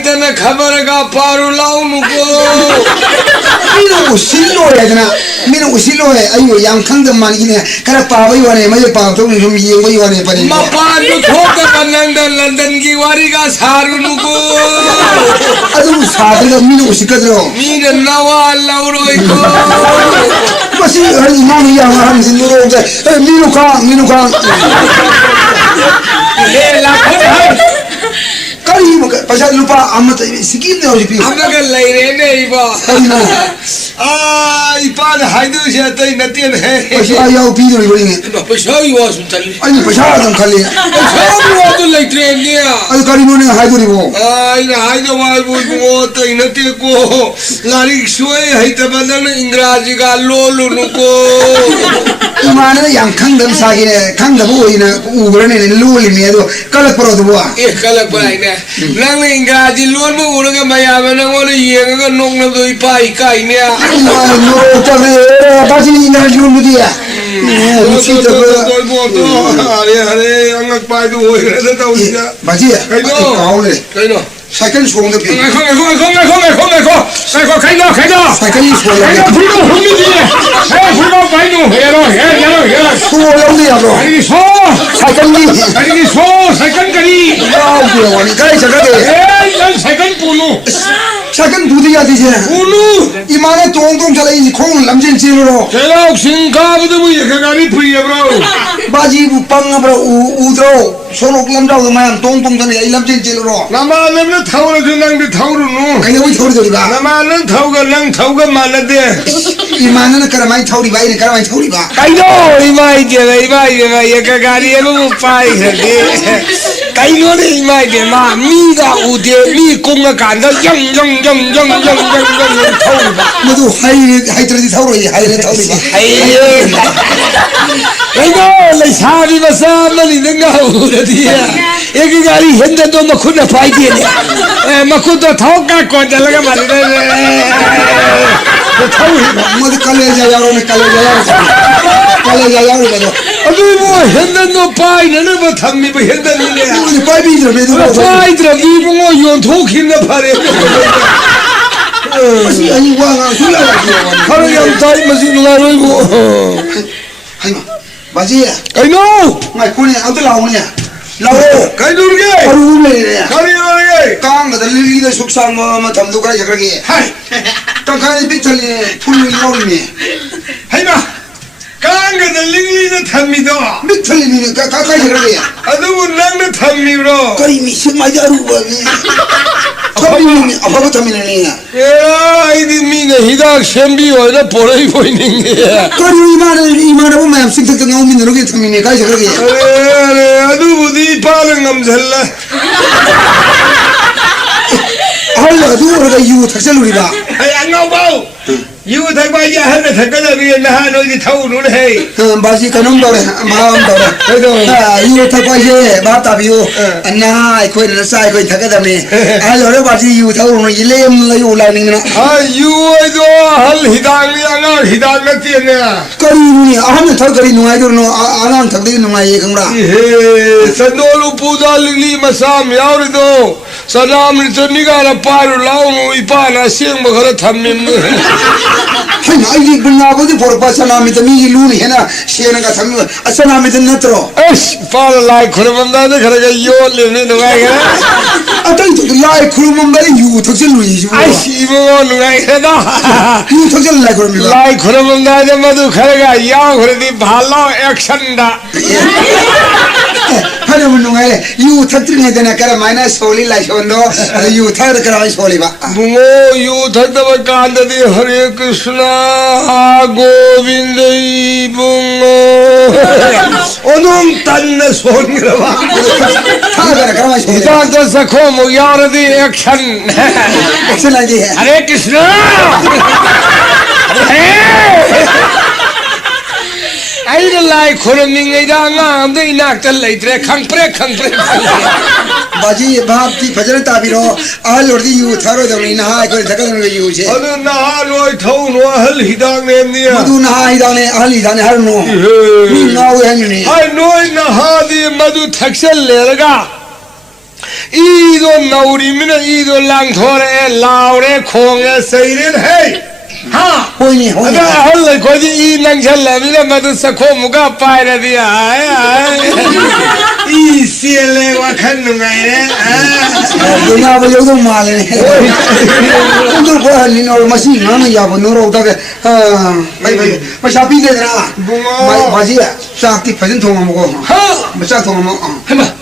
하이드나 카바라가 바로 나오는 거 미는 실로해잖아 미는 실로해 아이고 양강들만 이네 그래 바보 이완에 뭐에 바보 좀 이거 이완에 빠니 마파도 토가 만난다 런던 기와리가 사르는 거 아주 사들가 미는 시끄러워 미는 나와 알라우로 이거 마시 이만이 양하는 신으로 민우강 까리 뭐 바샤 루파 아무도 스킨네 어디 아마가 레이레네 이봐 아 이빠는 하이드셔 떠이 나티네 바샤 야우 비도 이거네 바샤이 와서 달리 아니 바샤 좀 칼리 바샤이 와도 레이트레니야 아니 까리 뭐네 하이드리고 아 이나 하이드 와이고 뭐 떠이 나티고 라릭 쇼에 하이드만은 잉그라지가 롤루누고 이만은 양강담 사기네 강다보 이나 우그러네 룰리메도 깔락버러도 보아 예 깔락버라이네 나는 잉그라지 롤무 우르가 마야면 오늘 이해가 녹나도 이빠이 까이냐 너 저기 바지 이나 룰무디야 루치도 아래 안각 빠이도 오이래서 나오냐 바지 가오네 가이노 사이클 소음도 비 사이클이 소야 불도 흥미지 불도 빨리 해로 해로 소용이야 너 아니 소 사이클이 아니 소 사건까지 아우 그래 가이 저거게 난 사건 보노 사이클 부디야 되지 우누 이만에 동동 잘해 이 콩을 남진 지르로 제가 신가부도 뭐 예가가리 프리야브로 바지 부빵아브로 우드로 손옥 남자도 마양 동동 전에 이 남진 지르로 나만은 타오르 준당데 타오르노 아니 우리 저리 저리가 나만은 타오가 랑 타오가 말라데 이만은 까라마이 타오리 바이네 까라마이 타오리 바 가이노 이마이데가 예가가리 뭐 빠이 그게 가이노네 이마이데마 미가 우데 미 공가 간다 영영영영영영영 타오리 바 모두 하이트라디 타오리 하이레 타오리 바 하이 가이노 레사비 바사만이 내가 우르디야 एक गाड़ी हिंदे तो मखुद न पाई दिए मखुद तो थाव का कौन चलेगा मारे तो थाव मोदी कलेजा यारो बनो अभी वो हिंदे तो पाई न वो थम्मी पे हिंदे नहीं ले मोदी पाई भी इधर बेदो पाई इधर भी वो यों थोक हिंदे भरे मसी अनी वांगा सुला खरे हम ताई मसीन लारोई वो हाय मा बाजी आई नो मैं कोने आउट लाऊने लाओ कहीं दूर गए और में खरी हो गए काम का लिली द सुखसान में थम दो करे जकरगे हाय तखाने बिचले फुल लाउनी में हाय ना कांग द लिली द थम्मी दो बिचले में का जकरगे अदु नंग द थम्मी ब्रो कई मिशन माजारू बनी थम्मी अफाब थम्मी नहीं 야, 이디 미네 히닥 셴비 어나 보레이 보이는 게. करी 이만에 보면 싱탁 나오면 너게 थम्मी का जकरगे अरे अदु बुदी पालन 감살라. 할라 두어가 이유 탁셀루리다 아이 안 나와요. 이거 대바이야 하나 택가다 위에 나 너희 타오르네 해. 바지 가놈 도래 마음 도래 그래도 이유 탁바이제 마타비요 안나 이코에 사이 코에 탁가다네 알로레 바지 이유 타오르는 일렘 라이 올라니나 아 유에도 할 히당이 아나 히당 같지네. 거리니 아하면 더 거리 누아이도노 아난 탁되게 누아이 강라 예, 산도루 부달리 마삼 야우리도 사람을 전니가라 파루 라우노 이파나 시행 먹으러 탐민. 하이 아이디 분나버디 보르파사나 미타미 루니 해나 시에나가 탐미 아사나 미타 너트로 에스 파라 라이 그러면다데 그러게 요올리네 누가이가. 아탄 라이 크루몬가리 유 탁셀루이 아이씨 이거 누가이가다. 유 탁셀 라이 크루몬가 라이 그러면다데 모두 그러가 야 그러디 발로 액션다. 하려면 누가이 유 탁트링 해되나 까라 마이너스 소리 라이 쇼인도 유 탁을 까라 소리바 붕어 요 닫다바 간다디 हरे कृष्णा गोविंद 붕어 오놈 딴네 손이라와 타가라 까라 소리 이따가 사코 뭐 야르디 액션 엑셀라지 हरे कृष्ण 아이를 라이 코르밍이다 아무도 이낙들 레이트레 강프레 बाजी भाती फजर ताबिरो आल वर्दी यू थारो दमनी नहा को थकन में यू छे अनु नहा लोय थौ नो हल हिदांग नेमनिया मधु नहा हिदाने आल हिदाने हर नो मी नाव है नि हाय नोय नहा दी मधु थक्सल लेगा 이도 나우리면 이도 랑토레 라우레 콩에 세이는 헤이 하 호이니 아가 헐레 거지 이 낭샬라미나 마도 사코무가 파이라디야 이 시엘레와 칸누가이네 누나가 여기서 말해 오늘 뭐야 니는 마시 나는 야보 너로다게 마샤 빈데라 마지야 싹티 파진 통어 먹어 마샤 통어 먹어 해봐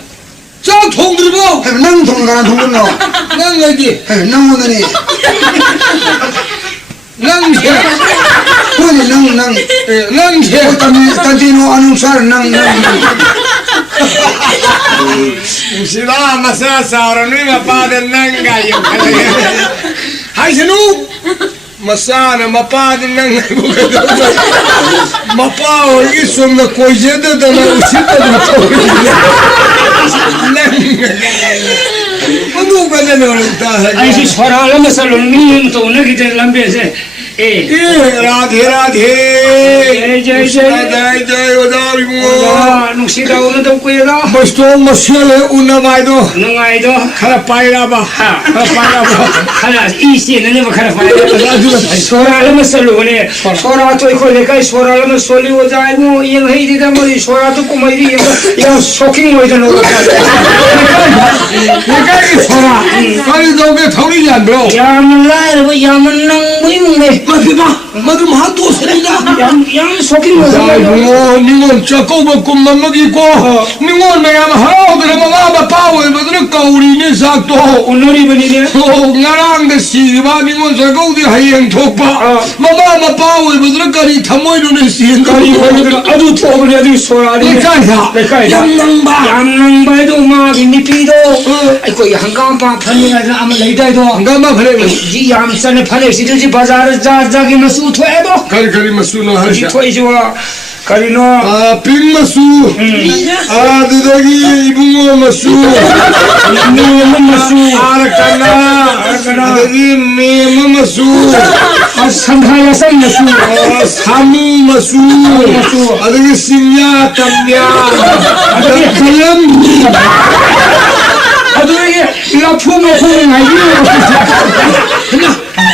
짱 통들어 난 통가나 통는 난 어디 난 뭐더니 낭제 호이니 난 낭제 단지노 아누사르 난 시다 마사 사오라니 마파데 낭가요 하이스누 마사나 마파데 낭가요 마파오 이게 somna 코이제데다나 우시다도 어느 관련이 어렵다 아이씨 소라를 마살로는 미용도 오늘 기대 람베세 예 라데 라데 jai jai jai odabimu 야 누시다 오늘도 꾸이라 Basto masale una vaido 능아이도 kara pairaba kara pairaba 하나 이시는 뭐 가라 봐야 소라를 마살로네 소라 또 이거 내가 소라를 마살리 오자이고 이 헤이디다 뭐 소라도 꼬마이리 야 쇼킹 뭐이잖아 내가 이 소라 빨리 너게 털이지 안 들어 야물라이 뭐 야물랑 뭐이네 마피바 마좀 한도 소리다 양 쇼킹 뭐잖아 니건 자꾸만 꿈만 먹이고 니건 내가 하루들 마마 파워에 버들 까우리니 삭도 오늘이 버리네 나랑 그 시바 니건 저거디 하이행 톡바 마마 파워에 버들 까리 타모이로는 시행까리 아주 좋은 애들 소라리 내가 양낭바에도 막 니피도 아이고 한가마 판이라도 아마 레이다도 한가마 그래 이 양산에 판에 시듯이 바자르 자자기 마수 토에도 가리 마수노 하자 토이지와 가리노 아 빙마수 아 드다기 이붕어 마수 마수 아라카나 드다기 메마 마수 상하야 상마수 사무 마수 아드기 심야 담야 아드기 칼럼 아들이 라푸모 호응 아이비요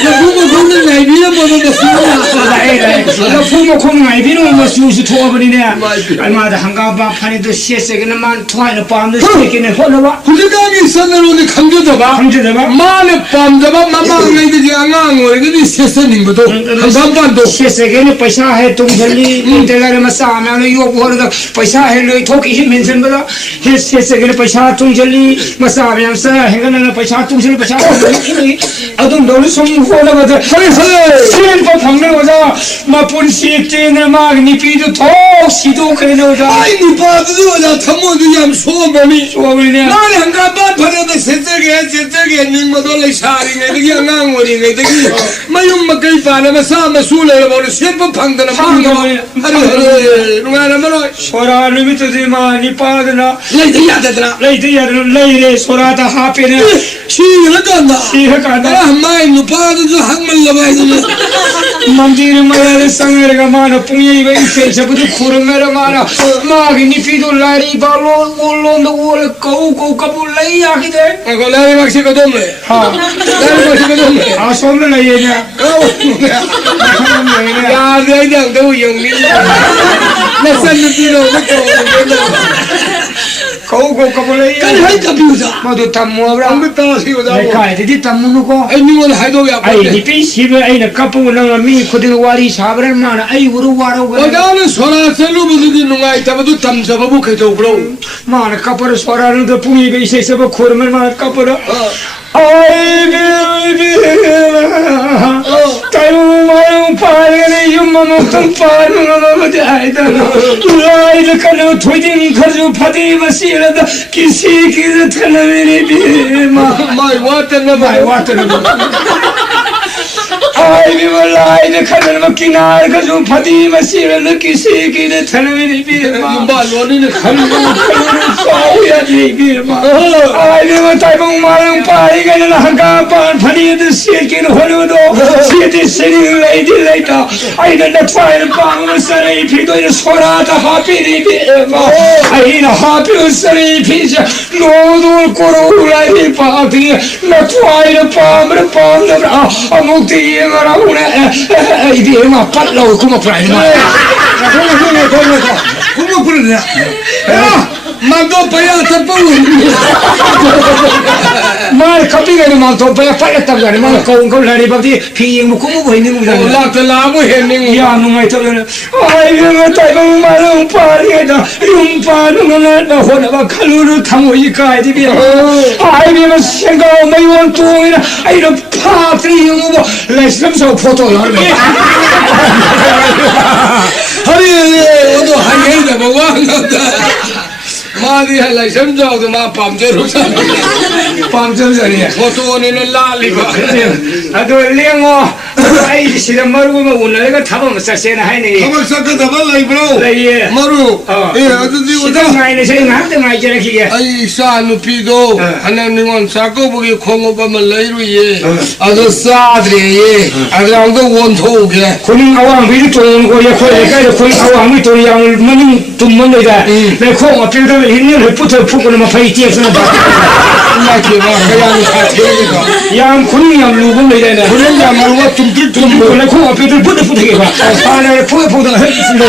라푸모 호응 아이비요 뭐는 마수 라푸모 호응 아이비는 뭐 수수 토어버리네 얼마다 한가봐 판에도 시에서기는 만 투하이는 밤도 시에기는 홀러봐 후지강이 선으로니 강조자봐 강조자봐 마네 밤자봐 마마ngay 안강을 그니 세선인 것도 한반도 시에서기는 पैसा है तुम जल्दी इंतजार में सामने आने यो बोल दो पैसा है लो ठोकी ही मेंशन बता 시에서기는 पैसा तुम जल्दी मसामे हम से हैगा ना पैसा तुम जल्दी पैसा अदुम दोनों सम होना बता हरे हरे सीन पर फंगने हो जा 마폰 시에는 막 니피도 더 시도 그래 오자 아이 니파도 오자 탐모도 얌 소범이 소원이네 나는 한가반 파려도 세적에 닝모도 사리네 되게 안강월이네 되게 마용 막이 파나마 사마 술에 버리 세번 방드나 방드나 하래 누가나 말어 소라 리미트지마 니파드나 레이드야 되더라 레이데 소라다 하페네 시를 간다 시가 간다 마이 누파도 항만 라바이네 मंदिर में संगर का मानो पुण्य वैसे जब तो खुर मेरा मानो माँ की निपीदो लारी बालो बोलो न बोले कौ कबूल नहीं आके दे अगर लारी बख्शी को तुम ले हाँ लारी बख्शी को तुम ले आसों में नहीं है ना यार ये जंग तो यूं नहीं लसन निपीदो तो कौ कबूल नहीं कल है कभी उसा मधु तम्मो अबरा हम तो सी उसा देखा है दीदी तम्मो नुको ऐ निगोल है तो क्या आई निपी शिव आई न कपू न मी खुद वारी साबरन मान आई उरु वारो और जाने सोना चलो बुजुर्ग नुंगाई तब तो तम सब बुके तो ब्रो मान कपर सोरा न तो पुनी वैसे सब खुर में मान कपर आई बेबी तायु मायु पाले युमनो तुम पानु न जाय द लाई द कनो थोदिन खजु फदी वसीला द किसी की थन मेरे भी माय वाटर न my water ai bi lai de khadan ma kinar ka jo phadi ma sir le kisi ki de thanwi ni bi ma ba lo ni ne khan so ya ji bi ma ai bi ma tai bang ma lang pai ga na hanga pan phadi de sir ki no holu do sir de sir lai di lai ta ai de na twai de bang ma sarai phi do de sora ta ha pi ni bi ma ai na ha pi sarai phi ja no do ko ro lai ni pa ti na twai de pam de na amuti ma ra una ai bi ma pat lo kuma prai ma kuma pura mando paya tapu mar khapi ga ni ma to paya pat ta ga ni ma ko la ni ba ti phi ying mu kuma boi ni mu da la ta la mu hen ni ya nu ngai to le ai bi ma tai ba ma long pa ri da yung pa nu na da ho na ba khalu ru tham yi kai di bi ai bi ma shen ga mai won tu ina ai da pa tri yung bo le sam so photo ya be hari wo to hai da ba wa na da ma di hai lai sam jao to ma pam je ru sa pam je ja ni photo ni ne la li ba ado leng o ai si da maru ma un le ga thaba ma sa se na hai ni khabar sa ka da ba lai bro lai ye maru adu di wo da ngai ne se ngai te ngai je ki ye ai sa nu pi do anan ni ngon sa ko bu gi khong ba ma lai ru ye adu sa dre ye adu ang do won tho ge kuning awang bi tu ko ye ko ye ka ko awang mi tu yang maning tum mon le da le ko ma pi do hin ne pu tu pu ko ma phai tie sa ba ma ke ba ka yang sa the ge ba yang kuning yang lu bom le da na kuning yang lu wa tum tri tum ko le ko ma pi tu pu tu ge ba sa na pu da he sin do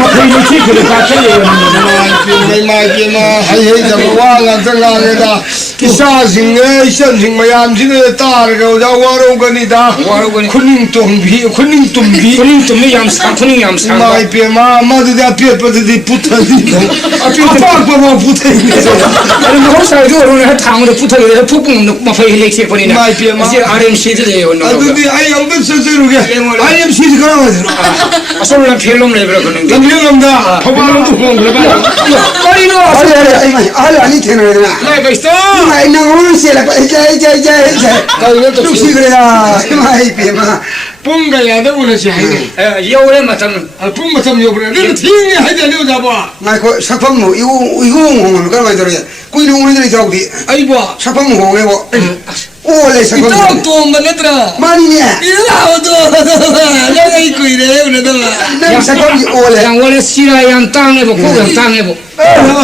ma phai ni ti ko le ka che ye ma ke ma hai hai da wa la da la ge da ki sa sing ge shan sing ma yam sing ge ta ge da wa ro ga ni da kuning tum bi kuning tum bi kuning tum ni yam sa kuning yam sa ma pe ma du da pe pe di putra di a pe pa pa ma putra ni अरे बहुत सारे जो उन्होंने थांग रे पुथल रे पुपुंग मा फै ले छे पनि ना जे आरएम सी जे हो न adu di ai am be se se ru ge ai am si ga wa असल ला फेलम ले ब्रो कन da ni lam da pa ba lam tu hong le ba करि नो अरे अरे आई mai ala ani thena na lai ba sto mai na ngom se la jai jai jai ka le to tu si gre na mai pe ma pung ga ya da wo le si hai ni यो रे मतम a pung ma sam yo bre ni thing ni hai da le da ba ngai ko sakpham no iu iu ngom ka mai dore kui nu ni dre jog di ai ba sakpham ho ge bo o le ito sakpham to ma na tra mani ne ila o to la ai kui re una da na sakpham ji o le yang wala sira yang tang e bo ko yang tang e bo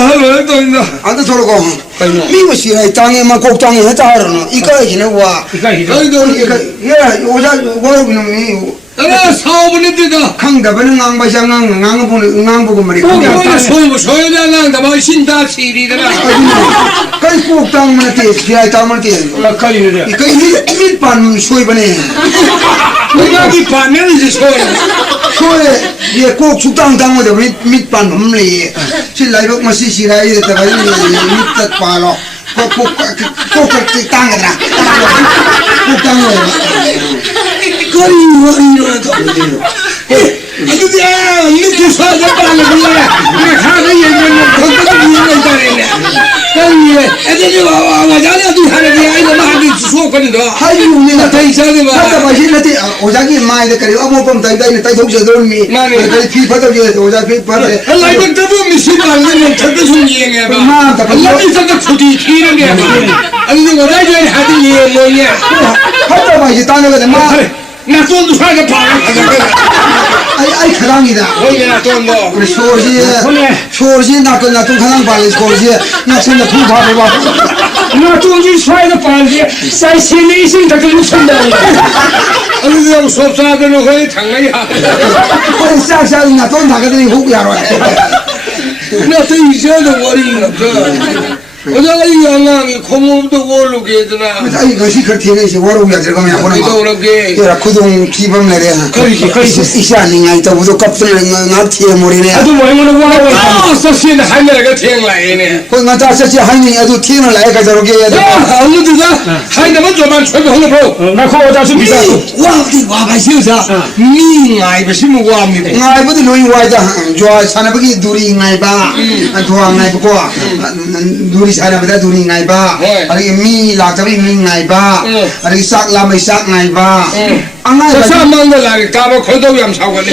hello to na anda thoro ko mi mo si rai tang ma ko tang he ta ro no ikai ji ne wa इका ही ai do ya o ja wo ro no ni ara sa bu ni da khang da ban ngang ba sang ngang bu ko mari ko ko so da na da ba shin da chi ri da na kai ko tang ma te si rai tang ma te करि रे ikai mi pan soi bane ko ga ki pa ne ni so soi ye ko chu tang tang mo de mi pan hum le si lai ba ma si rai de ta ba ni mi tat pa lo ko tang da ko tang lo kari wa to adu dia ni ki sa da pa le ni na ha ga ye ni ko ko ni na da re ne kari ye adu ni wa ja le du ha ne ni ai ma ha ni so ko ni da hai yu ni na tai sa de ba ta ba shi na te o ja ki mai de kare amo pam tai dai ne tai thok je don mi kare fi pa to je o ja fi pa de lai ba ta bu mi si ba ni na ta da su ni ye ba Allah ni sa da chuti ki ne ne ba adu ni wa da je ha di ye mo ye ha ta ba shi ta ne ga ma na to du sa ga pa ai kharang ida ho ye na to mo shoji na ko na tu kharang pa le shoji na chen na thu ba ba ना तू जी स्वाय द पाल जे साइ सिने सिन तक लु सन दा adu ni so sa de no ho thang ai ha ko sa sa na to na ga ni hu ya ro na tai sa de wa ri na ka o ja ai ya nga mi khom do wo lu ge da na ai ga shi khar the ne shi wa ro ya je ga ma ko na ai do lo ge ya khu dong ki bam le re isha ni ngai to do kap le nga the mo ri ne अदु मोय मन वा वा ah sa sin hai me ga theng lai ne ko nga ta sa chi hai ni adu thi na lai ga ro ge ya ah lu du da hai na ma zo ban chue ho bro ना खो दा सु बिसा wa di wa ba shi sa mi ngai ba shi mu wa mi ngai bu de loi wa ja jo sa na ba ki duri ngai ba thua ngai ko duri sa na ba duri ngai ba ari mi la ta bi mi ngai ba ari sak la mai sak ngai ba 앙아 사망도 나게 까봐 고도 양 사고네.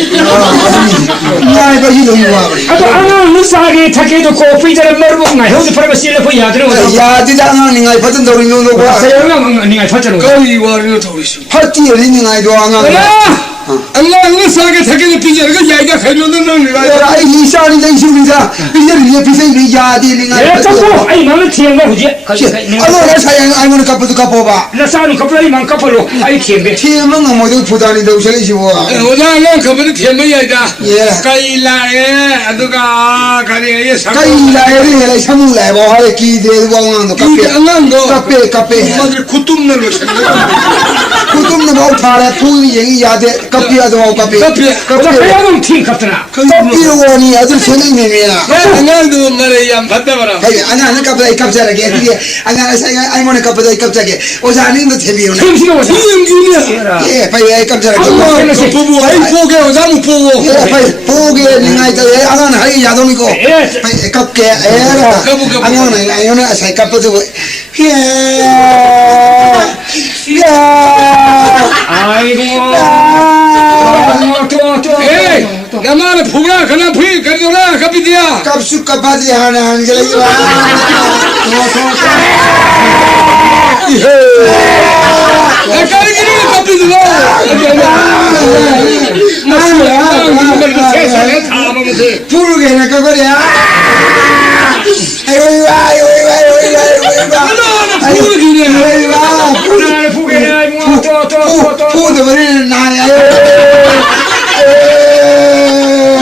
나이 바지 너무 와. 아또 아나 무사하게 타게도 코피자를 머르고 나 형도 팔아 실려 보이 야들어 야 디장아 닝아이 버튼 도리 노노 봐. 사용은 니가 터져로 거의 와르는 도리시. 파티 닝아이도 앙아. Allah 사게 타게 비자가 야이가 가면은 너가 아이 이사니 쟁심이자 이제 비세 야디 닝아이. 예 또 아이 너는 티엔가 후지 아노 사양 아이모는 카푸도 카포바. 나 사는 커플이 만 커플로 아이 티엔데 티엠은 모두 부단이 되우셔리 시고. 오다는 그분이 대면이다. 예. 가이라에 아두가 가리에 사. 가이라에 해라 사물래 뭐 하래 기대 왕왕도 카페. 안난도 카페. 마들 구tum는 거 kutum na bau thare pui yengi yade kapia do kapi 그래서 그냥은 팀 같더나 kapi woni adu sene me me na 안난도 말에 양 받다 봐라. hey ana kapda kapja ge ye ana sa ai mon kapda kapja ge o sa ni no thebi na 팀 싫어 이영균이야. ye pai ai kapja ge 부부 아이 보게 오자무 보고. ye pai poge ni ngai ta ye ana na hai yado ni ko pai kapke era ana na ai ona sa kapda do ye 아이고 에이, 나만의 보라 그냥 부이 가져라 가비디야. kapsu kapadi hana angela iwa 가리기는 가비디로. 세상에 다 먹으세요. puruge na kagoria ayo 나를 보게 뭐또또또또 pudo bari na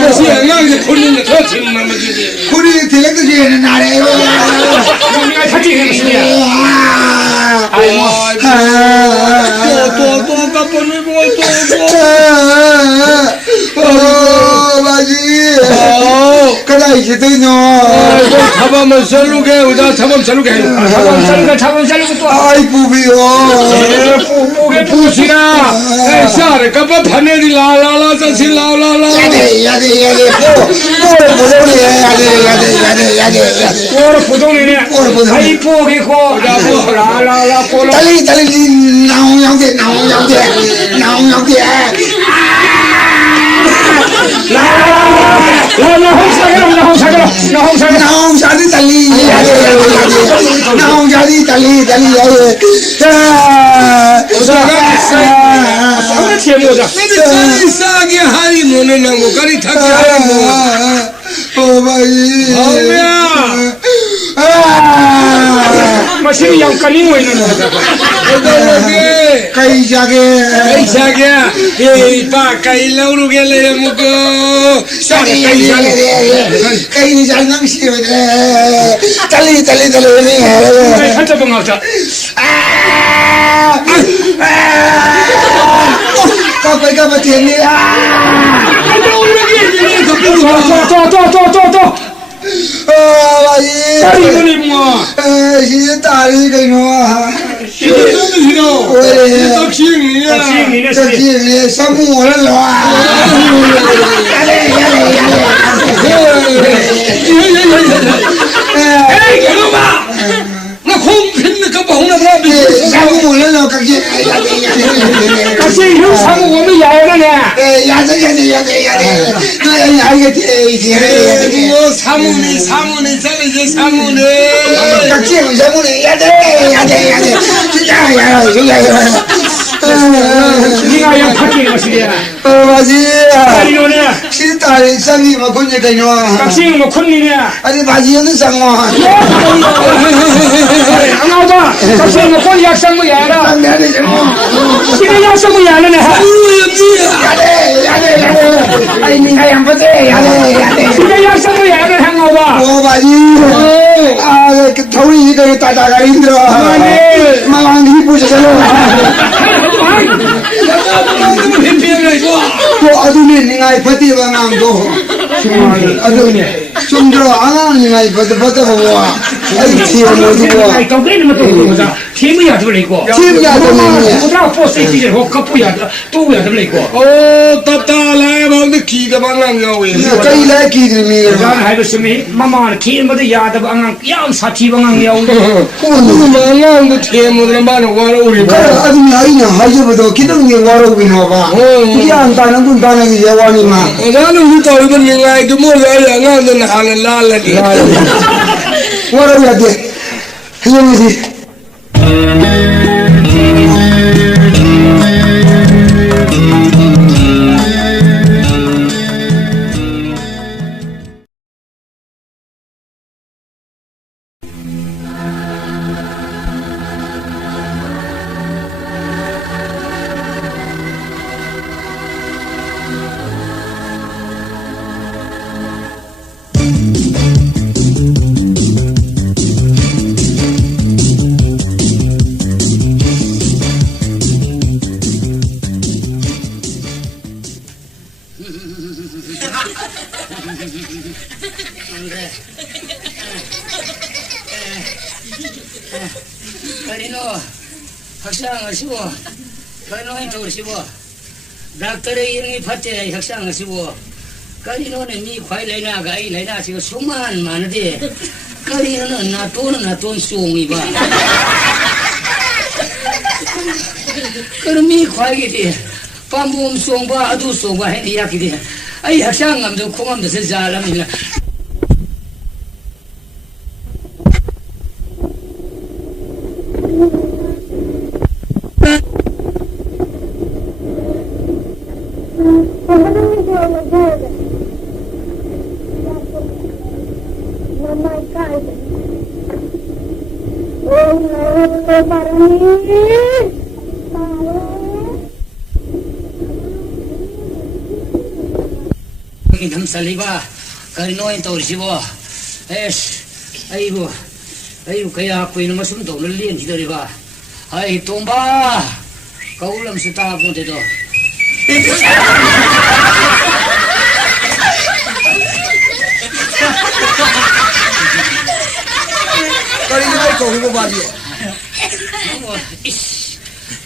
다시 양양이 콜리는 더 정말 맞지. kuri tilak je na re 내가 사진 해보시냐 또 까뻔을 보고 baji kada ite no 잡아면 설루게 오자 잡으면 설루게 잡은 자르고 또 ai pubio 보게 부시나 샤르 까빠 파네리 라라라 자시 라라라 yade 꼬로 부동이네 아이 보게 고 라라라 꼬로 tali naung yang de 나 홍사가라 naung jadi tali naung jadi tali 오늘 제모자 근데 싸게 하이 노는 거 까리 타게 하이 노 oh bayi 아우야 마시니 양깔이 뭐 있는 거다 어떻게 kai jage 자기야 이봐 까이 라우르게 내 먹고 싸게 까이 자게 kai ni jang nang si tali ni 한자 봉하자 kau tiang ni 또또또또또또 oh bayi 다리문이 뭐 si tali kai no 이거는 싫어 떡싱이야 지금이네 Jadi semua 에이 그놈아 나 콩핀 그 봉나 브라비 semua kaki. 같이 형 사고 오면 야외네 뭐 사문이 잘이지 사문이 kaki semua 니가 양 바뀌는 것이야 Baji, 다리문이야 si tali sangi makunya kaino. 각시는 뭐 콘니냐 Adi baji yang sangwa. 안 나오다 각시는 뭐 콘니 약상 뭐 야라 시대 약상 뭐 야라네 Ay ni kaya pate. 시대 약상 뭐 야라 한 나오다 Oh baji, thori kayo tataga indra. Malang hipo sa salo. To aduni ningai pati bangam do. Aduni. Sundro anang ningai pati pati bawa. 아이 지혜모도 거기는 뭐 보자. 팀이야 들리고. 팀이야 들리네. 보다 포스티지 뭐 커프야 또야 들리고. 따따라야 방데 기가 방랑이라고 해. cây lẽ kỳ thì mình 난 하이버스미 마마는 키는데 야다 안강 양 사티 방강이야. 방랑도 태모들 많은 와라 우리. cái anh ấy nhà hai giờ vừa cái đông nhiều qua đâu bị nó ba cái anh ta nó cũng ta này giờ qua đi mà 나는 우리 딸은ยังไง 그 뭐가 양아는 하는 날라디. qua đâu là gì cái gì 그리노 학생하시고 그리노인 도시고 닥터의 이름이 파트에 학생하시고 그리노는 미 과일레나가 이 레나 지금 수만 많은데 그리노는 나돈 수용이 봐 그럼 미 과일이 밤봄 수용봐 아두 수용봐 해 이야기돼 아이 학생감도 공감도 잘하면 담살리바 가리노인 떠오르시고 에스 아이고 그야 보이는 것은 돈을 리엔 기다리바 아이 돈바 거울람수 다 보대도 cái này cầu cái bao nhiêu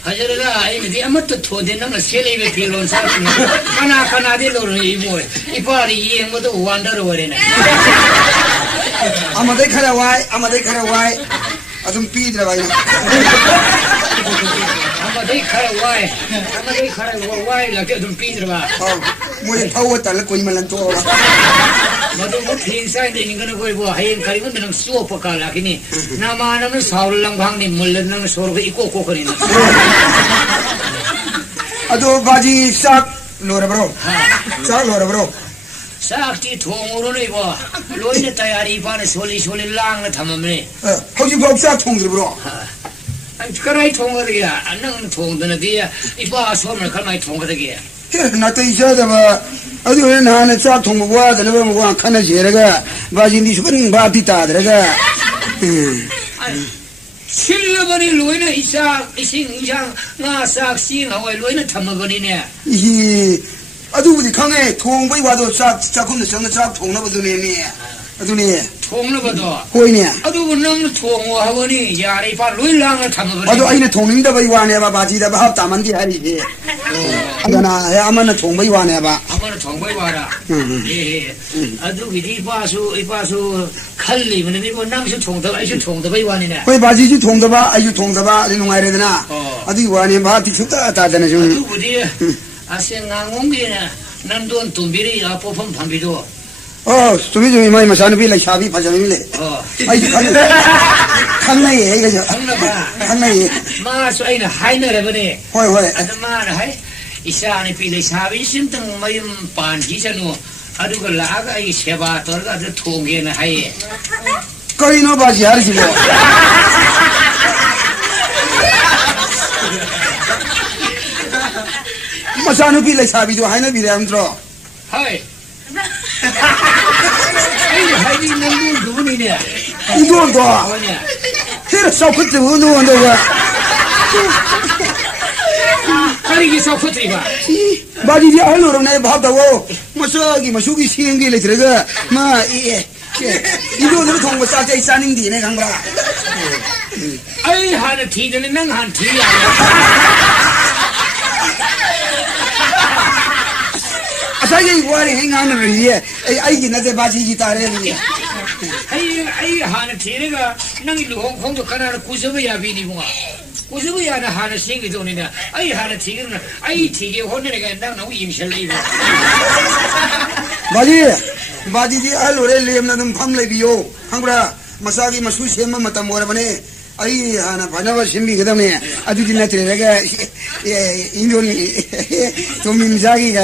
하저러가 아이들이 아무것도 도대는 셀레베 빌론 사람 하나 되로는 이뭐 이빨이 이행모도 완다로 버리네 아마대 카라와이 아좀 삐들어 봐요 아마데이 카라와이 라게 좀 삐들어봐 뭐에 타고 달라 거기만 또 모두 뭐 핀사인데 이거는 거의 뭐 하얀 가리면 너는 수업을 갈라기니 나만은 사울랑 방님 물러는 소리가 있고 거리는 아도 바지 싹 로라 브로 싹 로라 브로 싹티 통으로는 이거 로이네 따야리 반에 솔리 랑을 담으면 혹시 법사 통들 브로 그라이 통거리야 안는 통드는데 이봐 소문을 갈마이 통거리야 나도 있어야 봐 어디 왜 나는 싹 통고 와 들어 뭐 칸에 제가 바지니 수분 바티 따들가 실러버니 로이네 이상 나싹 싱하고 로이네 담아버리네 이 아두부디 강에 통보이 와도 싹 작품도 정말 싹 통나버드네 아두니 통나버도 호이네 아두 능 통어 하버니 야리 바 로이랑을 담아버리네 아두 아이네 통님다 바이 와네 봐 바지다 봐 합다만디 하리지 아가나 야 아마나 통보이 와네 봐 아마는 통보이 와라 예 아두 기디 이바수 칼리면 이거 남수 통다 아이수 통다 바이 와니네 호이 바지지 통다 봐 아이주 통다 봐 농아이래 되나 아두 와네 봐 뒤죽다 따다네 좀 아두 부디 아생강공기네 난돈 돈비리 아포폰 판비도 좀 많이 마셔는 빌라 샤비 파자밀래 아이 칸나예 이거죠 칸나예 마수 아이는 하이너래버니 호이 아줌마는 하이 이사안에 빌라 샤비 심등 마임 반기잖아 아두가 라가 이 세바 떨가 저 통계는 하이 거리노 바지 하르지 뭐 마사는 빌라 샤비도 하이너 빌라 함들어 하이 하이니 남부 누구니냐 이건 또 뭐냐 그래 서프트 운동한다고 가리기 서프트리바 바지지 알로로 내 밥다고 마사기 마수기 시행기를 들어가 마이 이거는 통고 싸대 싸닝디네 강브라 아이 하나 티는 난 티야 아사게 이거리 행하는 리에 아이기 나대 바지지 따래리 아이 하나 티가 난 루홍콩도 가나는 구석이야 비니구나 구석이야 나 하나 생기 돈이네 아이 하나 티는 아이 티게 혼내가 난 너무 임실리고 바지지 알로레 레임나는 밤레비요 강브라 마사기 마수세마 마타 모라바네 아이 하나 바나바 심비 그다음에 아주 지나트레가 인도니 도민자기가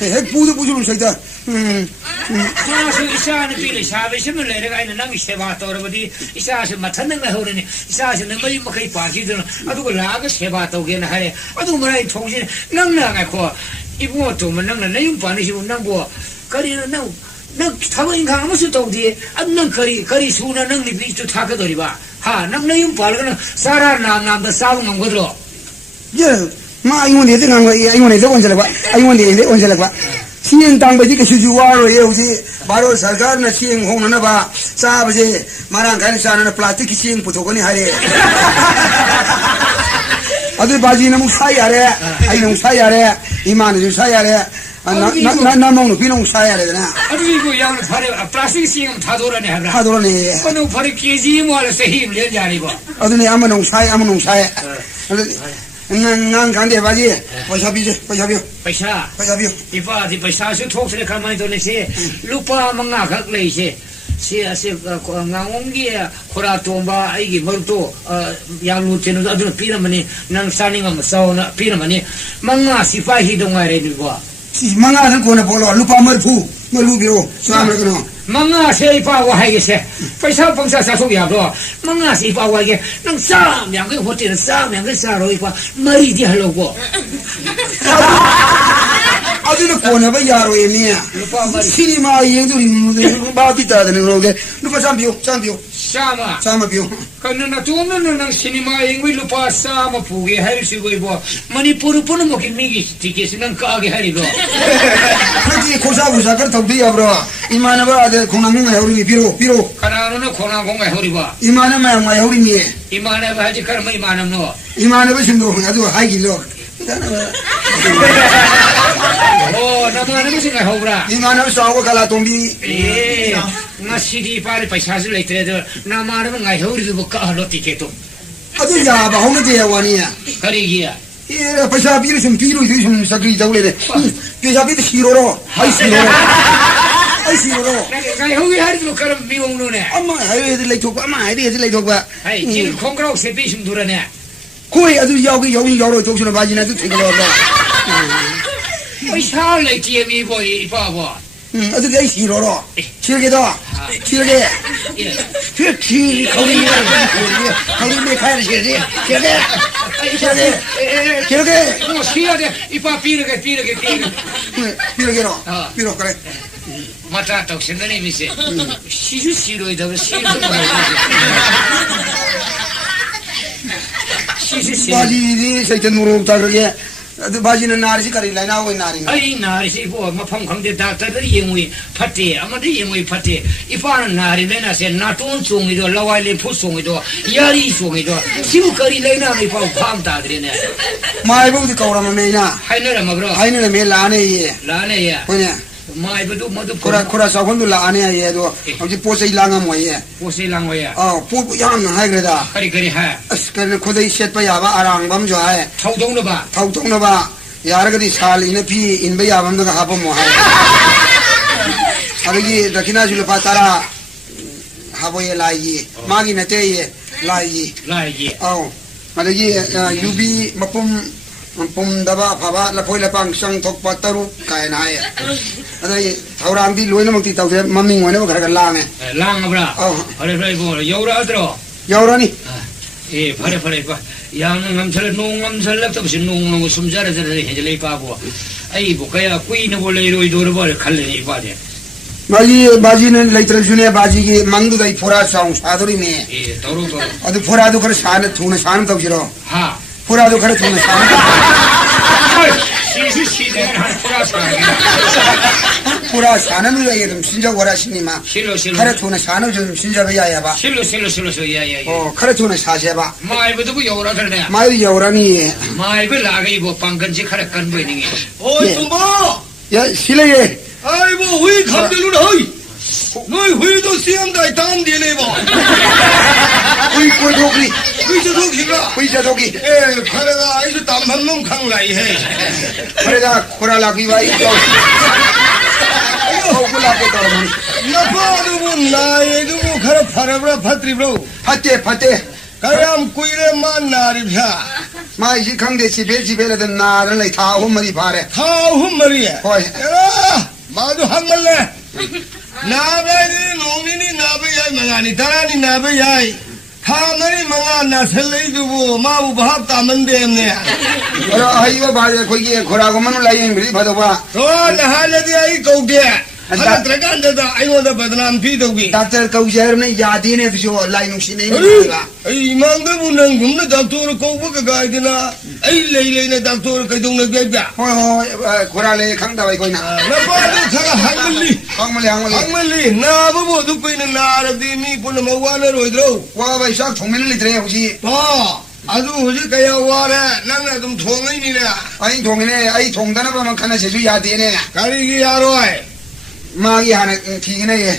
핵부도 부주는 서있다 그래서 이사는 빌리 샤베심을 내가 있는 낭이 세바토르버디 이사서 맡는 거 하오르니 이사서는 거의 뭐 거의 바지들 아두고 라가 세바토게나 하래 아두 뭐라이 통신 낭나가고 이부 도면 낭나 내용 반이시고 낭보 거리는 낭 타고 인가 아무것도 도디 안낭 거리 수나 낭리 비도 타거들이 봐하 낭내용 발거는 사라 남남도 싸우는 거들어 마 이건 내가 간 거야 이건 내가 언제라 봐 이건 내가 언제라 봐 시행 당በ지 그 수주와로 예우지 바로 सरकार나 시행 홍나나 봐 사버지 마랑 간사나 플라스틱 시행 부토거니 하래 아들 바지는 뭐 사야래 아이는 사야래 이만은 좀 사야래 나 먹는 비농 사야래나 아주 이거 양 발에 플라스틱 시행 다 돌아내 하라 다 돌아내 그는 발에 깨지 뭐를 세힘 내자니고 아들이 아무농 사야 난 간대 바지 빠샤비요 पैसा इपादी पैसा से ठोक से कमाई तो नहीं से लुपा मंगा खक ले से ngangongi khora tomba aigi marto yalu tenu adu piramani nang saninga masauna piramani manga sipahi dongai re ba manga san kona bolo lupa marfu biro samra kono manga se ipa wa hai se paisa pangsa sa so ya do manga se ipa wa ge nang sa myang ge hotel sa myang ge sa ro ipa mari di halo go 아주는 고나봐 야로에미야 시니마 예들이 바비다는 거게 루파 잠비오 사마 비오 그는 도는 난 시니마 잉위 루파 사마 부게 할 수고 이거 머니푸르 보는 거 김미기 티켓은 가게 하리고 그렇지 고사부사 그렇다고 야브로 이만하바 아들 공항에 우리 비로 가나는 공항에 우리 봐 이만하면 우리 이만하바 하지 그러면 이만하바 신도 아주 하이길로 나만은 무슨 거 하오라 이만하면 싸우고 갈라 동비 나 시디 파리 पैसा를 लेते 나만은 가 해오리도 못 가로 티켓도 아주 야바 홍대 야원이야 거리기야 예 पैसा 비를 좀 좀 사그리 잡으래 पैसा 비도 싫어로 하이 싫어로 가 해오기 하리도 그럼 미용노네 엄마 해야지 레이톡 엄마 해야지 레이톡 봐 아이 길 콩그라고 세비 좀 돌아네 코에 아주 여기 여러 쪽으로 바지나도 되게 넣어 पैसा लेती है मी बोई बाबा 아주 내 싫어로 싫게도 싫게 싫지 거기 가야 싫지 싫게 뭐 싫어데 이빠 비르게 비르게로 그래 맞다 또 생각이 미세 싫어이다 바지니 세트 누르다 그게 바지는 나르시 가리 라이나고 나리 아이 나르시 뭐 마펑 강대 다다들이 영위 파티 아마도 영위 파티 이파는 나리 내나세 나톤 송이도 라와일리 푸송이도 야리 송이도 시부거리 레나니 파우 팜다드리네 마이보디 거라마 메나 하이너라 마브로 하이너라 메 라네예 뭐냐 마이보도 모두 코라 사곤도 라네 예도 어디 포세이 랑아 뭐예 포세이 랑어야 포 양나 하그래다 그리 하 아스카는 코데이 셋바 야바 아랑밤 좋아해 타우동노 봐 야르거디 살이네 피 인베 야밤도 하범 뭐 해 아버지 다키나 줄로 파타라 하보에 라이 마기 나테예 라이 아버지 유비 mapum daba phaba la phoi la pang sang thok pa taru kai na ye adai thauram di loina mangti tau se maming ngone ba gar lang abra are rai bo yaura adro yaurani phare ba yang ngam chale nong ngam chale ta sin nong ngam sum jara jara he jale pa bo ai bo kaya kui na bo le roi dor ba khalle ni ba de baji ne laitral june baji ki mangdu dai phora saung sadori me toru adu phora du kar san thuna san tau jiro ha phora du kar thuna san si de han phora sa 코라 사는 거에 좀 신자 거라시니마. 실로 카레토는 사는 좀 신자 배야야 봐. 실로 야야야 카레토는 사셔봐. 마이브도 그 여우라 그러네 마이 여우라니. 마이브 라가 이거 빵건지 카레 건 보이는 게 어이 tumbo 야 실례. 아이고 왜 감들로 어이 너희 회도 시험다 단디네 봐 우리 꼴도기. 의저도 기가 우리 저도기. 에 카레가 아이도 담한놈 강라이 해 카레가 코라라기 와 있어. 오글라게 떨어면. 나빠도 뭐 나에도 뭐 카레 파라브라 파트리브로 파떼. 가ям 꾸이레 만나리냐 마이시 강대 집에라든 나를 내 다홈머리 바래. 하훈 말이야 호이. 야 마도 한말래 나베니 농민이 나베야이 망아니 다라니 나베야이 하늘이 망아 나셀레이두고 마부 밥 담은데네 아이고 바래 거기에 코라고만 올라이 미리 받아봐. 나 하나디 아이 고게 하나 들어간다다 아이고다 버드남 피도기 닥터 거우제르네 야디네 주죠 라이누시네. 이 망가부는 금나 닥터를 고부가 가이드나 아이 레이레이네 닥터를 그동네 개가 호이 코라레 강다와 이거나. 나빠도 차가 한글리 강물리 한글리 나보고 듣고 있는 나라디 미분은 뭐와는 어디로 와봐 싹 통면을 이들에 혹시. 아주 어제 가야 와래 낭나 좀 통이니네 아이 동이네 아이 동단아 보면 가나 제주 야디네. 가리기 야로이 마기 하나 튀기네.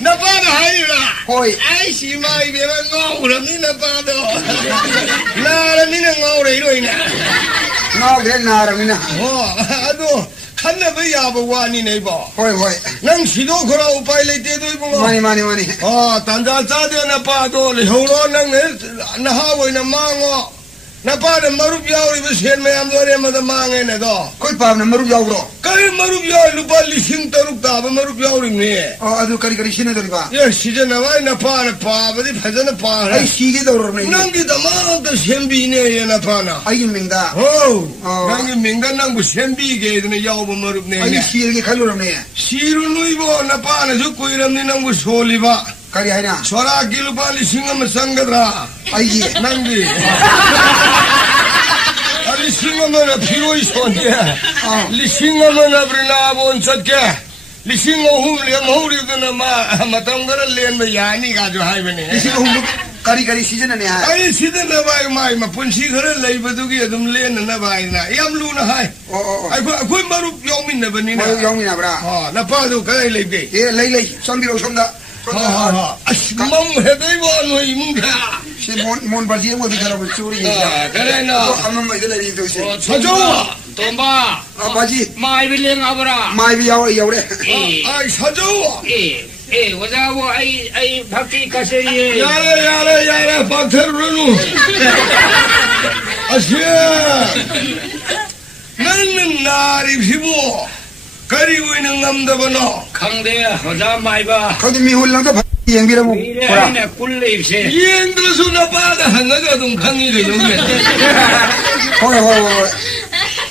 나빠도 하이라 호이. 아이씨 마이 배만 ngौr니 나빠도 나라니는 ngौ래 이러이네 나그래 나라미나. 아도 칸나베 야보와니네 봐 호이. 난 시도 그라 우파이 레이테도 이봉어 많이. 단자 짜대 나빠도 레호로 낭네 나하고이나 망어 나빠는 마루p 야우리면 셀매암 노래마다 망해내도 거기 밥은 머루 야우로. 까리 마루p 야우 루파 리싱 따룩 따바 마루p 야우리네 아주 거리 신어들이 봐. 야 시제 나와이 나빠는 파바디 파자나 파라 아이 시기도 그러네. 난기 다마한테 셈비네 얘 나빠나 아이 민다. 난기 민간 낭부 셈비게 되는 야우보 마루p네 아이 시르게 칼로르네. 시루 누이보 나빠는 죽고 이름니 낭부 소리바 가리 하나. 소라 길루파 리싱 하면 상가드라 아이지. 난기 리싱 하면 피로이 손게 리싱 하면 아브리나 본 쳤게 리싱 오후 리엄호리드나 마땅거를 렌면 야니 가지고 하이버네 이시 홍보 가리 시즌에 하. 아이 시드나 바이 마이 분시 그를 레이버두기 좀 렌나 바이나 얌루나 하이 아이 마루 용민나 버니나 뭐 영이나 브라. 나 봐도 그래 레이게 예 레이 선비로 som다. 아씨 멍해대고 너 이문가 시몬 바지에 뭐 비가라고 쪼리. 그래 나 한번 뭐 이들 이 도시. 사줘와 돈바 바지 마이브 랭 아브라 마이비 야우래. 아이 사줘와 오자고 아이 박기 가세리 야래 박태루는 아시야 나는 나리 피부 가리고 있는 남자번호 강대 오자 마이바 거기 미홀랑도 영비라고. 이래 꿀레 입세 이행들어서 나빠가 하나가 좀 강의를 용해 호이.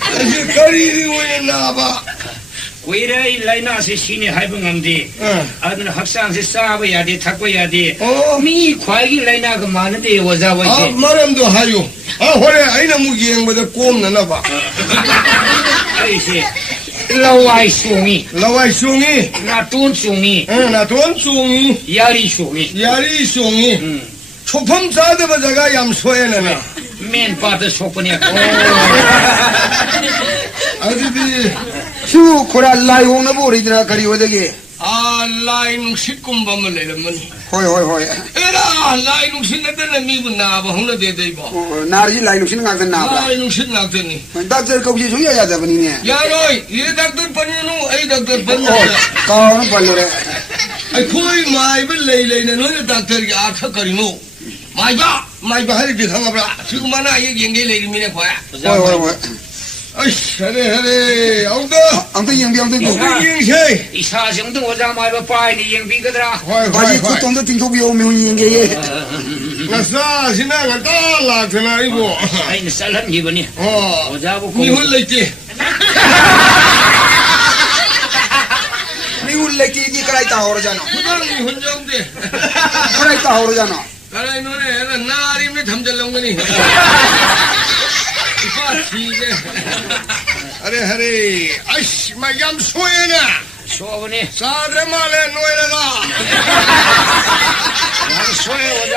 아시 가리고 있는 나봐 고이래 이 라이나세 신이 하이붕함디 아들 학생세 싸워야 돼 탁고야 돼미 과기 라이나 그 많은데 오자고 이제 말함도 하요 호래 아이나 무기행보다 꼼나 나봐 아이씨 라와이 숭이 라와이 숭이 나돈 숭이 나돈 숭이 야리 숭이 야리 숭이 초품 싸대바자가 얌소에는 맨바드 속분이야 아디디 슈 코라 라이 오나 보리드나 가리 오데게. 라인 식군밤을 내려면 호이. 에라 라인 신나더니 미분 나봐 홍나 대대이고 나르지 라이 누시는 가든 나봐. 라인 신나더니 닥터 거기 중요야 야자버니네. 야로이 이 닥터 번이노 아이 닥터 번이노 가오는 발로래. 아이 코이 마이블 레이레이는 너네 닥터기 아탁거리노 마이바 하리지 강아브라 지금 하나 얘기 레이미네 거야 호이. 아이씨 하래 아우다 아무튼 영비 이행세 이사정도 오자 마이바 빠이니 영비거더라 바지 콧동도 띵속이 오면 영게에. 나사 지나가 딸라트나 이거 아이는 쌀한 기분이 오자고 니 홀레지 미울레끼기 그라이다 오르잖아. 부당이 혼자인데 그라이다 오르잖아. 가라이 노래 나림에 잠잘렁거니 이게 하래 아이씨 마얌 소에나 소원이 사드마레 노에라가 소에 오자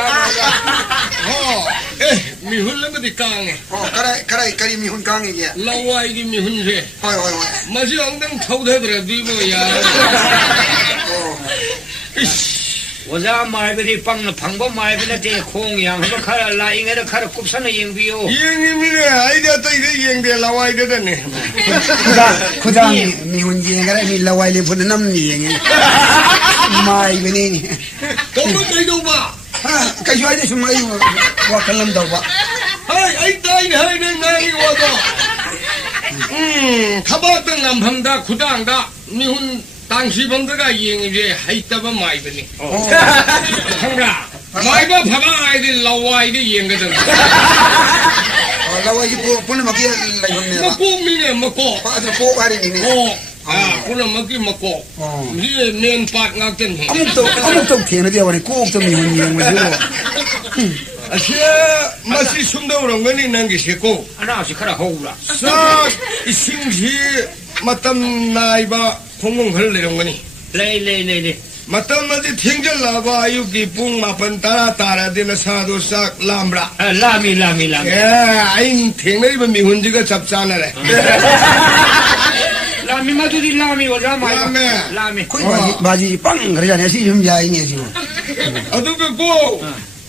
미훈레버디 깡에 가라이 미훈 강이게 라와이기 미훈세 호이 마시 엉덩 타우되더라 뒤보야 오자 말비리 빵는 방법 말비나 대 공양 하고 카라 라잉에다 카라 굽사는 영비요 이행님이네 아이디어 또 이래 이행돼 라와이되더네 구장 미훈 지행가라 밀라와이리 보는 남니 행 마이 베니 동거 내도 봐 가시 와이데 숨마이 와 칼람다 봐 아이 따이네 하이네 나이 와도 가봤던 남방다 구당다 미훈 당시 범드가 이행이제 하이따바 마이드니 한가 마이바 봐봐 아이들 라와 아이들 이행거든 라와이지 보는 막이 라이홈네 먹고 미네 먹고 아들 꼭 하리니 그럼 먹고 이제 맨밭 낙던 아무도 걔네 되어버리 꼭좀 미훈 지행 마시고 아시아 맛이 숨다오는 거니 난게 싫고 하나씩 카라 호구라 싹 이싱시 맞담 나이바 공공 걸레는 거니 레이레이레이 맞담마지 탱절 나봐 유기 뿡 마판 따라 되는 사도 싹 람브라 라미 예 아인 탱내리바 미훈지가 잡잖아래 라미 마두디 라미 오자 라미 거기 바지 빵 그러잖아 지금 야이네 지금 아두고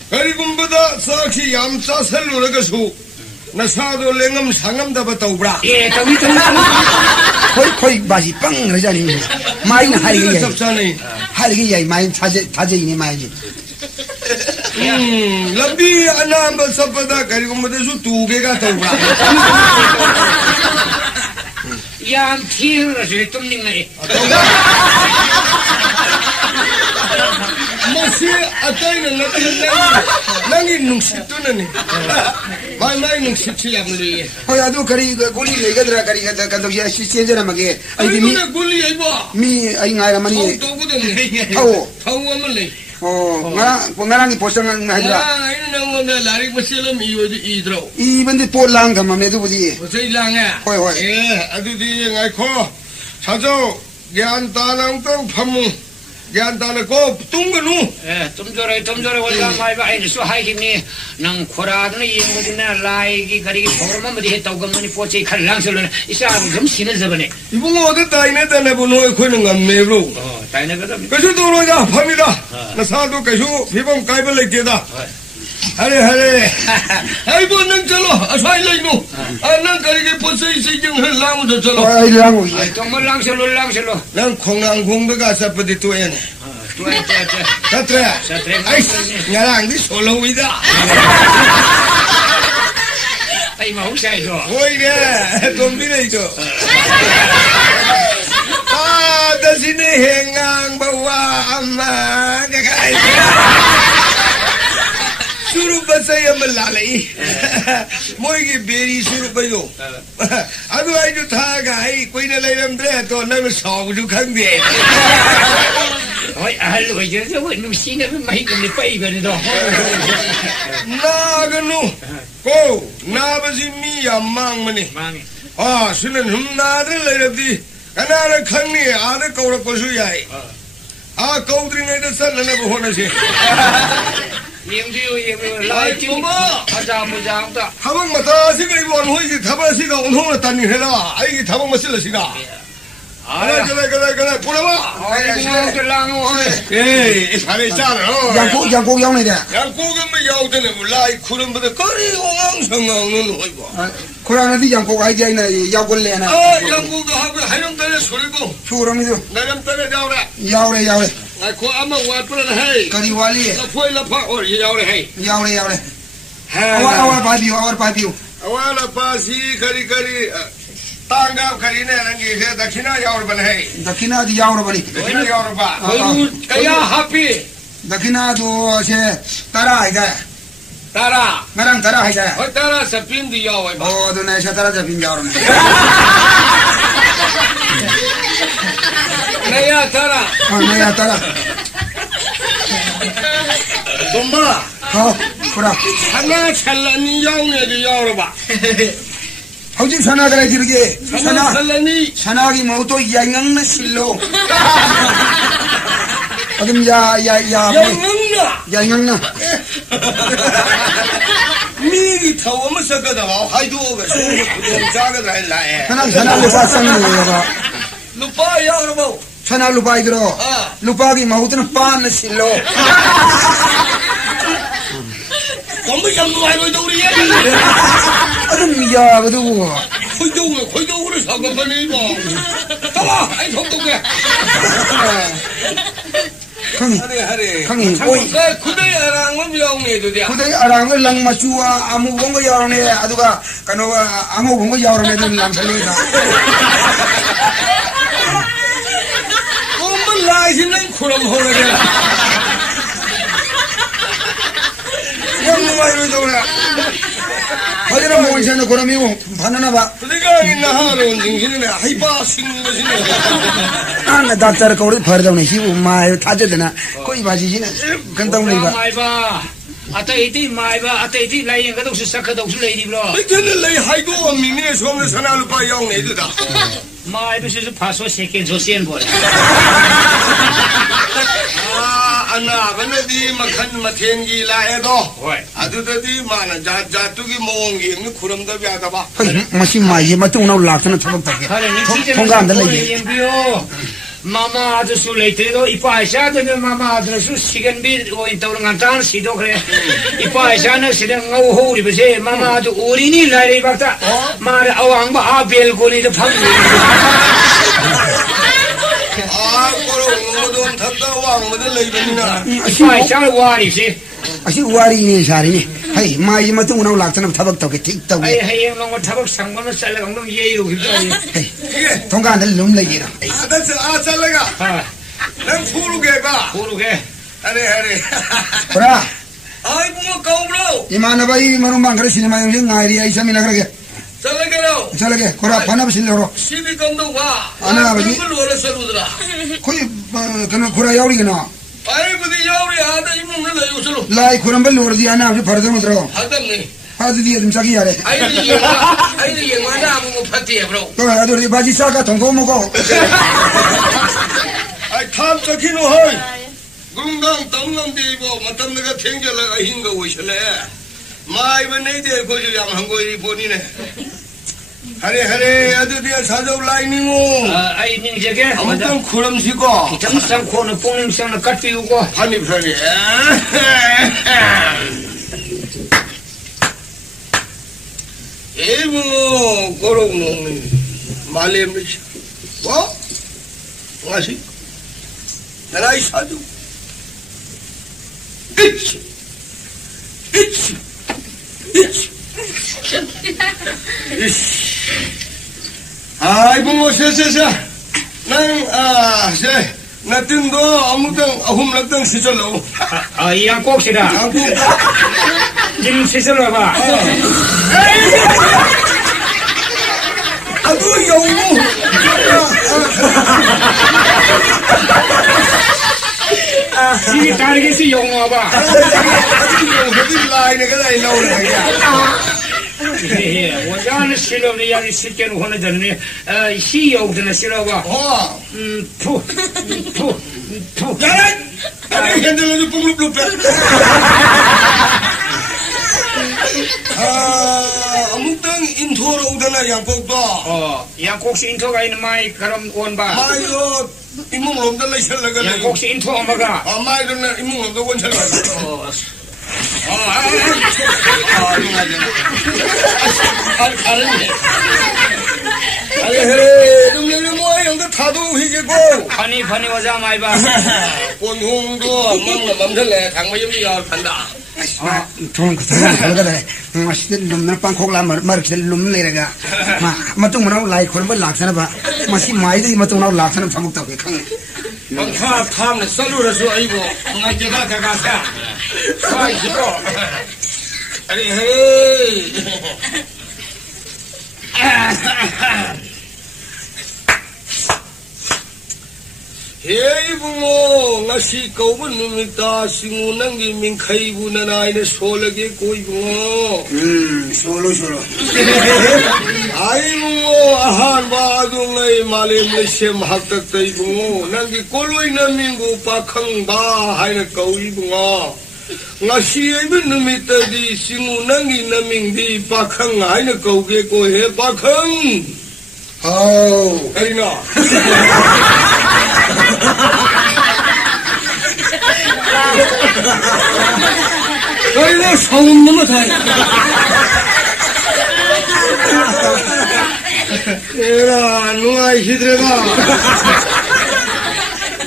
그리고보다 싹시 얌짜 살로라가수 나 사도 랭엄 상암다바 떠오브라 예 저기 거의 바지 빵 그러잖니 마이는 하리게 잡잖아 하리게 야이 마이 타제이네 마이지 람비 하나 한번 섭하다 그리고보다 수2 개가 떠오브라 양 티르르 좀 닝네 마시 아따이는 나기 능십도는 마이 능십치 야물이 호야도 거리 고리 내가더라 거리 간다고 시세잖아 막에 아니 굴리 해봐 미 아이 나라마니 또거든 타오 하면 나랑이 보상한 하더라 아이는 나오는데 라리 버실럼 이드로 이번에 볼랑 감맘에도 보지 버실랑에 호이 예 아두디 nga이코 자조 얀다낭땅 파무 얀다나고 뚱거누 좀 저래 올라 말바 아니 수 하이기니 난 코라드는 이거디나 라이기 가리기 보르만 뭐디 했다고 그러니 포체 칼랑설은 이사람 좀 신을 저번에 이분 어디 따이네 따네 보노 코는 감메로 따이네 거든 그래서 도로자 팝니다 나 사도 계속 비범 가입을 냈게다 하래 아이고 능 절로 아사일라 이노 난 가리게 벌써 이세경을 라무도 절로 아이라고 정말 랑설로 난 콩랑 공부가 사프디 또에네 사트레 아이씨 나랑 니 솔로위다 아이 마 혹시해서 오이네 돈비네 이거 아 다시네 행강 바와 엄마 내가 Suruh saya melalui, moigi beri suruh bayu. Aduh ayu thaga, kau ini lain amdre, tu nama sahut juga dia. Oi, ahal kau jadi tu, nusi ni mahi kau ni pai kau ni tu. Nah kanu, kau, nah basi mi amang mani. Sunan nadre lain abdi, karena ada kang ni, ada kau nak kosu yai. Kau dringai dasar nana bohong nasi. Yang lain aja mujang tak. Habang mata sih kalau ibu anu ini, habang sih kau anu nak tani hela, ayi habang masih lah sih kau. Kalau, pula Yang kelang hari cara. yang kau yang ni dah Yang kau kan menjauh tu ni, mulai kurang pada kari orang sengang nunu ibu. kurang nanti yang kau aja ini yang kau lena Yang kau dah habis hayam tanya suruh kau. suram itu Nanti tanya jauh dah. yaure Aku amat buat pula dah hai. kari wali Lapoi lapak or jauh dah hai. yaure awal papiu Awal apa sih kari tanggap kari ni lagi saya dakina jauh dah hai. dakina di yaure bani Dakina jauh dah. Kaya happy. dakina tu se tara aja Tara. ngarang tara aja Oh tara sepin di jauh hai. oh tu nasi tara jadi yaure Naya tara. naya tara Domba. kau kurang Hana chalan ni jauh ni di jauh dah. hꯧji sana kare jirge sana salani sana gi mau to yangang na sillo adum ya yangang na 미기 타워 무서거든 하이도가 좀 작아다 라에 sana lupa sang ni ba 루파 야그러고 sana lupa idro lupa gi mau to na pan na sillo 너무 양도하고 우리 adum ya badu 거기도 사과하니 뭐 따라 아이 독독해 하래 강이 oi 구대야랑 뭐 명예도 돼 kudai arang lang machua amu bongo yarone aduga kano amu bongo yarone dun lam salida 엄마 라이신은 그럼 호래라 yang mai ro jora hajara mo insana korami mo bhanana ba 내가 있나 하러 정신이네 하이바 신것이네 ana doctor ko ri phar daw ne hi mai thaje dena koi baji jina kantang nei ba mai ba atai ti mai ba atai ti lai yang ka dau su sak ka dau su lai di bro 이제는 내 하이도 미미의 수업을 사나를 봐 영내도다 mai ba su paso second so sen bo 아나가나디 마칸 마텐기 라에도 oi 아두다디 마나 자투기 모옹기 구름답이 하다봐 masi mai ma tu na lak na thak tak kare ni si je thong ga andal lai yang bio mama adu su lai te do ipa sha de mama adu su sigan bi o in tawr ngan tan si do kre ipa sha na si de ngau ho ri be se mama adu uri ni lai ri ba ta ma ra awang ba a bel ko ni de phang ni 아 꼬로 모든 탔다 왕모들 레이벤이나 ipa sha wa ri se asi wari ni sari ni hai mai ma tu na lak na thabak tak tik tak ai hai nong ma thabak sang ma sal ga nong ye ru hi thong ga andal lum lai ra 아다스 아살라가 ha 난 푸르게 봐 puru ke 하래 ora 아이 부모 까우브로 imana bai maru mangre cinema yang ngai ri ai sami nagra ke 살라게로 chala ke kora phana bil ro 시비 감독 와 아나, 아버지. 그걸 원래 서루더라 koi kana kora yauri na 아이 부디 여우리 아다 이문을 내요서로 lai khoram bal lor di ana abi farda mudro 하담니 hadi di dum saki yare 아이디 영화나 아무 파티에 브로 to adu ri baji sa ka thong ko mo ko 아이 탐 저기노 허이 궁강 땀남디고 마탐내가 탱결라가 흰거 오실래 마이번 네이데 고주 양한 거이 보니네 하래 아두디야 사적 라이닝오 ai ning je ke 아무튼 구름시고 kitang sang ko na pung ning sang na kat pi ko 한입 편이 에이모 고롱농 말렘리시 뭐? 와시 나라이 사주 아이고 뭐 세세세 나 뜬도 아무튼 홈락당 시절로 yang kok sida jin sisel ba 아두 영무 si target si yong ba 아두 라인에 가다 나오는 거야我家那石头的样子是跟我那等的西游的那石头吧噗噗噗 야라 아니 핸들로도 뿜뿜뿜 아무튼 인토로 오잖아 양복도 yang kok si into ga in mai karam on ba 마이도 이몽롬들 레이설라가 yang kok si into ma ga 마이도 이몽롬도 원철라 아니 뭐 형도 타도 휘겠고 pani wa za mai ba 권홍도 멍나 멈설래 당마염이가 간다 thong ko thang ga da ma shi lum na pang khok la mar ki lum le ra ga ma tu na lai khor ba lak sana ba ma si mai di ma tu na lak sana thamuk tak ke khang 방카 탐네 썰루라서 아이고 나게가 가가사 아이고 아니 헤이 헤이 붕어 나시 거부 놈이다 싱우낭기 민카이부나 나이네 솔라게 꼬이 붕어 솔로 아이 붕어 아한 바둥의 말렘레 셈 학덕의 붕어 난기 꼴로이 남민구 박항바 하이네 꼬이 붕어 나시에 빈 놈이다디 싱우낭기 남민디 박항 하이네 꼬게 꼬해 박항 아우 에리나 너희가 성운 놈을 다 에라 누가 히드레가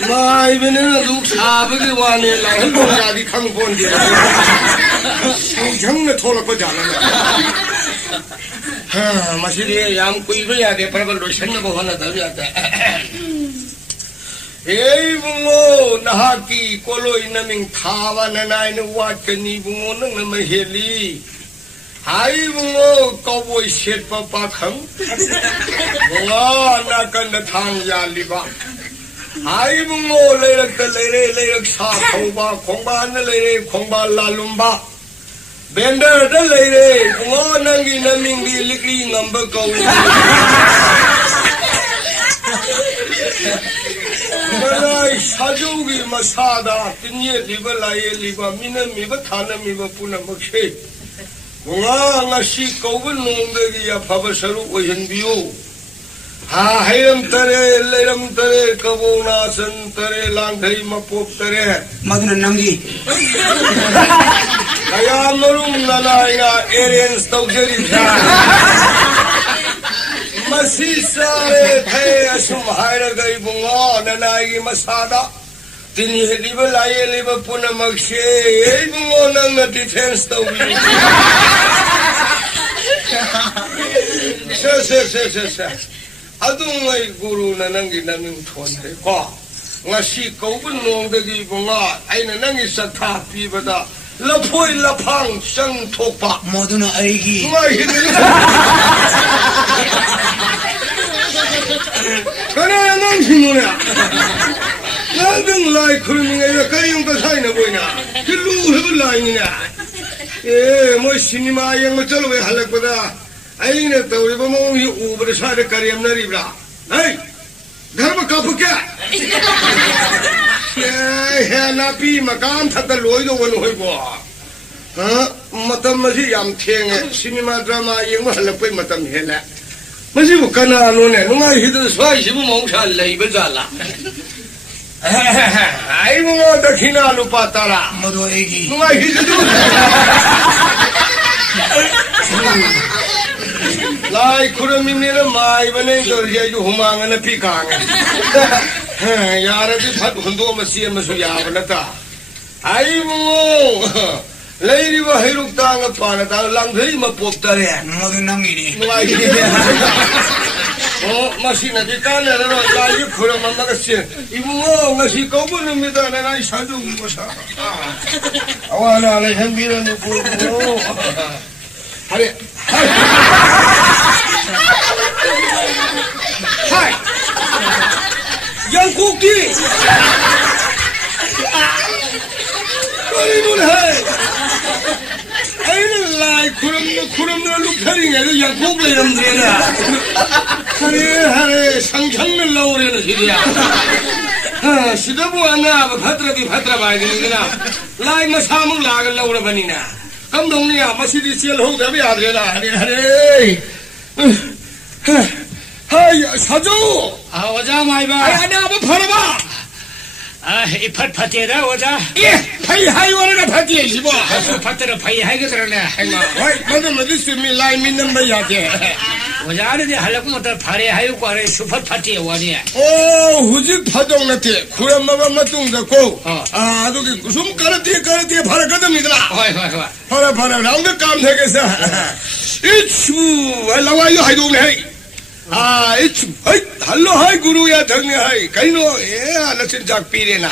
마 이번에는 누구 사버기 와네 라헬로가디 강본디 상장내 토락하지 않았네 마시리에 얌 꾸이버야 돼 바로 로션나고 하나 더 해야 돼 에이 붕어 나하기 꼴로 이놈ing 타와 나나이는 왔더니 붕어 너는 뭐 헬리 아이 붕어 거보이 셋빠빠 강 붕어 나간다 탕야리바 아이 붕어 레럭다 레럭 사토바 공바나 레레 공바 랄룸바 벤더다 레레 붕어 난기 남ing디 리크리 넘버 고 그러나 사족이 마사다 뜬예 리바 라예 리바 미는 미바 타는 미바 뿌나 먹시 뭔가 나시 거분 농덕이야 바바서로 오현비요 하이름 따레 레름 따레 거보나선 따레 랑타이 마법 따레 마두는 남기 나야 노름 나나이가 에렌스 떡저리다 마시사레 태야숨 하이라가이 붕어 나나이기 마사다 딘이 리바 라예 리바 뿌나 먹시 에이 붕어 나나 디펜스 떡비 쎄 아동의 구루나 남기 남ing 톤데과 ngasi 거분 농덕이 붕어 아이는 남기 사타 비바다 라포이 라팡 쌍톡파 모두는 아이기 그래 넌 힘으냐 나등 라이 그러는가 가용가 사이나 보이나 길루 해볼 라이냐 뭐 시니마 영어 절로 왜 할락보다 아이네 또 우리 보면 이 우버를 사대 가리 없나리브라 에이 가르마 까불게 나비 마감 탔다 로이도 원호 해고 마tam masih yam tiang sinema drama yang mahalapay matam hela masih bukan anu ne nungai hidup suai sibu mau salai bezala ai mau dakina lupa tara 모두 아이기 nungai hidup lai kurang ini le mai bane kerja itu humangan le pikang yara di phat hundu masih masuk ya benata ai mau Lady wa hiruk tang pa na tang lang thei ma pop ta re 모두 남기니 masih na di kan na ro la yu khura ma ma ka sin ibu ngo ngasi ko bu ni da na nai sa du mo sa awana le han bi na bu hare hai yang kuki Kali hai Aina lai kuram na lukari nga yang kuk le yam dena hare sanghang na laure na sidia sida bu anga phatra bai ni na lai ma samung la ga laure bani na kam dong ni masidi sel ho da ya de la hare hai sajo 오자 마이바 ana ba phara ba 이 팟팟이다 오자 hai hai wala na phati sibo 팟팟으로 파이 하게 들어네 hai madam this me lai min number ya de 오자는 하려고 못할 파리 하고 거래 슈퍼 파티에 와니 후지 파동 나티 구람마마 마뚱다 고 아도기 좀 까르티 바라거든니들아 와 바라 라운드 감 되겠어 이츠 알라와요 하이동네 이츠 하이 할로 하이 구루야 덩네 하이 가이노 나 진짜 삐레나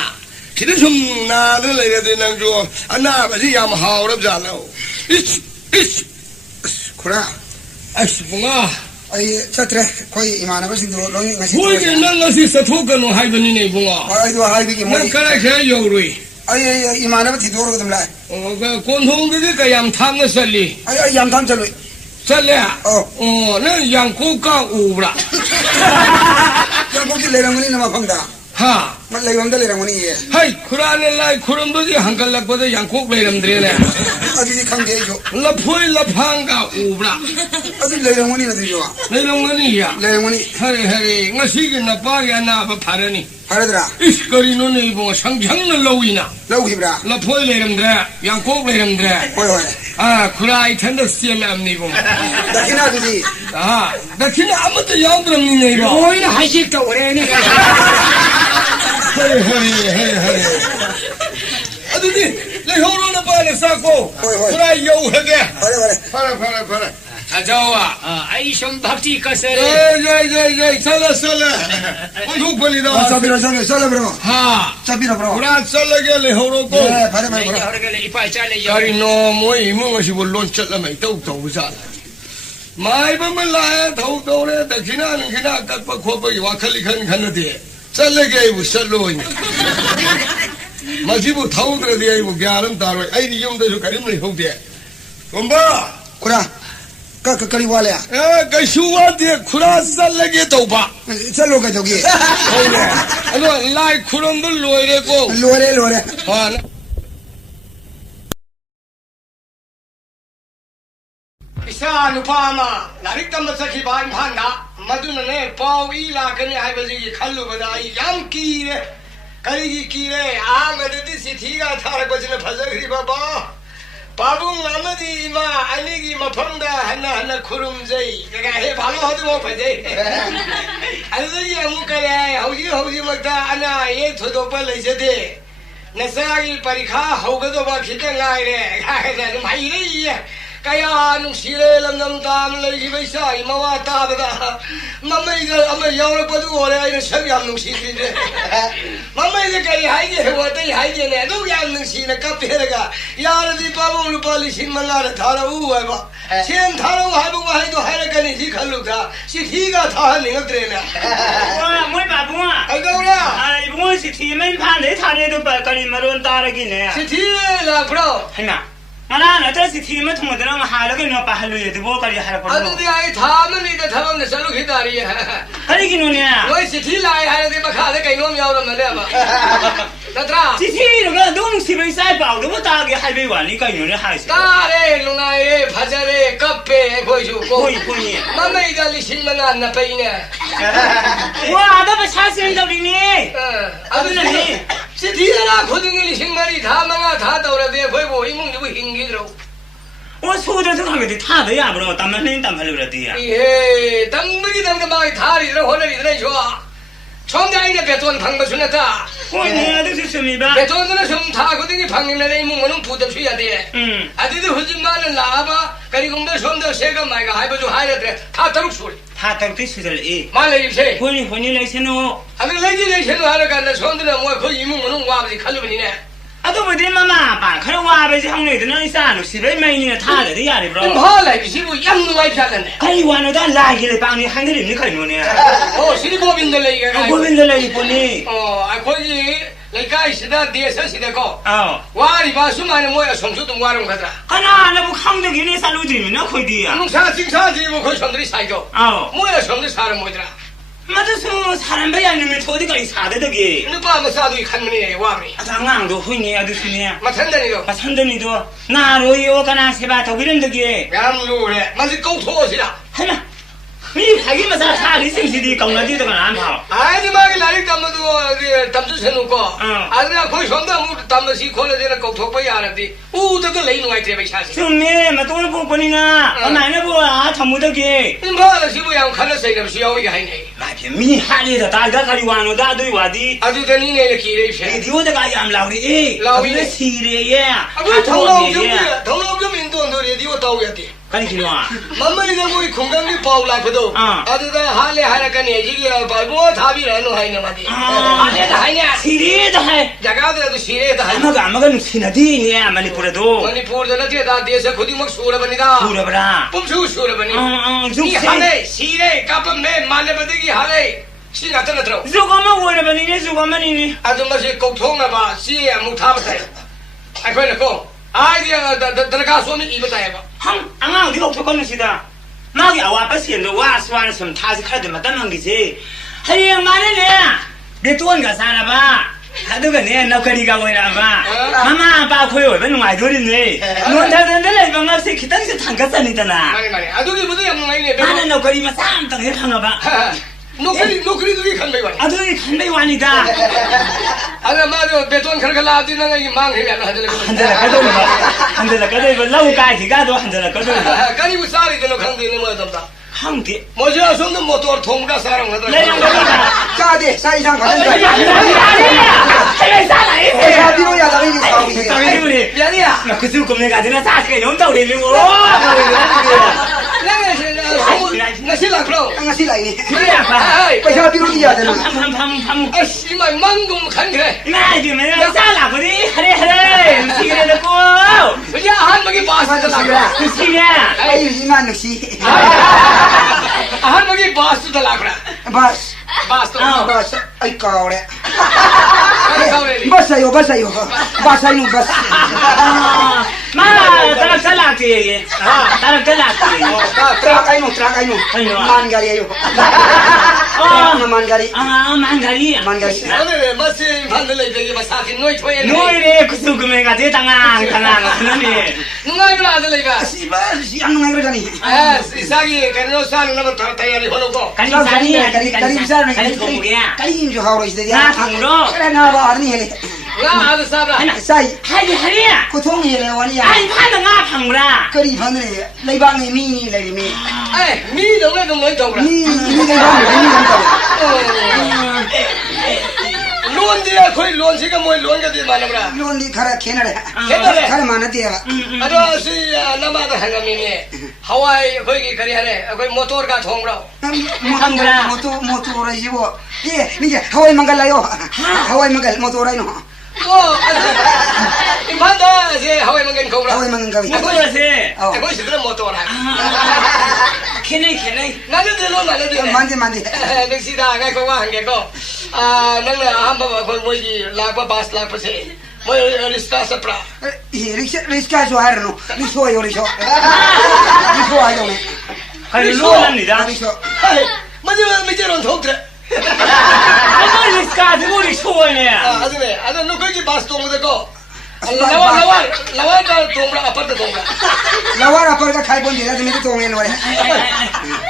기대 좀 나를 내야 되는 거 아나 바지 얌 하오럽잖아 이츠 구라 아이스 붕아 ai chatre koi imana ba sindro lo ngasi Koi nang ngasi sathokan no haibani bunga. ai do hai bi ki mo Nang kara kaya yorui. ai imana ba thidor ko damla Konthong de kayam tham na salli. ai yam tham chaloi Salli. Oh nang yang ko ka ubra. yang ko ki lerangani na ma phangda Ha. ma leibam da lerangani ye Hai Kurane lai kuramdo ji hankalak ko yang ko leiramdre ne. adi di khang ge jo La phoi la phanga ubra. adi lerangani na di jo Leilongani ya. lerangani Hare ngasi ki na pa ya na ba pharani. haradra Iskari no nei bo sangjang na lowina. lau hibra La phoi leiramdre yang ko leiramdre. hoi hoi Kurai thanda siam ni bo. dakina di dakina amata yaudram ni nei ba. Oi na haisik to ore ni. Hare. Adudi lehoro na pa na sako. Hoi. Kurai yo hage. hare Para. Ajawa. Ai som bhakti kasare. Jai. Sala. Unthuk bali da. sabira sala bro Ha. sabira bro Kurai sala ge lehoro ko. pare mai Ai bro horgele ipa chale yo. Kari no moi mu si bo lon chat la mai tau za. Mai ba ma la tau le dakina ni kina kat pa kho pa wa khali khan na de. Sala ge bu salo ni. Masibu thau dre de ai bu gyaram taroi ai ni yum de su karim ni hok de. Komba. kura ka kari wala ya Cái suwa de khura sal lage tau ba. chalo ka jogi Hoye. Alo lai khuram du loi re ko. lore Ha. Isa nupa ma larik tam sakhi ban phanda maduna ne pau ila kane hai baji khallu badai yam ki re kari ki re a madati sithi ga thar ko jine phajari baba Babung amadi ma anigi mafamda hana khurum jai ga he balo hadu mo phajai alji amukare hauji magda ana ye thodo pa leijade nasagi parikha hogado ba khitangai re ga mai re kaya nung sire lam tam lagi baisa imawa ta da mamai ga ama yaura padu ore ai sab yam nung sire mamai ga kai hai ge wa dai hai ge ne du yam nung sire ka perga yar di pabu lu pali sin mala thara u wa ba chen thara ha bu hai do hai ga ni ji khalu ga si thi ga tha ni ngak tre na Wa moi ba bunga. ai do la Ai bunga si thi men phan le tha ne do ba kani maron ta ra gi ne. si thi la bro Hina. Mana na ta si thi ma thum da ma ha la ge no pa halu ye de bo kari ha ko. adu di ai tha ma ni da tha ma salu khitari hai Kari gi no ne. Noi si thi lai hai de makha de kai nom yaw ma le ba natra Si thi ro ga dong si bai sai ba do ta ge hai bai wa ni kai no ne hai si. ta re lungai re phajare kappe khoi ju ko Koi ni. ma mai da li sin mana na pai ne Wa da ba sa sin da ni. adu ni si thi la khod ngi li sin mari tha ma nga tha daw ra de khoi bo imung ni bu hing gi ro Wa so da so ga de tha da ya bro tam na tam halu ra di ya. ye dang mi dang da mai tha ri ro ho ri de jo chong dai de be ton phang ba chuna ta Koi ni a de si mi ba. be ton na sum tha khod ngi phang ni le imung manung pu da chu ya de adi de hujin ma la ba kari gum da som da se ga mai ga hai ba ju hai de tha taruk sur Tha ta ti si dal e. ma le se Koi ni lai se no. Amin lagi le chenu hara kan na sondra mo ko yimu ngonu wa bi khalu ni ne Ado ba de mama ba khara wa ba ji hang ne de na isa no si bai mai ni tha le de ya de bro. ba lai bi si bu yam nu mai pya kan ne Kai wa no da la gi le pa ni hang de ni kai no ne. oh sri gobind le ga Ko bin de lai ko ni. oh a ko ji le kai sida de sa sida ko Ao. wa ri ba su ma ne mo ya som su tung wa rum khadra Kana na bu khang de gi ni sa lu ji mi na khoi di ya. nu sa sing sa ji mo ko som dri sai jo Ao. mo ya som dri sa ra mo dra Ma de so saran ba ya ni mi thodi kai sa de de gi. nu ba ma sa du khan ni ne wa mi Ata ngang do hui ni adu si ni. ma than da ni do Ma san de ni do. Na ro yo kana se ba to bi ren de gi. yam lu le ma si ko tho si la Hai na. Mi hai gi ma sa tha li sing si di kong na di de kana an phao. ai ni ma ki la ri tam du tam su chenu ko a ri ko som da mu tam si ko le de na ko tho pa ya ra di u da ko le nu ai tre ba sa si Sum me ma to po ni na. Ma na bu a thamu de gi. in ba la si bu yang khan na sai na si yaw yi hai nei Ma pi 미 하리다 달다 가리 와노 다도 와디 아주더니 내 길에 피 디오다가 얌 라우리 라우리 시리에 아그 덩로 좀 인도인도리 디오 따오야디 가니 기노아 맘마리가 뭐 공감이 파울라거든 아주다 할래 하라카니 지기야 발보 다비라노 하이네 마디 아네다 하이냐 시리에다 해 자가들도 시레다 하이 아마가 시나디니 마니푸르도 मणिपुर दा देश खुदिमक सुरबनिदा सुरबरा पुमसु सुरबनि 이 हाले 시레 까뻔메 말레버디기 हाले 시나트 너트로 조금만 오래버니네 조금만이니 아줌마시 꼭통나봐 시에 무타버타이 아이코이나고 아이디야 드르가 소미 이버타이바 항 앙아 어디가 없었거는시다 마기 아와 빠시엔도 와 스와는 좀 타지 카드 맞다는 게지 하리양 말이네 내 돈가 사나봐 하도가 내 너거리가 오이라봐 마마 아빠 코요 왜 누가 이러니 넌 다른데 내가 없이 기타에서 당갔다니잖아 말이 아두기 무도 양나이네 나는 너거리만 쌈땅 해 방아봐 노크리두기 간배와니 아들이 간배 완이다 아나 마도 베톤 칼칼라디 나가 이 망해야 한자라 까도 라우 까지 가도 한자라 까도 까니부 사리 되는 강대는 뭐 덤다 항디 뭐지 손도 모tor 통가 사람 하다 내랑 거기다 짜대 사이상 가는 아니야 해외 살아이 사비로야 나가기 사비 당연히 미안이야 나 그술 겁내 가지나 사스가 연다 우리고 나 신랑 그럼 ngasi lại 그래 아빠 पैसा 비로야 되나 팜팜팜 아 씨발 망금 간게 나 지금 내가 살아 버리 하래 시그레 넣고 야 한목이 바스다 나그라 그치냐 ai iman được gì 한목이 바스다 나그라 bas 바스 bas ai cầu đấy 가오레리 bas ayo bas ayo bas ayo bas 마 따라 잘라게 따라 잘라게 truck ayo man gari ayo man gari 망가리 man gari 오늘 마치 반들레 되게 마사키 노이 토에 노이래 구수금에가 대당ang 하나니 누가 이거 아들이가 si bas si ang ngay gani 아 이사기 간노 사는 놈은 다 타야리 호로고 간이사니 kali besar nih 간이 고무야 kali jo haro is dia 나 당으로 karena ba arni hele 나 아들 사라 sai 하지 하리야 ko thong hele wani ya 아니 파는 아 방구라 kari phan ne lai bang ne mi lai mi 에이 미 동네 동네 동그라 mi lai bang ne mi kan ta 론디야 거의 론지가 뭐 론가 돼 말아보라 lon di khara khena re 걔들에 khara mana dia 아저씨 남아도 한가미네 하와이 거기 그리 하네 거기 모터가 통으로 motor ai bo ye ni je hawai mangal ayo hawai mangal motor ai no 이만다 이제 하와이 મં겐 거라 hawai mangal gawi 뭐라세 거기 시들 모터라 캐네 나는 들로 나는 들로 mandi 넥시다 가 거가 한게 거아 너는 한번 거기 뭐지 라바 바스 라프세 뭐 리스타 서프라 riska so har no riso ayo riso ayo ne 하리 로랍니다 riso 맞아 미제론 통tre 아버리스까 누구리 초원이야 아드네 아드 너 거기 바스 통데 거 lawa 동그라 아파트 동그라 lawar apar ka khai bon dia me to ngen wa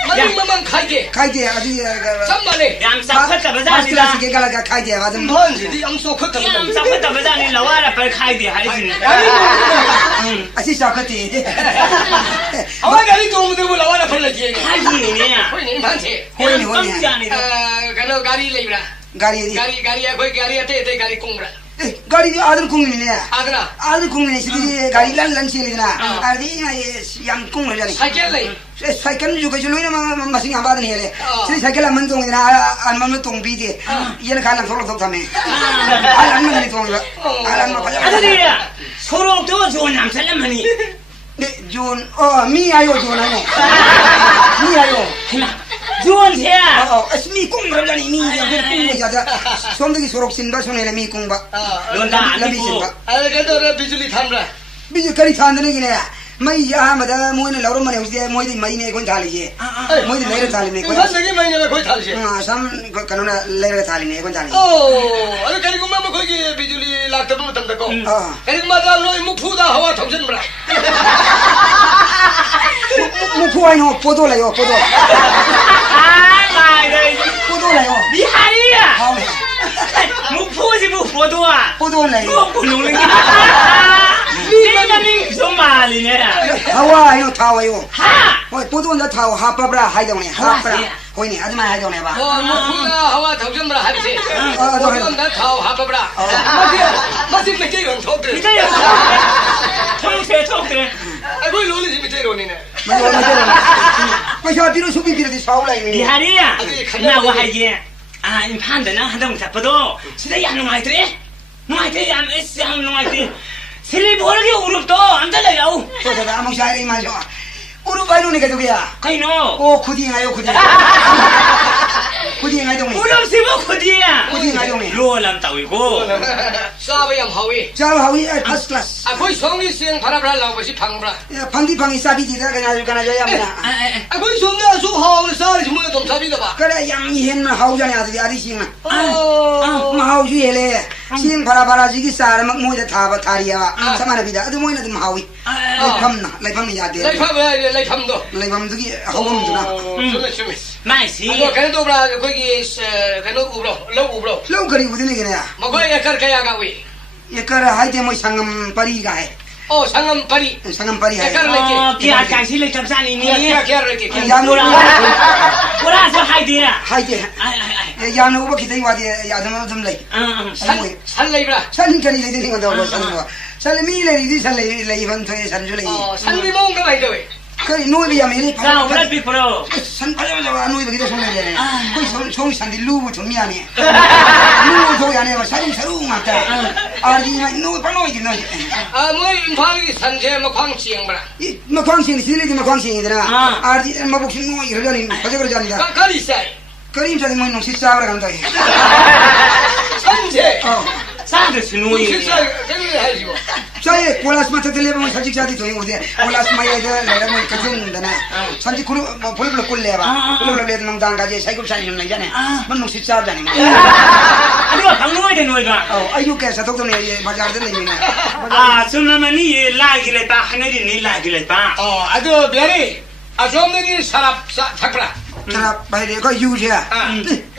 만만 가게 khai dia adi 잠만에 얌싹하다 바자니다 ke gala ka khai dia adam 뭔지 네 암소 컸다 얌싹하다 바자니 라와라 빨리 카이디 하리진 asi sakati 아와가리 동무되고 라와라 벌레지 하지니야 호이니 많지 hoini 깜짝이야 가노 가리 레이브라 gari 가리야 거기 가리야 때 가리 꽁브라 gari adam kung ni ne 아드나 adam kung ni sidi gari lan sili na adi yang kung le jani 사이클 레이 cycle ju ka ju loina masing abad ni hele sidi cycle man tong na an man tong bi de yen ka lan solo tong thame an man ni tong an ma pa 아들이야 서로 또 좋은 남살람하니 de jun mi ayo jun ane mi ayo 좋은 새야 mi kung ra jani mi kung ja ja somdagi sorok sin ba sonele mi kung ba 넌다 labi sin 아니고 ba 아드가 비줄리 탐라 biju kari thandne gi ne mai ya ma da moine lawro mane usde moide mai ne kon thali je moide leire thali ne kon 이산 내게 많이 내가 거기 탈시 sam kanona leire thali ne kon thali 오 아드 가리고 뭐 거기 비줄리 락다 뭐 탐다 거 가리고 마다 로이 뭐 푸다 하와 정신 브라 mu pu ai no podo la yo podo 아이고 podo la yo 미하리야 hao 뭐 포지 뭐 포도아 podo la yo 뭐 부르는 게 니 좀 말이네. 하와요 타와요. 하. 뭐 보통은 타와 하빠브라 하이동네 하빠브라. 거기네 아줌마 하이동네 봐. 하와 정전부라 하지. 나 타오 하빠브라. 마치 밑에 영 톡들. 밑에 영 톡들. 아이고 로리 밑에 로니네. 마셔 뒤로 수비 뒤로 사올라 이미. 미하리야. 나 와하게. 아, 이 판다나 한동 잡아도 진짜 야 농아이들이. 농아이들이 야 농아이들이. 슬리 모르게 우릅도 안 달라요. 저다 아무 샤이 마셔. 우르 바이로네 가족이야. 가이노. 오 쿠딩아요 쿠딩. 쿠딩 아이동네. 우릅 세모 코디야. 쿠딩 아이동네. 로람 따위고. 싸바야 하위. 자 하위 파스 클래스. 거기 성이 수행 바라브라 나오고시 방브라. 방디 사비지다 그나 줘야 합니다. 거기 성이 아주 하위 싸리 주문에 동사비다 봐. 그래 양이 했나 하우잖아 아들이 시나. 마하우 주엘에 시행 바라바라 지기 사람 막 모이다 타바 타리야. 사마나 비다. 아들 모이나 좀 하위. 라이팜나 야데. 라이팜도. 라이팜두기 하우는구나. 좀. 마이시. 그래도 브라 거기 그래도 우브로 우브로. lâu 우드네 그냥. 뭐가 약간 가야가 위. 예까라 하이데 뭐 상금 파리가 해. 상암 파리. 상금 파리 해. 기아 가실을 잡사니니. 기아를 뭐라서 하이디야. 하이데. 야는 오버 기대 와디 야는 좀 레이. 살레이브라. 살림까지 레이딩 건데 오버 살림. 살림이 레이디 살레이 레이번 토에 살줄레이. 살림이 뭔가 많이 돼. 그 노비야 메리. 자, 오라 비프로. 산 빨려서 노비 기대 손내네. 그 손이 산디 루부 좀 미안해. 루부 소리 안 해봐. 살림 새로 맞다. 아리나 노 빨로 이기 너지. 뭐 인파리 산재 뭐 광치행브라. 뭐 광신이 실리지 뭐 광신이더라. 아리 뭐 복싱 뭐 이러려니 어제 그러잖아. 가리사이. 그림 전에 뭐 농식 싸우러 간다. 산재. 사드 스노이. 식사 그게 하지 뭐. 자예 콜라스 마트 텔레비전 사직 자디 도이 오데 콜라스 마이에서 내가 뭐 그런다나 산지 그룹 뭐 볼볼 꼴래봐 볼볼 레드 농장 가지 사이급 산이 좀 나잖아 뭐 농식 싸우잖아 아니가 방노에 된 거가. 아유 깨서 독도네 바자르들 내미네 아, 손나만이 라기래 봐. 하늘이 니 라기래 봐. 아주 별이 아주 없는 사람 작브라. 자 바이레 거 유지야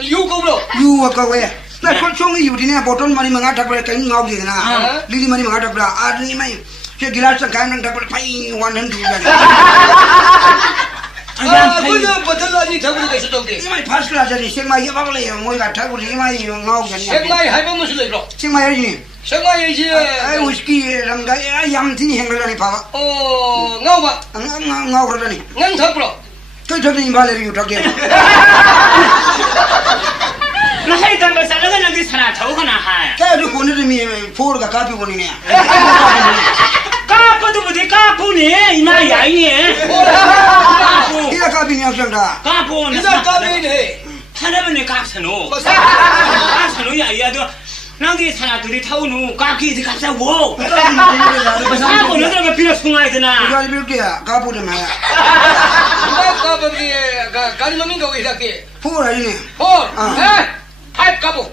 유고브로. 유가 왜 나 폴총이 유디네 보통 많이 망아 잡을 때 나오기나 리리 많이 망아 잡을 아니 많이 저 길라서 가는 잡을 파이 원한 두잖아 그저 버틀라니 잡을 때 있었던데. 이마이 파스라저리 생마이 해봐볼래요 뭐가 타고 이마이 나오잖아 생마이 하이번 무슨 일로? 생마이 생마이지. 아이 우스키랑가 얌티니 행거라니 봐봐 나오봐. 나오러다니 난 잡으러. 저기 발레리 유타게 나 하이단 거 살아가 나기 살아 저거나 하. 까도 보내더니 포르가 카피 보내네 까빠도 못해 까쁘네 이마 야이네. 이라 카피 녀석다 까쁘네. 이자 까비네. 하나만에 깝사노. 깝사노 야이야도 나한테 사람들이 타오누 까기지 깝사고. 까고 너들가 빌어 숨어야 되나. 이거 알빌게야 카포도 마야 까버기 가리놈인가 왜 이렇게? 포르 아니네 파이프 까보.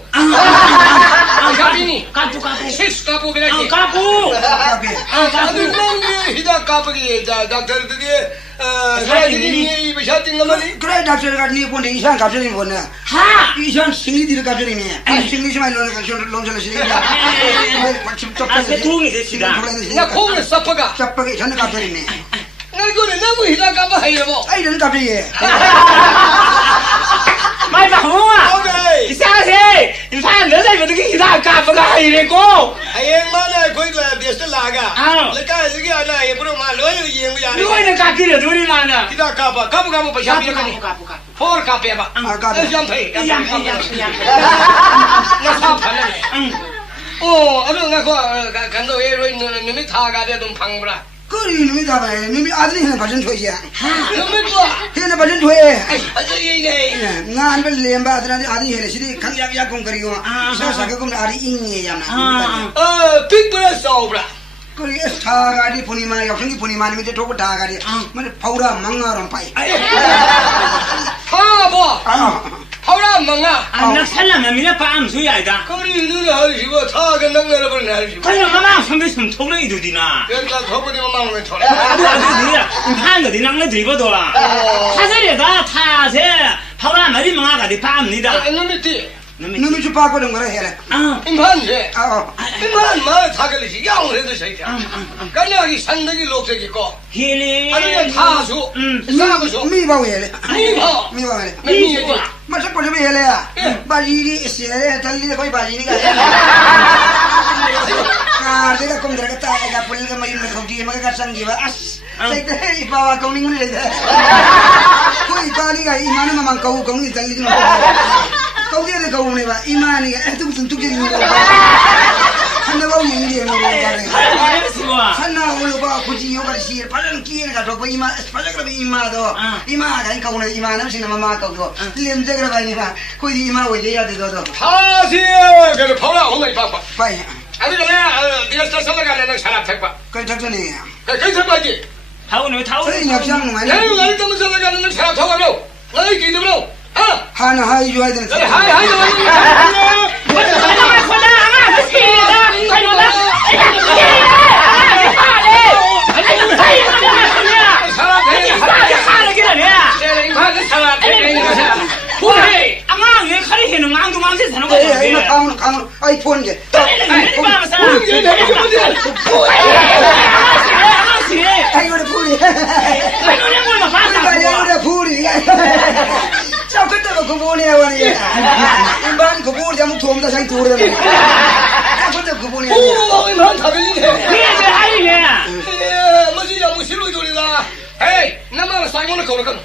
까비니. 까부. 실수 까보 그랬지. 까부. 카피 아들 놈이 히다 까보기 닥터들이 사람들이 입에 샷팅 거머니. 그래 닥터가 니 본데 이상 갑자기 보네 하. 이상 싱리들 갑자기네 싱리 좀 알려 롱절로 싱리 아, 대통령이 됐시다. 나 콩을 sap아가. sap하게 전에 갑자기네 나 이거는 너무 히다 까봐 해요 뭐. 아이 는 갑자기 말봐 홍아. 오케이. 이상해. 인사 너들 어떻게 이다 까부가 이래고. 아예만아 거기가 비슷 나가. 내가 여기 하나 예쁘로 말 너는 이해가 안 돼. 누구는 까기려 둘이 많아. 히다 까봐. 까봐 바샤비 가니. 까부. 포르 까봐 봐. 까봐. 샴페. 양. 나 사파네. 아주 나 그 간도 예로 있는 놈이 다 가대 좀 방브라. 그리 놈이 다 봐요 놈이 아들이 해는 발전 토이야 놈이 좋아. 해는 발전 토해 아주 이게 나안 벌레 아들한테 아들이 해래 시리 강약 약공 그리고 사사가 그럼 아리 잉이야나 빅브레 싸우브라. 그리 타가리 보니만 역성이 보니만 밑에 도고 타가리 뭐 파우라 망나랑 파이 파보. 파우라 망아. 나 살라면 미나 밤 수야이다. 거리 누나 하시고 타가 낭나라 버는 하시고. 그냥 마마 선배 좀 통로이 두디나. 그러니까 거부디만 망면 쳐. 아들이야. 한 거디 낭나 드리버도라. 사설에다 타세 파우라 말이 망아가 디 밤니다. 놈이 띠. 놈이 좀 바꾸는 거라 해라. 임판제 아, 임판 마 사ገል이지 양해도 새끼야 그냥 이 산덕이 녹색이고 힐리. 아니면 타수 사고수 미바고 해래. 미바 미바고 해래. 미바 마셔 버리면 해래야. 바지리 세 달리 거의 바지니가. 아, 내가 kom 들어가 따가 불가 뭐 이런 거 뒤에 막가 상기바. saya ibawa kau ni ngene. Kau ibaliga imana mamang kau kau ni tangi ni. Kau dia kau ni ba imani itu bentuk jadi ni. Handa kau ni dia ni ba. Handa ulu ba kuji yoga sih. Padahal kian ka dok ima padahal kau ima do. Ima kan kau ni imana mesti nama kau do. Lem jaga ba ni ba. Kau di ima wajah ya do do. 타시야 그 파라 오늘 봐봐 Pai. 아니 그래 네가 살아가는 사람 택봐 Kau cakap ni. 그 택봐지 타오네 타오네. Saya nyap jang mana. 야 나를 때문에 살아가는 사람 택봐로 나이 기도로 아 Hana hai jual dan. 하이 하이 Kamu iPhone je. Ayo dah puri. Ayo dah puri. Sao cái tao có vô nè vậy? Em bán có vô jam thom ta sang tour rồi. Sao cái tao có vô nè? 오 임판 타벨이네 그게 아니네. 뭐지야 뭐 실로 돌이다 에이 나만 사고는 거는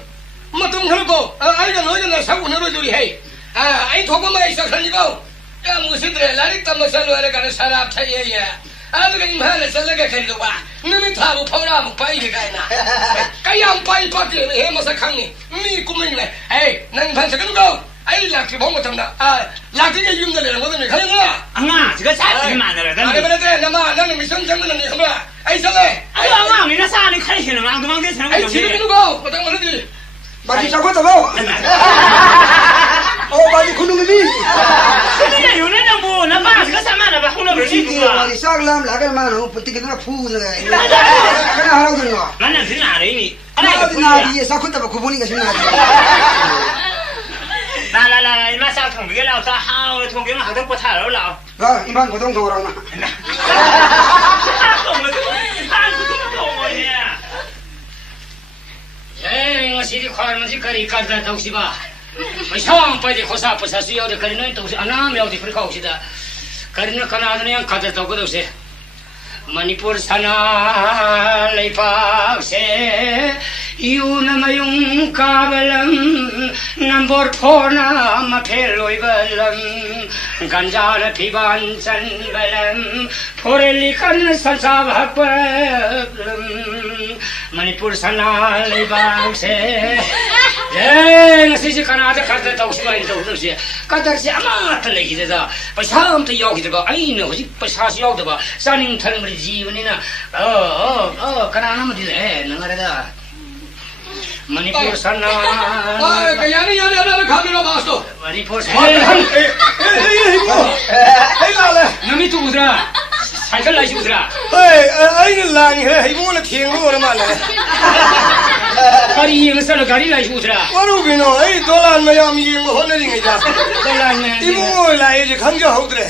뭐좀 그러고 아이가 너희는 사고 너로 돌이 해 아이 도구만 있어 가지고 야 무슨 데 라리 담을 살로 하러 가는 사람 차이야 아무가 임판을 살려가 가지고 와 너미 타고 포라 못 빠이게 가이나 까양 빠이 빠게 해 뭐서 강니 미 꿈이네 에이 난 임판 sak은 거 아이 락지 보고 탐나 락지가 윤들이는 거는 가는 거야 앙아, 저거 사지 마늘어. 아니 그래 나마 나는 미션 장면은 니 뭐야 아이 살래 아유 앙아, 니나 사는 칼이시는 앙도망 대처럼 아이 지금 누가 어떤 거지 Bagi siapa tu kau? Oh bagi kunung ini. 그게 요네는 뭐 나봐 저거 사마나 봐 혼나 버리지 Ini 누가. bagi saglam lagar mana? Putih kita fu je. Kena harau tu kau. 나는 그냥 알아 이미. Nah, nah dia sakut tak aku boleh kasih nak. 나라라 이마 사 통비게 나와서 하우 통비는 하도 못 하러 나와. Ah, imban kau tong orang. 예, 이것이 과는지 거리 가다 도시바. 형 빨리 고사 부사수 여기 거리는 도시 안함 여기 그렇게 오시다. 거리는 가나는 가다 도고 도시. मणिपुर सना लेपासे युनमयुं काबलम नंबर 4 ना मफेलोइबलम गंजार फिबान चनबलम फोरेलिकन संसाभपलम मणिपुर सना लेपासे ngasi kanada kada tausiba in tausi kadarsi amat lehida pasam te yogida aina hoji pasasi yogda saning thalmri jeevanina kanana madile nangarada manipur sana 야니 카메라 봤어 manipur nami tu udra cycle lai udra 아이는 라니 이거는 튀는 말래 gari ngasal gari lai udra 와루기노 에이 돌란 마야미 이거 혼내는 거야 dalanya 이거 라이지 강자 하우드래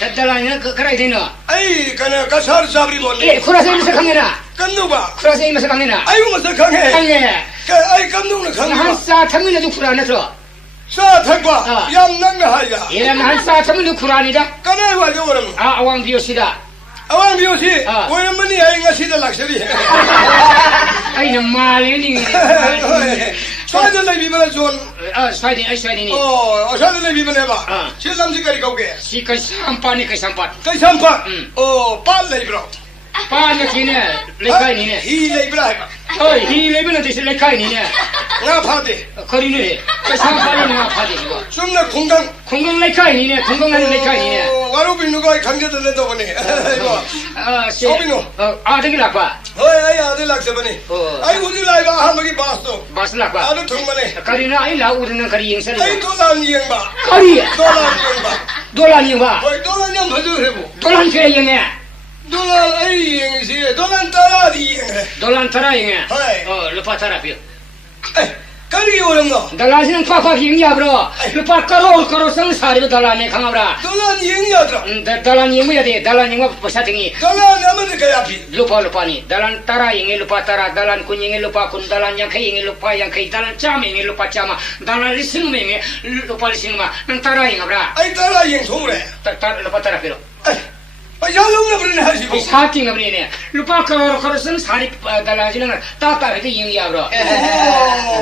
kadalanya karai dena 에이 그나 가사르 잡리 돈네 eh khurase masa kangena 간누가 khurase masa kangena 아이고 무슨 강해 kangena 아이 감독는 강해 한사 탐문에 쿠라나 저 자 택과 얌난가 하이가 얘는 한사 탐문에 쿠라니다 까나 와려오름 아 아왕 비오시다 아왕 비오시 오염만이 아이가 시들 락셔리 아이는 말이니 사들레 비번에 존 아 사이디 아이 사이디니 사들레 비번에 봐 실람지까지 가오게 시카 샴파니 카 샴파 cái sản phẩm ba lấy bro 파니 키네 레카이니네 hi lấy bro 어이 이 레벨은 대신 레카이니네 nga 파데 거리네 카 샴파니 나 파디 이거 좀나 공강 공공 레카이니네 공공한 레카이니네 와로비 누가 강제들 낸다 보니 이거 아시 소비노. 아 되게 라파 어이 아이 아들 락세 보니 아이 우리 라이가 한 먹이 봤어 바스 라파 아들 정말에 거리나 아이 라우르는 거리 인생 아이 돌란 이행바 거리 돌란 이행바 돌라니 봐 어이 돌란 양 더도 해보 돌란 개 영에 돌란 아이 이행시 돌란 따라디 이행 돌란 타라 영에 어이 루파 타라피 에이 까리 어떻게 오름노? 달라지는 팍팍 얘기하브라. 루파 가로 상사리로 달라네 강하브라. 달란 얘기하더라. 달란 얘기야 돼. 달란 얘기 보사등이. 달란 아무도 가야피. 루파니. 달란 따라 얘기 루파 따라. 달란 군 얘기 루파 군. 달란 양케 얘기 루파 양케. 달란 짬 얘기 루파 짬아. 달란 리싱 얘기 루파 리싱 마. 따라 얘기하브라. 아이 달라 얘기 소래. 따라 루파 따라 필요. 야롱나 버리네 하시고. 사킹 아브리네. 루파 가로 상사리 달라지는 따따해도 얘기하브라.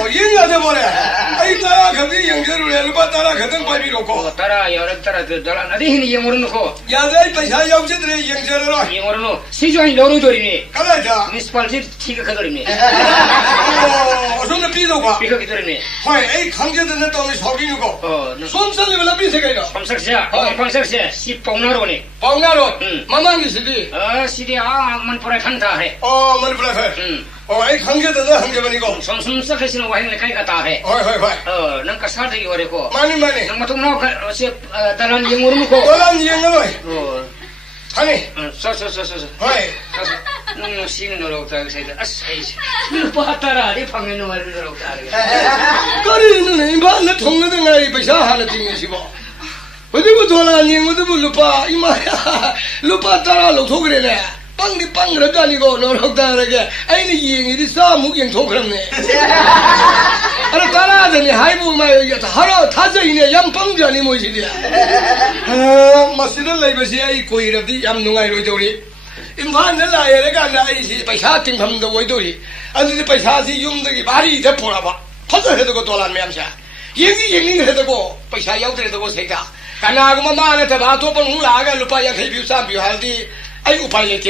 얘기하자 뭐래. 아이 따라 그게 영재를 해. 루파 따라 그등 빨리 놓고. 따라 여러 따라 달란 어디 힘이 영어로 놓고. 야자이 पैसा 영재들의 영재를 영어로 놓. 시주안이 너로 조리네. 가라자. 미스팔티 티가 가더리네. 어서는 삐도가. 비가 기더리네. 하이 에이 강재들은 또는 서기누고. 손상이 왜 삐세가이노? 방석시야. 방석시야. 시 뽕나로네. 방나로. 마망이 시디. 시디야. 만포라 판다 해. 머리 플라이. 아이 강재들은 한개만이고. somsum sakasino wahing kai kata he. 하이. Nang kasardi wari ko. 많이. Nang matungnaw ka si dalan yung urmo ko. 달란 얘기를. 하니. So. 하이. Nung sino nolo ta sa ita. Asay. Lupa tara di pangino wari nolo ta. 거리는 이만나 통로등 아이 배샤 하나 띵이시고. 어디부 돌아다니 어디부 루파 이마야. 루파 따라 놓고 그래네. 빵디 빵 그래도 아니고 노력다르게 아이는 이행이 싸무경 도그럽네. 하나 따라하더니 하이부 마이 하루 타저이네 양빵전이 뭐시리야. 마시는 라이브시 아이 고이럽디 얌농아이로 저리. 임판을 나야래가 나이시 배샤 띵함도 오이도리. 아니 배샤시 юм덕이 말이 대포라봐. 퍼져 해두고 돌아면서 얘기 해두고 배샤 야우들해두고 세다. 가나고마 마한테 바토번 홍라가 루파 양케 비우사 비우할디 아이 우파이 लेके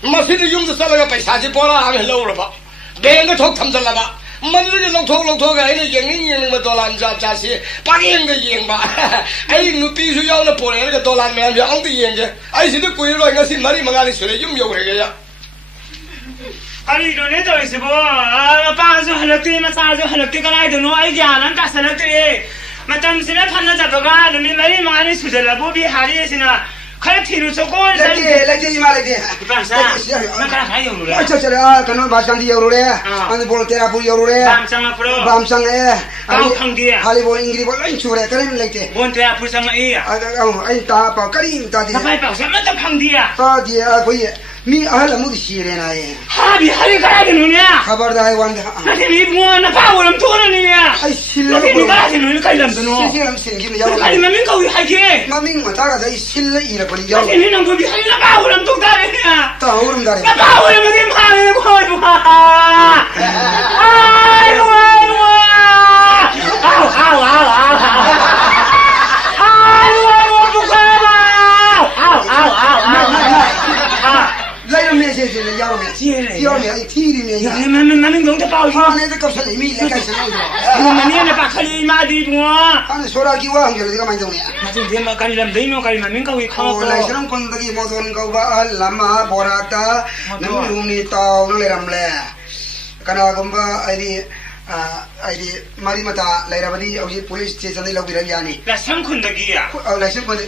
मस्जिद यूं तो साला का पैसा जी बोला हमें लो रबा बैंक का ठोक थम चला बा मंदिर के लोग ठोक है ना ये में डॉलर जा जासी पागेंग के ये बा आई नुपी जो याव ना पोरे के डॉलर में हम आंग ये जे आई सीधे कोई रो इंगा सी मरी मंगाली सुरे यूं यो रे गया अरे दोने तो इसे बो पांच हलकती में सात हलकती कराए दोनों आई जालन का सलकती मतलब सिर्फ फन्ना जबगा नमी मरी मंगाली सुजला वो भी हारी है सिना खरे थीरु चको लगे इमा लगे पांचा मैं करा खाई हो रे अच्छा चले कनो भाषण दी हो रे अंदर बोल तेरा पूरी हो रे बाम संग है खाली बोल इंग्लिश बोल इन छुरे करे लेते बोल तेरा पूरी संग ए आई ता पा करी ता दी भाई पास मैं तो फंग दिया ता दिया कोई मी अहल मुद शीरे ना है हां भी हरे करा दे नुने खबरदार वन अरे भी बुआ ना पावलम तो ना नहीं है आई सिल्ला को करा दे नुने काई लम तो सिल्ला सिंगी में जाओ अरे मम्मी को हाई के मम्मी मता का दई सिल्ला इरा पड़ी जाओ अरे नंग को भी हरे ना पावलम तो दारे ना ता औरम दारे ना पावलम दे मारे को बुआ आई来面些些要面，要面体里面。मम्मी को तो पाव他那个搞什么米来干什么的？ मम्मी ने पा खाली मा दी बुआ 他那说了给我红就是这个蛮重的。 맞은 대마 가리람 데이노 가리 मम्मी को खाओ来这种คนตะกี้มอซอนเขาว่าลำมาบราตานั่นลุงนี่ตาวนั่นเลยรำเลยกันว่าผมว่าไอ้ดิมาริมาตาเลยรับดีเอาที่ police station ได้เราไปเรียนนี่ 나 상군덕이야 เอาเลยซึ่งคน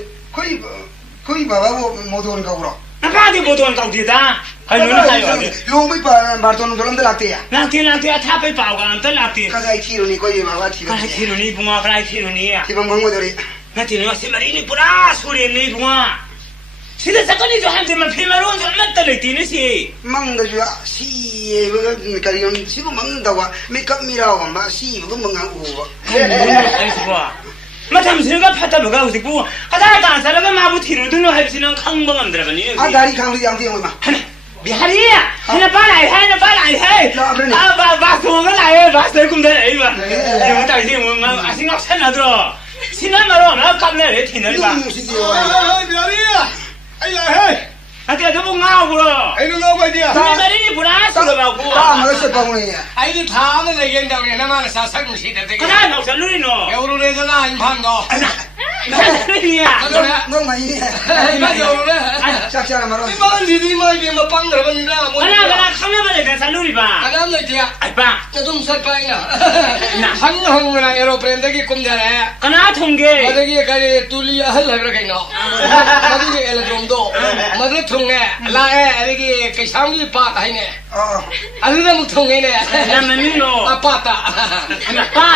คุยบ้าว่ามอซอนเขาหรอ 나가디 보도한 가우디다 가이노는 가요 ลุงไม่ปาบาร์ตอนนู้นเราลักเตีย 랑티 타페 파오가 안들 랑티 ข้าใช้ที่ลุงนี่คุยมาว่าที่ 가이 키로니 붕아 가이 키로니야 ที่บางคนก็เลย 나티는 세마리니 뿌라 소리니 붕아 시대 사건이 좀 한테만 피마론 좀 맞다를 뛰는시 มั่งก็จะสีก็ยังสิบมั่งแต่ว่าไม่กับมีเราก็มาสีก็มั่งเอาอู่ 아이스봐 마탐스가 파타로가 우스고 가다가 사람가 마부 티로들로 할지는 강방함 들어가니 อาดารีข้างที่ยังที่ยังมา 비하리야 하나 빨라이 바소가 나요 바스를 꿈대 에이바 이거 다 이제 뭐 아싱각 살나들어 신나마로 나 깜내 레티는 봐 ลุงสิเดียว 별이야. 아이야 헤이. 아까 저거 나오고 아이는 나오고 있디야. 마리니 브라스라고 ตามันก็จะปังเลย 아이는 다는 얘기한다고 나만 사상시 되게. 그나 나오자 누리노 에우로레잖아 임판도. เนี่ย น้องไงเนี่ย มาเดี๋ยวนะ ชักชามาร้อย ไอ้บ้านที่มาเกี่ยมาปังเหรอมันน่าหมด ခဏခဏခမမလေးကစားလို့ဒီပါ อันนั้นเลยจ้ะ အိုက်ပါ จะต้องสัตว์ไปนะหังหังเวลาเอโรเพลนตะกี้คุมได้แล้ว ခဏထုံကေ มาตะกี้ก็ตุลีฮัลลักระกันเนาะมาตะกี้เอลตรมโตมาตะทุ่งเนี่ยลาเอตะกี้กระชังยี่ปากให้เนี่ย อ๋อ อันนั้นมุกทุ่งเนี่ย နာမင်းနော် อาปาตา ဟမပါ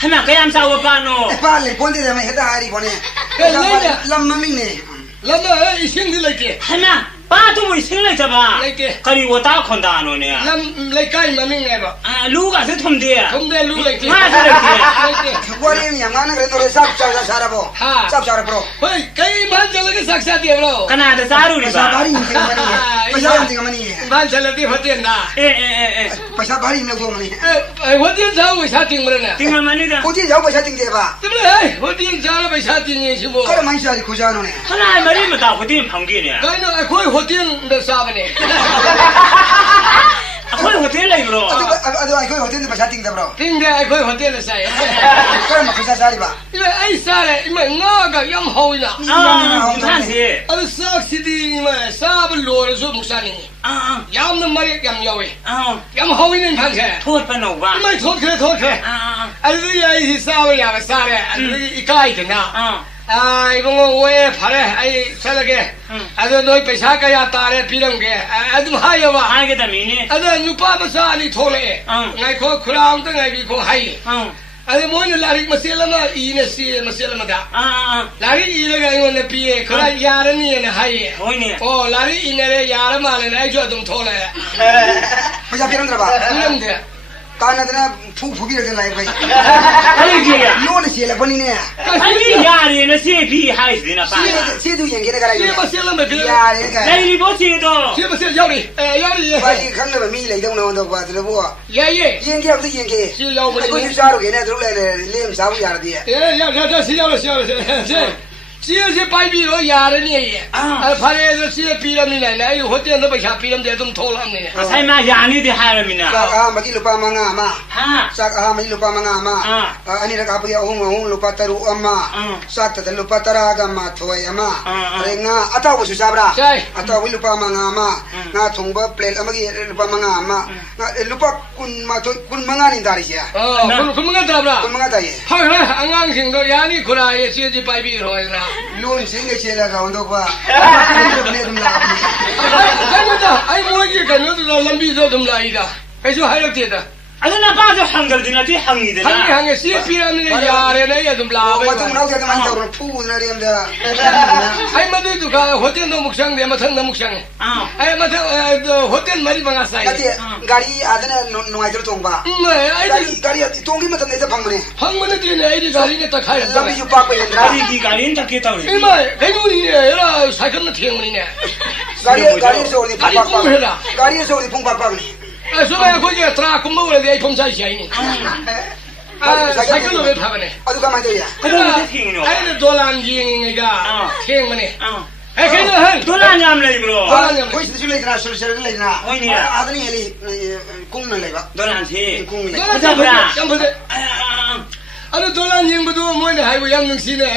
ဟမကယမ်စာဝပါနော် ป้าเลยคนที่ทำไมเหตุการณ์คนนี้ลำมันไม่เนี่ย แล้วมาอีสิ่งที่เลยเกี่ย ဟမပါတော့ဝင်စင်းလိုက်ကြပါ เลยเกี่ย ခရီဝတာခွန်တာနော်เนี่ย แล้วเลยใกล้มาไม่ไงบ่ လူကစထုံတဲ့ ทุ่งได้รู้เลยเกี่ย มาสเลยเกี่ย เลยเกี่ย วันนี้อย่างนั้นเลยตัวซับชาชาระบบซับชาระบบ เฮ้ยใครบ้านจะเลยก็สักษาเดียวเรา ခဏတစားလို့ဒီ ภาษา ပါ บาลีจริงมันนี่ภาษาจริงมันนี่ บ้านจะเลยที่หัวเตียนนะ အေးအေးအေး ภาษาบาลีเนี่ยกูมันนี่ หัวเตียนเช้าไปชาติงมันนะ ဒီမှာမနေတာ กูที่ยาวภาษาจริงเดียบะ 对不对？我顶家了被下顶进去不？ ก็เลยไม่ใช่คุยจานุเนี่ย ခဏမရီမတော့ဘုတင်ဖောင်ကြီးเนี่ย 该那还可以我顶的啥不呢？ အခုဘုတင်လိုက်လို့ อะดูไอ้คุยหัวที่ภาษาจริงเดียบเรา 顶的还可以我顶的啥呀？ ก็เลยมาภาษาซาลีบะ 因为爱啥嘞？因为我个养好了， အာဖန်စီ 俺啥是的嘛？啥不落了说木山呢？ အာ 养那么的养要喂， အာ 养好一点看起来， ထိုးပနောပါ 没脱开脱开， အာ 俺这也是啥不养啥嘞？俺这一盖的呢。 အာ 哎，我也怕嘞，哎，啥那个？俺这都被啥个呀打嘞，比那个，俺怎么还有吧？ အားကတမင်းနေ အဲ့ဒါညပါမစားနေထိုးလေငိုင်ခေါ်ခရောင်းတဲ့ငိုင်ပြီးခေါ်ဟိုင်း အာ အဲ့ဒါမွန်းလာရီမစဲလမအီနေစီမစဲလမက အာ လာရီအီလည်းကိုင်းနေပြီးခရယာရနေနေဟိုင်း ဟိုင်းနေ ဩလာရီအီနေရရမလည်းအဲ့ကျွတ်တုံထိုးလေ ภาษาพี่น้องตระบะ ဒီလိုတဲ့ การนั้นนะผู้พี่เราจะไล่ไป အဲ့ဒီကြီး โน่นเสียแล้วคนนี้เนี่ย အဲ့ဒီရတယ်နဲ့စီပြီးဟိုက်စင်းနာပါ เสียดูอย่างเงี้ยก็ได้ ဒီမစဲလမပြီး ยาเนี่ยกัน လေဒီဘောစီတော့ ဒီမစဲရောက်နေရောက်နေ ไปครั้งนั้นมีอะไรต้องนอนตัวตัวพวก ရဲရဲ ยิงเกี่ยวกับยิงเกี่ยว စီရောက်မ ไอ้ နေ คนที่ชาร์กเนี่ยตัวเลยเลี้ยงสาวอย่างเดียว ရောက်စီရောက်လို့စီရောက်လို့စီပိုက်ပြီးတော့ယာရနေရဲ့အဲ့ဖာရဲစီပြီးတော့နေနေအဲ့ဟိုတဲ့တော့ပဲရှာပြီးတော့တုံထိုးလာနေ အဆိုင်မှာယာနေတဲ့ဟာရမင်းနာ สักอาเมื่อกี้ลูกป้ามังอามา ဟာ สักอาเมื่อกี้ลูกป้ามังอามาอันนี้เราก็ไปเอาหุ่งลูกป้าตารุอามาสักแต่ลูกป้าตารากามาถอยอามาอะไรงาอัตาวสุชาบราอัตาวิลูกป้ามังอามางาทงบ่เปลเมื่อกี้ลูกป้ามังอามาลูกป้าคุณมาถอยคุณมังอานี่ดาริเสีย คุณมึงก็จับละ คุณมังอาตาย ဟာဟာအငန်းရှင်တို့ယာနီခရာရဲ့စီစီပိုက်ပြီးတော့နာ ลูนสิงเชียร์กันตัวป้าเนี่ยคุณลาบ အဲ့ဒါအဲ့မွေးကြီးကတော့လမ်းပြီးတော့ဒမလာဤတာအဲ့ဆိုဟဲ့လို့တည်တာ အဲ့ဒါဘာလို့ဟန်ဂယ်ဒီနာတိဟန်နေတဲ့ ဟန်ဟန်စီပီရမီယာရဲနဲ့ရဒမလာပဲ มาต้องเราจะกันตัวผู้นะเรียมเด้อ အဲ့မတို့ကဟိုတင်တော့မချမ်းတယ်မထမ်းတော့မချမ်း အာ အဲ့မထဟိုတင်မရီဘာဆိုင် แต่กาลีอาจจะหน่วยจะตรงป่ะ အဲ့ กาลีตรงนี้มันทำในจะพังมันเนี่ย ဟန်မနဲ့တင်အဲ့ဒီဂါရီနဲ့တခိုင်း เราไปอยู่ปากไปเลยนะ ဒါဒီဒီကရင်တကေတော့လေ အိမခဲယူနေရဆိုင်ကနဲ့ထင်းမနေနဲ့ กาลีโซนี่พุ่งปากปากกาลีโซนี่พุ่งปากปากนี่ အဲ့ဆိုတော့ကိုကြီးတရာကုမိုးလေဒီဖုန်ဆိုင်ဆိုင်နေဆိုင်ကလို့ပဲထားပါနဲ့ เอาดูกันมาเดี๋ยว အဲ့ဒါသိခင်နော် အဲ့ဒီဒေါ်လာကြီးကထင်းမနေ အာ အဲ့ခဲလို့ဟဲ့ ဒေါ်လာညမ်လေးဘရော คุยสุดเลยนะสุดเลยนะอาตนี่เลยกุ้งนั่นเลยป่ะ ဒေါ်လာစီ กุ้งเลย ကျမ်းပါစေ အာ အဲ့တော့ဒေါ်လာညင်ဘသူမွေးနေဟိုင်ဝရမ်းနေစီနေ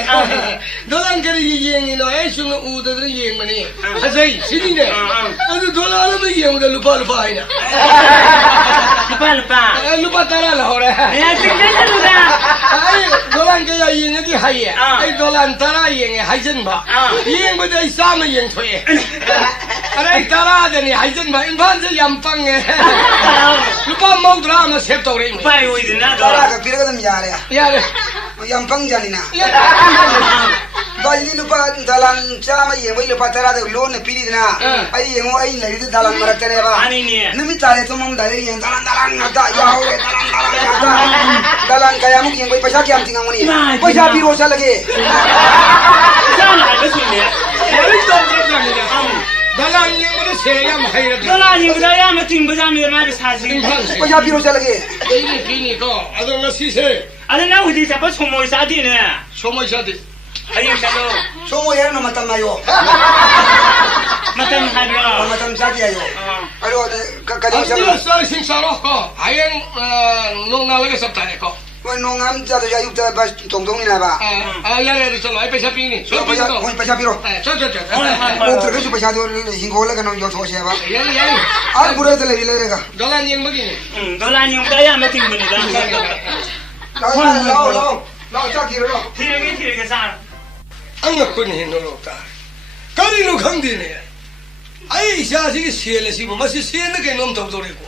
ဒေါ်လာကလေးရင်နေတော့အဲ့ရှင်ဦးတဲ့ရင်မနေအစိစီးနေတယ်အဲ့တော့ဒေါ်လာလည်းမရင်ဘူးလူပါလူပါဟိုင်း လပါလပါ အဲ့လူပါတရာလာဟောရဲ အဲ့စိတ်နဲ့လူက အဲ့ဒေါ်လာကရင်နေဒီဟိုင်အဲ့ဒေါ်လာတရာရင်ဟိုင်စင်ပါရင်မတဲ့စားမရင်ထွေးအဲ့တရာတဲ့ဟိုင်စင်ပါအင်ဖန်စယမ်ပန်းငယ်လူပါမောက်ဒရာမဆက်တော်ရင် ပိုင်ဝေဒနာ ตา တော့ รากับพี่ก็ต้องยาเลย ရတယ် ยังฟังจานี่นะตอนนี้ลูกป้าดาลันจ้ามาเยี่ยมไว้ลูกป้าตาราเด็กล้วนเนี่ยปีนี้นะไอ้ยังไอ้ไหนที่ดาลันมาเตะเนี่ยป่ะ အာနေနေ นี่มิตาเลยตัวมึงได้ยังดาลันนะตายาวเลยดาลันกายมุกยังไว้ประชาเกี่ยมจริงอ่ะมันนี่ประชาพี่โรชาเลย စားလာလို့ရှိနေ အဲ့တော့ပြန်နေတာဒေါ်လာရင်မလို့ဆေရမခိုင်ရတယ် ဒေါ်လာညင်ကြရမတင်ပဇာမြေမှာစားစီ ประชาพี่โรชาเลย ဒီပြီးနေကောအဲ့တော့ငါစီစေ အဲ့ဒါနဲ့ဝီဒီစပတ်ချုံမွေးစားတင်နေ ဆိုမချက်တယ် အဲ့ဒီစားလို့ โชว์ยังน้ำมันตำนายโย မတန်ဟိုင်ဘရော มันตำชาติอายุไอ้โรกระดิ่ง အဲ့ ชา ဒီစားစင်စားတော့ကောအရင်လုံငါလည်းစပ်တယ်ကော ว 농암 자도 야육자 바 동동이나 봐. 야래 저 라이 배차 빙니 저 거기 빠샤비로. 저저저 뭐 그렇게 빠샤도 흰고래가 너무 좋으셔 봐. 야야 아 그래도 이래가. 돌아니 먹이니 돌아니 따야 몇 팀입니다. 나와 자기로. 티르게 사. 안가꾼이 노로다 가리노 강디네 아이 샤시기 시엘레시 뭐마시 시엔네 개놈 도도리고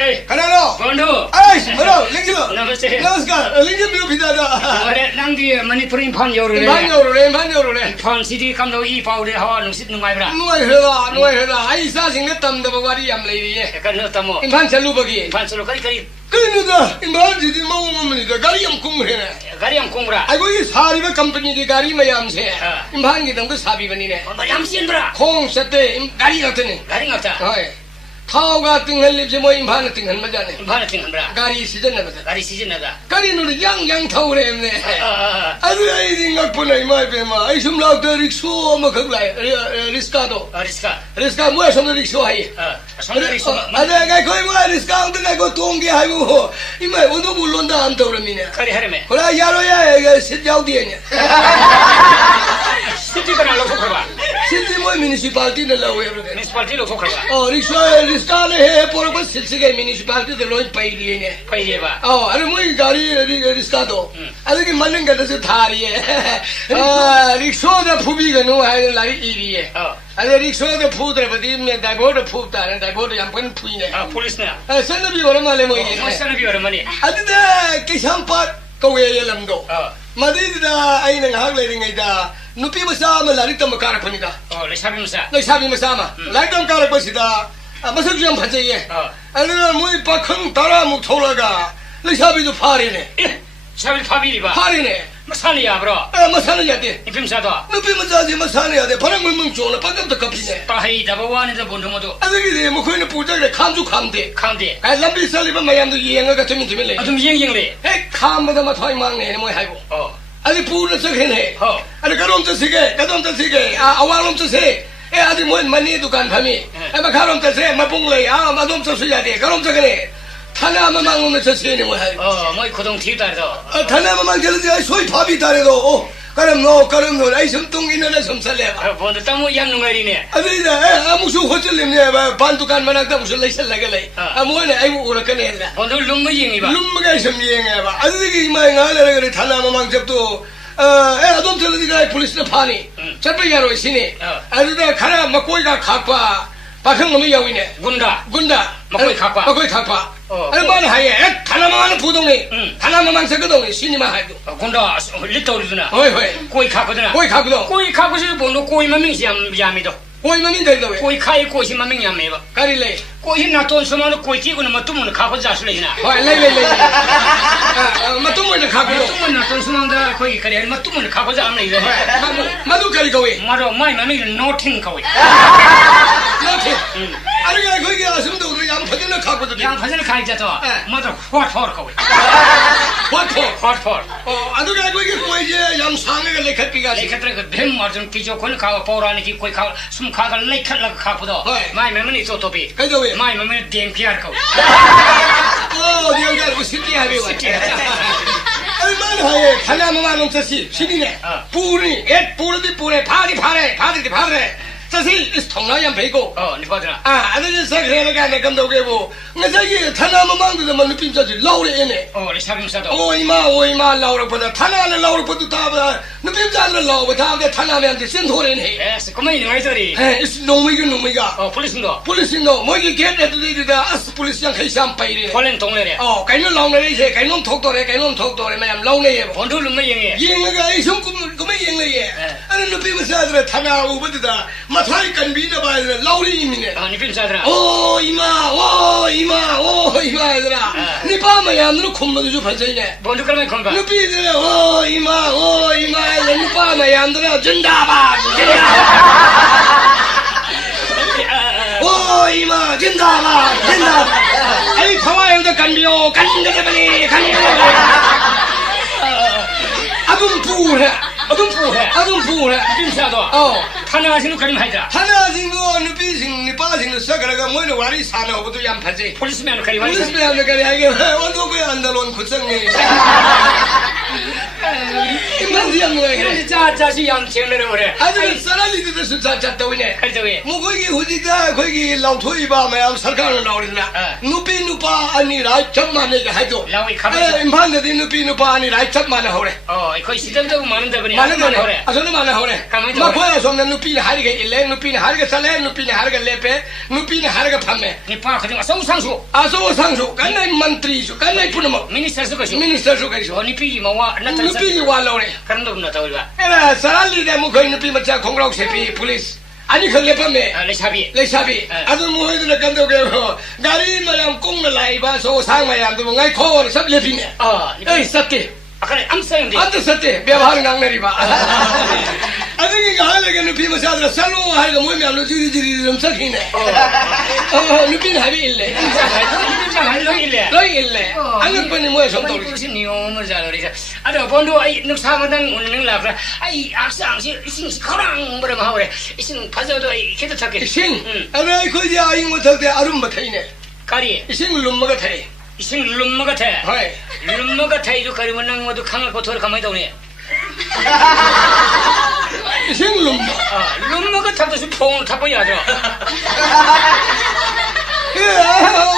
에이, 가라로 본도. 아이씨 뭐라 랭기로 Namaste. 너스카 랭기 뷰 비다다 어레 낭디 머니푸린 판 요르래. 반요로래 판 시디 감도 이 파우리 하와 누sit 누가이브라. 누아해라 아이 샤싱네 땀도 바리 얌레이예 kan tamo. 인판 찰루버기 Pan solo kari 그누다 인반 지디 마오마미다 가리 염쿵해네 gari yang kungra. 아이고 이 사리바 컴퍼니디 가리 마얌세 인반 기담도 사비버니네 Yam sin bra. 콩세테 가리 같으니 Gari ngata. 어이 타오가 띵할립지 뭐 인반은 띵할 마자네 Pan ting bra. 가리 시즌나거든 Gari season nada. 가리노를 양양 타오래네 아주 아이딩 갖고나 이마에 배마 아이 숨라우터 릭소 뭐 그거라 리스카도 Ariska. 리스카 뭐야 섬도 릭소 하이 Sondari so. 아내가 거의 뭐야 리스카 온데가 이거 동기 하고 이마에 오도 물론다 안 떠오르미네 Kari harme. 그래 야로야 이거 실자우디에냐 City kana lo fokra. 실지 뭐 미니시팔티는 라고요 그래 Municipality lo fokra. 리스카네 해 보러고 실시게 미니시팔티들 로이 파이리네 Paiye ba. 아니 뭐 가리 리스카도 아니 맞는 거라서 다리에 릭소다 푸비가 너무 하는 날이 일이에 아니 릭소다 푸들 버디면 다이보드 푸다는 다이보드 양번 푸이네 Police na. 선더비 오랜만에 뭐 이게 Masana bi ora mani. 아디다 기샴팟 거기에 람도 마디다 아이는 학래링이다 누피 마사마 라리tam 카라프니다 Le sabi musa. 너 샤비 마사마 라이tam 카라프시다 마석 좀 받제예 아니는 뭐 박흥 따라 못 돌아가 너 샤비도 파리네 Sabi pabili ba. 파리네 Masani ya bro. 마사는 돼 Ipim sa do. 누피 마사지 마사는 돼 바람 물면 좋네 방금도 커피네 Pahi da bawani da bondu modu. 아들이 뭐 거기는 부자래 감주 감대 Kande. 아 람비 살리면 마ям도 이행가 되면 되면 래 Adum yeng yeng le. 에 감보다 마 토이 막네 뭐 하고 아니 부르는 척해네 어. 아니 가롬 저세게 가롬 저세게 아와롬 저세 에 아직 뭐 많이 두간 밤이 에마 가롬 저세 마봉래 마돔 저수야 돼 가롬 저그래 타나마 망오면 저세네 뭐 하고 Moi kodong thi dar do. 타나마 망절지 소이 밥이 다래도 가롬 너 아이 섬동이나 섬살래 Bondu tamu yam nungari ne. 아니 아무수 호텔님네 반두간 만학다 무슨 레이슬 나가래 아무네 아이고 오라카네 Bondu lumma yengi ba. lumma가 섬리행해 봐 아들이 이마에 나래 그래 타나마 망접도 아돔 저리가 폴리스는 파니 잡배야로 시니 아들다 가라 막고이가 각과 박형 놈이 여기네 Gunda. 군다 막고이 각과. 막고이 각과 어, 아니 많이 하예 타나마는 부동이 타나마만 저거동이 신이만 하고 Gunda little duna. 어이 어이 Koi kakuduna. 고이 각도 Koi kakusi bondu koi maming siam yamido. 고이만 민다이도 왜 Koi kai koi si maming yame ba. 가릴래 Koi na ton sumano koi ti kuna matumun kaku jasule na. 어이 레레레 마tum을 각도 Matumun na ton sumanda koi kari matumun kaku jamle ide. 마두 가리고 왜 Maro mai maming nothing koi. 나한테 아니가 거기 아সম도 우리 양파들은 각도도 Yang phajal khai ja to. Mother what for koi. 와토 What for. 아두가 거기 뭐이제 양상을 레카피가 Lekatra ka bhem marjun kijo kon ka paurani ki koi ka sum kha ka lekhat lag kha pudo. Hoi. Mai mamani to topi. 그래도 왜 Mai mamani deng piar koi. 네가 뭐 시티 하비고 얼마나 하예 하나만 놈자시 신이네 뿌리 애 뿌리디 뿌리 파리 파래 파리디 파래 자시 통나양 베고 Ni padra. 아들이 sak해가 내 감독이고 나자기 타나만 망도 만 느낌자지 라우레네 Le sabim sa do. 오이마 라우르보다 타나는 라우르보다 다보다 느낌자들 라우보다 다보다 타나면 신토레네 Yes, kumai ni ngai tori. 에 노미가 Police ndo. 폴리스노 뭐기 게트들이다 아스 폴리스양 회상 파이리 Polen tong le re. cái nó này thế cái nó thọc rồi mà làm lâu này vậy Bondu lumma yengi. yên là cái sống cũng mấy yên này vậy anh nó bị mà sao rồi thằng nào cũng biết đó mà thay cần bị nó bài rồi lâu đi mình Ni pim sa dra. ô ima rồi nè ba mà làm nó không bao giờ phải thế này Bondu kalmai khon ba. nó bị rồi ô ima rồi nè ba mà làm nó chân đá ba ô ima chân đá ba ấy thằng ai đó cần biểu cần cái gì cần Adum pu he. Pim sa do. Thana sinu karim haida. 하나징도 누비징 니빠징도 서가라가 뭐는 와리 사나고도 얌파지 Policeman kari wai. policeman 그래 하게 원도 그야 만들어온 구성이 이만지 안 먹어야 자자시 양 쟁내려 그래. 아주 사람이들 숫자 짰다오네 그래도 왜? 뭐 거기 후지다 거기 라우토이바 마야 설강을 나오리나 누피 누파 아니라 점만에게 해줘 라우이 가만히. 임판데디 누피 누파 아니라 점만에 하래 거기 시점도 많은데 그래. 많은 거네 아서는 많아 하래 가만히 있어. 막 보여 손는 누피는 하리게 일래 누피는 하리게 살래 누피는 하리게 레페 누피는 하리게 판매 니빠 그중 성상수. 아소 상수 간나이 만트리수 간나이 푸르모 미니스터 것이. 미니스터 수가이수 니삐기 뭐와 나타나. 누피기 와로래 그런 거 없나 더울까? 에라 사람들이 뭐 거기 누피 맞자 공라고 세피 폴리스 아니 그 레페메 레샤비. 레샤비 아주 뭐 해도 간다고 가리 마양 꽁나 라이바 소 상마양도 뭐 ngay 코를 섭 레피네 에이 섭게 아까는 암사인데. 안도 섭게 ବ୍ୟବ하는 강내리바 아주 이거 하려게 누피 마사들 살로 하려고 뭐면 너 지리지리 좀 섞이네 누피는 합이 일래 일래. 너희 일래 안경 뻔히 뭐야 좀 아니 돌리 그것이 니용을 잘 어리자. 아들 본도 아이 늑사마당 오는 라브라. 아이 악상시 이신 거랑 뭐라 하오래. 이신 가져도 이 기도 찾게. 이신 아라 거기 아이 못할 때 아름 못하이네 까리. 이신 룸마가 타이 이신 룸마 같아. 하이 룸마 같아 이도 가리면 난 모두 강을 고토를 가만히 오네. 이신 룸마 룸마 같아도 퐁을 타고 야죠.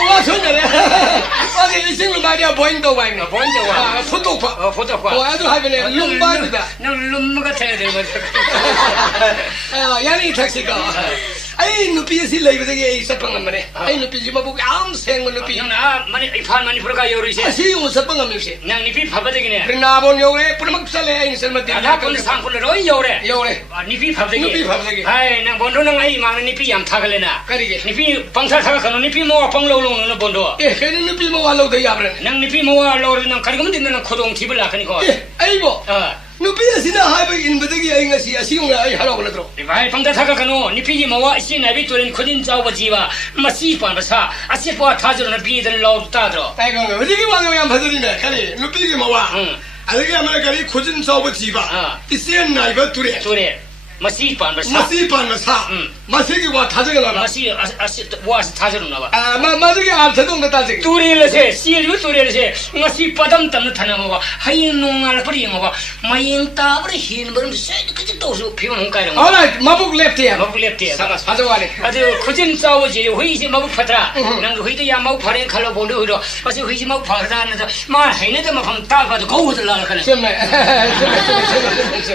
와서네 아니 이신 룸마리아 보인도 와이나 본적 와. 포토파 포토과. 아주 하면은 룸마다 난 룸마 같아야 되는 야니 택시가 아이 누피시 레이브되게 있었던 거네 아이 누피지 뭐 보고 아무 생각 누피 나 많이 이판 많이 불어가 요리시. 아시 용서번 거미시 난 니피 바바되기네. 그러나 본 요래 뿌르막 살래 아이 설마 나 본데 상품으로 요래. 요래 니피 바바되기. 니피 바바되기. 아이 난 본도 난 아이 많은 니피 양 타갈래나. 까리게 니피 방사 타가 가는 니피 뭐가 방로롱 는 본도. 예 걔는 누피 뭐 알로도 야브네 난 니피 뭐가 알로를 난 가리면 듣는 고동 팁을 나가니까. 예 아이고 누피야시나 하이브 인베데기 아이 것이 아시용을 아이 하라고 그러더라 이발 방사 타가 가노 니피 뭐가 시나비 또는 코딘 자오바지와 마시 반바사 아시포 타저는 비들 라우 따들어. 아이고 어디게 와는 양 받으리네 까리 누피기 뭐와 응. 알게 아마 까리 고진 사업 지바 이센 나이가 둘이 소리 마시 반바사. 마시 반마사 마시기 와 타저가 나가 마시 아시 와스 타저는 나와. 마저기 알테동 타저기 turilese silvi turilese ngasi padam tam thana mo hayin nongal pari mo mayin ta bre hin ber se ke to so phi mon kai mo alright mabuk left here mabuk lepte 사가 사정하네 adu khujin chawoji hoisi mabuk phatra nang hoide ya mabuk phare khalo bondo hodo asi hoisi mabuk phara na ma haine de ma pham ta ba ko ho la kana 쌤네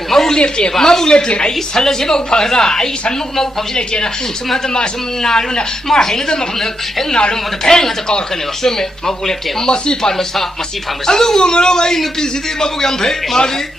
mabuk lepte ba mabuk left here ai salla se mabuk phara ai sanmuk mabuk phajile kena sumata ma sum naluna ma haine de ma pham heng nalu mo de pheng ta kaur kana 쌤네 mabuk lepte 마시 반마사 masi pham 아누고 뭐라고 이 누피시디 마북 양패 마리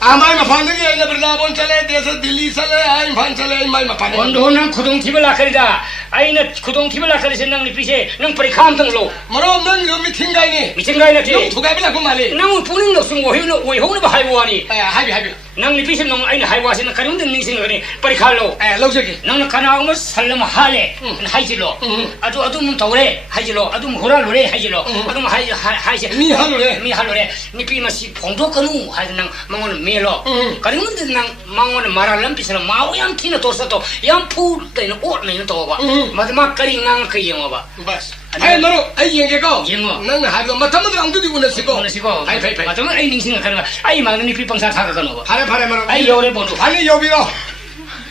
아마이 마판데기 아이나 브라본 잘래 데서 딜리 살래 아이 판 잘래 마이 마판데 원도는 구동 팁을 라카리다. 아이는 구동 팁을 라카리세 낭 리피세 낭 프리 감동로. 뭐로 넌 이거 미팅 가이니 미친 가이나 용 티. 두가비라고 말이 낭 뿌링 녹슨 왜 호는 바 하이와니. 하비 낭 리피세 낭 아이나 하이와세는 가림든 닝생 거니 프리 칼로. 로저기 낭 카나오면 살람 하레 하이질로. 아두 문 더래 하이질로. 아두 호랄로래 하이질로. 아두 하이제 미할로래. 니피마시 봉도 거누 하이는 망원 메로. 가림든 낭 망원 마랄람 비스라 마오양 티나 도서도 양푸 때는 옷내는 도봐. 마지막 거링 그 영어 봐. 버스 아이 너로 아이 얘기가 영어. 나는 하고 마타마도 안 두디고 내시고 보내시고 아이 페이페이 맞으면 아이 닝싱을 가는 거야. 아이 막는 이 비방사 사가 가는 거. 파래 말아 아이 요래 보도. 아니 여기로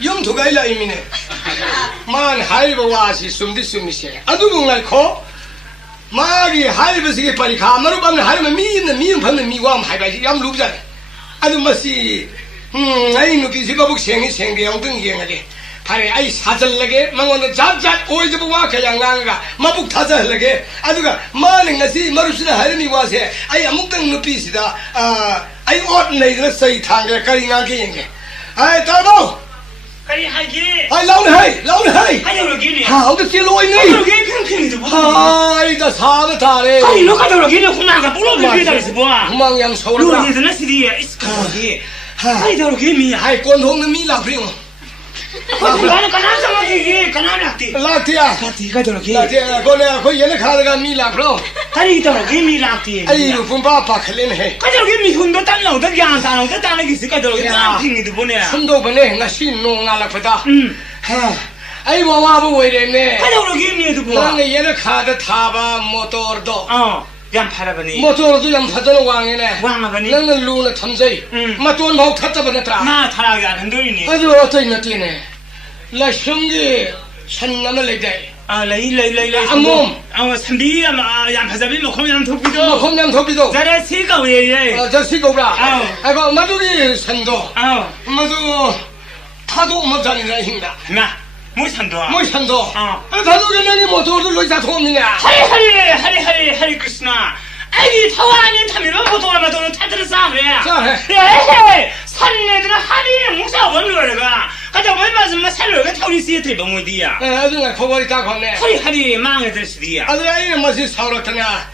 영 두가일라 이미네 만 하이버 와시 숨디숨이시 아두고 날코 마기 하이버시게 빨리 가마로 밤에 하이면 미인 밤에 미와am 하이바지 양 루브잖아 아두 마시 아이 누피시 바북 생이 영등 기행하지 파래 아이 사절라게 망원의 잡잡 오이즈부 와 그냥 나가 마북 타절라게 아두가 마는 것이 마루스나 하름이 와세 아이 아묵당 누피시다 아이 옷 내가 서이 타게 가링하게 행게 아이 따로 아니 하기 아이 라운하이 아니 여기니 어떻게 로이니 여기 핑핑이도 뭐 아이 다 사는 다래 아니 너가 여기는 구나가 불어도 비다리스 뭐 구망양 서울다 로이드 나시리야 이스카기 아니 여기 미 아이 꼰홍는 미라 프리오 나는 가난상하게 가난하지 라티야 가티가 저렇게 라티야 거네 거 얘네 가다가 미라 프로 아니 저렇게 미라티 아이 루품바 파클린해 가저렇게 미훈도 땅나고 더 양산하고 더 땅에 있을까 저렇게 핑핑이도 보내 손도 보내 나 신농 알아보다 아이 와와보 왜랬네 가저렇게 미에도 뭐 나는 얘네 카드 타바 모터도 양 팔아버니 모토도 양 파잖아 왕이네 왕아버니 너는 루나 탐자이 마돈 막 탔다버렸다 나 타라게 안 흔들리니 아주 어떤 나티네 라숑기 산나는 레데 아 레이 암몸 삼비 양 파자비 먹으면 양 덮이도 홈냥 덮이도 자네 시가 왜예 저 시고브라 아우. 아이고 마두기 산도 아우 마두 타도 못자리나 힘다 나 무산도 뭐 산도 어. 타도 그냥이 모토를 로이자 도움이냐 하리 크리스나 아기 타와니 타미로 보도하면 돈은 타들을 싸왜 잘해. 예 산내들은 하리 뭉사 원로가 가자 뭘 맞으면 살로가 타우리 시에트리 병원이야 아주가 코골이 다 걷네 하리 망해들 수디야 아주 아이는 맛이 사오렸더냐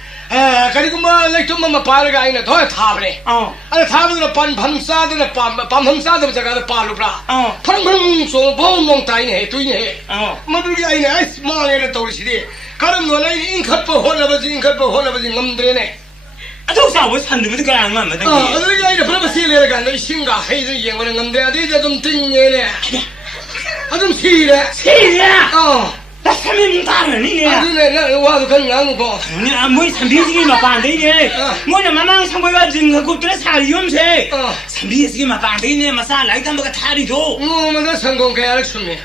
그리고 뭐 렉좀만 빠르가 아니네 더 타버네 아니 타버들 밤싸들 밤싸들 저가들 빠르브라 펑펑 펑펑 따이네 두이네 뭐들이 아니네 아이스 망해를 떠오르시디 가는 노래 인컷버 혼나버지 ngâm 아저사 왜 산들부터 그냥 안 맞는 게 어들이 아니네 그러면 시레가 너 신가 헤이즈 이행원에 ngâm 이제 좀 띵네네 좀 시래 세야 나 삼이 문다르니네 아주네 나 와도 그냥 거 아니 아무리 삼비지기 마반데네 뭐냐 마망 상고가 지금 그것들에 살이엄세 삼비지기 마반데네 마사 라이트 한번 타리도 뭐만 성공 가야 춤이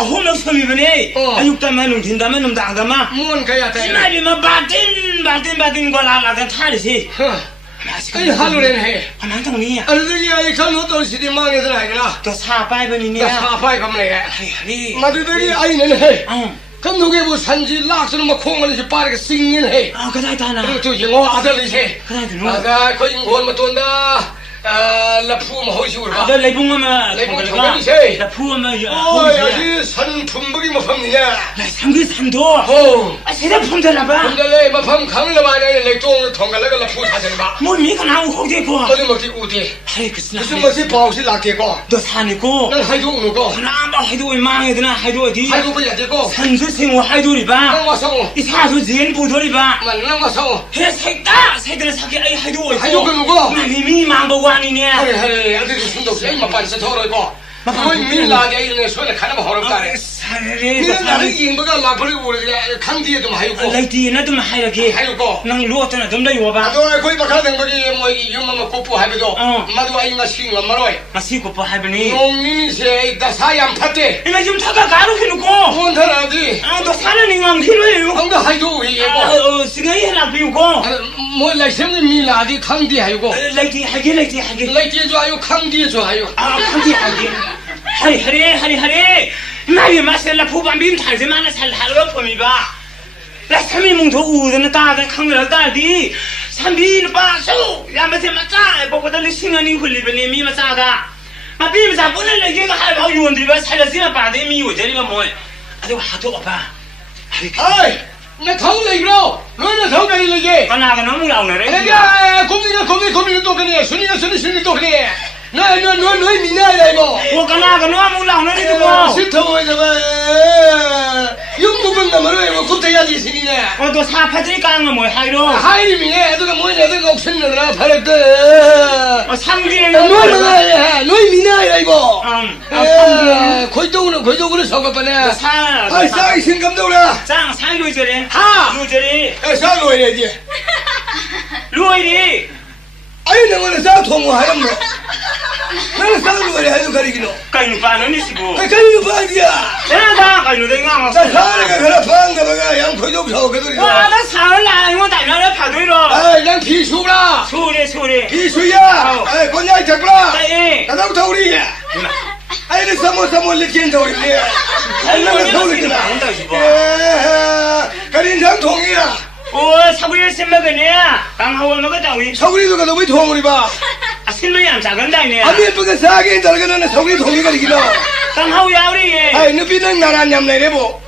홈럭 섬이버네 아육다만 놈진다만 놈다가마 뭔 가야 돼 시나리만 바딘 걸라라던 타리시 아니 하루래네 아만당니야 아들이 아이 간호도 시디 망해서 하기라 또 사바이버니네 사파이 가면에 하리 마들이 아이는 해 간호게 뭐 산지 락스는 뭐 콩을 빠르게 싱긴 해 그다이 다나 그리고 또 영어 아들이 해 그다이 너 아가 그 인권 뭐 돈다 라푸 뭐 호시우를 봐 너 레붕하면 레붕 정면이세 라푸하면 여기 산 품목이 뭐 팝니냐 삼기 삼도 세대 품절나 봐 근데 뭐 팜 강을 봐야 렉종 통갈래가 라푸 사전 봐 뭐 미가 나오고 호되고 어디 먹지 우디 하리 그스나 무슨 것이 바우시 낙게고 너 산이고 난 하이도 오는거 하나만 하이도 망해드나 하이도 어디 하이도 뭐야 되고 산수 생호 하이도리 봐 난 와서 이 사수 지엔 보더리 봐 난 와서 해 색다 새들은 사기 아이 하이도 어디 하이도 그 누구 이미 망보고 아니네 하이 아들이 숨도 없이 막 반서 더러고 뭐 밀라게 이런 손에 가나면 허럽다네 니는 나를 인버가 라버리고 그래 강디에 좀 하이고 라이티나 좀 하이라게 하이고 난 루었잖아 좀 더 이워봐 아도 거의 막 하는 거기 뭐 유머만 뽀뽀 하면도 마도 아이가 시인 건 말어 마시고 뽀 하이버니 농민이세 다 사양 팠대 이마 좀 타가 가루 해놓고 뭔타라지 너 사는 인왕 필요해요 한가 하이도 이거 시간이 해라 비우고 뭐 라이생이 밀라디 강디 하이고 라이티 하게 라이티에 좋아요 강디에 좋아요 강디 하게 하리 나이 마셀라 포반빔 탈세만나 살하러 폼이봐 나 삼이뭉 더 우드는 따다 강렬 따디 삼비는 빠수 야마세 맞자 보고들 신간이 흘리버니 미마자가 마비마자 보는 얘기가 할바 유원들이 살려지나 빠데 미우저리가 뭐 아주 하도 오빠 아이 나 더울래 이거 너는 더울래 이러지 하나가 너무 나오네 내가 고민이 또 그래 순이가 또 그래 너희 미나야 이거 오가나가 너무 나오네 이거 싫다고 해서 육부분 남아로 이거 굽대야지 있으니네 또 사파들이 까는 뭐 하이로 하이림이네 애들가 뭐냐 애들가 없었느라 바랬다 삼기에 너희 미나야 이거 삼기에 거이쪽으로 서거빠네 사 싸이 생감도 오라 짱 상로 저래 하 루저리 싸 놓아야지 루이리 아니 너는 싸 통화하란 뭐 나는 싸우는 거래 하는 가리기노 까이는 빠너니시고 가리는 바지야 내가 까이는 내가 막 나 사내가 그래 파는가 봐가 양포도 사오거든 와나 사을 나이고 달려라 파도이로 아이 난 비수라 소리 비수야 아이 권야이 잡구라 아이 나부터 우리 아이 내 사모 리킨 더 우리네 아이 나가 서울이구나 가린 장통이야 사구리 셈먹으네 강하원 먹었다 우리 서울이도 가도 왜 통으리 봐 실물이 안 작은다네 아미 예쁘게 싸게 달거는 서울이 통이가 이기노 강하우야 우리 아이 너비는 나란 냠내래보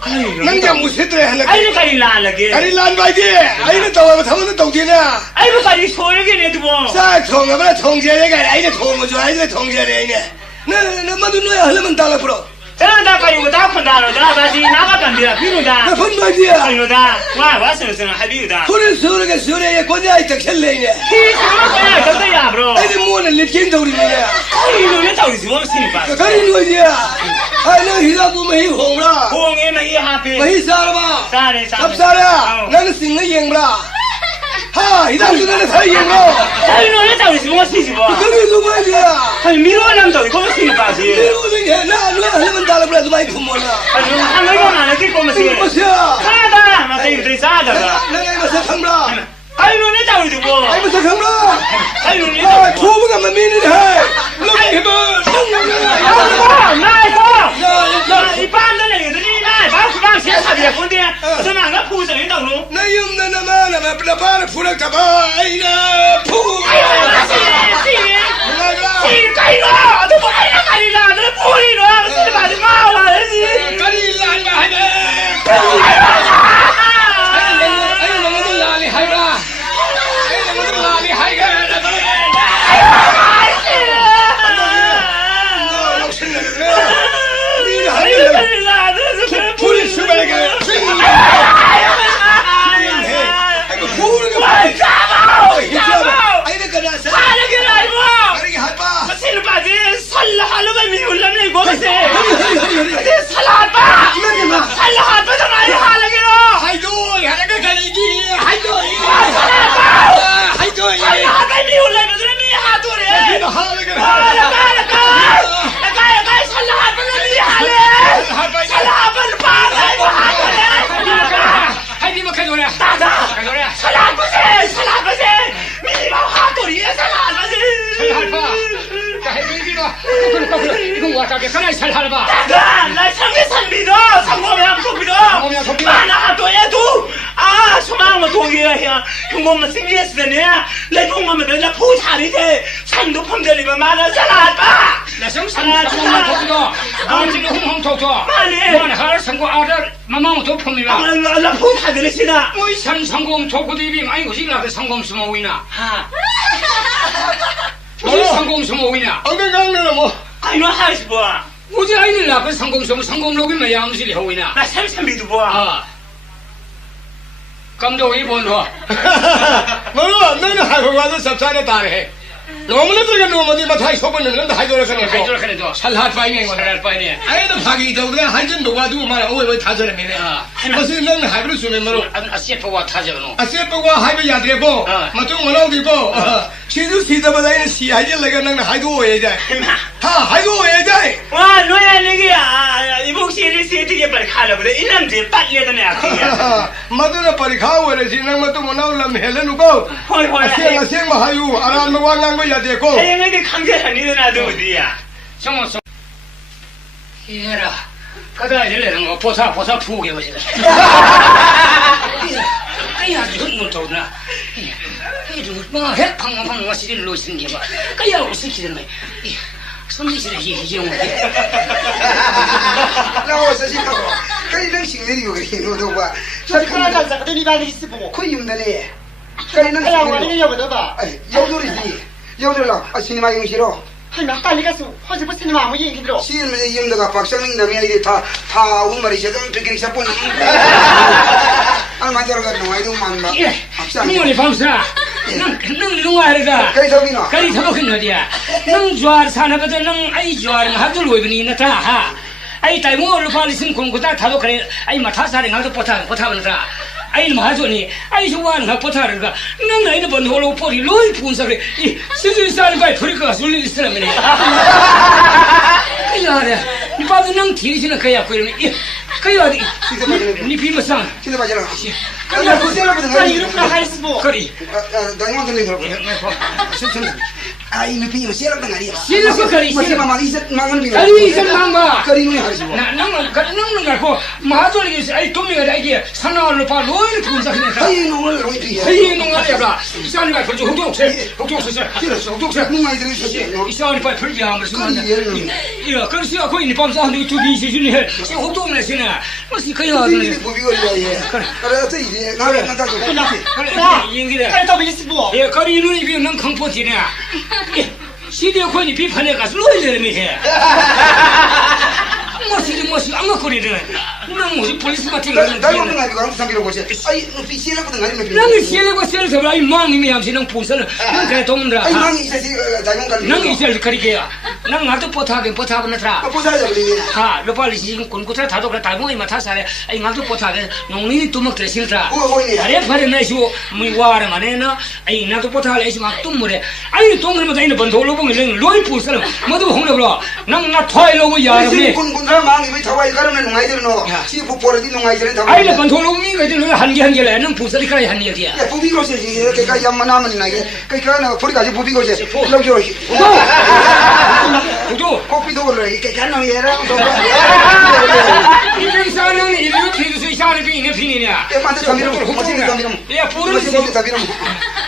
낭자 무쇠들에 하나 아이는 가리 라라게 가리 란바이지 아이는 더하고 타고는 동지나 아이고 가리 소리게 두고 싹 통하거나 통제래가 아이는 통을 줘 아이는 통제래 이네 너 마도 너야 하려면 달라 불어 나 가지고 다 콘다로 나 다시 나가던데라 비누다 나 본바지야 비누다 와서는 하비우다 그래 서울에 서울에 권야이 탁셀래이네 그래 저도야 브로 아이는 뭐는 리킨 더 우리네 이놈의 자우리 지금 신이봐 가리는 거지야 아이 너 희가 보면 희 홍라 홍에만 이 하피 뭐 희 살아봐 사래 삽살아 나는 싱어 잉브라 하 이당수는 사이에요. 사이로는 자우리 뭐 시지 뭐. 그게 누구야? 아니 미로는 남자이 거기 시니까지. 이거는 나는 하면 달아버려도 많이 부모라. 아니 한국만 안 했기 거면서. 뭐야? 하다 나 이거 싸다가. 내가 이거 세상라. 사이로는 자우리 뭐. 아이고 세상라. 사이로는 아 도부가 만미는 해. 너무 해봐.一般的那个你买把苦棒先差点fon的，这哪个铺上道路？ 나 юм나 나만 나만 풀어 잡아. 아이라 푸. 哎呦，这该了，这不该了，该了，这不里了，这把这骂了，这。 까리라 하네. 아이 너무 라리 하이라. 아이 너무 라리 하이가. 불이 수백에 아이고 불이 많이 잡아 아이들 그래서 하는 아이고. 아이게 할바 마실 바지 살라하는 미 올라네 이거 같아. 살라하바. 살라하바 좀 아니 하려기로. 하이도 하는 거 가리기 하이도 하이도 살라하바 미 올라면 그래 미 하도래. 이거 하는 거 가야 살라하바 미 하래. 살라하바를 봐라 이거 하래. 하이디 뭐 가져오래. 따다. 살라하바지 미마 하도리에 살라하바지. 하이디 뭐 이거 와가게 그래 살할봐. 나 상계 산비다 상고면 속비다 만화가 또 해도 아 소망은 동의야 그것만 생겼으네 내 동감은 내가 포자리대 산도 펌들리면 만화 살아봐 나 생산아 정말 보기도 아무튼 홍홍토토 뭐는 할 성고 아들 마마도 펌이라. 나 포자리시다 뭐 산 성공 토고도 입이 많이 고지라도 성공 수모이나. 뭐 성공 수모이나. 엉덩이 강면은 뭐 아이 너 하시 뭐야 뭐지 아이들 나쁜 성공 수모 성공 로기면 양질이 하오이나. 나 삼삼비도 뭐야 아 감독이 본거. 너는 하고 가서 섭사에 따래 너무나 들어가 너무나 마타이 소문을 낸다 하이도를 하이들 그네 그래도 살할 바이네 이거 살할 바이네. 아이도 파기 저거가 한전 녹아두고 말아 오왜 다저래 메네 무슨 넌 하이브를 수면 말로 아시포와 타저노. 아세포가 하이브 야드레고 마tung 만오디고 시주 시다바다이는 시하이제 내가 난 하이도 오해자 하 하이도 오해자 와 너야 내게야 이복시를 세트게 빨리 가려 그래 이 남자 빨리해도 내가 그게 마두나 빨리 가오래 지난 마tung 만오람 헬레누고 헐헐 아생 하유 아란 마왕랑 거 야데고 태영에게 강제한 일은 아도 어디야 정말 좀 해라. 가다 이래는 거 보사 푸게 보시다. 아야 이건 못하구나. 이거 뭐 핵방방방 시리를 놓으시는 게 봐. 그야 웃으시는 손미시를 이용. 나와 사실하고 그이 능식들이 여기 너도 봐. 저 그러나 저거 니 말이 있어 보고 그 힘들네. 그이 그냥 능식들이 원인이 여보도 봐 여도리지. 여도라 시네마 용시로. 할매 빨리 가서 허지 무슨 아무 얘기 들어 시인의 임도가 박상민 남이 이게 다 우마리 제가 되게 잡고 안 맞아가 너희도 만나. 이모니 밤사. 능 누가르다. 그이 저기나. 그리 사먹은 어디야? 능 좋아 사나보다 능 아이 좋아하는 하들 왜그니 나타 하. 아이 딸모를 팔리신 공부다 다도 그래. 아이 마타 사는 가서 보타는다. 아이 마하조니 아이 좋아하는 거 보타는가. 능 나이는 번 홀로 포리 로이 분석을 이 수준 사는 거에 버리고 술리 있으라면에. 그야래. 이 봐도 능 뒤지는 거야 그러면 이 그야 니 비모상. 진짜 맞아라. 그냥 고생하거든. 아니 이렇구나 할수 뭐 거리. 나이만 들리 그러고. 아이 누피 이거 씨랑 당아리야. 씨는 거리. 마시 마마 이제 망하는 게. 아니 이제 망가. 거리 누이 하지 뭐. 나는 갖고 마돌이 아이 도미가 이게 산나를 봐 로이를 분석해내서 아이 농을 로이피야. 아이 농아리야 이산이 봐 벌써 혹독세 혹독세 농아이 들으셨지. 이산이 봐 벌지 않으면 거리 얘는. 야 그래서 거기 니 밤사 하는 두비 시준이 해 혹독을 시나 무슨 그야 이게 보비거리야 얘. 그래서 이제 나를 나다 줘. 나 인기래 그래 더 있어 뭐 예 거리 눈이 비는 강포지네 시대 권이 비판해 가서 로이를 해 뭐시 아무 거리는 nang mo si police ma ting nang dai mo ngai ko ang sambil ko se ai official ko ngai me nang siele ko sel sa ai mang ni am si nang pusal nang ka tong dra ai mang isa si dai mo kan nang isel kari ke nang ngar to potha na tra ko sa ja bli ni ha lo pa li si kun ku tra tha do ka tai mo ma tha sa le ai ngar to potha ge nong ni tumak tre sil tra are phare na su mi war ma ne na ai na to potha le si ma tum mo re ai tong ma dai na ban tho lo bong le loi pusal ma do hong le bro nang na thoi lo ya re kun ra mang ni thawai karam na ngai der no si pu por di ngai der thawai ai le ban tho lo mi ge de han ge le nang pusal kai han ye ya pu bi ko se ke ka yam na man na ge ka na phuri ka ji pu bi ko se lo jo do kopi do le ke ka na ye ra do你这啥能力？你平时下的比你便宜呢？ e ma te sambil ko ma te sambil ya puro ma te sambil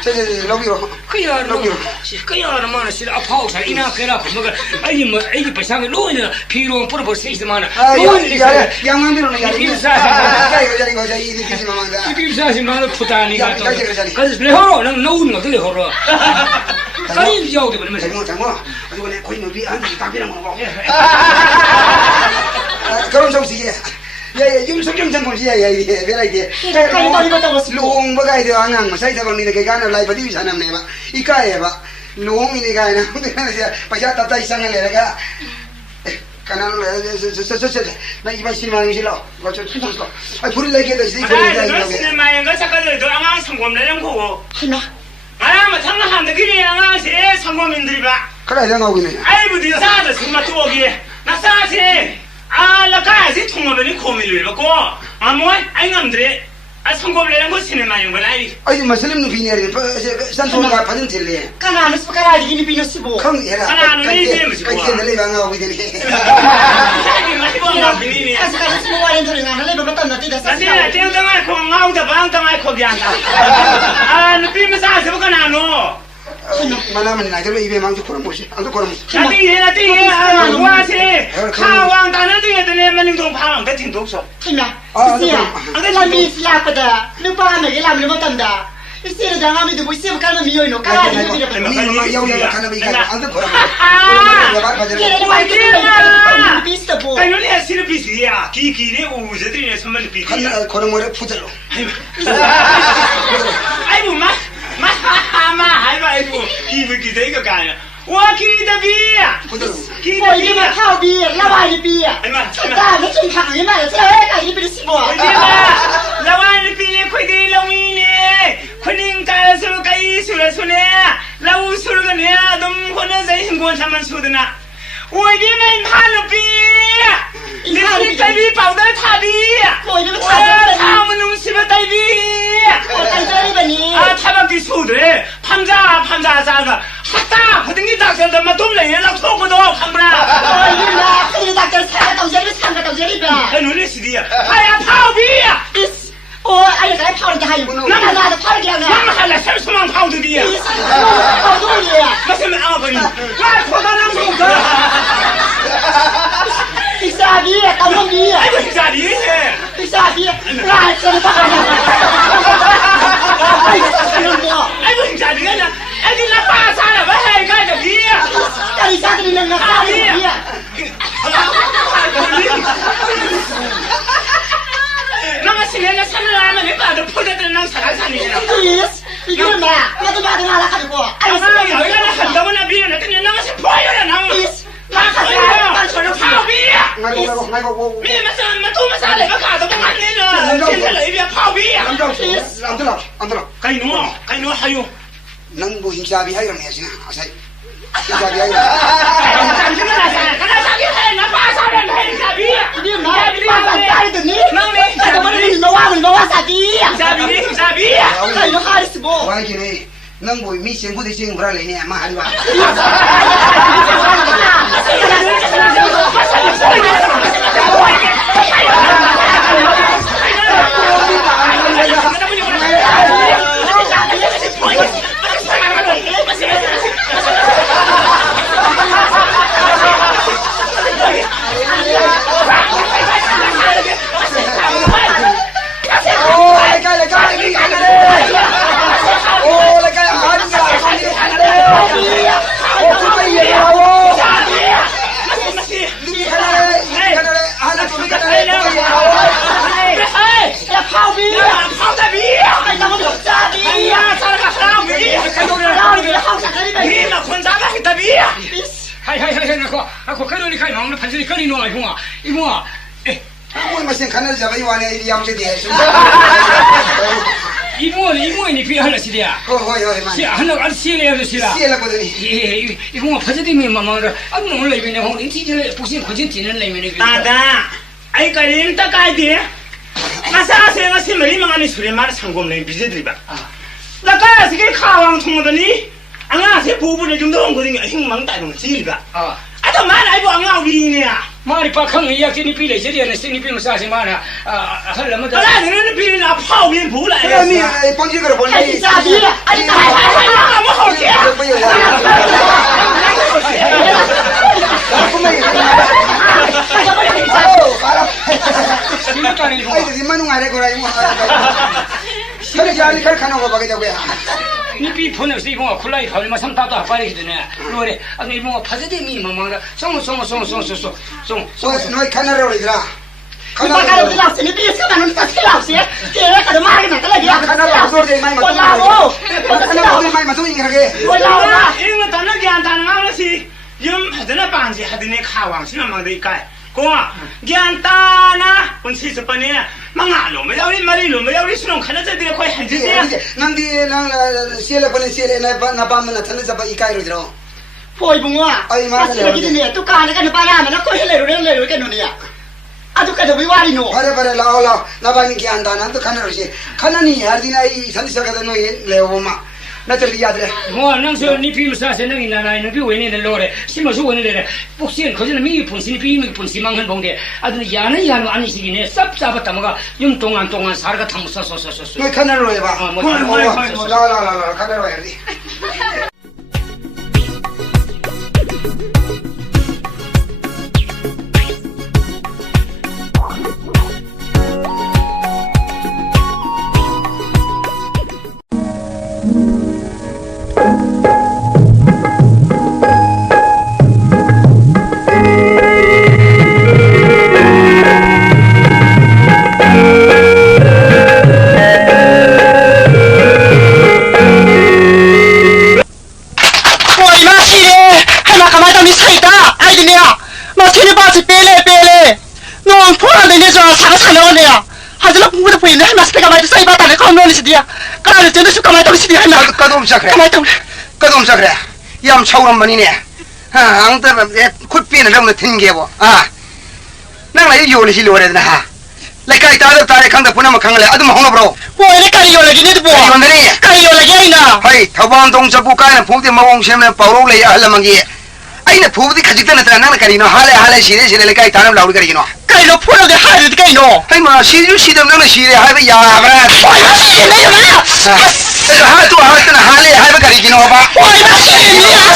se lo bi ro kaya no si kaya na mana si a pau sa ina kera ko maga ai pa sang lo ina piro por se si mana lo ni ya yang ma biro na ya ni sa ya ni ki ma manda ki sa si mana puta ni ka to ka le horo nang no no le horo ka ni yo de ma mo ko ne ko no bi an ta bi na mo 그럼 좀 시게 야야 윤석영 장군이야 야 이게 왜라 이게 롱 뭐가 이래 안한 거 사이다 버리는 게 가나 라이브 디비 사람네 봐 이까에 봐 롱이네 가나 근데 바샤 따따 이상을 내가 가나는 나 이번 시만 실러 거저 순서서 아 불을 내게 돼 이거 너 시네마에 거 작가들도 아마 성공 내는 거고 희나 아마 장난한데 그래 아마 제 성공인들이 봐 그래 내가 오고 있네 아이고 네 사다 정말 또 오기 나 사지 아 라카지 통화변이 고민을 받고 아뭐 아잉암들이 아 성공을 내는 거 시네마에 거 아이 아이 마슬림 누비니야 산소가 받은 틀리 까나는 스카라 이기니 비노시보 컴 얘라 하나는 이게 무슨 거야 내가 방하고 있네 자기 마시고 비니 아스카라 스모 와렌 소리 나는 레버 맞다 나티 다 사실 땡땡아 코 나우다 방땅아 코 비안다 아 느낌이 사서 뭐가나 너 만나면 나들 입에 망치 코를 못이 안도 코를 못 나띵해 와시 카왕 다는 데에 만능동 파랑 대 팀도 없어 희나 시야 라미 슬라pada 누파 메게 라미 못한다 이세르 당하면 도 보시면 까나 미요이노 까나 이비라 니 야우야 카나비 가 안도 코를 얘는 와이키나 비스타보 아니네 시르비스야 기기리 우즈들이 선물 비기 한 코를 모래 푸들로 아이고 마마 아이고 기브기 되게 가냐 와 기다비야 뭐 이게 막 하비 라와이 비야 나는 좀 강해 말이야 제가 이비를 씹어 라와이 비 코디 롱이네 코닝 가서 가이 수라수네 라우 수르가네 좀 혼자서 힘고 참만 수드나 오이비는 하루비 이 가비 바우다 타비 오이비는 타면 음식을 타비 아 타박기 수드래 판자 자가 하다 허등이 닥쳐서 동네에 락 속고도 감브라 오이비나 그리 닥쳐 사가 동생이 삼가 동생이 봐 눈이 시디야 하야 파우비야 아니 가 파우르게 하요 나도 파우르게 하냐 할래 설수만 파우드비야 파우드야 무슨 아버지 와 코다남 속다 이사비야 떠넘비야 아이고 이자리 이사비야 나 저리 봐가냐 아이고 이자리가 애들 나 빠사라 왜 해가 저기야 아니 자들이 내가 파우르야 나가 시내에 산을 하면 내가 포대들 난 살아사니잖아 이게 뭐야 나도 알아가지고 아니 여기가 한다고 나 비는 근데 나가 시 보여라 나 나가 저는 파비야 미마산 마토마 살레 가도 망안내는 진짜로 이비야 파비야 안들어 가이노 하요 낭보 힘사비 하이랑 해야지나 아사이 힘사비 하이랑 가나 자기 해나 빠사는 해사비야 이게 뭐야 빠사이더니 나는 너와 사비야 사비야 이거 하리스 뭐 와이키네 낭보 미신 부대신 브라레네 아마 하리와 Hey! 하이 나고 칼로리 칼 나오는 반전이 칼이 놓아 이모아 뭐 마신 칸을 잡아 이완에 이 양제 돼. 이모니 비 하나시야 호호호이 하나 안 시래야 되시라 시엘라거든이. 이모 파지디미 마마라 안 놀라 이베네 홍 인티제 부신 거진 지는 레미네 따다 아이 까림 따까이디 마사세가 세머리 망하니 수레만 상곰네 비제들이봐 나까야 세계 카왕 통하더니 앙아세 부부를 좀 넣은 거든요 행망 따르는 지리가 아더 말 알고 앙아 우리네야 말이 박항 이야기니 빌레 제리아네 생이 빌면 사시 마나 할라마다 알아 너는 비는 아파 위에 보라 그럼이 방지거로 보내. 아니 싸비야 아니 싸비야 뭐 하지 실력가는 이거 아이고 이만ung 아래 거라 이모. 그래 자리 칼 카는 거 봐게 되고야. 니비 보내서 이모가 콜라이 가을마 삼다도 아빠리 되네 그래 아니 이모가 파지디미 마마라 송 너희 카나로 올리더라. Bakal jelas ini dia sekarang kita jelas ya. Dia kada mari nak lagi. 카나로 소리 많이 맞. Walau. 카나로 많이 맞으면 이렇게. Walau. 이거 단어 간단한 거지 좀 하드나 반지 하드네 카왕 시면 망데 이까 고 간단하나 본시스 뻔해 망아로 매우리 말이로 매우리 수능 하나자 되게 거의 한지야 nanti nang siapa pun siapa na pam na thana jaba ikai ro jero. Foi bunga. Ai ma Asal lagi ni tu kan kan para mana kau lelu kan ni ya. Aduh kada biwari no. Pare lao na bani ki anda na to khana ro si. Khana ni har din ai san sa ka no lewo ma. Na chali yad re. 뭐 남서 니비 무사세 능이 나나이 너비 왜니네 로레 심어서 원이래 복신 거기는 미기 본신이 비미 본시망한 봉데 아들 야는 아니시기네 쌉싸바 담아가 용 동안 살가 탐서서서서 No khana ro ba. La khana ro ri. kadum sakre yam chawram mani ne ha ang ta khut pin ram na thin ge bo nang la yo le hi lo re na ha lai kai ta ta re khang da punam khang le adum hong bro Wo le kai yo le ni tu bo. yon de ni Kai yo le ge na. hai thawang dong sa bu kai na phu de ma wong sem na pawro le a la mang ge ai na phu di khajit na ta nang kari no hale sire le kai ta ram laud kari no Kai lo pho lo de hai de kai no. hai ma si ju si dam nang si re hai ba ya bra Oi ma si ne yo na. ha tu ha ta hale hai ba kari no ba Oi ma si ne ya.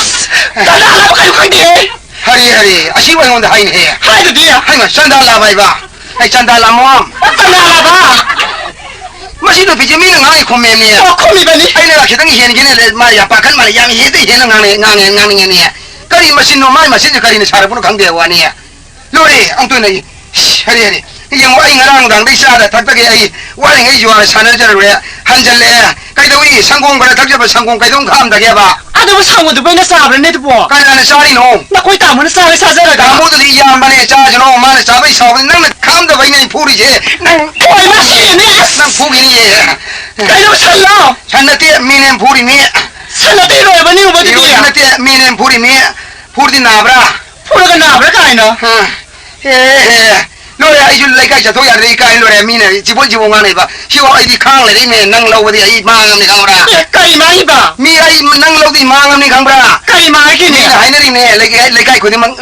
Ta la la kai kai de. hari asi wa ngon da hai ne Hai de dia. hai ma san da la bai ba hai san da la mo Ta la la ba. masih tu pijam ni ngang ikut mem ni. Oh kau ni bani. Aina lah kita ni hian gini le, mari apa kan mari yang hian tu hian ngang ni. Kari mesin normal mesin je kari ni cara pun kang dia wani ya. Lori, ang tu ni, hari. Yang wai ngarang dang di sana, tak tak ai, wai ngai jual sana je le, hanjal le. Kai tu ni sangkong pada tak je sangkong kai tu kam tak ya ba. Ada apa sama tu bani sah bani tu bo. Kai na sari no. Nak kau tahu mana sah sah je. Kamu tu ni yang mana cah je no, mana cah bai sah, nang kam tu bai ni puri je. Oi ma si ne. Nang puri ni je. Kai lo salah. Sana tiap minen puri ni. Salah tu lo bani ubah tu dia. Sana tiap minen puri ni. Puri nabra. Pura kan nabra kai na. Lore ai jul lai kai cha tho ya ri kai lore mi ne ji bo nga ne ba hi wa ai di khang le ri me nang lo ba di ai ma ngam ni khang ra Kai mai ba. mi ai nang lo di ma ngam ni khang bra Kai mai ki ni ni. hai ne ri ne lai kai ko di mang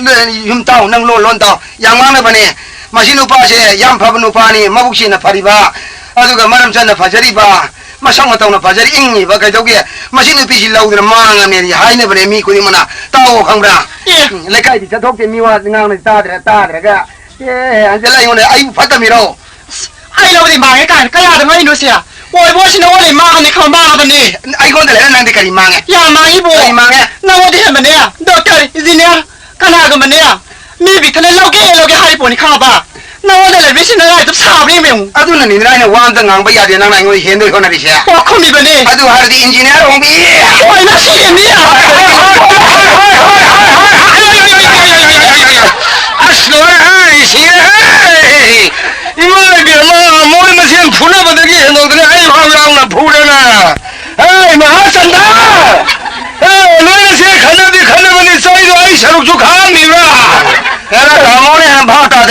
yum tao nang lo lon tao yang ma ne ba ne ma shi nu pa se yam pha nu pa ni ma bu shi na phari ba adu ga maram chan na phajari ba ma sang ma tao na phajari ing ni ba kai dau ge ma shi nu pi shi lau de ma ngam ne hai ne ba ne mi ko di mana tao khang bra lai kai di cha thok ke mi wa ngang ne ta de ga anjela yone ai phata mi ro Ai lo di mai kan kai ada mai no sia. Oi bo si no le ma ni khang ma ba ni. ai kon de le nang de kari mange Ya mai bo. kari mange Na wo di he mane ya. Doctor engineer kana ga mane ya. Mi bi kana lo ge hai bo ni kha ba. Na wo de le bi si na ai tu sa bi me. adu na ni nai na wan da ngang ba ya de nang nai ngoi hen de ko na ri sia Wa khu mi ba ni. adu har di engineer hong bi Oi na si ni ya.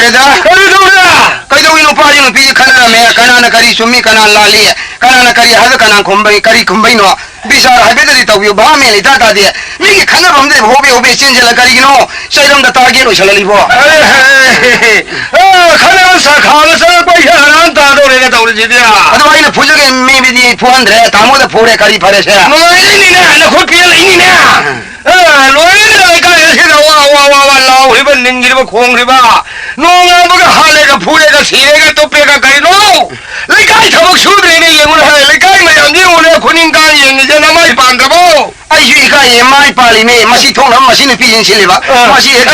loireda kaido ino pa ino pi kana kari sumi kana lali kana kari hada kana khombai no bisar habedari tawyo ba me lita ta de mi ki khana bamde hobe chenjela kari no sairam da ta ge lo chalali bo khana sa khala sa pai haran ta do le ta uri ji dia ado ai na phujo ge me bi di phuandre tamo da phore kari phare se no ni na khot pi le ni na loi le ka ye se da wa lao hi ban ning ji ba khong ri ba no nga ba ga ha le ga phu le ga si le ga to pe ga kari no le kai thabak su de ni yeng le le kai ma yang ni wo le khuning ka yeng ni je na mai pan da bo ai ju ka ye mai pa li me masi thong lam masi ne pi yin chile ba masi he ka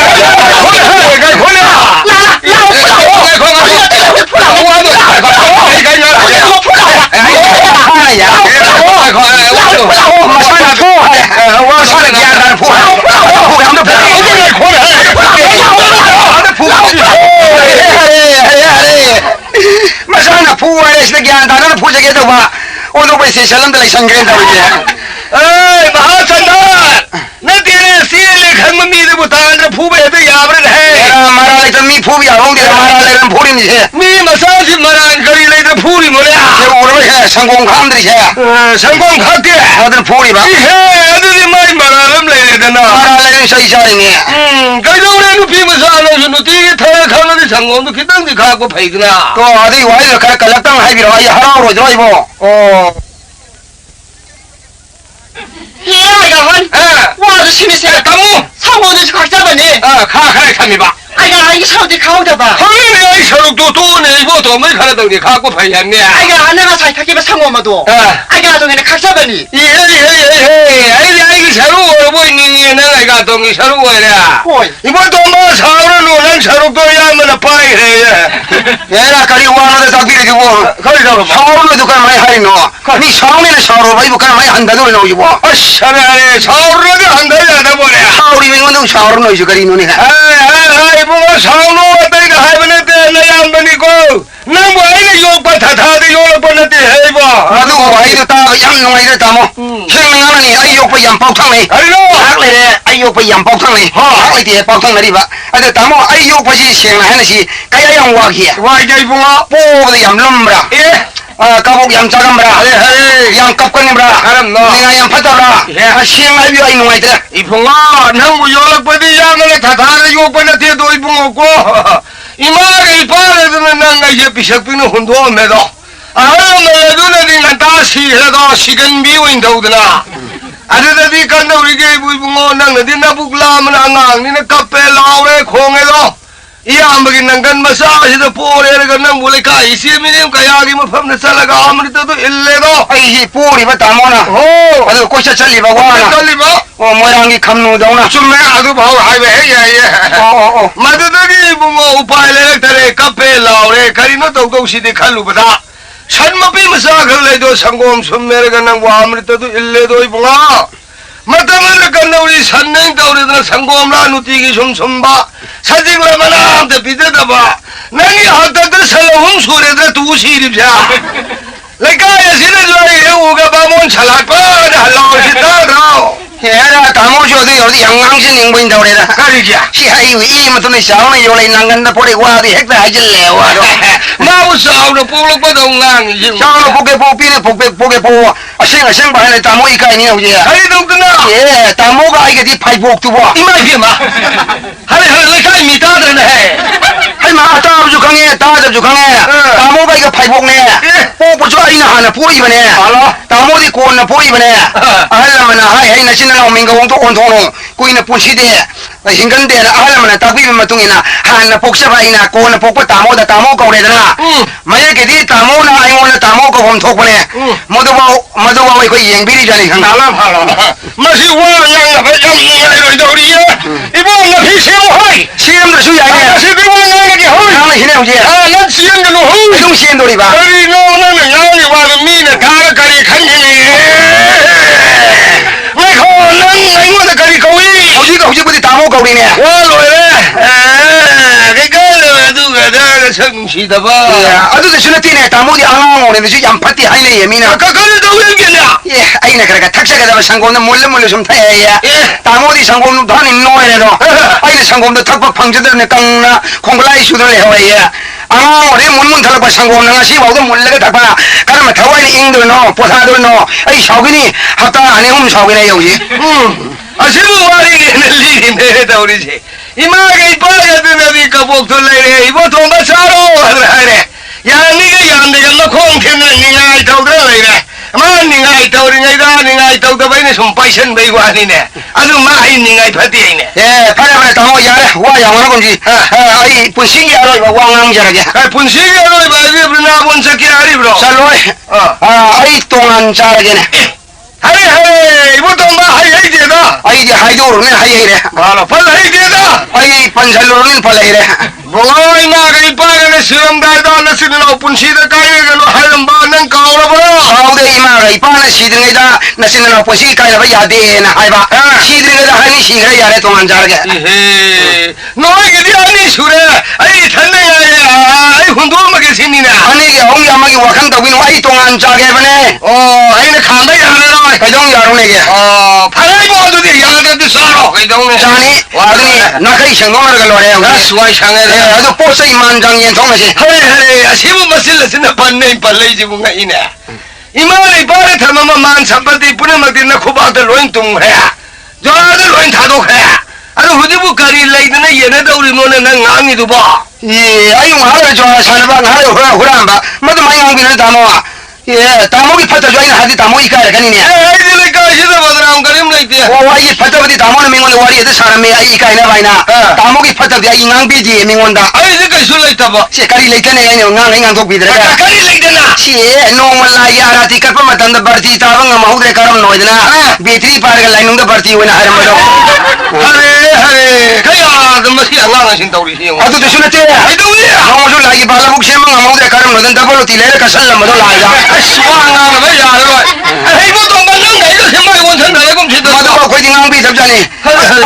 masana phu ai se gyan da na phu je ge do ba o do bai se salam da lai sang ge da ba महाचंदर न तेरे सीले खंग मी दे बुतान रे फूबे दे यावर है mara lai ta mi phu bi awong de mara lai ram phuri ni se मी मसाज मरान करी ले दे फूरी मोले se uro he sangong kham de se संगम खाके adan phuri ba हे अदि माई मरालम ले दे ना mara lai sai sai ni कइदो रे नु पी मसालो सुनु ती थे खानो दे संगम तो कितंग दिखा को फैदना to adi wai lo kha kalakang hai bi ro ai harau ro joi bo 야 와 신이세 까무 상원에서 각자만이 카카이 참이바 아이가 이게 사람들이 가오다봐 하루에 아이 서록도 돈에 이거 더 많이 가라던 게 갖고 파이했네 아이가 내가 잘 타기면 상원마도 아이가 동에는 각자만이 아이가 서로 보이니 내가 동이 서로 보이라 호이 이번 동마 사오는 노란 서록도 야면 파이해 era kari wa no da bi de bo 거기 가봐 sauro no dukan mai hai no ni sauro ne sauro bai bukan mai handa do no yibo 아샤네 서울로도 한다야 나 보래 sauri me ngondo sauro no ju kari no ne 아이 뭐 사오노 어디가 하이브네 때 내가 안 보니고 나뭐 아이가 욕바 다다데 욕을 보는데 해봐 adu wai do ta yam no ai da mo chen ngana ni ai yok pa yam pau thang nei 아이로 hak le de ai yok pa yam pau thang nei hak le de pau thang nei ba ade ta mo ai yok pa si chen na ne si kai yang wa ki 와이자 이봉아 po de yam lum bra 예 kabuk yam chagam bra yam kap kan bra Karam no. ni yam phata bra chen ai bi ai no ai da 이봉아 너무 연락받이 야면에 다다데 욕받는 데도 이봉없고 이마를 이빠레드는 난가 이제 비석비는 혼도면도 아무래도 눈에 다시 해도 시간 비윈도드나 아들들이 간다 우리게 이봉어 낭나디 나북라면 안강 니네 카페 라오레 공에도 이 아무리 난간 마사지도 보레가 난 몰래가 이시미님 가야기 뭐 팜네 살아가 아무리도 일레도 ai po ri ba ta mo na 오 adu ko cha chali ba wa na 떨리마 o mo rang gi kham nu dau na 좀매 아주 바로 하이베 예예 마드더니 뭐 우파일레 달에 카페 라오레 가리노 동동시디 칼루보다 산마비 무사 걸레도 상공 손매가 난 와무리도 일레도 이봉아 마땅한 간나 우리 산냉 떠오르던 상공라 누티기 좀 손봐 사직을 하면 비대다 봐 난이 하다들 살롱 소리들 두시립자 내가 예시를 좋아해 우가 바몬 잘할까 할라고 싶다 era ta mo jo de yo di yang ang sin ning bin dau le da 가리자 si hai wi i ma tu ni sao na yo le nang gan da po de wa di hek da hai jil le wa do 마우 싸우는 볼록보다 웅랑이지 sao lo po ke po pi ne po ke po a seng ba le ta mo i kai ni ho je 가리도 끝나 ye ta mo ga ai ke di phai bok tu bo 이마이마 하리 레카이 미타드네 hai ma ta ju khang ye ta ju khang ye ta mo ga ai ke phai bok ne po jo ai na ha na po i ba ne ta mo di ko na po i ba ne ai la ma na hai na sin na ming ga wong to on thong no kui na pu si de hingan de na ai la ma na ta bi ma tung ina han na pok sa ba ina ko na pok pa ta mo ko le da na mai ke di ta mo na ai mo na ta mo ko hom thok ba ne mo do ba wai ko yeng bi ri ja ni khang 알아 팔아 마시 와양 야양 이도리야 이번 나 피세오 하이 sim da su ya ne 마시 비원나게 하이 na hin ne ho je 아난 지연도 하이 dong sim do ri ba 가리 노는 양이 와서 미네 가리 칸지니 왜 거는 아이고다 가리 거위 ho ji bu di ta mo ko ri ne 와 로에 cái nuga da ꯅꯁꯛ ꯅꯨꯡꯁꯤꯗꯕ ꯑꯗꯨꯗꯁꯨ ꯅꯠꯇꯦꯅꯦ ꯇꯥꯃꯣꯗꯤ ꯑꯉꯥꯡ ꯑꯣꯏꯔꯤꯗꯁꯨ ꯌꯥꯝ ꯐꯠꯇꯦ ꯍꯥꯏꯅꯩꯌꯦ ꯃꯤꯅ ꯀꯔꯤ ꯇꯧꯔꯤꯒꯦꯅꯦ ꯑꯩꯅ ꯈꯔ ꯊꯛꯆꯒꯗꯕ ꯁꯪꯒꯣꯝꯗ ꯃꯨꯜꯂ ꯁꯨꯝ ꯊꯛꯑꯦ ꯇꯥꯃꯣꯗꯤ ꯁꯪꯒꯣꯝꯗꯨ ꯊꯛꯅꯤ ꯅꯣꯏꯔꯦꯗꯣ ꯑꯩꯅ ꯁꯪꯒꯣꯝꯗꯣ ꯊꯛꯄ ꯐꯪꯖꯗꯕꯅꯦ ꯀꯪꯅ ꯈꯣꯡꯒꯠꯂꯥꯏ ꯁꯨꯗꯅ ꯂꯩꯍꯧꯔꯦ ꯑꯉꯥꯡ ꯑꯣꯏꯔꯦ ꯃꯨꯟ ꯊꯛꯂꯛꯄ ꯁꯪꯒꯣꯝꯅ ꯉꯁꯤꯐꯥꯎꯗ ꯃꯨꯜꯂꯒ ꯊꯛꯄ ꯀꯔꯝꯕ ꯊꯋꯥꯏꯅ ꯏꯪꯗꯣꯏꯅꯣ ꯄꯣꯊꯥꯗꯣꯏꯅꯣ ꯑꯩ ꯁꯥꯎꯈꯤꯅꯤ ꯍꯞꯇꯥ 2-3 ꯁꯥꯎꯈꯤꯅꯤ ꯑꯩ ꯍꯧꯖꯤꯛ ꯑꯁꯤꯕꯨ ꯋꯥꯔꯤꯅꯦꯅ ꯂꯤꯔꯤꯅꯦ ꯇꯧꯔꯤꯁꯦ ꯏꯃꯥꯒ ꯏꯄꯥꯒ ꯑꯗꯨꯅꯗꯤ ꯀꯕꯣꯛꯇꯣ ꯂꯩꯔꯦ ꯏꯕꯣꯊꯣꯡꯕ ꯆꯥꯔꯣ ꯍꯥꯏꯔꯦ ꯌꯥꯅꯤꯒ ꯌꯥꯝꯗꯦꯒ ꯃꯈꯣꯡ ꯊꯦꯝꯅ ꯅꯤꯡꯉꯥꯏ ꯇꯧꯗꯅ ꯂꯩꯔꯦ ꯃꯥ ꯅꯤꯡꯉꯥꯏ ꯇꯧꯔꯤꯉꯩꯗ ꯅꯤꯡꯉꯥꯏ ꯇꯧꯗꯕ ꯑꯩꯅ ꯁꯨꯝ ꯄꯥꯏꯁꯟꯕꯩ ꯋꯥꯅꯤꯅꯦ ꯑꯗꯨ ꯃꯥ ꯑꯩ ꯅꯤꯡꯉꯥꯏ ꯐꯠꯇꯦ ꯑꯩꯅꯦ ꯐꯔꯦ ꯐꯔꯦ ꯇꯥꯃꯣ ꯌꯥꯔꯦ ꯋꯥ ꯌꯥꯝꯃꯅꯒꯨꯝꯁꯤ ꯑꯩ ꯄꯨꯟꯁꯤꯒꯤ ꯑꯔꯣꯏꯕ ꯋꯥ ꯉꯥꯡꯖꯔꯒꯦ ꯄꯨꯟꯁꯤꯒꯤ ꯑꯔꯣꯏꯕ ꯍꯥꯏꯕ ꯕ꯭ꯔꯤꯟꯗꯥꯕꯣꯟ ꯆꯠꯀꯦ ꯍꯥꯏꯔꯤꯕ꯭ꯔꯣ ꯆꯠꯂꯣꯏ ꯑꯩ ꯇꯣꯉꯥꯟ ꯆꯥꯔꯒꯦꯅꯦ ꯍꯩ ꯍꯩ ꯏꯕꯣꯇꯣꯝꯕ ꯍꯩꯗꯦꯗ ꯑꯩꯗꯤ ꯍꯥꯏꯗꯣꯛꯎꯔꯕꯅꯤꯅ ꯍꯩꯔꯦ ꯐꯜ ꯍꯩꯗꯦꯗ ꯑꯩ ꯄꯟꯁꯜꯂꯨꯔꯕꯅꯤꯅ ꯐꯜ ꯍꯩꯔꯦ ꯕꯣꯉꯥ ꯏꯃꯥꯒ ꯏꯄꯥꯒꯅ ꯁꯤꯔꯝꯗꯥꯏꯗ ꯅꯆꯤꯟ ꯏꯅꯥꯎ ꯄꯨꯟꯁꯤꯗ ꯀꯥꯏꯅꯒꯅꯨ ꯍꯥꯏꯔꯝꯕ ꯅꯪ ꯀꯥꯎꯔꯕ꯭ꯔꯣ ꯁꯥꯎꯗꯦ ꯏꯃꯥꯒ ꯏꯄꯥꯅ ꯁꯤꯗ꯭ꯔꯤꯉꯩꯗ ꯅꯆꯤꯟ ꯅꯅꯥꯎ ꯄꯨꯟꯁꯤ ꯀꯥꯏꯅꯕ ꯌꯥꯗꯦꯅ ꯍꯥꯏꯕ ꯁꯤꯗ꯭ꯔꯤꯉꯩꯗ ꯍꯥꯏꯅꯤ ꯁꯤꯈ꯭ꯔꯦ ꯌꯥꯔꯦ ꯇꯣꯉꯥꯟ ꯆꯥꯔꯒꯦ 이헤 너에게 아니 수레 아이 탄내야 아이 혼돈하게 생기네 ꯑꯅꯤꯒꯤ ꯑꯍꯨꯝꯒꯤ ꯑꯃꯒꯤ ꯋꯥꯈꯜ ꯇꯧꯕꯤꯅꯨ ꯑꯩ ꯇꯣꯉꯥꯟ ꯆꯥꯒꯦꯕꯅꯦ 아이는 간다 야래라 ꯀꯩꯗꯧ ꯌꯥꯔꯣꯏꯅꯦꯒꯦ 파라이고 어두디 야래도 싸러 그이동네 ꯆꯥꯅꯤ ꯑꯗꯨꯅꯤ ꯅꯥꯈꯩ ꯁꯦꯡꯗꯣꯛꯅꯔꯒ ꯂꯣꯏꯔꯦ ꯍꯧꯖꯤꯛ 수와이 상해래 ꯑꯗꯨ ꯄꯣꯠ ꯆꯩ ꯃꯥꯟꯖꯪ ꯌꯦꯟꯊꯣꯛꯅꯁꯤ 헤헤 아시부 마실라스나 반내 발레지 뭔가 이네 이마리 바레 타마마 만 잡바디 뿌려막디나 코바들 로인 뚱해 저아들 로인 다독해 아주 후디부 가리 레이드나 얘네다 우리 노네 난 낭이도 봐 ꯑꯩ ꯉꯥꯏꯍꯥꯛ ꯂꯩꯔ ꯁꯥꯟꯅꯕ ꯉꯥꯏꯍꯥꯛ ꯍꯨꯔꯥꯟꯕ ꯃꯗꯨ ꯃꯥꯏ ꯉꯥꯡꯕꯤꯅ ꯇꯥꯃꯣ ꯇꯥꯃꯣꯒꯤ ꯐꯠꯇꯁꯨ ꯑꯩꯅ ꯍꯥꯏꯗꯤ ꯇꯥꯃꯣ ꯏꯀꯥꯏꯔꯛꯀꯅꯤꯅꯦ ꯑꯩꯗꯤ ꯂꯩꯀꯥꯏꯁꯤꯗ ꯕꯗꯅꯥꯝ ꯀꯔꯤꯝ ꯂꯩꯇꯦ ꯑꯩꯒꯤ ꯐꯠꯇꯕꯗꯤ ꯇꯥꯃꯣꯅ ꯃꯤꯉꯣꯟꯗ ꯋꯥꯔꯤ ꯑꯗꯨ ꯁꯥꯔꯝꯃꯦ ꯑꯩ ꯏꯀꯥꯏꯅꯕ ꯍꯥꯏꯅ ꯇꯥꯃꯣꯒꯤ ꯐꯠꯇꯕꯗꯤ ꯑꯩ ꯉꯥꯡꯕꯤꯗꯦ ꯃꯤꯉꯣꯟꯗ ꯑꯩꯗꯤ ꯀꯩꯁꯨ ꯂꯩꯇꯕ ꯁꯤ ꯀꯔꯤ ꯂꯩꯇꯅꯦ ꯑꯩꯅ ꯉꯥꯡꯉꯩ ꯉꯥꯡꯊꯣꯛꯄꯤꯗ꯭ꯔꯒ ꯀꯔꯤ ꯂꯩꯗꯅ ꯁꯤ ꯅꯣꯡꯃ ꯂꯥꯏꯒꯤ ꯑꯥꯔꯥꯇꯤ ꯀꯠꯄ ꯃꯇꯝꯗ ꯕꯔꯇꯤ ꯇꯥꯕ ꯉꯝꯍꯧꯗ꯭ꯔꯦ ꯀꯔꯝꯅ ꯑꯣꯏꯗꯅ ꯕꯦꯇ꯭ꯔꯤ ꯄꯥꯏꯔꯒ ꯂꯥꯏꯅꯨꯡꯗ ꯕꯔꯇꯤ ꯑꯣꯏꯅ ꯍꯥꯏꯔꯝꯕꯗꯣ ꯍꯔꯦ ꯀꯌꯥꯗ ꯃꯁꯤ ꯑꯉꯥꯡꯁꯤꯡ ꯇꯧꯔꯤꯁꯤ ꯌꯦꯡꯉꯨ ꯑꯗꯨꯗꯁꯨ ꯅꯠꯇꯦ ꯀꯩꯗꯧꯏ ꯅꯣꯡꯃꯁꯨ ꯂꯥꯏꯒꯤ ꯕꯥꯂꯕꯨꯛ ꯁꯦꯝꯕ ꯉꯝꯍꯧꯗ꯭ꯔꯦ ꯀꯔꯝꯅ ꯗꯕꯜ ꯂꯣꯇꯤ ꯂꯩꯔ ꯀꯠꯁꯜꯂꯝꯕꯗꯣ ꯂꯥꯏꯗ ꯑꯁ ꯋꯥ ꯉꯥꯡꯅꯕ ꯌꯥꯔꯔꯣꯏ ꯍꯩꯕꯨ ꯇꯣꯡꯕ ꯅꯪ ꯍꯩꯗꯣ ꯁꯦꯝꯕ ꯑꯣꯟꯁꯟꯅꯔꯒꯨꯝꯁꯤꯗ ꯃꯗꯨ ꯑꯩꯈꯣꯏꯗꯤ ꯉꯥꯡꯕꯤꯗꯕꯖꯥꯠꯅꯤ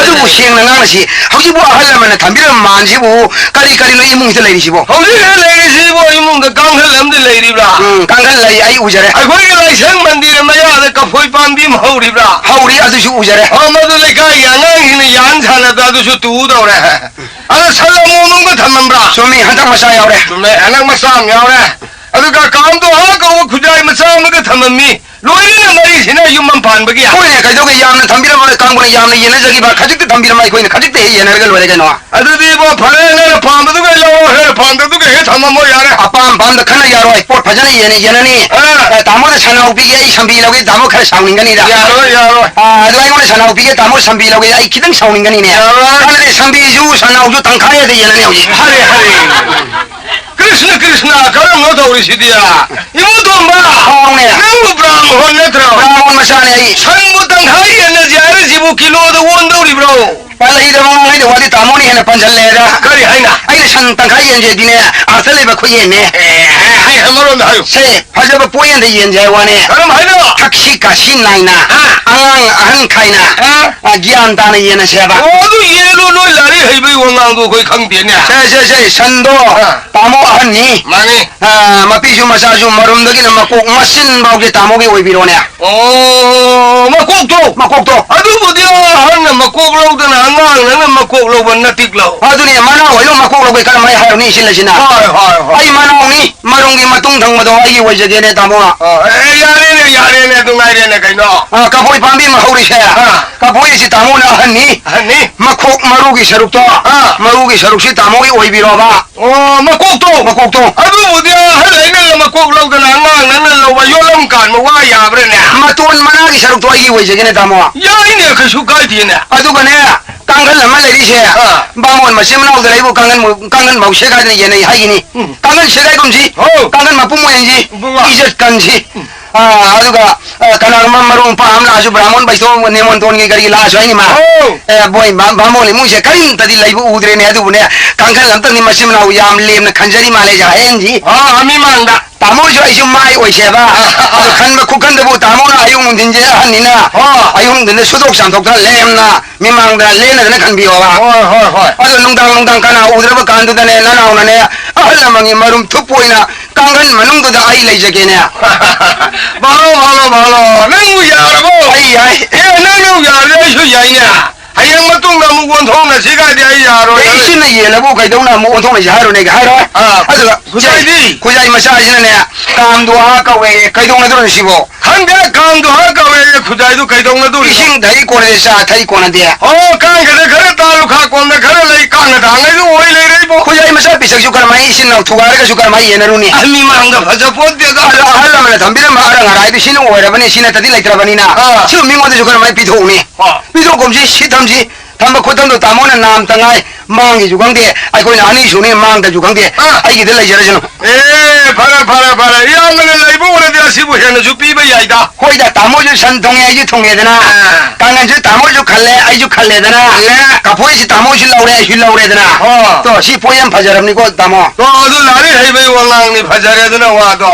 ꯑꯗꯨꯕꯨ ꯁꯦꯡꯅ ꯉꯥꯡꯉꯁꯤ ꯍꯧꯖꯤꯛꯄꯨ ꯑꯍꯜ ꯂꯃꯟꯅ ꯊꯝꯕꯤꯔꯝꯕ ꯃꯥꯟꯁꯤꯕꯨ ꯀꯔꯤꯅꯣ ꯏꯃꯨꯡꯁꯤꯗ ꯂꯩꯔꯤꯁꯤꯕꯣ ꯍꯧꯖꯤꯛ ꯂꯩꯔꯤꯁꯤꯕꯣ ꯏꯃꯨꯡꯗ ꯀꯥꯡꯈꯜ ꯑꯃꯗꯤ ꯂꯩꯔꯤꯕ꯭ꯔꯥ ꯀꯥꯡꯈꯜ ꯂꯩ ꯑꯩ ꯎꯖꯔꯦ ꯑꯩꯈꯣꯏꯒꯤ ꯂꯥꯏꯁꯪ ꯃꯟꯗꯤꯔ ꯃꯌꯥꯗ ꯀꯐꯣꯏ ꯄꯥꯝꯕꯤ ꯑꯃ ꯍꯧꯔꯤꯕ꯭ꯔꯥ ꯍꯧꯔꯤ ꯑꯗꯨꯁꯨ ꯎꯖꯔꯦ ꯃꯗꯨ ꯂꯩꯀꯥꯏꯒꯤ ꯑꯉꯥꯡꯁꯤꯡꯅ ꯌꯥꯟ ꯁꯥꯟꯅꯕ ꯑꯗꯨꯁꯨ ꯇꯨꯗꯧꯔꯦ ꯑꯗ ꯁꯟ ꯑꯃꯣꯝꯒ ꯊꯝꯃꯝꯕ꯭ꯔꯥ ꯆꯨꯝꯃꯤ ꯍꯟꯗꯛ ꯃꯆꯥ ꯌꯥꯎꯔꯦ ꯆꯨꯝꯃꯦ ꯍꯟꯗꯛ ꯃꯆꯥ ꯑꯃ ꯌꯥꯎꯔꯦ ꯑꯗꯨꯒ ꯀꯥꯡꯗꯣ ꯀꯧꯕ ꯈꯨꯖꯥꯏ ꯃꯆꯥ ꯑꯃꯒ ꯊꯝꯃꯝꯃꯤ ꯂꯣꯏꯅꯅ ꯃꯔꯤꯁꯤꯅ ꯌꯨꯝ ꯑꯃ ꯄꯥꯟꯕꯒꯤ ꯍꯣꯏꯅꯦ ꯀꯩꯗꯧꯒꯦ ꯌꯥꯝꯅ ꯊꯝꯕꯤꯔꯝꯕ ꯀꯥꯡꯕꯨꯅ ꯌꯥꯝꯅ ꯌꯦꯟꯅꯖꯈꯤꯕ ꯈꯖꯤꯛꯇ ꯊꯝꯕꯤꯔꯝꯕ ꯑꯩꯈꯣꯏꯅ ꯈꯖꯤꯛꯇ ꯍꯦꯛ ꯌꯦꯟꯅꯔꯒ ꯂꯣꯏꯔꯦ ꯀꯩꯅꯣ ꯑꯗꯨꯗꯤ ꯏꯕꯣ ꯐꯔꯦ ꯅꯪꯅ ꯄꯥꯝꯕꯗꯨꯒ ꯂꯧꯔꯣ ꯍꯦ ꯄꯥꯝꯗꯕꯗꯨꯒ ꯍꯦꯛ ꯊꯝꯃꯝꯃꯣ ꯌꯥꯔꯦ ꯑꯄꯥꯝ ꯄꯥꯝꯗ ꯈꯟꯅ ꯌꯥꯔꯣꯏ ꯄꯣꯠ ꯐꯖꯅ ꯌꯦꯟꯅꯅꯤ ꯇꯥꯃꯣꯅ ꯁꯟꯅꯥꯎ ꯄꯤꯒꯦ ꯑꯩ ꯁꯝꯕꯤ ꯂꯧꯒꯦ ꯇꯥꯃꯣ ꯈꯔ ꯁꯥꯎꯅꯤꯡꯒꯅꯤꯗ ꯌꯥꯔꯣꯏ ꯌꯥꯔꯣꯏ ꯑꯗꯨ ꯑꯩꯉꯣꯟꯗ ꯁꯟꯅꯥꯎ ꯄꯤꯒꯦ ꯇꯥꯃꯣ ꯁꯝꯕꯤ ꯂꯧꯒꯦ ꯑꯩ ꯈꯤꯇꯪ ꯁꯥꯎꯅꯤꯡꯒꯅꯤꯅꯦ ꯑꯗꯨꯗꯤ ꯁꯝꯕꯤꯁꯨ ꯁꯟꯅꯥꯎꯁꯨ ꯇꯪꯈꯥꯏꯗ ꯌꯦꯟꯅꯅꯤ ꯍꯧꯖꯤꯛ ꯍꯔꯦ ꯀ꯭ꯔꯤꯁꯅ ꯀ꯭ꯔꯤꯁꯅ ꯀꯔꯝꯅ ꯇꯧꯔꯤꯁꯤꯗꯤ 이모도엄마 ꯍꯥꯎꯅꯦ ꯅꯪꯕꯨ ꯕ꯭ꯔꯥꯍ꯭ꯃꯣꯟ ꯅꯠꯇ꯭ꯔꯣ ꯕ꯭ꯔꯥꯍ꯭ꯃꯣꯟ ꯃꯆꯥꯅꯦ ꯑꯩ ꯁꯟꯕꯨ ꯇꯪꯈꯥꯏ ꯌꯦꯟꯅꯁꯤ ꯍꯥꯏꯔꯤꯁꯤꯕꯨ ꯀꯤꯂꯣꯗ ꯑꯣꯟꯗꯧꯔꯤꯕ꯭ꯔꯣ ꯄꯜꯂꯛꯏꯗꯕ ꯉꯥꯡꯉꯩꯗ ꯋꯥꯗꯤ ꯇꯥꯃꯣꯅ ꯍꯦꯟꯅ ꯄꯟꯁꯤꯜꯂꯦꯗ ꯀꯔꯤ ꯍꯥꯏꯅ ꯑꯩꯅ ꯁꯟ ꯇꯪꯈꯥꯏ ꯌꯦꯟꯖꯦꯗꯤꯅꯦ ꯑꯥꯔꯊ ꯂꯩꯕ ꯈꯨꯌꯦꯟꯅꯦ ꯍꯥꯏ ꯑꯃꯔꯣꯝꯗ ꯍꯥꯏꯌꯨ ꯁꯦ ꯐꯖꯕ ꯄꯣꯌꯦꯟꯗ ꯌꯦꯟꯖꯦ ꯍꯥꯏ ꯋꯥꯅꯦ ꯀꯔꯝ ꯍꯥꯏꯅꯣ ꯊꯛꯁꯤ ꯀꯥꯁꯤ ꯅꯥꯏꯅ ꯑꯉꯥꯡ ꯑꯍꯟ ꯈꯥꯏꯅ ꯒ꯭ꯌꯥꯟ ꯇꯥꯅ ꯌꯦꯟꯅꯁꯦꯕ ꯑꯗꯨ ꯌꯦꯜꯂꯣ ꯅꯣꯏ ꯂꯥꯏꯔꯤꯛ ꯍꯩꯕꯒꯤ ꯋꯥꯉꯥꯡꯗꯣ ꯑꯩꯈꯣꯏ ꯈꯪꯗꯦꯅꯦ ꯁꯦ ꯁꯟꯗꯣ ꯇꯥꯃꯣ ꯑꯍꯟꯅꯤ ꯃꯥꯅꯤ ꯃꯄꯤꯁꯨ ꯃꯆꯥꯁꯨ ꯃꯔꯨꯝꯗꯒꯤꯅ ꯃꯀꯣꯛ ꯃꯆꯤꯟ ꯐꯥꯎꯁꯦ ꯇꯥꯃꯣꯒꯤ ꯑꯣꯏꯕꯤꯔꯣꯅꯦ ꯃꯀꯣꯛꯇꯣ ꯑꯗꯨꯕꯨꯗꯤ ꯑꯍꯟꯅ ꯃꯀꯣꯛ ꯂꯧꯗꯅ ꯑꯉꯥꯡ ꯅꯪꯅ ꯃꯀꯣꯛ ꯂꯧꯕ ꯅꯠꯇꯤꯛ ꯂꯧ ꯑꯗꯨꯅꯦ ꯃꯅꯥꯎ ꯍꯣꯏꯅ ꯃꯀꯣꯛ ꯂꯧꯕꯩ ꯀꯔꯝꯍꯥꯏꯅ ꯍꯥꯏꯔꯨꯅꯤ ꯁꯤꯜꯂꯁꯤꯅ ꯍꯣꯏ ꯑꯩ ꯃꯅꯥꯎꯅꯤ ꯃꯔꯨꯝꯒꯤ ꯃꯇꯨꯡ ꯊꯪꯕꯗꯣ ꯑꯩꯒꯤ ꯑꯣꯏꯖꯒꯦꯅꯦ ꯇꯥꯃꯣ ꯌꯥꯔꯦꯅꯦ ꯑꯗꯨ ꯉꯥꯏꯔꯦꯅꯦ ꯀꯩꯅꯣ ꯀꯐꯣꯏ ꯄꯥꯝꯕꯤ ꯑꯃ ꯍꯧꯔꯤꯁꯦ ꯀꯐꯣꯏꯁꯤ ꯇꯥꯃꯣꯅ ꯑꯍꯟꯅꯤ ꯃꯈꯣꯛ ꯃꯔꯨꯒꯤ ꯁꯔꯨꯛꯇꯣ ꯃꯔꯨꯒꯤ ꯁꯔꯨꯛꯁꯤ ꯇꯥꯃꯣꯒꯤ ꯑꯣꯏꯕꯤꯔꯣꯕ ꯃꯀꯣꯛꯇꯣ ꯑꯗꯨꯕꯨꯗꯤ ꯑꯍꯜ ꯑꯩꯅ ꯃꯀꯣꯛ ꯂꯧꯗꯅ ꯑꯉꯥꯡ ꯅꯪꯅ ꯂꯧꯕ ꯌꯣꯜꯂꯝ ꯀꯥꯟꯕ ꯋꯥ ꯌꯥꯕ꯭ꯔꯅꯦ ꯃꯇꯣꯟ ꯃꯅꯥꯒꯤ ꯁꯔꯨꯛꯇꯣ ꯑꯩꯒꯤ ꯑꯣꯏꯖꯒꯦꯅꯦ ꯇꯥꯃꯣ ꯌꯥꯏꯅꯦ ꯀꯩꯁꯨ ꯀꯥꯏꯗꯦꯅꯦ ꯑꯗꯨꯒꯅꯦ ꯀꯥꯡꯈꯜ ꯑꯃ ꯂꯩꯔꯤꯁꯦ ꯕꯥꯃꯣꯟ ꯃꯆꯤꯟ ꯃꯅꯥꯎꯗ ꯂꯩꯕꯨ ꯀꯥꯡꯈꯜ ꯐꯥꯎ ꯁꯦꯒꯥꯏꯗꯅ ꯌꯦꯟꯅꯩ ꯍꯥꯏꯒꯤꯅꯤ ꯀꯥꯡꯈꯜ ꯁꯦꯒꯥꯏꯒꯨꯝꯁꯤ ꯀꯥꯡꯈꯜ ꯃꯄꯨꯝ ꯑꯣꯏꯍꯟꯁꯤ ꯏꯖꯠ ꯀꯟꯁꯤ ꯑꯗꯨꯒ ꯀꯅꯥꯒꯨꯝꯕ ꯃꯔꯨꯞ ꯃꯄꯥꯡ ꯑꯃ ꯂꯥꯛꯑꯁꯨ ꯕ꯭ꯔꯥꯍ꯭ꯃꯣꯟ ꯕꯩꯊꯣꯡ ꯅꯦꯃꯣꯟꯇꯣꯟꯒꯤ ꯀꯔꯤ ꯂꯥꯛꯑꯁꯨ ꯑꯩꯅꯤ ꯃꯥ ꯕꯣꯏ ꯕꯥꯃꯣꯟ ꯏꯃꯨꯡꯁꯦ ꯀꯔꯤꯝꯇꯗꯤ ꯂꯩꯕ ꯎꯗ꯭ꯔꯦꯅꯦ ꯑꯗꯨꯕꯨꯅꯦ ꯀꯥꯡꯈꯜ ꯑꯝꯇꯪꯗꯤ ꯃꯆꯤꯟ ꯃꯅꯥꯎ ꯌꯥꯝ ꯂꯦꯝꯅ ꯈꯟꯖꯔꯤ ꯃꯥꯜꯂꯦ ꯍꯌꯦꯡꯁꯤ ꯃꯤꯃꯥꯡꯗ तामोजो आइसु माइ ओइसेबा खनबा खुखनदबु तामोना आयुं नुदिनजे हन्निना आयुं दिन सुदोक सांथोक्ता लेमना मिमांगदा लेनदना खनबियोबा अदो नुंदांग kana उद्रबा कांदुदने ननाउनने अहलमंगी मरुम थुपोइना कांगन मनुंगदुदा आई लेजगेने भालो नंगु यारबो आई ए नंगु यारे सु याइना hayang matungda mu wonthongna sigai dai yaro isina yelabu kaidongna mu wonthongna yaro ne ga haro aduga kujai masajina ne kamdu ha kawe kaidongna dron sibo hanga kamdu ha kawe kujai du kaidongna du ising dai kone sa thai kona dia oh kang khare talu kha konna khare lai kang da ngai du oi lai rei bo kujai masa bisak su karmai isin na thugare ga su karmai yenaruni ami mangda bhaja pot de da hala mala thambira ma ara ngarai du sinu ora bani sina tadi lai tra bani na su mingo de su karmai pithoni pithok komji sitamji thamba khotamdo tamona nam tangai mangi ju gangde ai koi na ani suni mangda ju gangde ai gi de lai jara jano phara yang le lai bo ora de sibu hen ju pi ba yai da hoi da tamo ju san thong ai ju thong edana kangan ju tamo ju khalle ai ju khalle dana ka phoi si tamo si laure dana to si poyam phajaram ni ko tamo to adu lari hai bai walang ni phajare dana wa do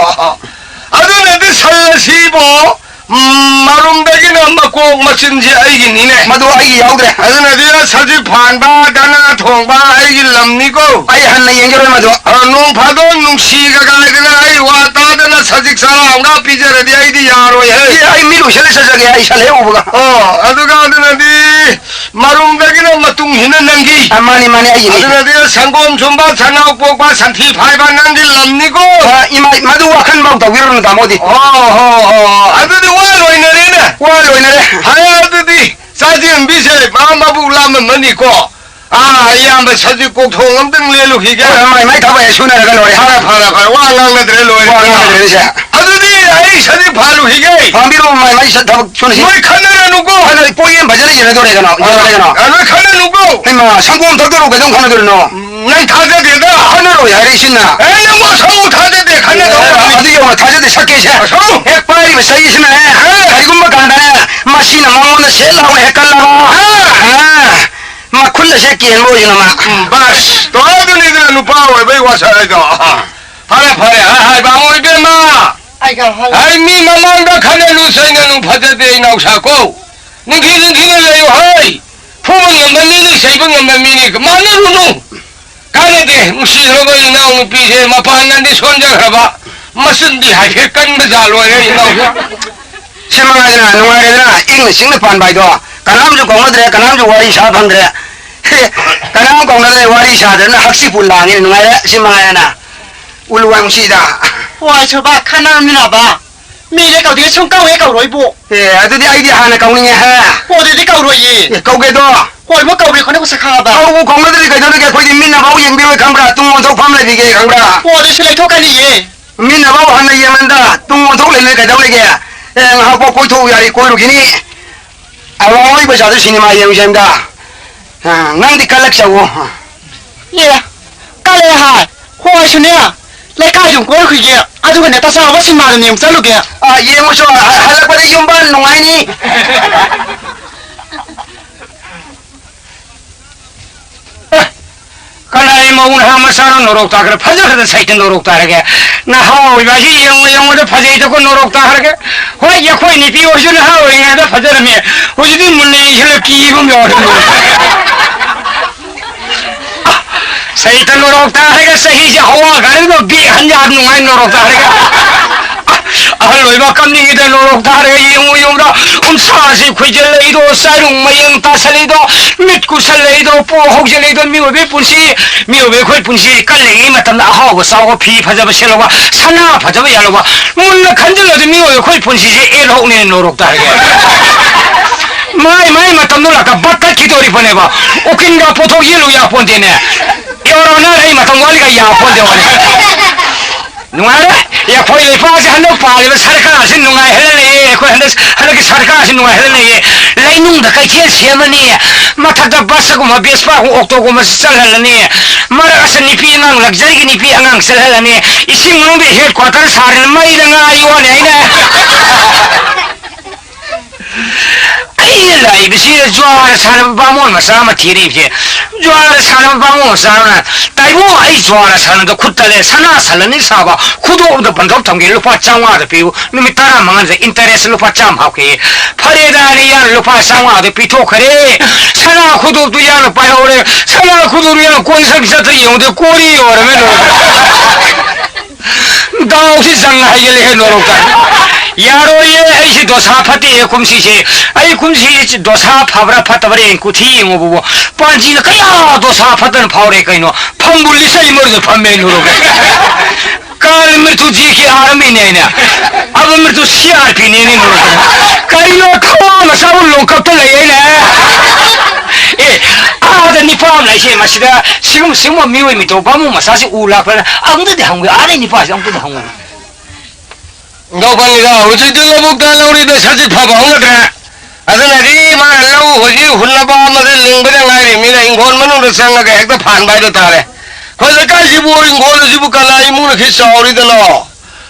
adu ne de sal sibo marumdagina makok machinji aigi nine madu ai yaudre aduna dia saji phanba dana thongba aigi lamni ko ai han na yengero madu nong phado nung si ga ga dana ai wa ta dana sajik sala nga pijare dia ai di yaro he ai miru shele sa jage ai shale ubuga aduga aduna di marumdagina matung hina nangi mani ai ni aduna dia sangom chumba chanau pokba santhi phaiba nangi lamni ko imai madu wakhan bau ta wirun tamodi adudi wa loinare hayadudi sajim bise mama bu lam mani ko yam ba saji ko thong am ding le lu hi ga mai thaba suna ga lore phara wa lang na dre loi adudi ai saji phalu hi ge phambiru mai sa thaba suna si moi khanna nu ko ana poyem bajare yere dore ga no ana khanna nu ko ma sangom thagdo ga dong khana dore no nai thaje de da khana ro yare sinna ai na mo sau thaje de khana do adi yo thaje de sakke se ek pari ba sai isna ai gumba kanda masina mamona sela ho hekalla ma khulla se kien mo yina ma bas to aduni da nu pa wai bai wa sa ga phare hai ba moi be ma ai mi mamang da khane lu sai na nu phade de nau sa ko ningi le yo hai phu ngam mi ni sai ngam mi ni ma ni lu nu kane de mu si ro ba ina nu pi se ma pa nan di son ja ba ma sin di hai ke kan ba ja lo ye ina ko sima ga na nu ga na ing sing na pan bai do kanam ju gong dre kanam ju wari sa phang dre kanam gong dre wari sa dre na haksi pulang ni nu ga sima ga na ulwang si da wa choba kanam ni na ba mi le kau de chung kau he kau roi bu adu di ai di hana kau ni ha ho de kau roi yi kau ge do hoi mo kau ri khone ko sa kha ba kau gong dre ga do ge khoi di min na bau yeng bi we kham bra tung mon thok pham le di ge kham bra ho de se le thok ka ni ye min na bau han na yeng man da tung mon thok le ga do le ge ha po koi thu ya ri koi ru gi ni awai ba sa de cinema yeng sem da ngang di kalak sa wo ye ka le ha ho ai shune lai ka jung ko khu ye adu ne ta sa wa sin ma de ni cha lu ge yeng mo so halak ba de yum ban nungai ni kanai maun ha masaro norok ta kar phaja kar sai tin norok ta rage na hoi ba hi yong de phajai to ko norok ta rage hoi ya khoi ni pi o jun ha oi nga da phajar me ho ji mun ne hil ki bu myo sai tin norok ta rage sahi ja hawa gar do bi han ja nu ngai norok ta rage ahal ba kam ni de norok ta rage yong da sa si khoi je lei do sa rung ma yang ta sa lei do mit ku sa lei do po hok je lei do mi be punsi mi be khoi punsi kal lei ma tam na ha go sa go phi phaja ba selo ba sana phaja ba ya lo ba mun na khan je lo de mi be khoi punsi je e lo ne norok ta rage mai ma tam no la ka bat ki tori pane ba o kin ga po thok ye lo ya pon de ne yo ro na rei ma tam wali ga ya pon de wa nungai ya khoi le pa se han no pa le sarkar sin nungai hele le khoi han ki sarkar sin nungai hele le lai nung da kai chen se ma ni ma tha da bas ko ma bes pa ko okto ko ma sal hal ni ma ra sa ni pi ngang lag jai ki ni pi angang sal hal ni ising nung be head quarter sar mai da nga ai wa ne ai 来不是抓了啥了把我们啥么提的去，抓了啥了把我啥呢？但我爱抓了啥了都哭得嘞，啥那啥了你啥吧？哭到我都本头同给lupa jam的比如，你们当然忙着 interest lupa jam好给，拍的那里样lupa jam的比多可嘞，啥那哭到对样的白好嘞，啥那哭到对样官生下的用的锅里有了没有？到是上海也来弄个。야로에 아이시 도사 파티에 kum시시 아이 kum시 도사 파브라 파타브레 쿠티 모부고 반지는 그야 도사 파트는 파오레 그이노 판불리 사이머도 판매노로 깔미르투 지키 아르미네냐 아브미르투 CRP네니 노로 까이노 타와나 사울롱 갑들레네 예 아들 니파암 라이시 마시다 지금 미웨미 도 바무 마사시 우라플 앙드데 한거 아래 니파시 앙드데 한거 너방이가 어쨌든 먹다 우리도 사실 파방거든 아들이 말로 어디 훌라바마들 링버랑 아이미나 인권만으로 생각해 핵도 반발도 다래 거기까지 보인 거는 집을까나 이문을 기싸우리더너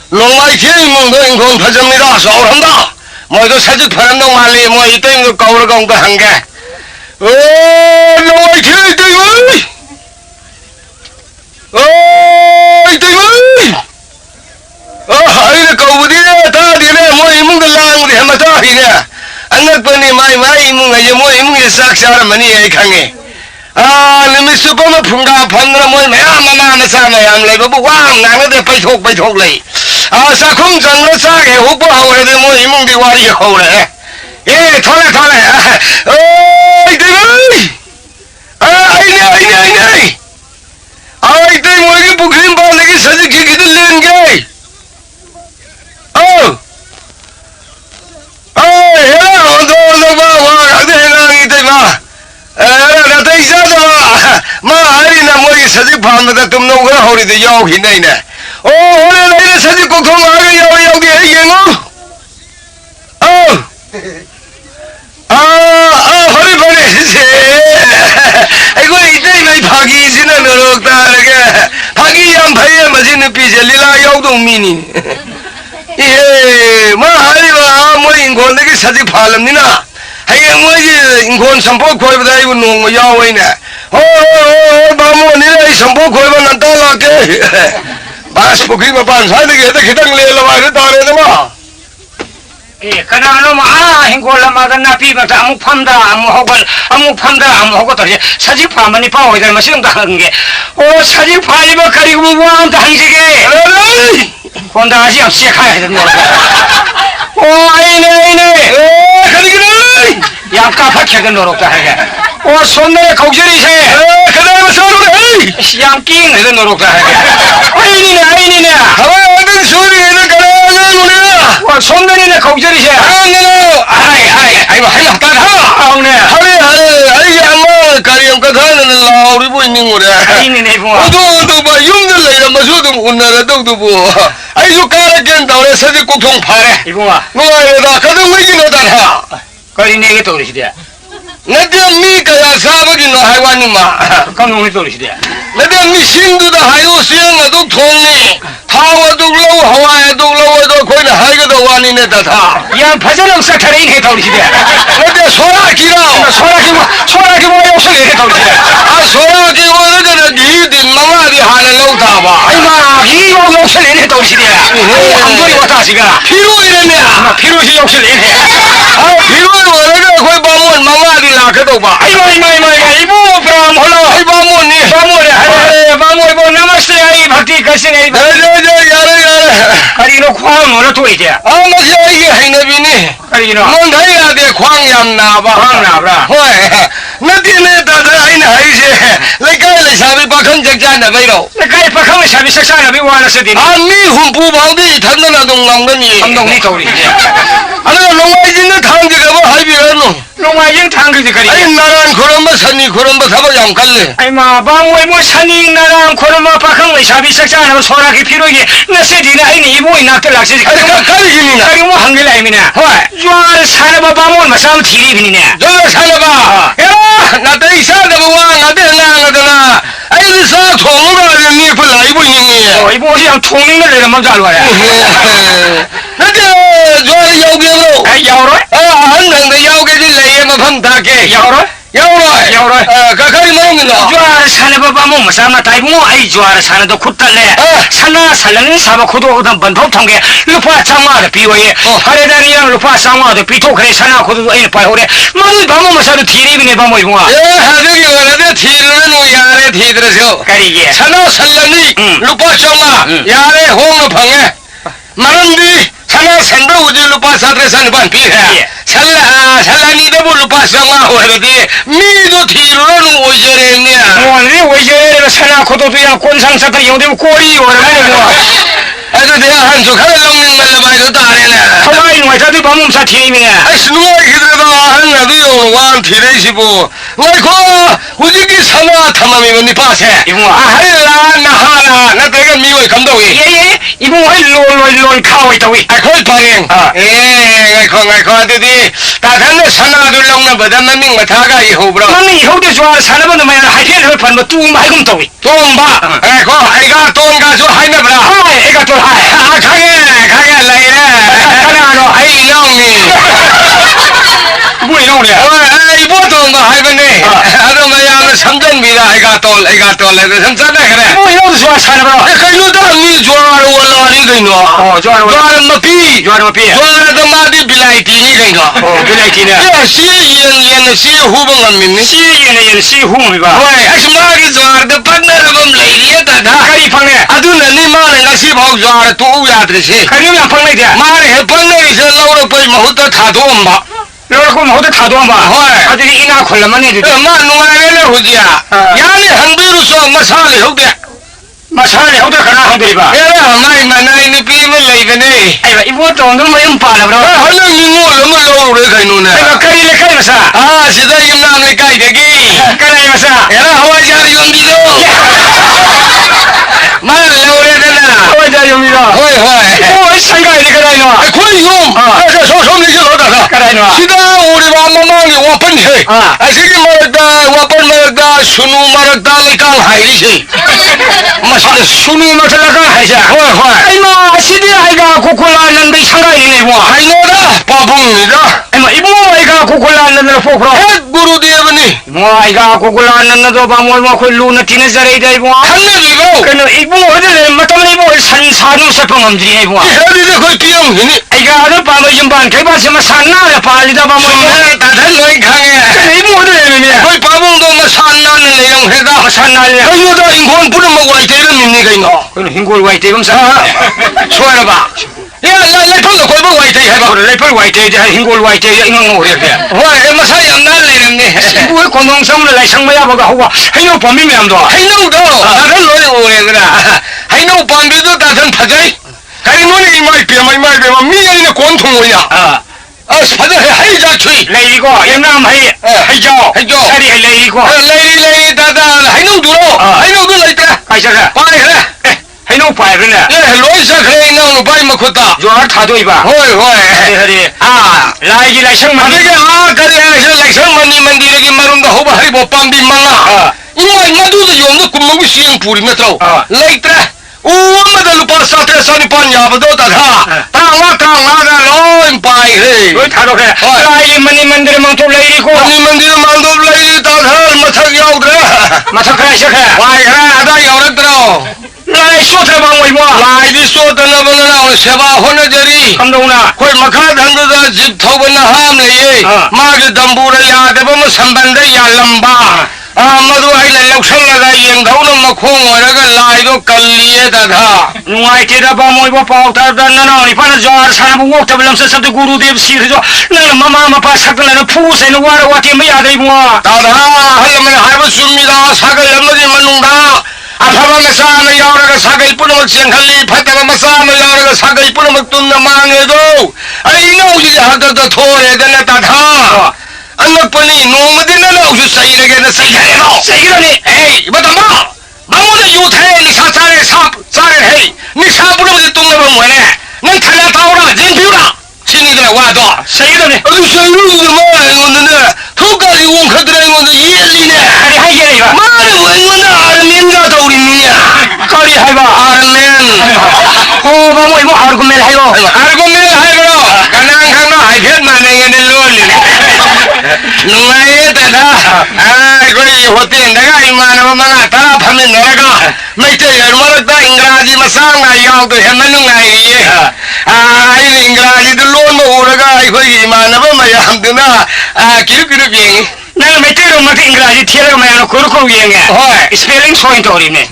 농마이 기인문도 인권 파점니다 싸우란다 뭐도 사실 파란동 말리 뭐 이때 인거 거울을 공도 한게 농마이 기인 때문에 때문에 아이네 거우디네 다디네 뭐 이문도 랑우디 해마 다히네 안락번이 마이 이문가 이제 뭐 이문이 싹 사람만이 애 강해 아 님이 슈퍼마 풍가 판느라 뭐 매마마마 사마양 레버부 왕 나는데 빠이톡 레이 아 사콩 장로 싸게 호보하고 해도 뭐 이문디 와리 호래 예 털래 어이 대비 아이네 아이 때 뭐 이게 부그림 발레기 사진 기기들 낸게 사진 밤마다 좀 녹아 허리도 여기 있네. 오늘 내일 사진 꼭 통화하게 여기 해경어. 허리 아이고 이때 내 파기 지는 노력다게 파기 양파에 맞는 비젤리라 여동민이. 예, 뭐 하리와 뭐 인권 내게 사진 팔랍니다. 하여 뭐지 인권 선포 거기보다 이거 농어 야외네. 바모니라 이 선포 거기만 난 따라게. 바스 포기만 반사되게 기당 내려와야 다래도마. 예, 그나마 hin골라마다 나비가 아무 판다 아무 하고 또 사지 파만이 파고 이제 뭐 시험도 하는 게. 사지 파이버 가리고 뭐 한다 한지게. 혼자 아시 없이 가야 되는 거. 아이네. 가리기는 약가 박혀는 노력도 하게. 손에 곡절이세. 그다음에 서로래. 양킹 해서 노력도 하게. 아이니네. 가만히 소리는 가라는 우리야. 손들이네 곡절이세. 아이고 하여 따라. 아우네. 아이 양마 가리엄 가다는 라우리 보이는 거래. 아이니네 뭐. 또 봐. 용들 내가 마셔도 온나라 또 뭐. 아이고 까라겐다 우리 사지 꼭통 파래. 이거와. 뭐야 가도 왜지 너다. 거리네 또 그러시대. 내가 미가야 사버긴 너 하이와니마. 감동이 또 그러시대. 내가 미신두다 하이도 수영아도 통니. 타와도 러우 하와에도 러우도 거기는 하이가도 와니네 다다. 야 파자랑 사타레인 해 돌리시대. 내가 소라기 뭐 욕설 해 돌리시대. 소라기 뭐는 니들 망아리 하는 로다 봐. 아이마 이 욕설 해 돌리시대. 안도리 왔다 지가. 피로 이랬네. 피로시 욕설 해. 피로는 뭐는 거기 보면 망아리 나가도 봐. 아이마 이모 브람 홀로. 아이 바모니. 바모니 뭐 나마스테 아이 박티 가시네. 가리노 광 뭐라 또 이제. 맞아 이게 하이나비니. 가리노. 뭔 다이야 돼 광얌나봐. 광나브라. 호에. 나디네 다다 아이나 하이세. 레카레 샤비 박한 적자나 베로. 레카레 박한 샤비 삭사나 비와나스디. 아미 훔부방디 단나나 동남거니. 감동이 더우리 이제. 아나 농아이진의 당지가 뭐 하이비라노. 농아이진 당지가 가리. 아이 나란 그런바 산이 그런바 사바 양갈래. 아이마 방왜 뭐 산이 나란 그런바 박한 샤비 삭사나 소라기 피로기. 나세디나 아이니 이모이 낙들 락세지. 가리기니나. 가리 뭐 한글 아이미나. 호에. 좋아 사나바 방원 마삼 티리비니네. 좋아 사나바. 야 나도 이사다가 와 나도 나가더나. 아이들 사 통으로 니 불라 이보 있니. 이보 그냥 통링을 내려면 잘 와야. 나도 좋아 여기로. 아 야오로? 한강도 여기지 레이에 탐탁해 야오라 야오라 야오라 가까이 먹는다 좋아 산에봐 바모 마사마 다이모 아이 좋아 산에도 굿달래 산나 살라는 사바 코도거든 번법 통게 루파 장마도 비워예 하레다니랑 루파 장마도 비토 그래 산나 코도도 아이 바호래 뭐니 바모 마사도 티리비네 바모 이봉아 예 하득이 원하대 티르는 야래 티르셔 까리게 산나 살라니 루파 장마 야래 홍어 방에 마른디 산나 산도 우지 루파 사드레 산반 비해 살라니도 루파 장마 호르디 미도 티르는 오저레냐 오늘 오이제가 산나 코도도야 꼰상사다 영대고 꼬리 오라네 뭐 아주 내가 한수 칼롱ning 말라바이도 다래네 하와이 노자도 바모사 티리비네 아이스 누가 기다려도 하나도 용왕 티레시부 나이코 우지기 산나 탐함이면 니 빠세 이봉아 하일라 나하나 나 내가 미워이 감독이 예예 이봉아 롤롤롤 카오 있다위 아콜 방행 나이코 아들이 다단내 산나들 롱나 버담나 밍마 다가 이호브라 나는 이호도 좋아 산업은 뭐 하이피를 판뭐 뚱 말금 떠위 돈바 나이코 아이가 돈 가서 하이메브라 하이 애가 또 하이 가게 라이래 하나로 아이 이놈이 뭐 이러냐 이보 돈바 하이베네 아도 마야는 삼전비다 아이가 돈 레도 삼전에 그래 뭐 이러도 좋아 산업으로 그이노다 니 좋아하는 원라니 그이노 좋아하는 마피 좋아하는 마디 빌라이티니 그이노 빌라이티네 야 시연 시 후봉 안 믿니 시에는 시후미가 왜 아스마기 좋아하는 partner은 레이리에다 가리 방네 아두나 니 마는 나시 봐 좋아하는 또 야드시 가리면 방네대 마에 partner이서 나오는 거이 뭐부터 다 도움바 그럼 어디 가도 안 봐. 아들이 이나 콜라만 해도 돼. 마 누가래네 후지야 야니 한비로서 마사리ဟုတ်마사리 어디 가나 한들이봐. 야 마이 마나이니 비면 레이베네 아이고 이것도 오늘 뭐 임파라 그러. 하는 니모 너무 로래 가이노네 내가 가리래 가리면서. 아 시다 임나네 가이데기 가리면서. 야라 하와이자리 용기도 마 로래데나 하와이자리 용기도 호이 상가에 가라이노. 거의 좀 소소미지 로다다 가라이노. 시다 우리 마마마기 와펀해 아시기 말다 와펀 말다 수누 말다 리강 하이리시 마시다 수능 맞으라가 하자. 아이마 시대 아이가 고콜라는데 상가이네 뭐. 하이노다 바봉이다 아이마 이모 아이가 고콜라는 포크로. 구루디에브니 뭐 아이가 고콜라는 도 바모를 뭐 콜루나 티네자레이다 이모. 한내비고 그는 이모 어디래 맞다면 이모 산사는 세평 엄지네 이모. 헤리데 거의 비용이니 아이가 아들 밤에 임반 개발시면 산나래 빨리다 밤에. 다들 너희 강해 이모 어디래 거의 바봉도 뭐 산나는 내용해다 산나래. 거기다 인권 뿌려먹고 와이 때는 밉니까 이거 그는 흰골 와이트 검사. 좋아해봐 야 레이펄도 골복 와이 때 해봐 그래 레이펄 와이트 흰골 와이트 인강 오래 그래. 와 마사이 안 날래는데 이모의 공동성을 내 상마야 보가 하고 해요 범미면도. 하이노도 다들 너희 오래 그래 하이노 밤비도 다들 파자이 가이노니 이마이 비마 미연이네 권통오냐 파자 하이자 추이 레이고 영남 하이죠 사리 레이고 레이 다다 하이노 두로 하이노도 레이트라 가이셔라 빠이 그래 해노 파이브네 예 로이사 그래 이나오는 빠이 먹었다 요아 타도 이봐 호이 허리 라이기 라이상만 그게 그래 렉성만니만 디르기 마룬다 호바 하리보 밤비 망아 이마두도 용도 꿈먹고 시행 부리며 들어 레이트라 우엄마다 루파 사트레 사니판 야바도 다다 땅아가 로인 빠이 해 왜 타도 그래 라이기 만들 망토 레이고 만들 망도 레이 다다 마탁 야우드라 마탁 그래 시작해 와이 그래 아다 야우드라 라이 쇼트라 방어 이모 라이디 쏘드나 보나 오늘 세바 호너저리 감독나 거의 마카 단도다 집 터보나 함레예 마기 담부라 야대보면 선반대 야람바 아마도 아이라 럭설라가 이행다우는 마콩어라가 라이도 깔리에다다 누아이테다 방어 이모 파우타다 나나니 파나 저 사람 목다 빌람서 sab도 구루데브 시르죠 나는 마마마파 사글라는 푸세는 와라 와티 미야데 이모 다다 할라면 할부습니다 사글 넘어지 만농다 아파바 마사나 야오라가 사글 뿌르먹 시행칼리 파타바 마사나 야오라가 사글 뿌르먹 뚱나 망해도 아이노우지 하다다 토레다나 다다 안나뻔히 노무디나 나우시 사이레게나 사이가레노 세기라니 에이 마담마 마모다 요타에 니 사사레 사레 니 사부르먹이 뚱나봐 뭐네 난 타냐 타오라 젠피우라 신이들아 와도 세기라니 어디 사이로우지 마이건데 토까지 원카드라이건데 이엘리네 아니 하이게래 이봐 말은 원건데 아르멘가다 우리 미야 거리 하이바 아르멘 방어 이모 아르구멜 하이로 아르고멘 하이브로 가난강로 하이펜 만행에는 롤리네 누나의 대다 거기 호텔 내가 이만하면 막 따라 파면 내가 매일 얼마나 인그라지 마상가 야도 해만 누나이 이 인그라지도 론모 오르가 거기 이만하면 마ям드나 기르기르빙 내가 메테로 막 인그라지 티라고 말하는 그렇고 위행해 스펠링 소인 도리네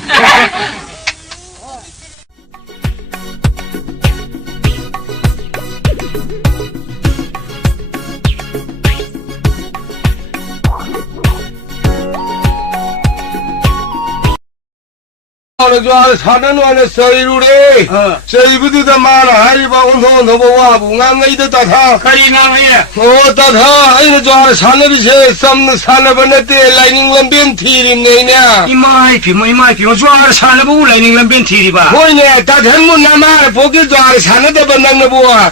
좋아 사는 원에 서이루래 서이부드다 마라 하리바 온도 너보와 붕앙이다 따타 거리나무야 따타 아이는 좋아 사느비세 썸는 사느번에 때 라이닝 럼빈 티림네냐 이마이 비모 좋아 사는 라이닝 람벤 티리바 보이네 따뜻문 나마 보기 좋아 사느다 번낭나 보아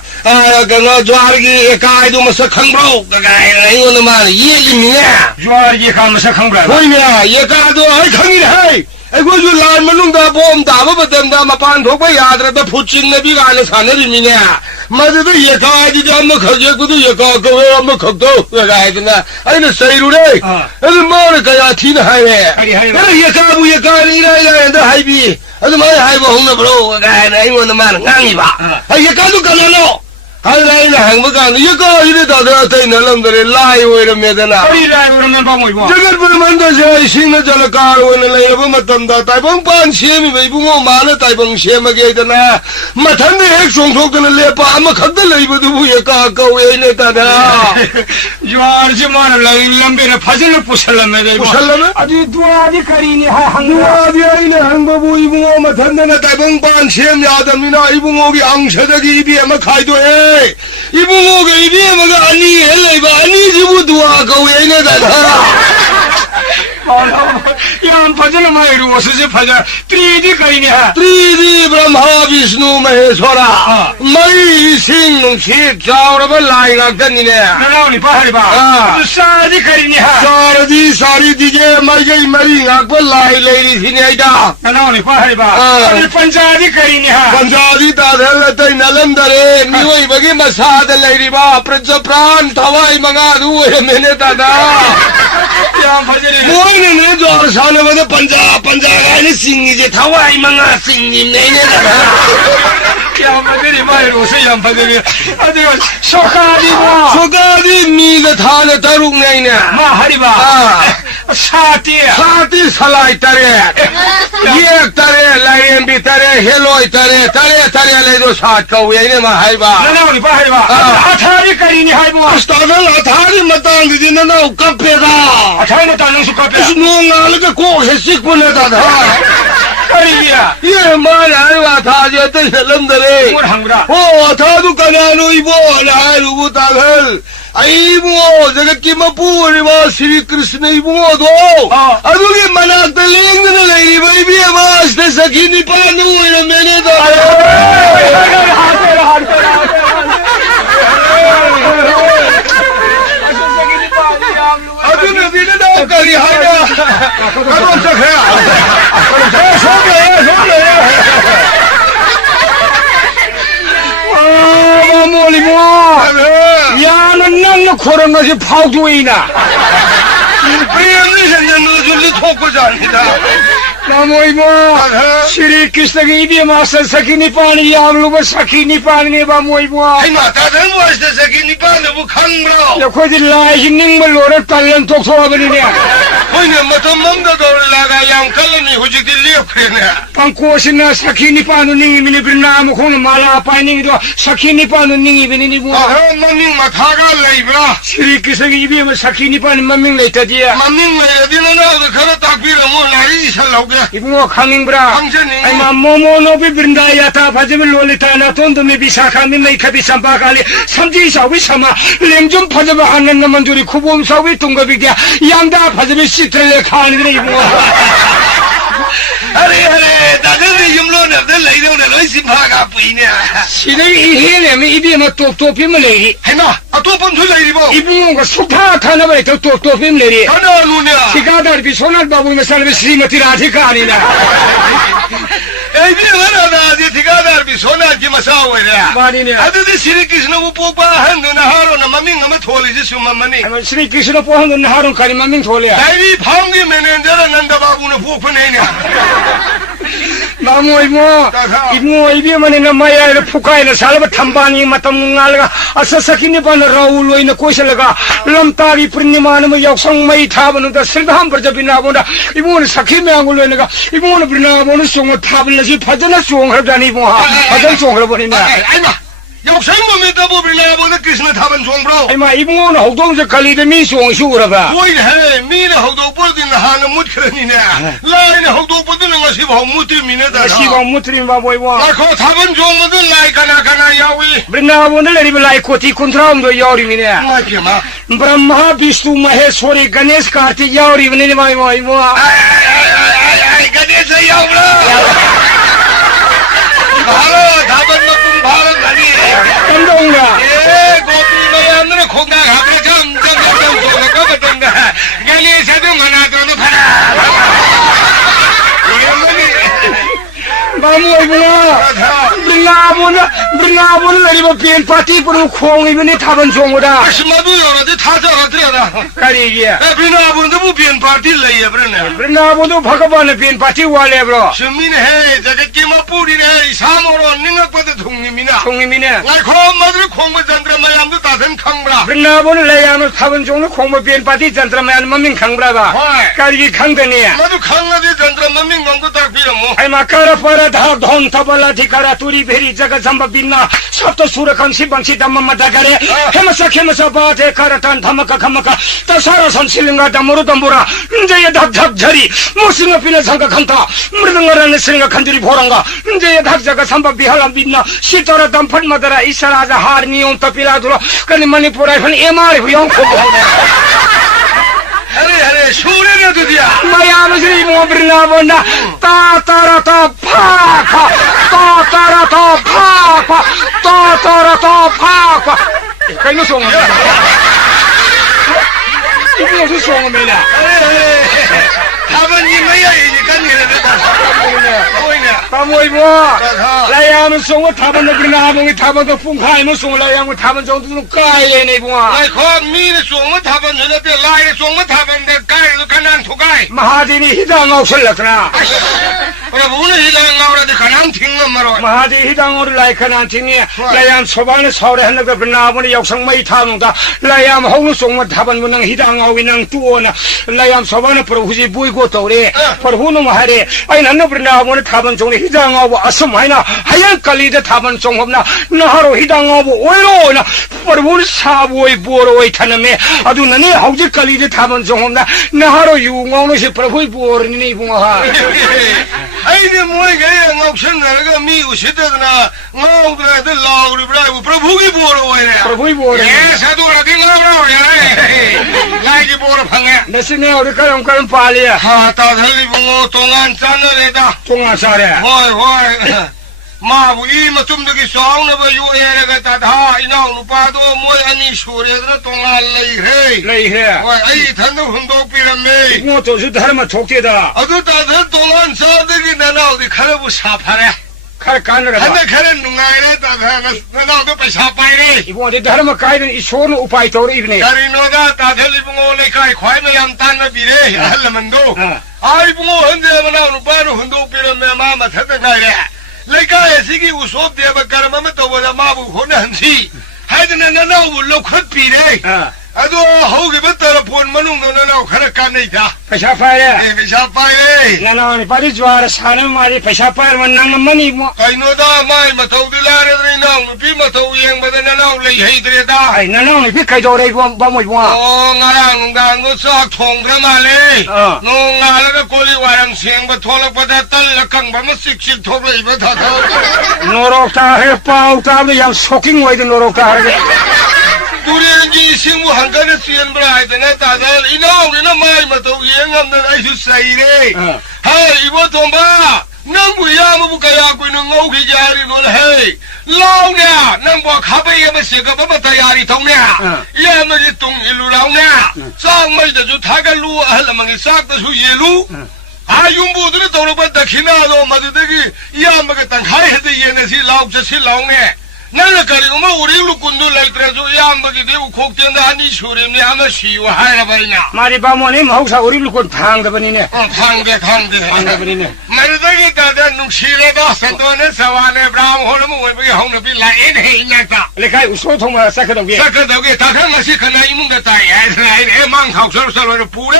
그거 좋아기 가이도 뭐서 강브로 가이 이거는 말 이해림이냐 좋아하기 가면서 강브라 보이네 얘가도 아이 강이래 아이고 저 라면ung다 봄다 뭐버담다 마판 독바 야드라다 포친나비가 안에 사느림이냐 맞아도 얘가지 좀 거기고도 얘가 그왜 한번 걱도 가야되나 아이는 서이루래 아주 뭐를 가야 티는 하이네 그래 얘가부 얘가는 이라이라인데 하이비 아주 많이 하이고 홍나브로 가야네 이거는 말은 강이봐 얘가도 가나노 하이라이나 행복한 얘가 이래다 내가 놈들이 라이오 이러면되나 거리라 그러면 방어 이거 저걸 보면 저 신의 저를 가로는 레이버 맞던다 달봉반 시험이 왜 붕어 많아 달봉 시험하게 되나 마탄데 핵송속도는 레파 아마 각들 레이버도 부에 가까워야 이네다나 좋아하지만 라이닝 람벤에 파질을 부살라면 부살라면 아주 두아디 거리니 누아디 아이네 항바부 이붕어 마탄데나 달봉반 시험 야담이나 이붕어기 앙셔덕이 입이 아마 가이도해 이붕어가 입이 아마가 아니 엘레이바 아니 지부 두아 가오야 이네다나 이런 파질을 많이 이루어서 제 파질 3D 거리니 3D 브라마 비스누 마헤শ্ব라 마이 싱농치 자오라바 라이가 깐니네 나오니 파하리바 사디 거리니 사르디 사리디게 마이게 마리 악바 라이 레이리 시네이다 나오니 파하리바 पंजाबी करीनी पंजाबी दादल तई नलंदरे निवई बगे मसाद लेरीबा प्रज प्राण थवाई मंगा दुए मैंने दादा मोइने ने जो साले बने पंजाब सिंगी जे थवाई मंगा सिंगी नेने दादा क्या मदरी मायरो से यम पदरी अदे सोकादी मीग थाने तरुक नेने मा हरिबा साती सलाई तरे ये तरे लाइन भी तरे हेलोई तरे ले दो साथ कौए ने मा हाइबा ननाउनी पा हाइबा अथारी करीनी हाइबा स्टादल अथारी मतंग दिन न कपेगा अथारी मतंग सु कपे इस नोंगाल के को है सिक पुने दादा करीनिया ये मारा हाइबा था जे ते लंदरे मोर हंगरा ओ था दु कनानु इबो लाइलु तागल 아이붕어 저게 끼마뿌리마 श्रीकृष्ण 이붕어도 아두기 만학들 랭그는 레이버 이비에마 스테사키니 파누 이러면에도 아두는 비는 나까지 하냐 가도 착해 손해 모리 뭐 야는 넌 그런 것이 파우두이나 왜 생겼는 줄도 토고자니다 나모이모 श्रीकृष्ण की भी मास्टर सखी पानी आप लोग सखी पानी बा मोइबो आई माता धन वास्ते सखी पानी वो खंगरो देखो जी लाइक निंग में लोरे तलन तो बनी ने कोई ने मतलब ममदा दौड़ लगा yang कलनी हुजी दिल्ली अपने पंकोसिना सखी पानी निंग मिनी बिना मुखों माला पानी तो सखी पानी निंग बिनी बो मम्मी माथा का लेब्रा श्रीकृष्ण की भी सखी पानी मम्मी लेता दिया मम्मी ले दिन ना तो घर तापीर मो लाई सलोगे इबो खानिंगब्रा आई मोमो नो भी बिंदा याता फजम लोलिता ना तो में विशाखा में नहीं खबी संपा काले समझी सावी समा लेंजुम फजब आनंद मंजूरी खुबुम सावी तुंग विद्या यांदा फजब चित्र खान नहीं बो अरे दादा ने जुमलो ने दे ले दो ने लोई सिंपा का पुइने सिने इहेले में इबी में तो पे में लेरी है ना अतोपन छु लेरीबो इबो को सुफा खाना बे तो पे में लेरी खाना लुने सिकादार भी सोनार बाबू में सर्व श्रीमती राधिका आनी ना ए भी 나나지 티가다르비 소나지 마사오이래 말이네. 아드디 시리키스노 뽀빠 한드나 하로나 마밍 아마 토리지 수마마니 아마 스리 기스로 뽀한 하룬 가리만 명 돌려. 아이 방기 매네저라 난다바부는 뽀프네냐 마모 이모 이비만이나 마야를 푸카이나 살바 탐바니 마탐날가 아사사키니 반 라울로이나 코실가 람타리 프리니마는 역성마이 타버는다 실담 버저비나본다 이모는 사키메앙글로이나가 이모는 브리나본은 송을 타블라지 파전나 송하다니 이모하 파전 송하버리나 아이마 역사인 몸에다 보빌라보는 크리스나 타반 송브로 아이마 이모는 호동저 칼리데미 송슈우라가 오이해 미네 호도 뻗은 하는 못크러니네 라이네 호도 뻗는 것이 못미네다 시방 무트림 바보 이모 나코 타반 송모든 라이카나카나 야위 브리나본을 내리면 라이코티 콘트라움도 야오리미네 마키마 ब्रह्मा विष्णु महेश्वरी गणेश कार्तिक यावरी बने माई माई मो 아이 가데서 야우라 바로 타반 높은 바로 가니 कंदोंगा 예 고피노 안으로 공강 하bre 점점점 소가 거든가 갈리세도 만나도는 파라 बामो इबना ब्रिंगाबोन लरिबो पेन पार्टी पुरु खोंग इबने थाबन जोंगोदा 아시마도 여러데 타자가들야다 कारिगिया 비나부는데 뭐 비엔 파티 레이야 브레네 ब्रिंगाबोन भगवान पेन पार्टी वाले ब्रो 스미네 해 저게 끼마뿌리네 사모로 닝악바다 동님이나 총이미네 나 콤마들 콩마잔드라 마ям도 다된 캉브라 ब्रिंगाबोन लयानो थाबन जोंनो खोंग पेन पार्टी जंत्रमायान ममिंग खांब्राबा कारिगी खांदने 나도 캉나데 잔드라 마밍 농도 딱 비라모 आई माकारा पर धा धन तबला ठिकारा तुरी भेरी जगह जम्ब बिन्ना सप्त सुरखन शिवंशी दम्म मदा करे हेमसा बाटे करटन धमका खमका तसारा संसिलिंगा दमरु दम्बुरा जय धक धक झरी मुसिंग पिने संग खंता मृदंगरन सिंग खंजरी भोरंगा जय धक जगह संब बिहला बिन्ना सितरा दमफन मदरा इसराज हार नियम तपिला दुलो कनि मणिपुर आइफन एमार हुयं खो अरे सूर्य दुदिया मायाम श्री मोबरना बोना ता तारा ता फाका ता तारा ता फाका ता तारा ता फाका कहीं सोंग इतने से सोंग मेला 타반이 뭐야 이니까 니네들 तामोई मो लायाम सोंग थाबन बिना बोंगे थाबन तो पुंखाई मो सोंग लायाम थाबन जोंग तु काये नै बुआ 아이 거 미네 송어 타반 저때 라이 송어 타반데 까이도 가난 토가이 महादेवी हिदांग औसलकना 오늘 이랑 나오라데 가난 팅는 말어 महादेवी हिदांग और लाइकना थिने लायाम सोबान सौरे हनक बिना बोने यौसंग मै थानुदा लायाम हौनु सोंग थाबन मुनंग हिदांग औ विनंग तुओना लायाम सोबान प्रभुजी बुइगो तौरे प्रभुनु महारे आई नन्न बिना बोने थाबन जोंगे हिदांग औ असम हैना हायं कलिदे थाबन जोंगबना नहरो हिदांग औ ओइरोना प्रभुन साबोय बोरोय थानमे अदुनने हौजे कलिदे थाबन जोंगबना नहरो युङौनसे प्रभु बोरनि बुङहा 아이네 뭐이게 ngọc 미 우시더나 ngौ드라데 라우리브라고 प्रभु기 보러 와야 प्रभु बोर 예 사도라데 나브라야 라이지 보러 방에 नसिने और करम पालिया 하 따들이 보고 동안 짜너래다 तोंगा सारे 호이 마부 이마 좀더기 송나바 유에레가 따다 이나우 누파도 모이 아니 수레드나 동안 레이레 नहीं है 호이 아이 탄도 흔도 비라메 वो तो जो धर्म ठोकेदा 아도 따들 동안 사들이 나나우디 카르부 사파레 खर कान रे 한데 카르 누가이레 따다 나나우도 빠사파이레 इबो दे धर्म कायदन ईश्वर उपाय तोर इबने 가리노다 따들이 보고 내가이 과이메람 딴나 비레 알라만도 아이 보고 흔데 나나우 누파도 흔도 비라메 마마 타다가이레 लेकाय सिगी उसोप देव कर्म में तो बोला माबू होने हंसी है तो ना ना वो लोग खुद पी रहे अदो हो के बतर फोन मनुंग तो ना खरे का नहीं था पैसा पाए पैसा पाए ना ना पारी ज्वार साने मारी पैसा पाए वन्नंग मनी मो कइनो दा माई मथौ दिलारे रे ना पी मथौ येंग बदन ना ले हे दरे दा आई ना ना भी कई दो रे बा मोय बो ओ ngarang ngang go sak thong dra ma le no ngala ga koli warang sieng ba tholak ba da tal la kang ba ma sik sik thok le ba tha tha नोरोक ता है पाउ ता यम शॉकिंग way नोरोक ता है 두레인지 식무 한 간에 쓰연 브라 하이드네 다들 이나오리나 마이 마토 예응함는 아이수 사이레 하이 이보 돈바 남부야 무부가야 꾸이는 오기 자리 놀 헤이 라우냐 남부 카베에 마시가 바바타 야리 통냐 예마지 똥 일루 라우냐 쌍마이다 주 타갈루 할라망이 싹다 수 예루 ꯌꯨꯝꯕꯨꯗꯨꯅ ꯇꯧꯔꯛꯄ ꯗꯈꯤꯅꯥꯗꯣ ꯃꯗꯨꯗꯒꯤ ꯏꯌꯥꯝꯕꯒ ꯇꯪꯈꯥꯏ ꯍꯦꯛꯇ ꯌꯦꯟꯅꯁꯤ ꯂꯥꯎ ꯆꯠꯁꯤ ꯂꯥꯎꯅꯦ ꯅꯪꯅ ꯀꯔꯤꯒꯨꯝꯕ ꯎꯔꯤꯡ ꯂꯨꯀꯨꯟꯗꯨ ꯂꯩꯇ꯭ꯔꯁꯨ ꯏꯌꯥꯝꯕꯒꯤꯗꯤ ꯎꯈꯣꯛꯇꯦꯟꯗ ꯑꯅꯤ ꯁꯨꯔꯤꯕꯅꯤ ꯑꯃ ꯁꯤꯌꯨ ꯍꯥꯏꯔꯕ ꯑꯩꯅ 마리 바모니 마우사 우리 루콘 팡다버니네 ꯈꯪꯗꯦ 팡다버니네 ꯃꯗꯨꯗꯒꯤ ꯇꯥꯗ ꯅꯨꯡꯁꯤꯔꯦꯗ ꯁꯟꯇꯣꯟꯅ ꯁꯋꯥꯅꯦ ꯕ꯭ꯔꯥꯝ ꯍꯣꯜ ꯑꯃ ꯑꯣꯏꯕꯒꯤ ꯍꯧꯅꯕꯤ ꯂꯥꯛꯑꯦꯅꯦ ꯏꯅꯥꯛꯇ 레카이 우소 통마 사카도게 ꯆꯠꯀꯗꯧꯒꯦ ꯇꯥꯈꯪ ꯉꯁꯤ ꯈꯅ ꯏꯃꯨꯡꯗ ꯇꯥꯏ ꯍꯥꯏꯗꯅ ꯑꯩꯅ ꯃꯥꯡ ꯊꯥꯎꯁꯔ ꯆꯠꯂꯣꯏꯔ ꯄꯨꯔꯦ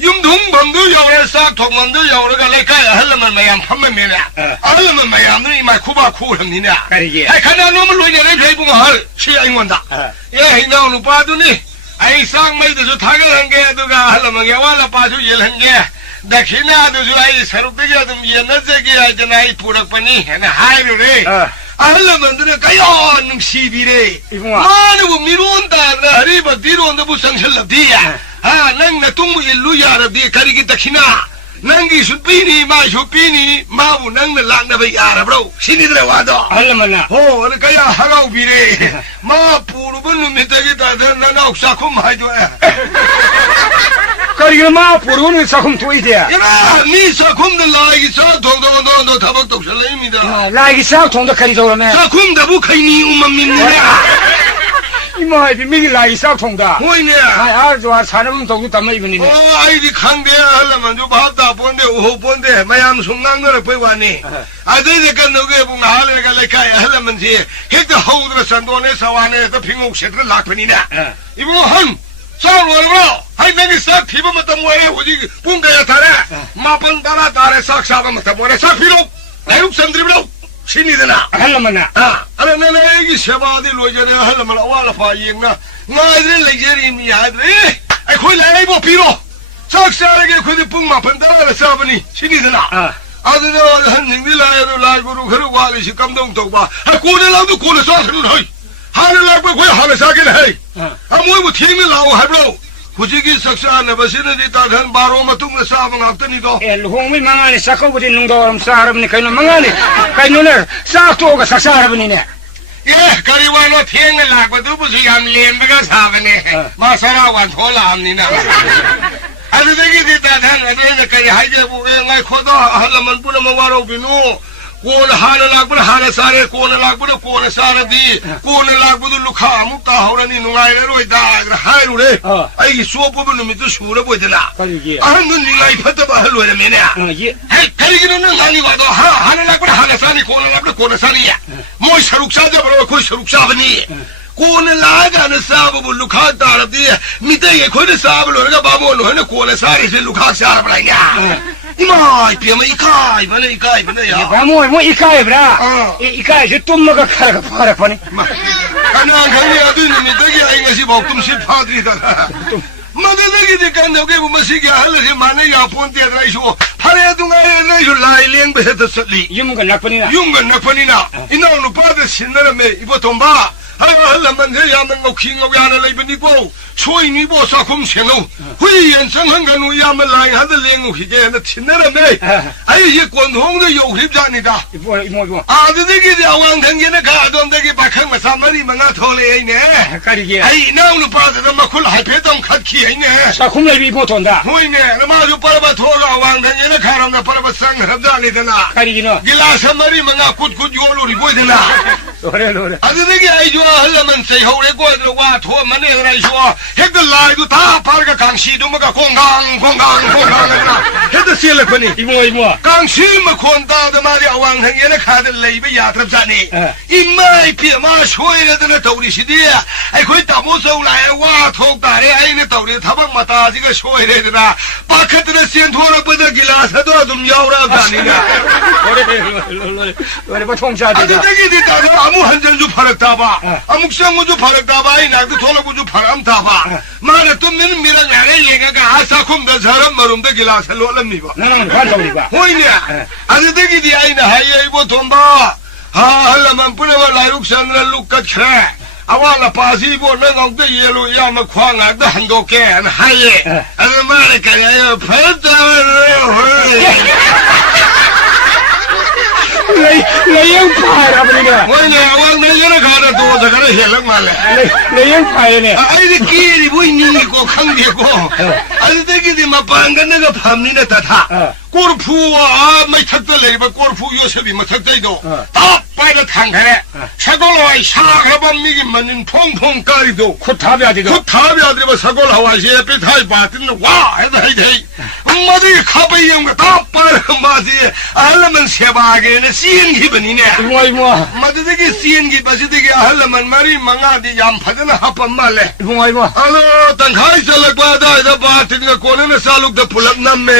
ꯌꯨꯝꯊꯨꯡꯐꯝꯗꯨ ꯌꯧꯔꯦ ꯆꯥꯛ ꯊꯣꯡꯐꯝꯗꯨ ꯌꯧꯔꯒ ꯂꯩꯀꯥꯏ ꯑꯍꯜ ꯂꯃꯟ ꯃꯌꯥꯝ ꯐꯝꯃꯝꯃꯦꯅꯦ ꯑꯍꯜ ꯂꯃꯟ ꯃꯌꯥꯝꯗꯨꯅ ꯏꯃꯥ ꯈꯨꯕꯥꯛ ꯈꯨꯔꯝꯅꯤꯅꯦ ꯀꯔꯤꯒꯤ ꯈꯅ ꯅꯣꯡꯃ ꯂꯣꯏꯅꯔꯦ ꯏꯕꯨꯡ ꯑꯍꯜ ꯁꯤ ꯑꯩꯉꯣꯟꯗ ꯑꯦ ꯏꯅꯥꯎ ꯅꯨꯄꯥꯗꯨꯅꯤ ꯑꯩ ꯆꯥꯛ ꯃꯩꯗꯨꯁꯨ ꯊꯥꯒꯠꯍꯟꯒꯦ ꯑꯗꯨꯒ ꯑꯍꯜ ꯂꯃꯟꯒꯤ ꯑꯋꯥꯠ ꯑꯄꯥꯁꯨ ꯌꯦꯜꯍꯟꯒꯦ ꯗꯈꯤꯅꯥꯗꯨꯁꯨ ꯑꯩ ꯁꯔꯨꯛꯇꯒꯤ ꯑꯗꯨꯝ ꯌꯦꯟꯅꯖꯒꯦ ꯍꯥꯏꯗꯅ ꯑꯩ ꯄꯨꯔꯛꯄꯅꯤ ꯍꯥꯏꯅ ꯍꯥꯏꯔꯨꯔꯦ ꯑꯍꯜ ꯂꯃꯟꯗꯨꯅ ꯀꯌꯥ ꯅꯨꯡꯁꯤꯕꯤꯔꯦ ꯃꯥꯅꯕꯨ ꯃꯤꯔꯣꯟ ꯇꯥꯗꯅ ꯑꯔꯤꯕ ꯗꯤꯔꯣꯟꯗꯕꯨ ꯆꯪꯁꯤꯜꯂꯕꯗꯤ ꯅꯪ ꯅꯇꯨꯡꯕꯨ ꯏꯜꯂꯨ ꯌꯥꯔꯕꯗꯤ ꯀꯔꯤꯒꯤ ꯗꯈꯤꯅꯥ ꯅꯪꯒꯤꯁꯨ ꯄꯤꯅꯤ ꯃꯥꯏꯁꯨ ꯄꯤꯅꯤ ꯃꯥꯕꯨ ꯅꯪꯅ ꯂꯥꯛꯅꯕ ꯌꯥꯔꯕ꯭ꯔꯣ ꯁꯤꯅꯤꯗ꯭ꯔ ꯋꯥꯗꯣ 할라만나 ꯍꯣ ꯑꯗ ꯀꯌꯥ ꯍꯔꯥꯎꯕꯤꯔꯦ ꯃꯥ ꯄꯨꯔꯨꯕ ꯅꯨꯃꯤꯠꯇꯒꯤ ꯇꯥꯗ ꯅꯅꯥꯎ ꯆꯥꯛꯈꯨꯝ 하이도에 그리고 마 부르는 사금 토이데 이라 미 chakkumda laagi sak thongdo thabak tawsallayimida 라기 싹 통도 카리 저러네 chakkumdabu khaini umamminne 이모 미기 라기 싹 통다 hoine 좋아 사람 도구 담아 입으니네 aidi khangde halamanju bhata ponde uho ponde mayam sumnangdara pwani adai kanoge bung halega lekai halamanji hekta hodra sandone sawane ta phingok setra lakpanina ibo han ꯆꯥꯎꯔꯣꯏꯕ꯭ꯔꯣ ꯍꯥꯏ ꯅꯪꯒꯤ ꯆꯥꯛ ꯊꯤꯕ ꯃꯇꯝ ꯑꯣꯏꯔꯦ ꯍꯧꯖꯤꯛ ꯄꯨꯡ ꯀꯌꯥ ꯇꯥꯔꯦ ꯃꯥꯄꯜ ꯇꯔꯥ ꯇꯥꯔꯦ ꯆꯥꯛ ꯆꯥꯕ ꯃꯇꯝ ꯑꯣꯏꯔꯦ ꯆꯥꯛ ꯄꯤꯔꯣ ꯂꯥꯏꯔꯨꯛ ꯆꯟꯗ꯭ꯔꯤꯕ꯭ꯔꯣ ꯁꯤꯅꯤꯗꯅ ꯑꯍꯜ ꯂꯃꯟꯅ ꯑꯗ ꯅꯪꯅ ꯑꯩꯒꯤ ꯁꯦꯕꯥꯗꯤ ꯂꯣꯏꯖꯔꯦ ꯑꯍꯜ ꯂꯃꯟ ꯑꯋꯥꯠ ꯑꯄꯥ ꯌꯦꯡꯅ ꯉꯥꯏꯗ꯭ꯔꯦ ꯂꯩꯖꯔꯤꯅꯤ ꯍꯥꯏꯗ꯭ꯔꯦ ꯑꯩꯈꯣꯏ ꯂꯥꯏꯔꯩꯕꯣ ꯄꯤꯔꯣ ꯆꯥꯛ ꯆꯥꯔꯒꯦ ꯑꯩꯈꯣꯏꯗꯤ ꯄꯨꯡ ꯃꯥꯄꯜ ꯇꯔꯥꯗ ꯆꯥꯕꯅꯤ ꯁꯤꯅꯤꯗꯅ ꯑꯗꯨꯗ ꯑꯍꯟꯁꯤꯡꯗꯤ ꯂꯥꯏ ꯑꯗꯨ ꯂꯥꯏ ꯒꯨꯔꯨ ꯈꯔ ꯋꯥꯠꯂꯤꯁꯤ ꯀꯝꯗꯧ ꯇꯧꯕ ꯀꯣꯟꯅ ꯂꯥꯛꯗꯣ ꯀꯣꯟꯅ ꯆꯥꯁꯅꯨ ꯍꯩ ꯍꯥꯟꯅ ꯂꯥꯛꯄ ꯑꯩꯈꯣꯏ ꯍꯥꯟꯅ ꯆꯥꯒꯦꯅ ꯍꯩ ꯃꯣꯏꯕꯨ ꯊꯦꯡꯅ ꯂꯥꯛꯑꯣ ꯍꯥꯏꯕ꯭ꯔꯣ ꯍꯧꯖꯤꯛꯀꯤ ꯆꯥꯛꯆꯥꯅꯕꯁꯤꯅꯗꯤ ꯇꯥꯊꯟ ꯕꯥꯔꯣ ꯃꯇꯨꯡꯗ ꯆꯥꯕ ꯉꯥꯛꯇꯅꯤꯗꯣ ꯂꯨꯍꯣꯡꯕꯩ ꯃꯉꯥꯅꯤ ꯆꯥꯛꯀꯧꯕꯗꯤ ꯅꯨꯡꯗꯥꯡꯋꯥꯏꯔꯝ ꯆꯥꯔꯕꯅꯤ ꯀꯩꯅꯣ ꯃꯉꯥꯅꯤ ꯀꯩꯅꯣꯅꯦ ꯆꯥꯛ ꯇꯣꯛꯑꯒ ꯆꯥꯛ ꯆꯥꯔꯕꯅꯤꯅꯦ ꯑꯦ ꯀꯔꯤ ꯋꯥꯅꯣ ꯊꯦꯡꯅ ꯂꯥꯛꯄꯗꯨꯕꯨꯁꯨ ꯌꯥꯝ ꯂꯦꯝꯕꯒ ꯁꯥꯕꯅꯦ ꯃꯥ ꯆꯔꯥ ꯋꯥꯟꯊꯣꯛ ꯂꯥꯛꯑꯕꯅꯤꯅ ꯑꯗꯨꯗꯒꯤꯗꯤ ꯇꯥꯊꯟ ꯑꯗꯨꯅ ꯀꯔꯤ ꯍꯥꯏꯖꯕꯨ ꯉꯥꯏꯈꯣꯗꯣ ꯑꯍꯜ ꯂꯃꯟ ꯄꯨꯝꯅꯃꯛ ꯋꯥꯔꯧꯕꯤꯅꯨ ꯀꯣꯟꯅ ꯍꯥꯟꯅ ꯂꯥꯛꯄꯅ ꯍꯥꯟꯅ ꯆꯥꯔꯦ ꯀꯣꯟꯅ ꯂꯥꯛꯄꯅ ꯀꯣꯟꯅ ꯆꯥꯔꯗꯤ ꯀꯣꯟꯅ ꯂꯥꯛꯄꯗꯨ ꯂꯨꯈꯥ ꯑꯃꯨꯛ ꯇꯥꯍꯧꯔꯅꯤ ꯅꯨꯡꯉꯥꯏꯔꯔꯣꯏꯗ ꯍꯥꯏꯔꯨꯔꯦ ꯑꯩꯒꯤ ꯆꯣꯞꯄꯕ ꯅꯨꯃꯤꯠꯇꯨ ꯁꯨꯔꯕꯣꯏꯗꯅ ꯑꯍꯟꯗꯨ ꯅꯤꯡꯉꯥꯏ ꯐꯠꯇꯕ ꯑꯍꯜ ꯑꯣꯏꯔꯝꯃꯦꯅꯦ ꯀꯔꯤꯒꯤꯅꯣ ꯅꯪ ꯉꯥꯡꯉꯤ ꯋꯥꯗꯣ ꯍꯥꯟꯅ ꯂꯥꯛꯄꯅ ꯍꯥꯟꯅ ꯆꯥꯅꯤ ꯀꯣꯟꯅ ꯂꯥꯛꯄꯅ ꯀꯣꯟꯅ ꯆꯥꯅꯤ ꯃꯣꯏ ꯁꯔꯨꯛ ꯆꯥꯖꯕ꯭ꯔꯣ ꯑꯩꯈꯣꯏ ꯁꯔꯨꯛ ꯆꯥꯕꯅꯤ ꯀꯣꯟꯅ ꯂꯥꯛꯑꯀꯥꯟꯗ ꯆꯥꯕꯕꯨ ꯂꯨꯈꯥ ꯇꯥꯔꯕꯗꯤ ꯃꯤꯇꯩ ꯑꯩꯈꯣꯏꯅ ꯆꯥꯕ ꯂꯣꯏꯔꯒ ꯕꯥꯃꯣꯟ ꯍꯣꯏꯅ ꯀꯣꯟꯅ ꯆꯥꯔꯤꯁꯦ ꯂꯨꯈꯥ ꯆꯥꯔꯕ꯭ꯔꯥ 이마 이피야마 이카이바네 야 바모 뭐 이카이브라 이카이지 ตุ้마가 카라가 파라파니 가나 가니 아두니 미다기 아이가시 복tum시 파드리다 마데데기디 간다게 보마시기 할레시 마네 야 폰티아드라 이쇼 파레둥아에 내쇼 라일링 베헤드 설리 юм가 낙번이나 이나오노 파데 신나라메 이보 돈바 할라만제 야만 옥킹 오야나 레이브니고 소인이보 사콤 생노 후이엔 상한가노 야만 라인 하드 랭우 히게나 친나라메 아이 이 권홍도 요힙자니다 이모 아드데기디 아왕당게나 가돈데기 바캉 마사마리 망아 톨레이네 까리게 아이 이나오노 파데 마쿨 하이페동 칸키이네 사콤레비 이모 돈다 후이네 나마주 파라바 톨라 아왕당게나 가람나 파라바 상하랍자니다나 까리기노 길라스 마리 망아 굿굿 요로리 보이드나 노래 아드데기 아이조 할라만 세호레 고드로 와 토마네 라이쇼 헤드 라이도 다 파르가 강시도 뭐가 공강 헤드 실레코니 이모 강시 마콘다도 말이 아왕행에나 카드 레이베 야트랍자니 임마이 피마 쇼이레드나 도리시디 아이코이 따모서 라이 와 톡다레 아이네 도리 타박 마타지가 쇼이레드나 바카드나 센토라 버다 길라사도 좀 야우라자니가 노래 뭐 통자되다 아드데기 다가 아무 한전주 파르다바 아묵상무주 파르다바 이나도 돌아구주 파람다바 말에 또 미랑 나래 얘가 아사콤다 사람 머름다 길라사 로람미바 나는 관통이가 호이냐 아드데기 아이나 하이이보 돈바 할라만 뿌려봐 라이룩산을 룩갓 그래 아와라 빠지보 맹옥도 예로 야마 광악도 한도께 하이 아주 말에 그래요 파르다바를 레이영 파라버니네. 뭐냐 왕내려는 가는 도저 가는 헬락 말래. 레이영 파이네. 아이들 끼리 보이니 고 강대고. 아이들 되게 막방간 내가 밤니네 다다. 골프와 뭐 탁달래 봐 골프 요셉이 뭐 탁달도 다 빠이가 탕하네. 사골와 샤가밤 미기 맞는 퐁퐁 까리도. 코타비 아디가. 그 다음에 아들이 뭐 사골하와 시에피 타이 바트는 와 해다 해대. 엄마들이 카바이 형과 다 빠른 맛이 알라면 세바게는 씨인 기분이네. 이모아. 마드되게 씨인 기분이 되게 알라면 말이 망아디 얌파드나 합반 말래. 이모아. 알로 땅카이 살락바다 바트가 고는 살룩다 풀랍 남매.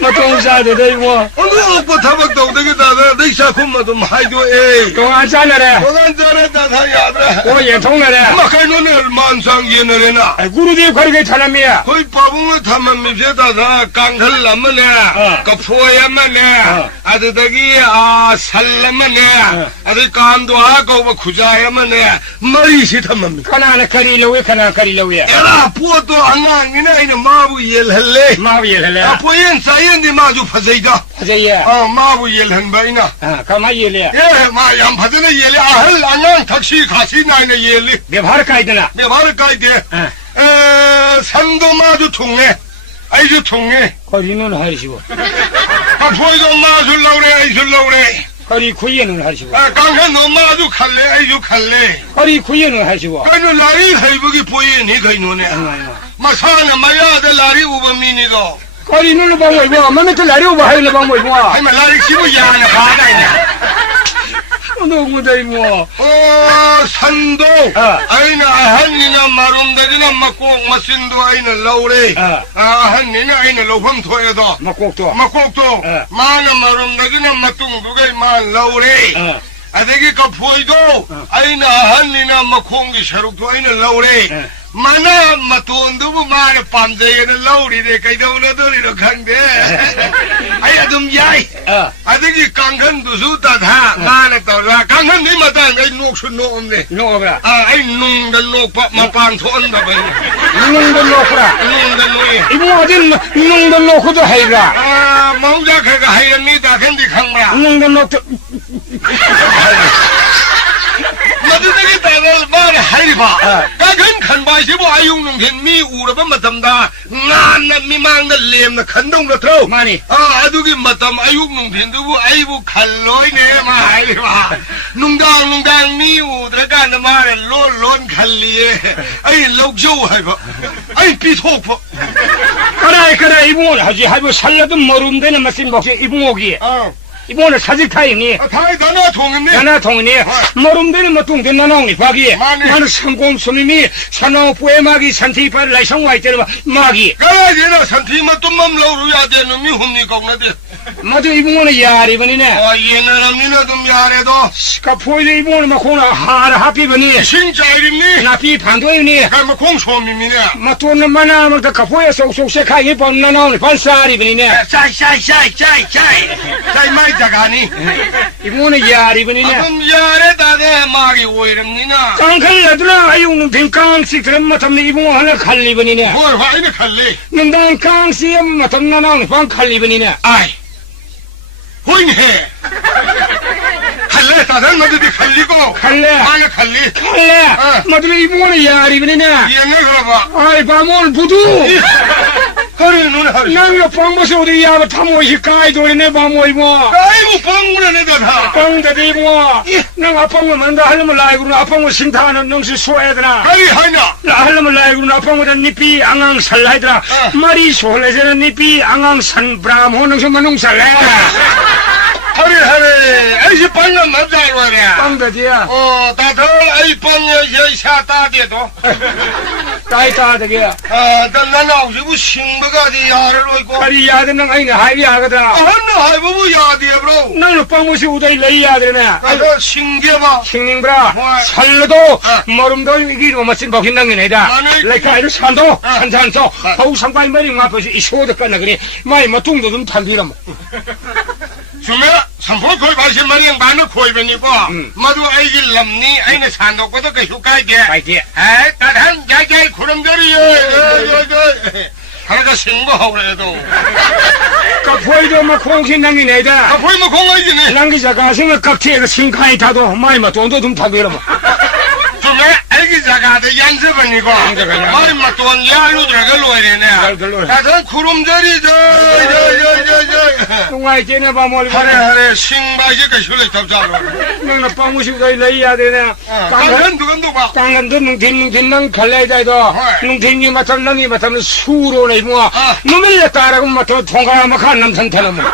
마통사데 이모아. 오늘 오빠 타박도 되겠다. 내가 콤마도 마이도 에. 동안 잘하네. 오늘 잘했다 다야들. 오예 통나네. 마카이노는 만상 예너래나. 구루디 거리게 타남이야. 거의 빠붕을 타면 미세다가 깡칼 남으네. 거푸어야만네. 아드덕이 살라만네. 아드 깐도 하고 뭐 구자야만네. 머리 시타만. 카나나 거리로왜 카나 거리로왜. 에라 부어도 안강이나 이는 마부 일할래. 마비 일래. 아포엔 사이엔디 마주 파세이다. 하자야. 마부 일한 바이나. 가마 일래. 예, 마양 파드는 일이 아할 안강 택시 가시 나이네 일리. 내 바로 가이드나. 내 말을 까이대. 산도 마주 통해. 아이주 통해. 거리는 하시고. 아포이도 마술라 그래, 아이술라 그래. 거리 구이에는 하시고. 강한 너 마주 갈래, 아이주 갈래. 거리 구이에는 하시고. 그래도 라리 해보기 보이니, 그 노네. 마사나 마야들 라리 우범미니도. 거리는 방뭐 이거. 마메트 라리오바 하이는 방뭐 이거. 아이마 라리 기부야 하네, 바다이네. 너무 이모. 산도. 아이나 아한니나 마rum다지나 막꼭 마신도 아이는 라우레. 아한니나 아이는 로펌토에도. 막곡도. 막꼭도. 마나 마rum다지나 마뚱두가 만 라우레. 아데기 카포이도. 아이나 아한니나 막콩기 샤룩도 아이는 라우레. mana matundu bu mana pamjayana lauri de kaidawna doriro khangde ai adum yai adagi kanghan dusu ta tha mana tawra kanghan ni mata ngai nok su no omne no bra ai nung da nok pa ma pang thon da bai nung da nok bra nung da noi ibu adin nung da nok do hai bra mau ja kha ga hai ni da khan di khang bra nung da nok madudagi tagal bar hariba kagan khan bai se bo ayung nung hen mi uraba matam da ngan na mi mang da lem na khandong na tho mani adugi matam ayung nung hen du ai bu khalloi ne ma hariba nung dang mi udra ka na ma lon khalliye ai lokjo haiba ai pi thok pho 그래 이봉원 하지 하고 살려도 모른다는 말씀 혹시 이봉옥이 이봉원을 사직 타이니 타이 다나 통했네 하나 통이니 모른다는 뭐 통된 나나오니 박이 마네. 나는 성공 손님이 산호 부에마기 산티파를 라이성와 있더라 마기 그래야 산티마 tumam lauru야 되는 미 훔니 겁나데 모두 이봉원은 야리버니네 얘는 미나 좀 야래도 스카포이드 이봉원은 막 코나 하라 하피버니 진짜 이름니 나피 반도이니 뭐 공소미미네 마토는 마나 뭐 카포에 속속 세카이 번나나오니 반사리버니네 짜이 마이 자가니 이봉원은 야리버니네 좀 야래다네 마기 오이름니나 깡칼라드라 아용는 빈깡씩 그런 마탐네 이봉원 하나 칼리버니네 뭘 화이네 칼리 능당 깡씩 마탐나나오니 반 칼리버니네 아이 호잉해 칼레 다른 놈들이 칼리고 칼레 마나 칼리 칼레 마드레 이봉원은 야리버니네 얘네 그러봐 아이 바몬 부두 허리 눈 허리 나가 방모시 어디 야바 타모시 까이도리네 바모 이모 아이고 방문에 내가 다 방대대 이모 능 아팡모 만다 하려면 라이구는 아팡모 신타하는 능수 소애드나 아이 하냐 하려면 라이구는 아팡모는 니피 앙앙 살라이드나 말이 소래제는 니피 앙앙 산 브라모 능수 만웅 살래 허리 아이씨 방금 남자 알와네 방대지야 다들 아이 방에 여사 따대도 까이따되게 난 아우지고 싱버가디 야를 놓고 아리 야드는 아이네 하이비 하거든 한나 하이버부 야디 브로 나는 방모시 우다이 레이 야드네 아저 싱게마 싱닝브라 살려도 머름도 이기로 마친 버긴당이네다 레카이를 산도 산산소 하우 상바이 머리 앞에서 이 쇼도 끝나그니 마이 마퉁도 좀 탄디람 주메 삼포 거의 발신 말이 많은 코이변이고 모두 아이기 람니 아이네 산도고도 그 휴가이게 아이게 에이 따단 야야이 구름들이요 하나가 신고하고 그래도 갑포이도 뭐 콩신 낭이 내다. 갑포이 뭐 공원이네. 낭기 자가생을 갑티에서 신카이 타도 마이마 돈도 좀 타기로 뭐. 정말 애기 자가도 연습은이고. 말이 막 돈 야로 들어가 로이네. 다들 구름절이 저. 뚱아이 쟤네 봐 뭘. 하래 싱바시 그 슐레 탑자로. 너는 빵무시가 이래야 되네. 당근 누군도 봐. 땅간도 능 갈래자이도 능팀이 맡으면 능이 맡으면 수로네 뭐 놈을 따라고 맡으면 통과하면 간남 상태는 뭐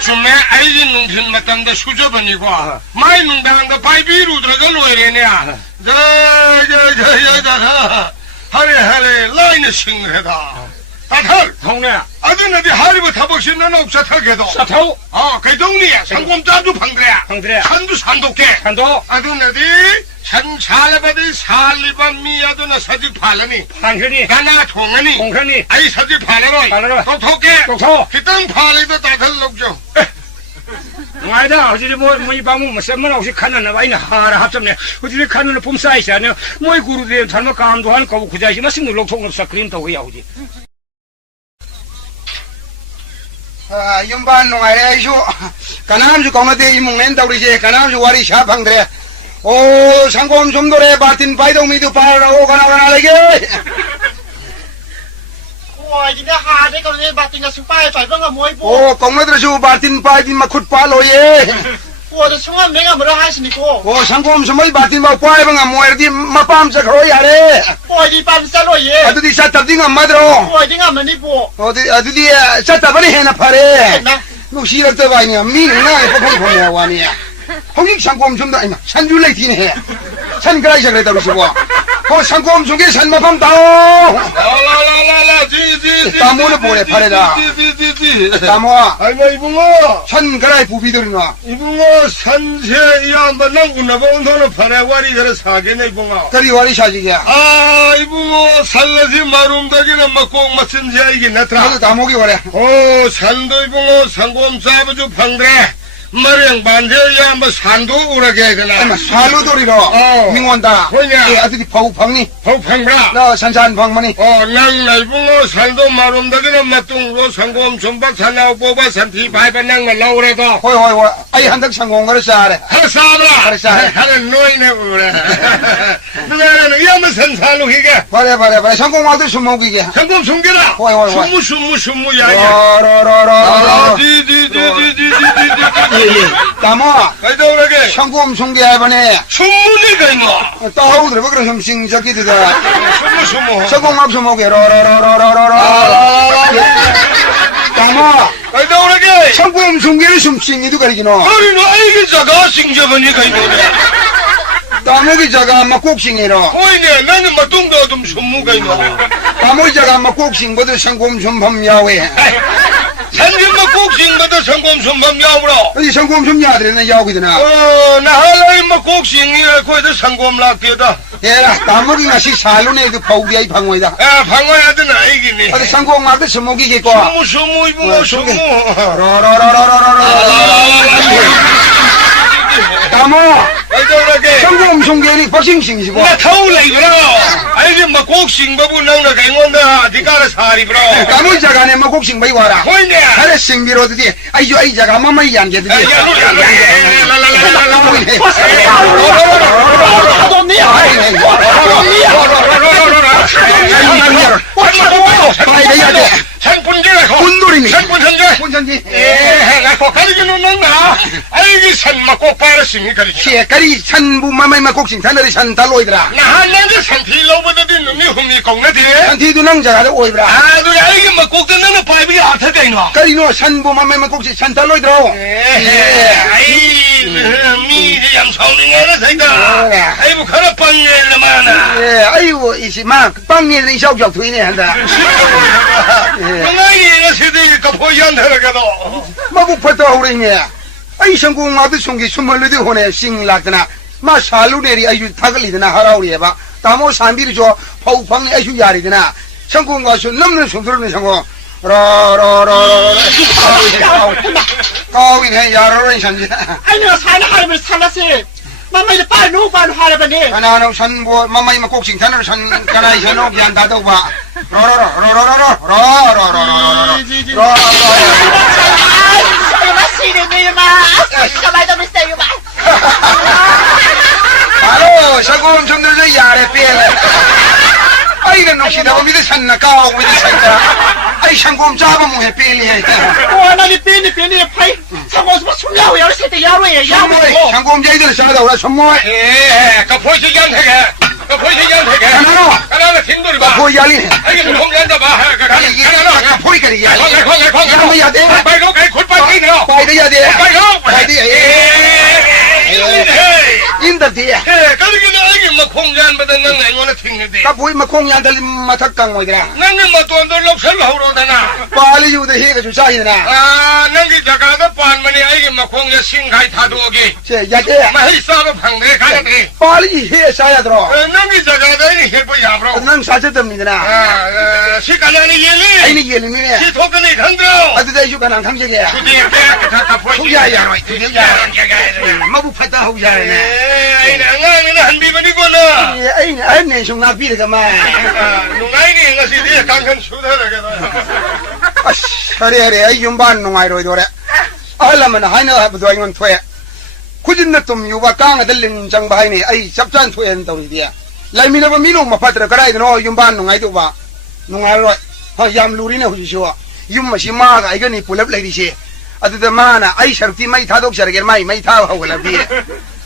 주매 아이지 농신 맡았는데 수저번이고 마이 농당한데 바이비로 들어가 로이네. 저 하래 라인에 싱해다. 다들 동네 아들나디 하리부 타복신나는 없어 타게도. 사타오 그 동네야 상곰자주 방그래야. 방그래 산도 산독게. 산도 아들나디 산 살바디 살리반 미야도나 사직 팔라니. 한현이 나나 통하니. 공현이 아이 사직 팔라로. 팔라로. 똑똑게. 똑똑 기땅 팔리도 다들 녹죠. 아니다 어제 뭐이 방문 뭐 쌤만 없이 가는 나 이나 하라 합점네 어제 가는 봄 사이시 아니야 뭐이 구루들 잘못 감도 할 거고 그자시 마신 놀록통 없어 그림 또 야우지 yumban nungare isu kanam ju komate imung nen tawri kanam ju wari sha phangdre o sangom sumdore batin paidong midu para o kana lege ôi chị đã hà đấy còn nên bà tình là súng bay phải vâng ở môi bố o komate ju batin paidin makhut pa lo ye ôi tôi xuống mấy người hai xin cô o sangom sumai batin ba pai bang amoy di mapam sa khro yare ôi đi bàn sao rồi ye adu di sa tab ding amadro ôi đi ngắm đi bố o di adu di sa tab ni hena phare nè nu si rak ta bai ni mi ni na ko phoi phoi ya wa ni hong sangom sum da ai ma san ju lai thi ne he san krai sa krai ta lu su bo ko sangom sum ge san mapam dao 라라라라라 지지지. tamu le bole phare da 지지지지. tamu 아이고 이붕어. san krai pu bi dorina 이붕어 산세 이한번 남구나고 온도는 파래와리 그래 사겠네 이붕어. kari wari sha ji ya 아 이붕어 살라지 마룸다기는 막꼭 맞춘 자이긴 adu 나트라. tamu ge wore 오 산도 이붕어 상곰 사부주 방드레. 머령 반대야 뭐 산도 오라게 ai ma 하거나. salu doriro mingwon da Honya. e adu di phau phang ni 호팡브라. na san san phang mani 낭날붕어 산도 마룸다기는 맞둥로 상곰 전박 산나오 뽑아 산티 바이바 낭날 나오래도. hoi hoi hoi ai han dak sangong gar sa re 하사브라. 하사. 하는 노이네 오래. 누가는 이하면 산살로 희게. bare bare sangong wa du sumogi ge 상곰 숨겨라. 호이, 호이, 호이. 숨무 야야. ro 지지지지지지지지. tamu 가이다 오라게. sangom sungge ai bane 숨무니가 있노. tao dre ba kram sing jaki de 숨무. sangong ap sumogi ro tamu 가이다 오라게. sangom sungge sum sing idu kari gino 아니 너 아이기 자가 싱저버니가 있노래. tamu gi jaga ma kok sing ero 호이네 나는 마뚱도 좀 숨무가 있노. tamu jaga ma kok sing bodu sangom sum pham yawe 산짐마 꼭싱거도 성공 숨범 야무로. ai sangom sum ya dre na yaw gi na 나 할라이 뭐 꼭싱이 거기서 성공 락되다. era tamu gi ngasi salu ne du phau bi ai phangoi da 아 방어야 되나 이기니. adu sangom ma de sumogi ge ko 숨무 이붕어 숨무. ro tamu 가이다 sangom sungge ni boxing sing si bo 나 타올래 이거라. 아이지 뭐 꼭싱거부 낭나 가잉원다 디가라 사리 브로. tamu jaga ne ma kok sing bai wara 호이네. Hare sing biro di ai jo ai jaga ma mai yan ge di 군돌이니 군전지 아이기 산마 꼭 바르시니 가리지. 시 까리 산부 마마이 마 kok싱 산다리 산 달로이드라 나한테 산티 로버더디 눈이 흠이 공나디. 산티도 낭 자가 오이드라 아, 너 아이기 뭐 꼭 듣는 바이비 아타가 있노. 까리 노 산부 마마이 마 kok싱 산 달로이드라 아이, 미지 양성링하는 생각. 아이고 가라 빵내려 마나. 예 아이고 이시 마 빵니 리 샤오샤오 트이네 한다 너나이가 세대니까 보이안 들어가도. 마부 퍼터 오리네 ai sanggung ma du sungi sumalu de hone sing lakna ma salu ne ri ayu thagli dina harauri ba tamo sambir jo phau phang ni ayu yari dina sanggung ga su namne sumdur ni sango ro kau ini ya ro ren sanji anh là sai nó hai mình sai nó xe mà mày là phải nấu phải hai là bên đây kana no san bo mamai ma kok sing thanar san kana i sano gyan da do ba ro 그만 좀 있어요 봐 바로 사고음 좀 들어서 야래 빼래 아이가 놈시다 믿어 산나 까오 믿어 산다 아이 상고음 잡으면 해 빼리 와나니 빼니 파이 상고서 숨냐고 여러 세대 야로에 야로 상고음 제이들 싸다 오라 선모 그 보시기 안 되게. 그 보시기 안 되게. 하나는 ทิ้돌이 봐. 보이 알리네 아이고 좀 혼자 봐. 하나. 보이 그리 야 광. 야 돼 빨고 갈 골빨 끼네요. 빨리 해야 돼 빨고. 빨리 인더디 그러기는 아기 뭐 공장보다 는 이거는 튕는데. 까 보이 뭐 공양 달리 마탁강 뭐더라 나는 뭐 돈들 럭설 하우로다나. 빨리 유대 해가 좀 사이나 아, nangi jagada panmani aigi makhongya singhai thadogi. 제 야대 Mahi saba phangde kagade. 빨리 해 사야 들어 Nangi jagada ni hepo yabro. 넌 사제점이잖아 Ah, si kalani yeli. 아이니 예능이네 Si thokani khandro. 어디다 유가랑 탐색이야 Sudi ke ka phoi. 후야야 마부 파다 후야네 Ai na ngani na hanbi bani kona. 아이니 아이니 송나 비르가마 Nungai ni ngasi dia kangkan sudara ke. 아래 아이 윤반 농아이로 이도래 알라면 하나 하부도 이건 토해 꾸준히 좀 유바 강에 들린 장바이니 아이 잡잔 토해는 떠리디야 라이미나바 미노 마파트라 가라이 너 윤반 농아이도 봐 농아이로 얌 루리네 후지쇼 윤마시 마가 이거니 풀업 레디시 아두데 마나 아이 샤르티 마이 타독 샤르게 마이 타 하고라 비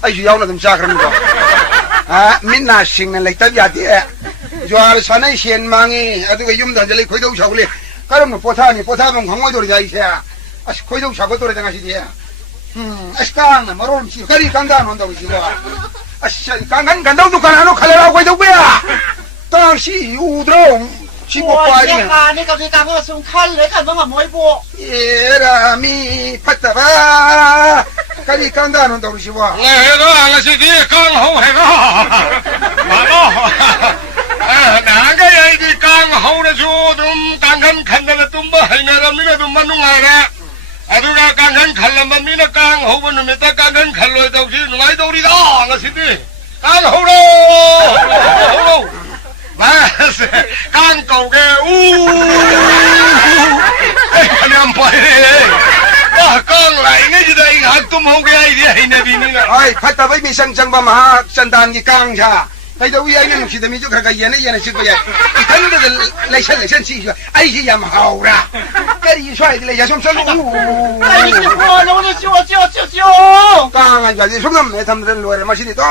아이 야우나 좀 자그럽니다 아 민나 싱는 레이탑 야디에 조알 사나이 시엔망이 아두가 윤다 절리 거기도 샤고리 그러면 포타면 광고돌이다 이새야 아시 거기도 잡아돌이 당하시디야 아시강 머로름 치 거리 강간 온다고 지고 아시 강간 간다고 두칸 하노 칼라라고 거기도 뭐야 당시 우드로 치고 빠지นี่กับนี่กับว่าสุ่มคันเลยกันต้องมาหมวยโบ 예라미 파타바 거리 강간 온다고 지고 Hedo ngasi dia kang ho hedo. Mano. Naga ya di kang ho na jodum kangkan khandana tumba hainara mina tumba nungara. Aduga kangkan khallaman mina kang ho banu meta kangkan khalloi tausi nungai tauri da ngasi di. Kang ho ro. Bas kang kau ke Kanam pai. Kang lai ngai jida ing hatum ho ke ai dia hina bini na. 아이 파타바 미상장바 마하 산단기 강자 그래도 위에는 시대미 좀 가가 얘네 싶어야 이 단들 레션 치 아이지 야 마오라 그리 슈아이들 야 좀선 ไอ้ที่พ่อแล้วนี่ชิวชิว 강한 자리 속담 매탐들 로에 마시니 또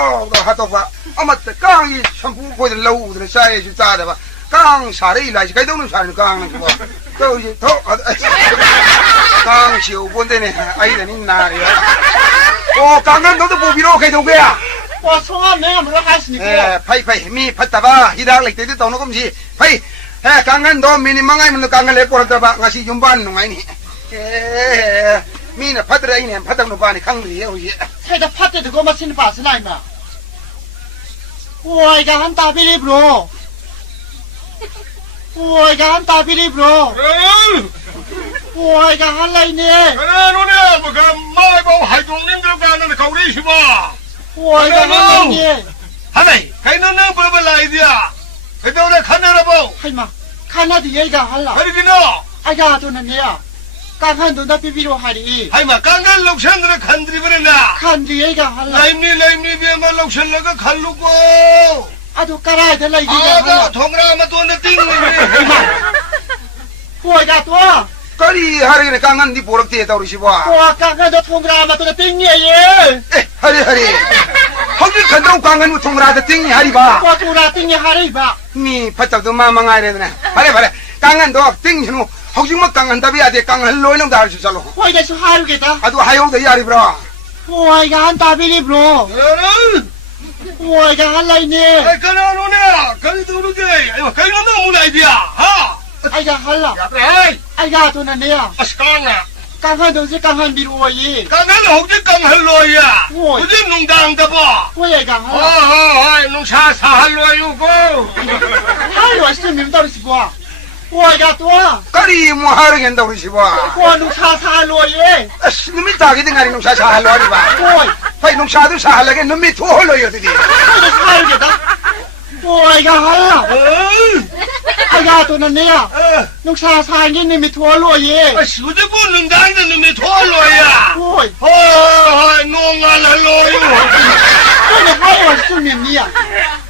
하도바 아마트 강이 전부 보이는 로우들 사이에 주다다 봐. 강 사례 라지 가이도는 사는 강은 뭐. 또 이제 더 강 시오 본데네 아이들이 나리야. 강은 너도 보비로 가이도 거야. ว่าช่วงนี้มันก็ขายสิ 에 파이파이 미 팠다봐 히닥 렉때도 또 놓금지 파이 에 강은 너 미니 망아이 문 강을 내 보러다 봐 가시 윤반 농아이니 에 미나 파드라이네 파닥 노바니 강리에 오예 ใช่แต่พัดแต่ก็มาสินป่าสิไหนมาโอ้ยการตาพี่รีบโรโอ้ยการตาพี่รีบโรโอ้ยการอะไรเนี่ย Kena nune bukan mai bau hajung nim tu kan nak kau ri semua. โอ้ยการอะไรเนี่ย Hamai, kai nune berbelai dia. Kita udah kena dah bau. ให้มาข้าหน้าที่ยัยการอะไร Hari kena. ไอ้ยาตัวนั้นเนี่ยการขันตัวนั้นพี่โรหายดี Hai mak kangen loksan dah khandri berenda. ขันที่ยัยการอะไร Lain ni dia mah loksan lega khalu ko. อะตัวกระไรจะอะไรดีกัน Ada thongra mah tu nak ting. โอ้ยการตัว 거리 하리네 강한 니 보럽대 다우리 시바 โอ้ยการขันตัวทงรามาตัวนั้นติ้งเนี่ยเย่ 에 하리 허기 간다고 강한 무 통라다 띵이 하리바 ว่าตัวราติ้งเนี่ยหายบ้า 니 파짝도 마망아이래네 바래 강한 너 띵히노 허기 뭐 강한 답이야 돼 강한 로이는 다 할수 살로 โอ้ยได้สุดท้ายรู้กี่ตา 아도 하용도 야리브라 โอ้ยการตาพี่รีบโร โอ้ยการอะไรเนี่ย Hai kena nune, kali tu rugi. Ayo, kai nune mulai dia. Ha. ไอ้ยาฮัลล่ะ Hai, ไอ้ยาตัวนั้นเนี่ย askana. การขันตัวสิการขันบิโรยี Kangen hoki kangen loya. Uji nungdang dah ba. โอ้ยการฮัลล่ะ Hai, nung sa loyu ko. ฮัลโหลสิมิมตอริสิบัวโอ้ยการตัว 거리 뭐 하르겐 다우리 시바 โอ้ยนุ่งชาซาโรยเย่ 놈이 자기 등아리 농사 잘하려 하리바 โอ้ย 파이 농사도 잘하게 놈이 토홀로요 드디 ไม่ได้สุดท้ายรู้กี่ตา 보이가 할라 아가 도나네야 녹사 사기니 미토로예 수제 보는 다는 내 토로야. 보이 어, 농아라 로요. 너네 하이와 수님이야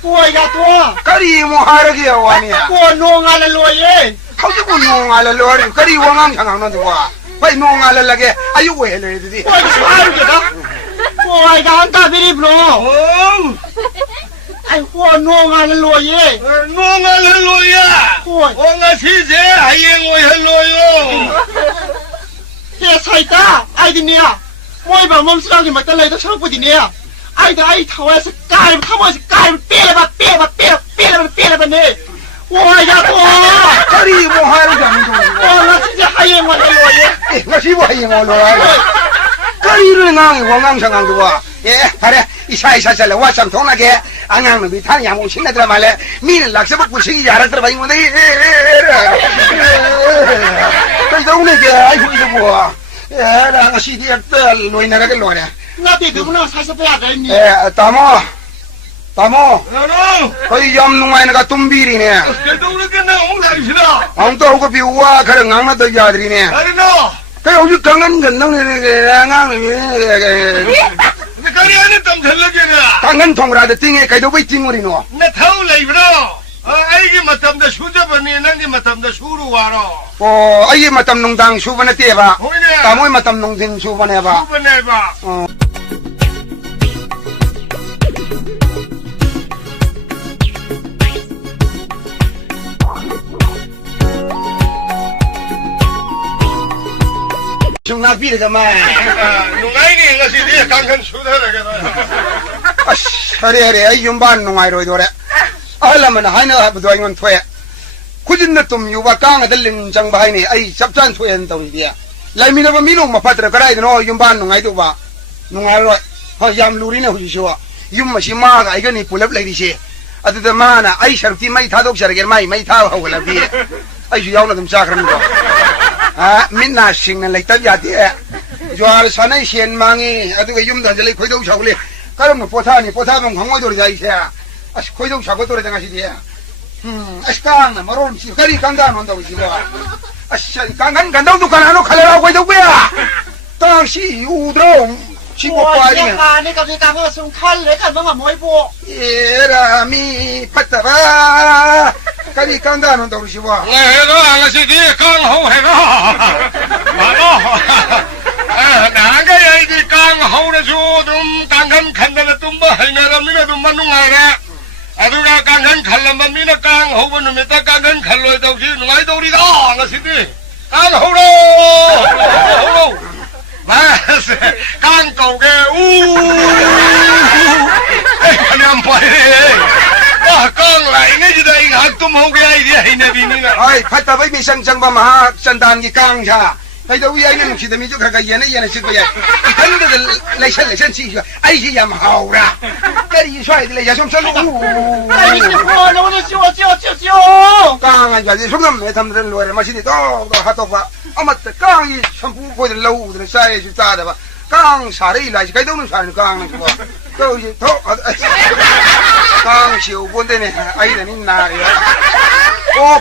보이가 도 까리 뭐 하르게요 와니야 보농아라 로예 하지고 농알을 로리 까리 왕왕 향하는데 와 파이 농알을 라게 아유 왜 해래지 보이가 사르게다 보이가 한다 비리브로 어, 아이 보농아라 로예 농아라 로야. 보이 오가 시제 아이고 헬로요. 해 사이다 아이디니야 뭐이바 멈추라기 맞달라이도 처음부디니야 아이도 아이 타워에서 까르 타워에서 까르 빼라봐네 보이가 도 까리 뭐 하르게 안 나 진짜 하이행원 해로예 돼 이거 시부 하이 걸로 까리를 낭이 왕왕 상황도 와예 바래 이샤이샤살래 와상 통하게 안양는 비탄 양공 신나더라 말래 미는 락서복 부식이 알았더라 봐 이건데 그 동네게 아이고 이거 뭐 에라 시디에 뜰 로이나라게 로네 나도 그분은 사서 빼야 되니 따모 나노. 거의 염농아이나가 tum비리네 개동르게 나 옹다리시다. 엉또 오고 비우와 그래 낭나도 야들이네 아리노. 그래 우리 강은 건너네 근데 가리 안에 땀 잘나게나. 강은 통라도 띵에 가이도 왜 띵으리노 나 타올 라이브로. 아이게 맞담다 수저번이 난게 맞담다 수로 와로. 아이게 맞담 농당 수번에 떼봐 보이네. 따모이 맞담 농진 수번에 봐 수번 해봐. 중나 비르가 마 농아이니 것이 네 강한 수다라게나. 하래 윤반 농아이로 도래 알라면 하나 하부도 이건 토해 굳은 좀 유바 강아 들린 장바이니 아이 잡잔 토해는 또이디야 라이미나바 미농 마파트라 가라이 너 윤반 농아이도 봐 농아이로 얌루리네 후지쇼 윤마시 마가 이거니 풀업 레디시 아드다 마나 아이 샤르티 마이 타독 샤르게 마이 타 하고라 비 아이 야우나 좀 사그럼도 아 민나 싱나 레이터 야디에 조알 사나이 시엔망이 아두가 윤다 절레 거이도 샤고리 까르면 포타면 광고도리 자이세야 아시 거이도 샤고 도리 장하시디야 아시깡나 마롬 시 거리 강간 온다고 지고 아시 강간 간다고 두칸 하노 칼라라고 거이도 뭐야 당시 우드로 치고 빠지면 가네 갑자기 가면 숨칼래 가면 뭐이보 예라미 파타바 거리 강간 온다고 지고 해가 것이 네 강호 해가. 와노. 나가 야이디 강호를 줘좀 강한 간다가 tumba 할매라 미나 tumba 농아라. 아두가 강한 칼라만 미나 강호는 놈에다 강한 칼로에 다우시 농아이도 우리다 것이디 강호로. 마스 강고게 그냥 빠이래. 강 라이네 지다 이 학tum 호게 아이디야 이네비니나. 아이 파타바 미상장바 마하 산단기 강자 그래도 위아이는 기대미 좀 가가 얘네 싶어야 이칸들 레션 치고 아이지 얌 하오라 그리 쇠들 야좀 살로 아이 너는 지워 강한 자리 속담 매탐들 로에 마시니 또 하도 봐 아마트 강이 전부 거들 러우들 사이에 주다다 봐 강 사리 라지 가이도는 사는 강은 좋아 또 이제 강 시오 본데네 아이는 나리야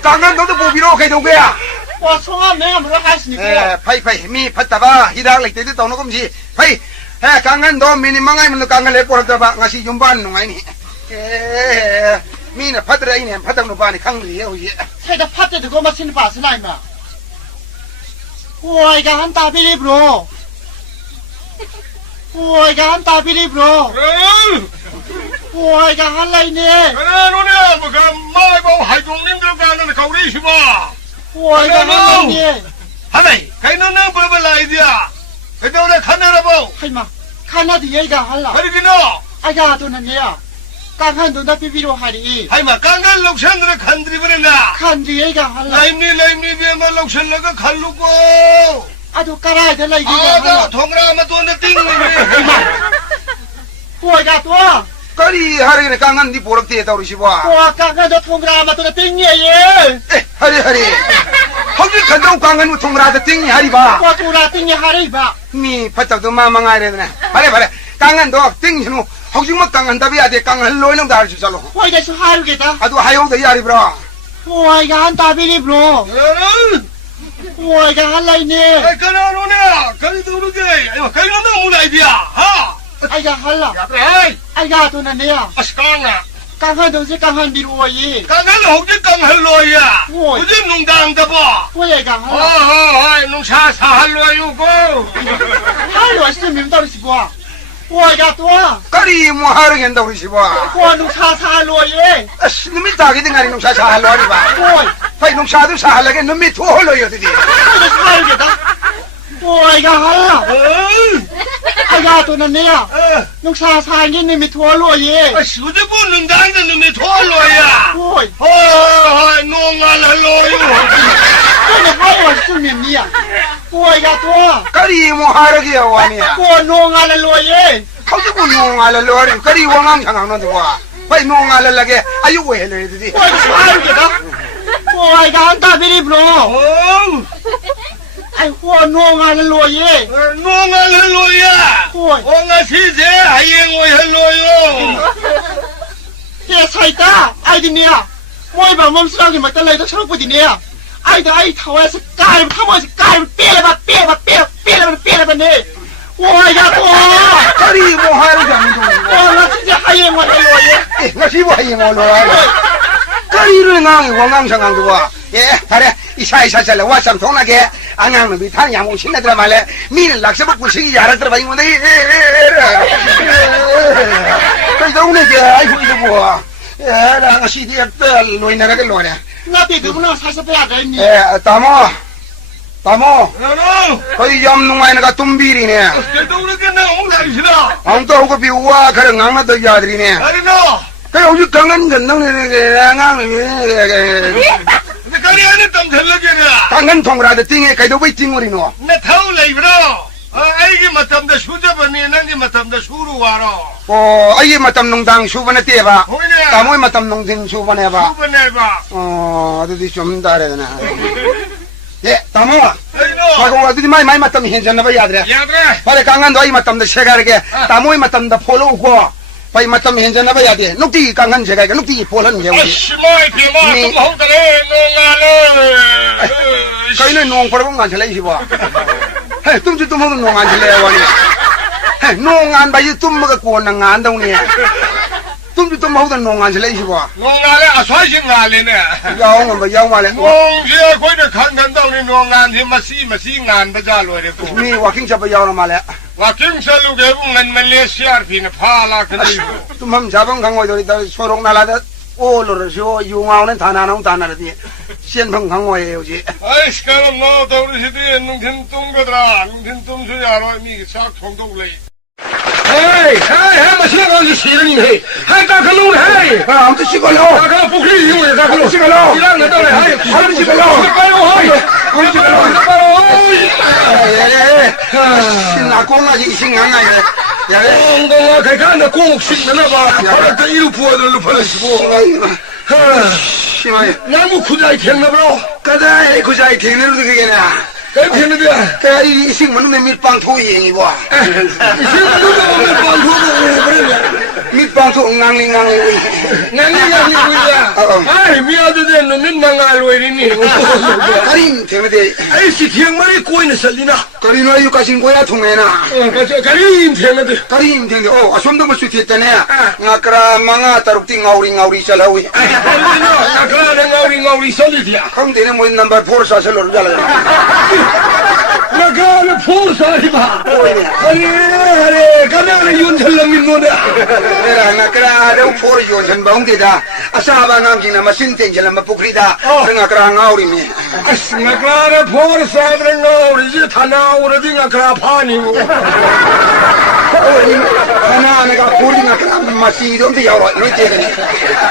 강은 너도 보비로 가이도 거야 와 송아 내가 뭐라 하시니까 파이 미 팠다봐 히닥 렉때도 또 놓금지 파이 강한 너 미니 망아이면 강한 레 보러다봐 ngasi 윤반 농아이니 미나 파드라이네 파닥노 바니 강리야 우지 세다 파트 그거 마신 바스나 임마 와 이거 한다 비리브로 와 이거 한다 비리브로 와 이거 할라이네 그래 너네 뭐가 마이보 하이종님들 가는 가우리 시바. 와 이거 할라이네 하메 가이너는 버벌라이디야. 그동네 카메라보. 하이마 카나디 얘가 할라 하리기노. 아가 도나네야 강한 돈다 비비로 하리 하이마 깡갈 록션들의 간들이 버렸나. 칸지 얘가 할라 라임니 비에만 록션러가 갈루고. 아도 깔아야 될라 이게 아가 동그라마 돈에 띵는 와 이거 또 거리 하리네 강한 니 보럽대 다우리 시바 와 강한도 통그라마 돈에 땡이에 하리 거기 간다고 강한 통라다 띵이 하리바 와 돌아 땡이 하리 봐 미 파닥도 마망아이네 바래 강한 너 띵이노 ꯍꯧꯖꯤꯛꯃꯛ ꯀꯪꯍꯟꯗꯕ ꯌꯥꯗꯦ ꯀꯪꯍꯜꯂꯣꯏ ꯅꯪ ꯗꯥꯔꯁꯨ ꯆꯠꯂꯣ ꯍꯣꯏꯗꯁꯨ ꯍꯥꯏꯔꯨꯒꯦꯗ ꯑꯗꯨ ꯍꯥꯏꯍꯧꯗ ꯌꯥꯔꯤꯕ꯭ꯔꯣ ꯍꯣꯏꯒ ꯍꯥꯟ ꯇꯥꯕꯤꯔꯤꯕ꯭ꯔꯣ ꯍꯣꯏꯒ ꯍꯥꯟ ꯂꯩꯅꯦ ꯀꯅꯥꯅꯣꯅꯦ ꯀꯔꯤ ꯇꯧꯔꯒꯦ ꯀꯩꯅꯣ ꯅꯪ ꯑꯃꯨꯛ ꯂꯩꯕꯤꯌꯥ ꯍꯥ ꯑꯩꯒ ꯍꯜꯂ ꯑꯩꯒ ꯑꯗꯨꯅꯅꯦ ꯑꯁ ꯀꯥꯡꯅ ꯀꯪꯍꯟꯗꯧꯁꯦ ꯀꯪꯍꯟꯕꯤꯔꯛꯑꯣꯌꯦ ꯀꯪꯍꯜꯍꯧꯗꯤ ꯀꯪꯍꯜꯂꯣꯏꯌꯦ ꯍꯣꯏ ꯍꯧꯖꯤꯛ ꯅꯨꯡꯗꯥꯡꯗꯕꯣ ꯍꯣꯏ ꯑꯩꯒ ꯍꯜꯂ ꯍꯣꯏ ꯅꯨꯡꯁꯥ ꯁꯥꯍꯜꯂꯣꯏꯌꯨꯀꯣ ꯍꯥꯏꯔꯣ ꯁꯤꯃꯤꯝ ꯇꯧꯔꯤꯁꯤꯕꯣ ꯍꯣꯏꯒ ꯇꯣ ꯀꯔꯤ ꯑꯃꯨꯛ ꯍꯥꯏꯔꯒꯦꯅ ꯇꯧꯔꯤꯁꯤꯕꯣ ꯍꯣꯏ ꯅꯨꯡꯁꯥ ꯁꯥꯍꯜꯂꯣꯏꯌꯦ ꯑꯁ ꯅꯨꯃꯤꯠ ꯇꯥꯒꯤꯗꯤ ꯉꯥꯏꯔꯤ ꯅꯨꯡꯁꯥ ꯁꯥꯍꯜꯂꯣ ꯍꯥꯏꯔꯤꯕ ꯍꯣꯏ ꯍꯣꯏ ꯅꯨꯡꯁꯥꯗꯨ ꯁꯥꯍꯜꯂꯒꯦ ꯅꯨꯃꯤꯠ ꯊꯣꯛꯍꯜꯂꯣꯏꯌꯣ ꯑꯗꯨꯗꯤ ꯍꯣꯏꯗꯁꯨ ꯍꯥꯏꯔꯨꯒꯦꯗ ꯍꯣꯏꯒ ꯍꯜꯂ ꯑꯩꯒ ꯇꯣꯅꯅꯦ ꯅꯨꯡꯁꯥ ꯁꯥꯍꯟꯒꯤ ꯅꯨꯃꯤꯠ ꯊꯣꯛꯍꯜꯂꯣꯏꯌꯦ ꯑꯁ ꯍꯧꯖꯤꯛꯄꯨ ꯅꯨꯡꯗꯥꯡꯗ ꯅꯨꯃꯤꯠ ꯊꯣꯛꯍꯜꯂꯣꯏꯌꯦ ꯍꯣꯏ ꯍꯣꯏ ꯅꯣꯡꯉꯥꯜꯍꯜꯂꯣꯏꯌꯨ ꯀꯩꯅꯣ ꯍꯥꯏꯔꯣ ꯆꯨꯝꯃꯤꯅꯤ ꯍꯣꯏꯒ ꯇꯣ ꯀꯔꯤ ꯑꯃꯨꯛ ꯍꯥꯏꯔꯒꯦ ꯋꯥꯅꯤ ꯍꯣꯏ ꯅꯣꯡꯉꯥꯜꯍꯜꯂꯣꯏꯌꯦ ꯍꯧꯖꯤꯛꯄꯨ ꯅꯣꯡꯉꯥꯜꯍꯜꯂꯣ ꯍꯥꯏꯔꯤ ꯀꯔꯤ ꯋꯥꯉꯥꯡ ꯁꯉꯥꯡꯅꯣ ꯑꯗꯨꯕꯣ ꯍꯣꯏ ꯅꯣꯡꯉꯥꯜꯍꯜꯂꯒꯦ ꯑꯌꯨꯛ ꯑꯣꯏꯍꯜꯂꯦ ꯑꯗꯨꯗꯤ ꯍꯣꯏꯗꯁꯨ ꯍꯥꯏꯔꯨꯒꯦꯗ ꯍꯣꯏꯒ ꯍꯥꯟ ꯇꯥꯕꯤꯔꯤꯕ꯭ꯔꯣ ꯑꯩ ꯍꯣꯏ ꯅꯣꯡꯉꯥꯜꯍꯜꯂꯣꯏꯌꯦ ꯅꯣꯡꯉꯥꯜꯍꯜꯂꯣꯏꯌꯦ ꯍꯣꯏ ꯉꯁꯤꯁꯦ ꯍꯌꯦꯡ ꯑꯣꯏꯍꯜꯂꯣꯏꯌꯣ ꯑꯦ ꯁꯥꯏꯇ ꯑꯩꯗꯤꯅꯦ ꯃꯣꯏ ꯕꯥꯃꯣꯟꯁꯤꯡꯒꯤꯃꯛꯇ ꯂꯩꯗꯧ ꯁꯔꯨꯛꯄꯨꯗꯤꯅꯦ ꯑꯩ ꯊꯋꯥꯏꯁꯦ ꯀꯥꯏꯕ ꯊꯃꯣꯏꯁꯦ ꯀꯥꯏꯕ ꯄꯦꯜꯂꯕꯅꯦ ꯍꯣꯏꯒ ꯇꯣ ꯀꯔꯤ ꯑꯃꯨꯛ ꯍꯥꯏꯔꯒꯦ ꯍꯣꯏ ꯉꯁꯤꯁꯦ ꯍꯌꯦꯡ ꯑꯣꯏꯍꯜꯂꯣꯏꯌꯦ ꯉꯁꯤꯕꯨ ꯍꯌꯦꯡ ꯑꯣꯜꯂꯣ ꯍꯥꯏꯔꯤ ꯀꯔꯤꯅꯣ ꯉꯥꯡꯉꯤ ꯋꯥꯉꯥꯡ ꯁꯉꯥꯡꯗꯨꯕꯣ ꯐꯔꯦ ꯏꯁꯥ ꯆꯠꯂ ꯋꯥ ꯆꯥꯝꯊꯣꯛꯅꯒꯦ ꯑꯉꯥꯡ ꯅꯨꯕꯤ ꯊꯥꯡ ꯌꯥꯝ ꯎꯁꯤꯟꯅꯗ꯭ꯔ ꯃꯥꯜꯂꯦ ꯃꯤꯅ ꯂꯥꯛꯆꯕ ꯄꯨꯟꯁꯤꯒꯤ ꯌꯥꯔꯛꯇ꯭ꯔꯕ ꯑꯩꯉꯣꯟꯗꯒꯤ ꯀꯩꯗꯧꯅꯦꯒꯦ ꯑꯩꯈꯣꯏꯗꯨꯕꯨ ꯉꯁꯤꯗꯤ ꯍꯦꯛꯇ ꯂꯣꯏꯅꯔꯒ ꯂꯣꯏꯔꯦ ꯅꯠꯇꯦ ꯑꯗꯨꯕꯨ ꯉꯁꯥꯏ ꯆꯠꯄ ꯌꯥꯗ꯭ꯔꯦꯅꯤ ꯇꯥꯃꯣ ꯑꯩꯈꯣꯏ ꯌꯥꯝ ꯅꯨꯡꯉꯥꯏꯅꯒ ꯇꯨꯝꯕꯤꯔꯤꯅꯦ ꯀꯩꯗꯧꯔꯒꯦ ꯅꯪ ꯑꯃꯨꯛ ꯂꯥꯛꯏꯁꯤꯅ ꯑꯃꯨꯛꯇ ꯍꯧꯒꯠꯄꯤꯌꯨ ꯋꯥ ꯈꯔ ꯉꯥꯡꯅꯗ ꯌꯥꯗ꯭ꯔꯤꯅꯦ ꯀꯔꯤꯅꯣ ꯀꯩ ꯍꯧꯖꯤꯛ ꯀꯥꯡꯈꯟꯒꯟꯗꯧꯅꯦ ꯑꯉꯥꯡ ꯀꯔꯤ ꯍꯥꯏꯅ ꯇꯝꯁꯤꯜꯂꯒꯦꯅꯦ ꯀꯥꯡꯈꯟ ꯊꯣꯡꯒ꯭ꯔꯥꯗ ꯇꯤꯡꯉꯦ ꯀꯩꯗꯧꯕꯩ ꯇꯤꯡꯉꯨꯔꯤꯅꯣ ꯅꯊꯧ ꯂꯩꯕ꯭ꯔꯣ ꯑꯩꯒꯤ ꯃꯇꯝꯗ ꯁꯨꯖꯕꯅꯤ ꯅꯪꯒꯤ ꯃꯇꯝꯗ ꯁꯨꯔꯨ ꯋꯥꯔꯣ ꯑꯣ ꯑꯩꯒꯤ ꯃꯇꯝ ꯅꯨꯡꯗꯥꯡ ꯁꯨꯕ ꯅꯠꯇꯦꯕ ꯍꯣꯏꯅꯦ ꯇꯥꯃꯣꯏ ꯃꯇꯝ ꯅꯨꯡꯊꯤꯟ ꯁꯨꯕꯅꯦꯕ ꯁꯨꯕꯅꯦꯕ ꯑꯣ ꯑꯗꯨꯗꯤ ꯆꯨꯝ ꯇꯥꯔꯦꯗꯅ ꯇꯥꯃꯣ ꯀꯩꯅꯣ ꯑꯗꯨꯗꯤ ꯃꯥꯏ ꯃꯇꯝ ꯍꯦꯟꯖꯟꯅꯕ ꯌꯥꯗ꯭ꯔꯦ ꯌꯥꯗ꯭ꯔꯦ ꯐꯔꯦ ꯀꯥꯡꯈꯟꯗꯣ ꯑꯩ ꯃꯇꯝꯗ ꯁꯦꯒꯥꯏꯔꯒꯦ ꯇꯥꯃꯣꯏ ꯃꯇꯝꯗ ꯐꯣꯠꯂꯛꯎꯀꯣ ꯍꯣꯏ ꯃꯇꯝ ꯍꯦꯟꯖꯟꯅꯕ ꯌꯥꯗꯦ ꯅꯨꯡꯇꯤꯒꯤ ꯀꯥꯡꯈꯟ ꯁꯦꯒꯥꯏꯒ ꯅꯨꯡꯇꯤꯒꯤ ꯐꯣꯠꯍꯟꯒꯦ ꯑꯁ ꯃꯣꯏ ꯐꯦꯃ ꯇꯨꯝꯍꯧꯗꯔꯦ ꯅꯣꯡꯉꯥꯜꯂꯦ ꯀꯩꯅꯣ ꯅꯣꯡ ꯄꯔꯕ ꯉꯥꯟꯁꯤꯜꯂꯛꯏꯁꯤꯕꯣ ꯍꯦ ꯇꯨꯝꯁꯨ ꯇꯨꯝꯍꯧꯗ ꯅꯣꯡ ꯉꯥꯟꯁꯤꯜꯂꯛꯑꯦ ꯋꯥꯅꯤ ꯍꯦ ꯅꯣꯡ ꯉꯥꯟꯕ ꯍꯥꯏꯁꯦ ꯇꯨꯝꯃꯒ ꯀꯣꯟꯅ ꯉꯥꯟꯗꯧꯅꯤ tumju tum hau dan nongan jela isi ba nongale aswai sing ngale ne yaw ngam ba yaw male nong je koi de khan dan dau ni nongan hi masi ngan ba ja lo re ko mi walking chapa yaw na male walking salu ge ngan malaysia phi na pha la khani tum ham jabang khang oi dori da sorong na la da o lo ro so yu ngao nen thana nong tana ra di sien phang khang oi eu ji ai skalam no dau ri di nung thin tum ga dra nung thin tum su ya ro mi sak thong dau le hey mà xem con gì xí đi hey hai ta khăn luôn hey am tu sikolo ta khăn phục khí gì vậy ta khăn sikolo đi ra người ta lại hey am sikolo am sikolo sin na ko ma ji sin ngang ai ya ông đâu cái cái nó cũng xin nó ba họ ta yêu phù nó phải là phù 심하게 나무 구자이 캔나 bro 까다 이 구자이 되는 게 그게나 cái 캔나 돼 까 이식 먹는 밑방 토이행이 봐 밑방 토 낭링 나니가 아이 미아드데 너는 망할 왜니 가림 되는데 아이씨 기억만이 꼬이는 살리나 가림아 유 가신 거야 통해나 가림 되는데 가림 되는데 아솜도 못 수티했다네 나그라 망아 따룩띠 ngauri 잘하위 나그라 ngauri solid이야 강대는 뭐 넘버 4 사슬로 잘하잖아 나가는 포사리마 아니 가나는 윤철랑 민노다 내가 나그라 저 포르 요선 바운데다 아사바 남기나 마신텐젤라 마푸크리다 나그라 ngauri미 나가는 포사드랑 ngauri 타나 오르디 나그라 파니 하나 내가 포르디나 그라 마시dom데 야로 노제가니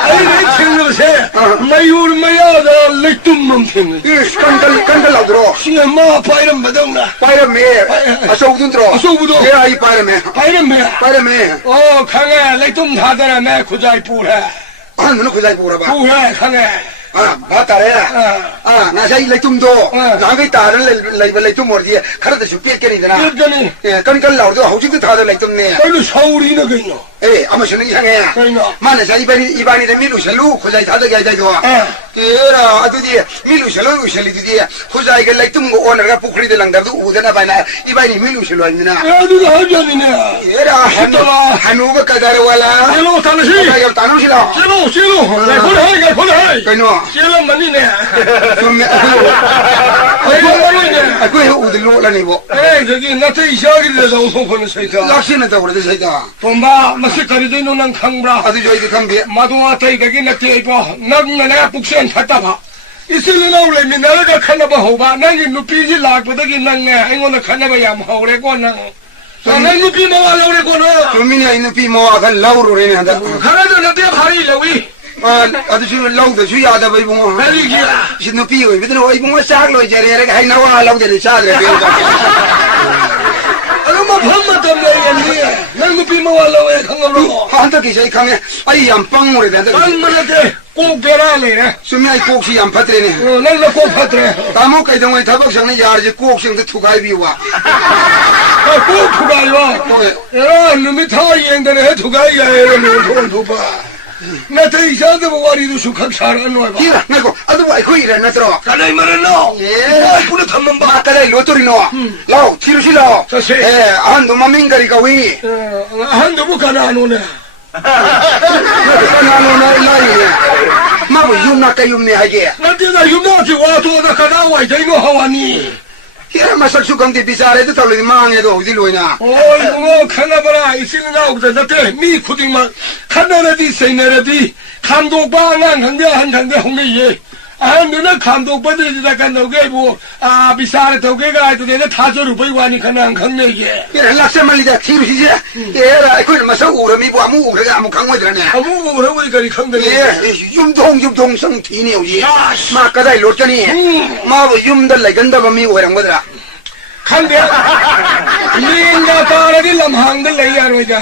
아니 내 친구세 마유르 마야다 렉tum만 핑 이 스칸들 나들어 신의 마 파이름 받았나 파이르메 아소우든 들어 아소우도 야 이 파이르메 파이름메 강해 렉tum 다더라 내 구자이 뿌래 아 너는 그자이 보라 봐 뿌래 강해 맞다래. 나 자기 레tum도 나게 다른 레tum 뭐지? 카르도 죽게 깨리잖아. 그러니 예, 그러니까 나도 호직도 다들 레tum네. 아니 서울이나 그냥 아마 저는 향해. 그러니까 만에 자 이반이는 밀루셜루 고자이 다들 야자도. era adudi milu shalo shali dudi khuzai ge like tum go owner ga pukhri de lang da du udana bana ibai milu shalo amina adu hajani era hanu ga kadar wala hello tanashi ga tanu shila shilo khol hai kaino shilo mani ne tumme aku udlo la ni bo 저기 나한테 이샤기를 해서 소폰을 세다 lakshina da wala de saida 톰바 마시 거리도 난 강브라 adu joi de kambe 마도와테 이게 나한테 이거 나는 북선 갔다 봐 이슬은 나올래 내가 칸나봐 호바 나기 누피지 라고더기 나네 이거는 칸나봐 야 하오래 거는 나는 누피 뭐하려 그래 거는 tumini inu pi mo aga lauru re na da 하나도 나한테 발이 레위 adu su lau de su ya da bai bo 발이기야 sinu pi oi bidno oi bo sak lo jere ga hai na wa lau de sa de be 아니 뭐 밤마다 내겠니 난 누피 뭐하려 해 강으로 한다 ki sai khame ai yam pang mo re da 빨만하게 꼭 배라네 sumi ai kok si yam patre ne 난 꼭 받래 tamo kai dong ai thabak sang ne yar ji kok sing de thugai bi wa 꼭 두가요 야 놈이 다 이행되네 두가야 이러면 두바 나한테 이상하게 뭐가리도 숙학 잘하는 거야 kira na ko adu ai khoi re na tro 가나이 말했노 ye 불에 담만 봐 ma ka dai lo tori no lao chiru si lao Sasi. an do maming gari ka wi 한두 부 가나 안 오네 na no na lai ma bu yum na ka yum ne ha ge 나한테가 유모지 와도 나 가나 와 이제 이거 하와니 kira ma sak su kam de bisare de tawle ma nge do di lo na 어이 뭐 가나봐라 이씨는 나오거든 나한테 미 쿠딩만 카나라디 세이나라디 감독방한 한대 한 한대 홍대예 아 너는 감독받으리다 간다고 뭐아 비싸게 더게가 해도 내가 타조를 보이고 하니까 난 강력이에 kira lak se mali da chiru si je era ai khoi ma sa u re mi bu amu u re ga amu khang mo de ne 아무 뭐라 보니까 이 강력이 ye yum dong sang thi ne ji ma ka dai lo chani ma bu yum da lai gan da ba mi o rang ba da 강대 민가 따라디 람항들 내야로자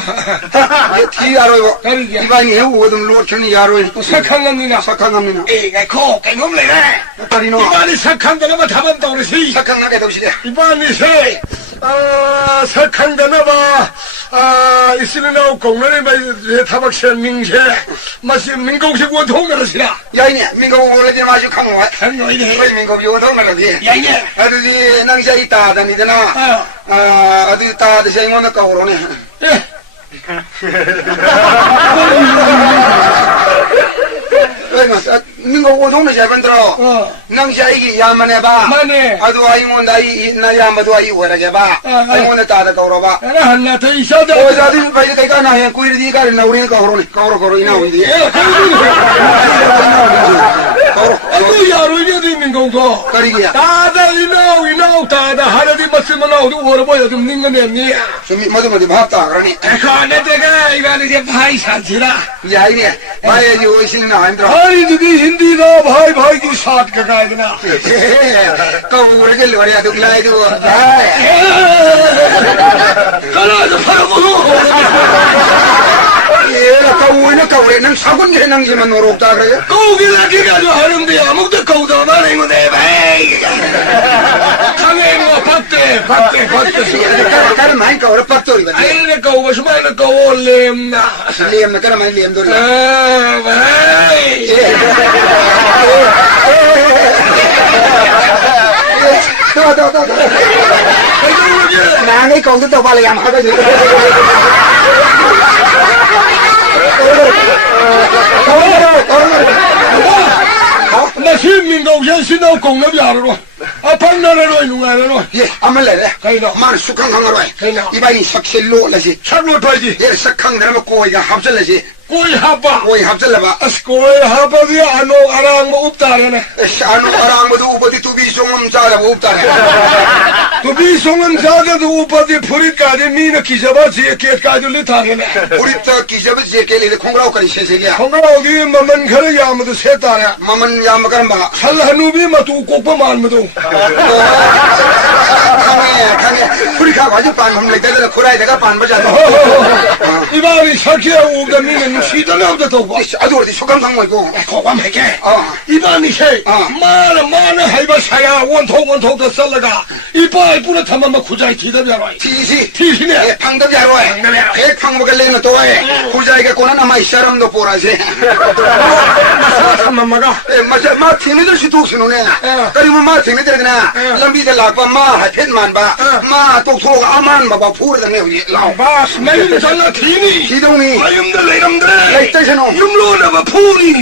thi ya ro bo 가리야 ibai ni u dum lo chani ya ro 착한 겁니다 sakang am ni 에가 코 깨놈 내네 tari no 이반이 착한 데는 답은 떠오르시 sakang na ke do si de 이반이 세 착한 데는 봐 이스는 나오 공론에 봐 타박션 민세 마시 민공식 원통가르시라 yai ne min go wo le ji ma ju khang wa 강노이네 bai min go bi wo dong na di 야이네 adu di nang sai ta da ni da na adu ta de sai ngo na ka ro ne bai ma min go wo dong na ja ban tro nang sai gi ya ma ne ba 마네 adu ai ngo dai na ya ma do ai wo ra ja ba ai ngo na ta da ka ro ba 에라 한나 더 이사다 o ja di bai kai ka na he ku ri di ka na uri ka ro ne ka ro ina wi di 아주 야로이게 되는 거고 kari gi ya 다다 이나오 다다 하나디 맞으면 나오도 오르보여 좀 닝거네 sumi ma do ma di ba ta ra ni 에카네 데가 이거는 이제 바이 산지라 yai ne ba ye ji wo sin na han tro 아니 저기 힌디가 바이 기 샷 가야 되나 ka wo re ke lo ya du lai du 가라서 팔아보고 얘가 까우이는 까우이 난 사군 해낭지만 노롭다 그래 거기다 기가지고 하는데 아무것도 거기다 말해 이거 내 바이 강에 뭐 박대 cara 많이 까우라 빡돌이 봐 아이네 거고 수마이네 거고 렘나 리엠 cara 많이 리엠 돌이 아 바이 더 나네 거기서 더 빨리 양 하거든 나 시민국 현신하고 공업이하러 아판나라로 누가로 예 아말래 가이노 만 숙항 강으로 가이노 이바이 석실로 라시 참로 파지 예 석항 내면 꼬이가 합절라시 꼬이 하바 꼬이 합절라 봐 꼬이 하바비 아노 아랑 뭐 없다라네 샤노 아랑모도 우버디 투비 송음 자라 없다 두비 송은 자가도 오빠디 프리까지 미는 기자바 지에까지 리타네 우리 저 기접을 제kel이 콩라오까지 세세기야 건강하게 만만 그래 야무도 셋다야 마만 야마가는 봐 살하누비 마도 꼭봐 만무도 강에 우리 가 가지고 반품 내가 그래 내가 반보자 이발이 착해 오다 미는 시달려도 더 아주 어디 소감상 뭐고 고감하게 이발이 해 많은 해봐사야 원통도 썰러가 이빨 뿌려 타면 구자이 기다려라 티시네 방금 잘 와. 백 방목을 내는 또해. 후자에게 고난 아마 이 사람도 보라지. 마마가 맞아, 마 티니들 시도시노네. 그리고 마 티니들 그나 람비들 락바 마 하펜만 바. 마 똑똑 아만 바바 푸르다네 우리 라오. 바스 매일 잘라 티니 기동이. 아임들 레람들 레이터셔노. 윰로나바 푸리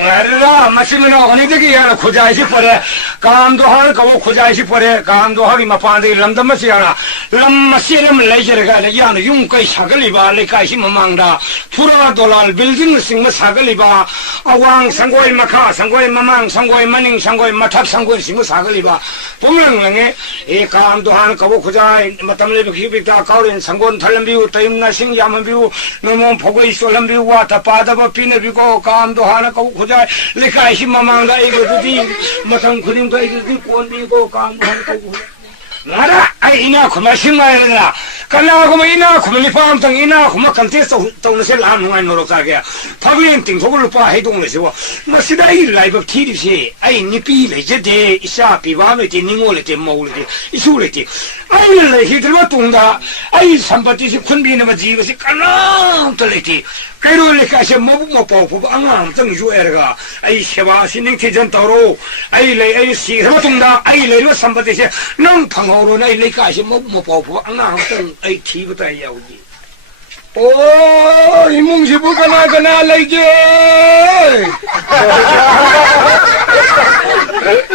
아르라 마시면 어느데기 하나 고자이시 버려 감도 할 거고 고자이시 버려 감도 하기 마판데 람담마시 하나 람마시름 레이저가 야는 용거이 사글리바 레카시 마망다 투라 돌알 빌딩 싱마 사글리바 아왕 상고이 마카 상고이 마망 상고이 마닝 상고이 마탑 상고이 싱마 사글리바 동랑랑에 이 감도 할 거고 고자이 마탐레비 히비다 가오린 상고는 탈람비우 타임나 싱 야만비우 너무 보고 있어 람비우 와타 바다바 피네비고 감도 하나 거고 고자 레카시 마망가 이거지 마탕 그림가 이거지 꼰비고 감하고 나라 아이나 고마심마이나 간나고 이나 고마리 파암탕 이나 고마 컨테스트 동네세 라무가 노력하게 파블링 띵속을 봐 해동을세워 마시다 이 라이브 티리시 아이 니피 레제데 이샤 비바메 티닝올레테 모울레테 이슈레테 아이를 히드르바 동다 아이 삼바티시 쿤비네마 지거시 까나 떨레티 그리고 가시 뭐뭐 보고 안강 정 주에가 아이 세바 신ning 티전 따로 아이 레 아이 시르바 동다 아이 레로 삼바티시 능 방어로 나이 레 가시 뭐뭐 보고 안강 정 아이 티부터 야우지 오 이몽시 보가 나가나 레게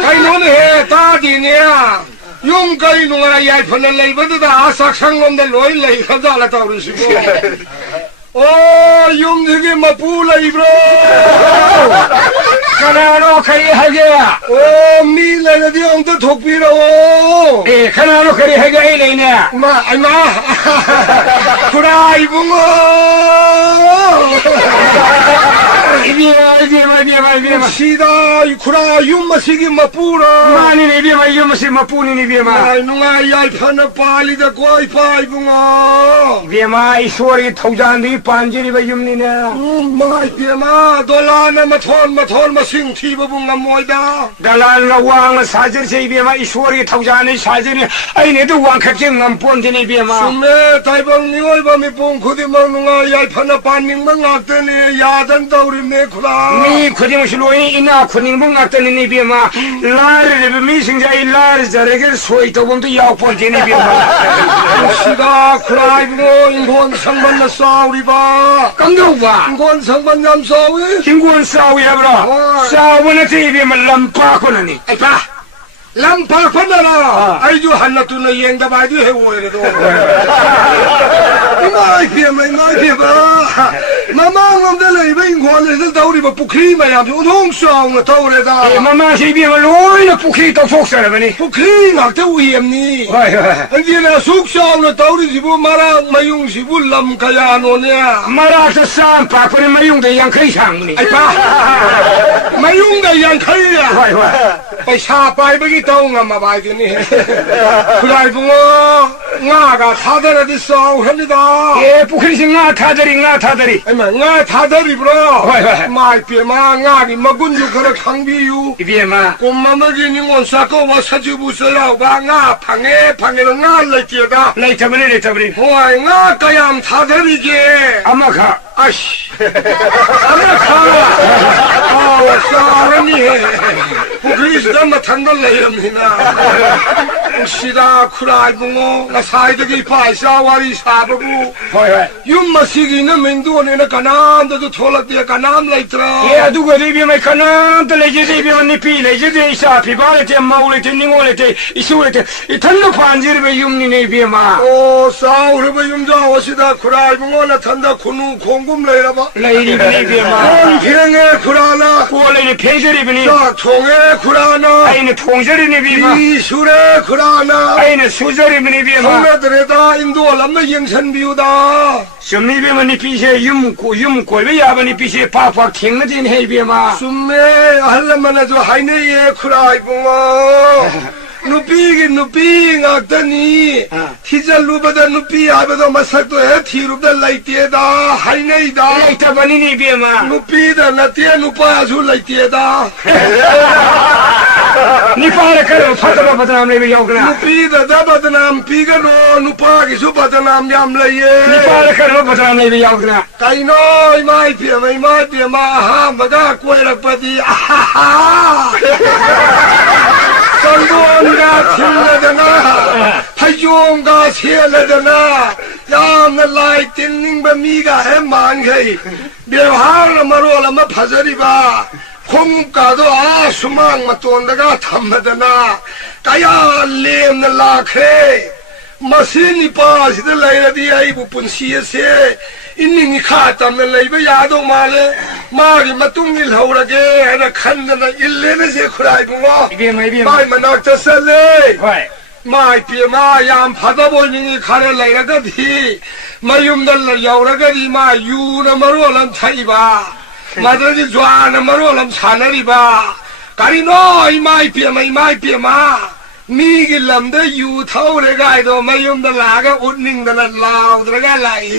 아이 너네 다디냐 용가이 농아 야이펀을 레이버드다 아삭상놈들 로이 레이가자라 따르시고 용되게 마불라 이브로 카나로 카리 하게야 밀라디 엉도 독비로 카나로 카리 하게 이래네 마 구라 이붕어 이비마 시다 구라 윤마시기 마뿌라 마니 이비마 윤마시 마뿌니 이비마 누가 얄파나 빨리다 고이 파이붕어 이비마 이소리 통장디 반지리바 윰니네 마이 이비마 돌라나 마톤 마싱 티바붕가 모이다 달라나 왕 사저세 이비마 이소리 통장이 사저니 아이네도 왕카킹 남본데니 이비마 숨메 다이방 니월바미 봉코디 망누가 얄파나 반닝만 악더니 야단 다우리 메쿠라 미 코딩실로이 이나 코딩봉 악더니 니비마 라르르 미싱자이 라르 자레게 소이토봉도 야pon데니 비마 시다 크라이브로 인권 상반나 싸우리바 깜짝봐 인권 상반 남 싸우이 인권 싸우이라 브라 싸우는 티비마 람파코나니 아이파 lampa panara ai ju hanna tu na yeng da ba ju he wo re do ngai phe ba mama ngom de le ba ing khon le da ri ba pukri ma ya bu thong song na to re da mama si bi ma loi na pukri to fok sa ba ni pukri na te wi em ni an ji na suk song na to ri si bu mara mayung si bu lam ka ya no ne mara sa sam pa ko ma yung de yang khai sang ni ai pa mayung de yang khai yaไปชาไปเมื่อกี้ต้องมาไปที่นี่คุณไอ้พวกง่ากับท่าเดริที่สองเห็นดิตาพวกนี้สิง่าท่าเดริไอ้แม่ง่าท่าเดริบล้อมาเปียมาง่าดิมากุนอยู่คนละครั้งบิวเปียมากุมมาเมื่อกี้นี่งอนสักก็ว่าสัจจุบุษเราบ้าง่าพังเแล้วง่าเลยเกียดาเลยทำไมโอ้ยง่ากายามท่าเดริเกอามาค่ะอามาค่ะสารนี่พวกนี้จะมาทันกันเลยมั้ยนะสิดาครายบุงนะสายตะกี้ป้ายสาวารีสาบบูยุ่มมาสิกินมินดูเนี่ยนะกันน้ำจะทอลเตียกันน้ำเลยตราดูกันดีบีไม่กันน้ำแต่เลยจะดีบีมันนี่ปีเลยจะดีสาพิบาลเตมาเลยเตนิงเลยเตอิสุเลยเตอีทันลูกพันจีร์ไปยุ่มนี่เนี่ยบีมาโอ้สาวหรือไปยุ่มจ้าวสิดาครายบุงนะทันดาคุณูคงกุมเลยละบ้าเลยดีบีมาคนเพียงเงี้ยครานะกูเลยเพจรีบีนี่จ้าทงเงี้ยครานะไอ้เนี่ยทงเจรีนี่บีมาอีสุเร่คร 크라나 아이는 수저리면 이비마 성나들에다 인도람나 영천비우다 점리비면 이비세 윤골비 야번 이비세 팍팍 탱나진 해비마 숨매 할라만아도 하이네예 크라이붕어 누삐 ngakdani thijalubada nupi abado masakto he thirubda laitieda hainaida ita banini bema nupi da natia nupa asu laitieda ni para karo fatama badnam le yogna nupi da badnam pigano nupa ki su badnam yam laye ni para karo badnam le yogna kaino mai pia ha maga koirakpadi Sanggonga Tilladana, Payonga Tilladana, Yam the light in Bamiga Hemange, Bihar Marola Mapazariba, Homkado Asumang Matondaga Tamadana, Kaya Lim the Lake, Masini Pass the lady Abu Punsia. Inni khatam na leiba yado male mari matungil haurage ana khanda na ille na se khurai bungo mai manak ta sale mai pi ma yam phada bolni khare lairaga thi mayum dal yauraga ri ma yu na marolam thaiba madari jwana marolam chanari ba kari no mai pi ma Migi lamda yu thau le gai do mayum da laga utning da lao da ga lai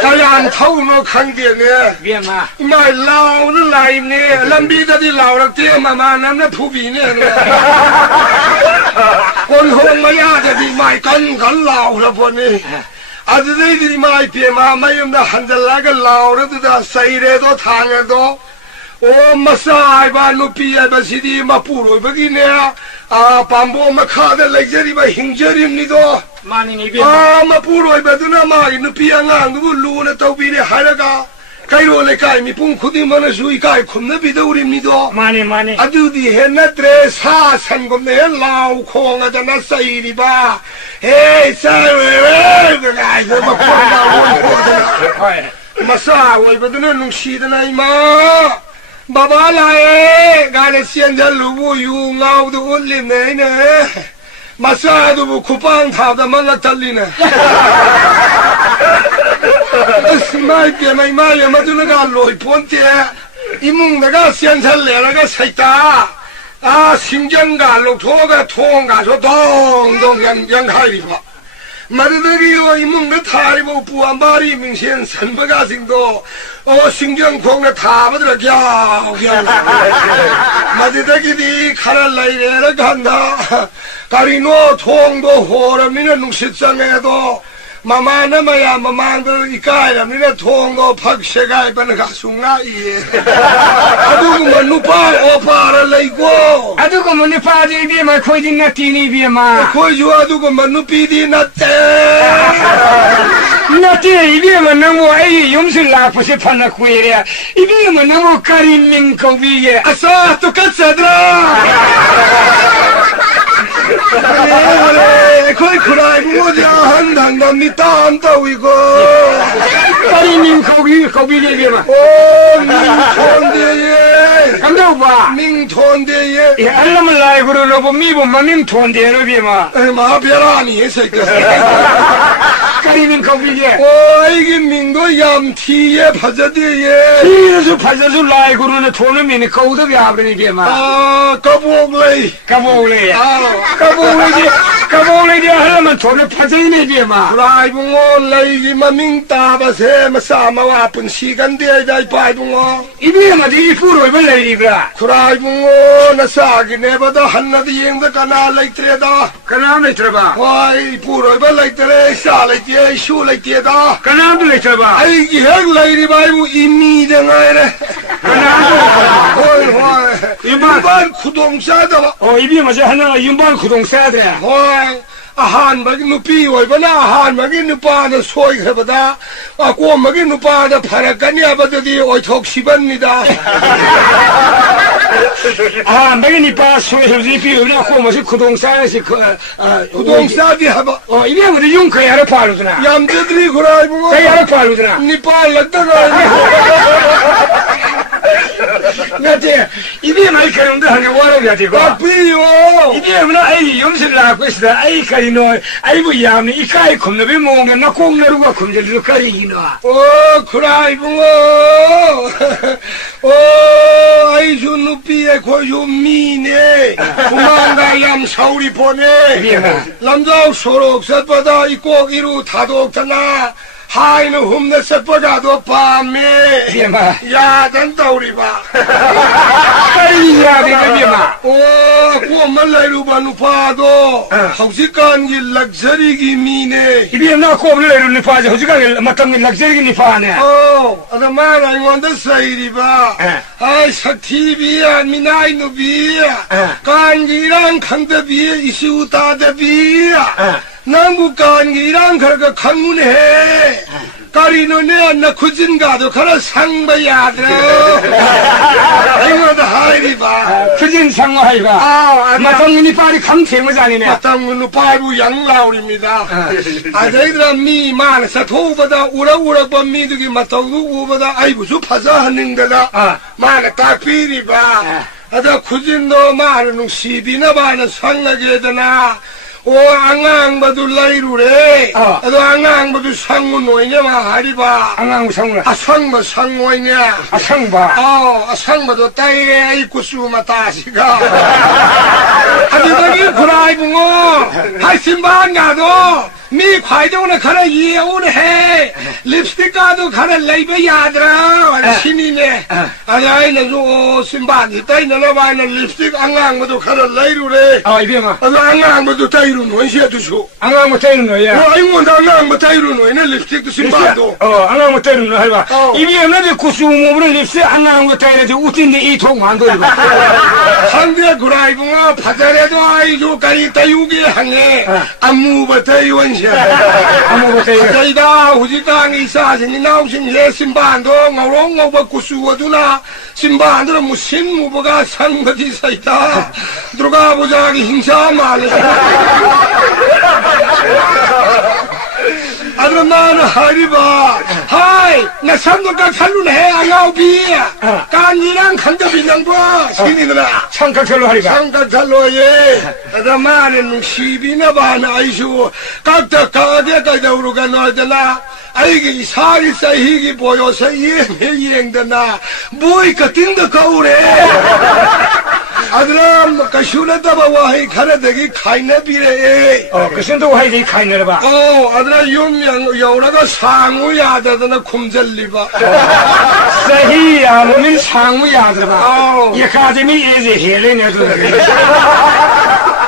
kayan thau no khang de ne bema mai lao na lai ne lambi da di lao rak te ma nam na phu bi ne kon hong ma ya da di mai kan lao la pho ne adu dei di mai pe ma mayum da han da laga lao ra da sai re do thang do O masai ba nupi ba sidi mapuro begini pambo makada lejari ba hingjari ni do mani ni bema mapuro ba duna ma nupi anga ngu lu na taubi ne haraga kairo le kai mi pung khudi mana sui kai khumna bi dauri ni do mani adu di henna tre sa san gom ne lau khong a na sai ri ba hey sai we ga go ma ko na masa wai ba duna nung shi da nai ma Baba lae gane sianja lubu yu ngau du ulli nei ne masa du bu kupang thao da man la talli ne mai pe mai ya ma du na ga loi pon te imung na ga sian chal le na ga sai ta 심장 ga lo tho ga thong ga so dong yang khai ri ba 마르데기와 이몽네 타리보 부안바리 민신 선버가싱도 신경콩네 타버들어 갸갸 마르데기디 카랄라이레라 간다 가리노 통도 호라미네 눅시장에도 마마나 마야 마망도 이까야미네 통도 박세가 이번에 가숭나 이에 아두고 누파 오파라 레이고 아두고 뭐 누파지 비마 코이딘 나티니 비마 코이주 아두고 누피디 나테 나티 이비마 너무 아이 용슬 라프세 판나 쿠이레 이비마 너무 카린민 거비에 아싸 똑같사드라 거의 그라이 뭐자 한단단 미땀 떠위고 카린민 거비에 비마 오 민톤대예 감독봐 민톤대예 이 알람을 라이브로 로보 미보 마민톤대로 비마 마벼라니 새끼 카린민 거비에 오 이게 민도 얌티에 파자대예 이래서 파자수 라이브로는 돈을 미니 거우도 비아브니 비마 까보글레이 까보울레디 하려면 돈을 파자이네 비마 라이붕어 레이기 마밍 따바세 마사마와 아픈 시간대에 다이 바이붕어 이비마 디 부로 이벌레이브라 라이붕어 나사기 내보다 한나도 잉다 까나 레이트레다 까나도 레이트레바 와이 부로 이벌레이트레 샤레이트레 슈레이트레다 까나도 레이트레바 아이기 핵 레이리 바이붕 이미정아이레 까나도 이번 구동사다 이비마 저 하나가 윤반 구동사야 Hoy, ahanbagi nupi oibana ahanbagi nupana soikhrebada akomagi nupada pharakani abadadi oithok sibanida ahanbagi nipa soikhrebji pi oina akomasi khudongsaasi khudongsaadi haba 이비마 yung yara phaludna yamdadri khuraibu yara phaludna nipa lagdaga 나한테 입에 많이 가는데 하냐 와라야 되고 삐요. 이게 뭐나 아이 염색을 하고 있어 아이 가리노 아이고 야네 이까이 겁나비 몽게 나 공내루가 금절로 가리기나 그라이붕어. 아이수 누비에 고유 미네. 구만가 양 사우리 보내. 남자 소록 셋보다 이 꼭이루 다독잖아. 하이는 흠내 셋보다도 밤에. 비마 야 된다 우리 봐. 아이야 비마 꼬만 라이루바 누파도. 혹시간 길 럭셔리기 미네. 이게 나 꼬블레를 니파지 호지가 맞다면 락저기 니파네 아담만 아이원데 사이리바. 아이 석티비야 미나이 누비야. 간기랑 강대비야 이시우다대비야. 남북 간기랑 그렇게 강문해. 까리노네 안나 구진가도 그런 상바야들어. 이거다 하이리바. 그진 상화이가 맞다면 니파리 감태무자니네 마땅은 바로 양라울입니다. 아저희들아 미만에서 도보다 우락우락바 미득이 마땅도 우보다 아이고 주파사 하는 거다. 만에 딱 비리바. 아저 구진도 말은 시비나 바는 상하게 되나. 앙앙바도 라이루래. 아도 앙앙바도 상무 노이냐 하리바. 앙앙 상무라 상무 상무이냐. 상바 상무도 따이에 입고 수마 따시가. 아주더기 구라이붕어. 하신반 가도 미 과이동은 가라 이해오는 해. 립스틱 가도 가라 레이버 야드라. 신이네. 아야이는 저 신반이 따이는 와이는 립스틱 앙앙바도 가라 레이루래. 이병아 아도 앙앙바도 따이루 노이시야도 수. 앙앙 못하는 거야 아이고 앙앙바 따이루 노이는 립스틱도 신반도. 앙앙 못하는 거 해봐 이게 나도 구수모브를 립스 앙앙 못하는 저 우틴데 이통 만들고 상대 구라이붕어 바다래도 아이도 까리 따유게 하네. 안무부터 이원시. 저희가 후지땅이 사신이 나오신 예 신반도 ngầu 구수어두나 신반들은 뭐 신무부가 상거지 사이다. 들어가 보자 행사 많이. 아들은 나는 하리바. 하이 나 삼도가 칼루네 아가오비야. 깐이랑 간접인양 봐 신이들아. 창각철로 하리가 상가탈로에 나만은 시비나 바나 아이슈 각다 가게까지 우르가 놀잖아. 아이게 살이 쌓이기 보여서 이행되나 뭐이까 띵더 거울에 아들아 가슈나다 바와이 가라되기 카이나비래. 그선도 와이디 카이너라 아들아 윤명 여우라가 상우야 되더나 쿰절리바. 사히야 몸이 상무야들아 이 아카데미 이제 헬레네도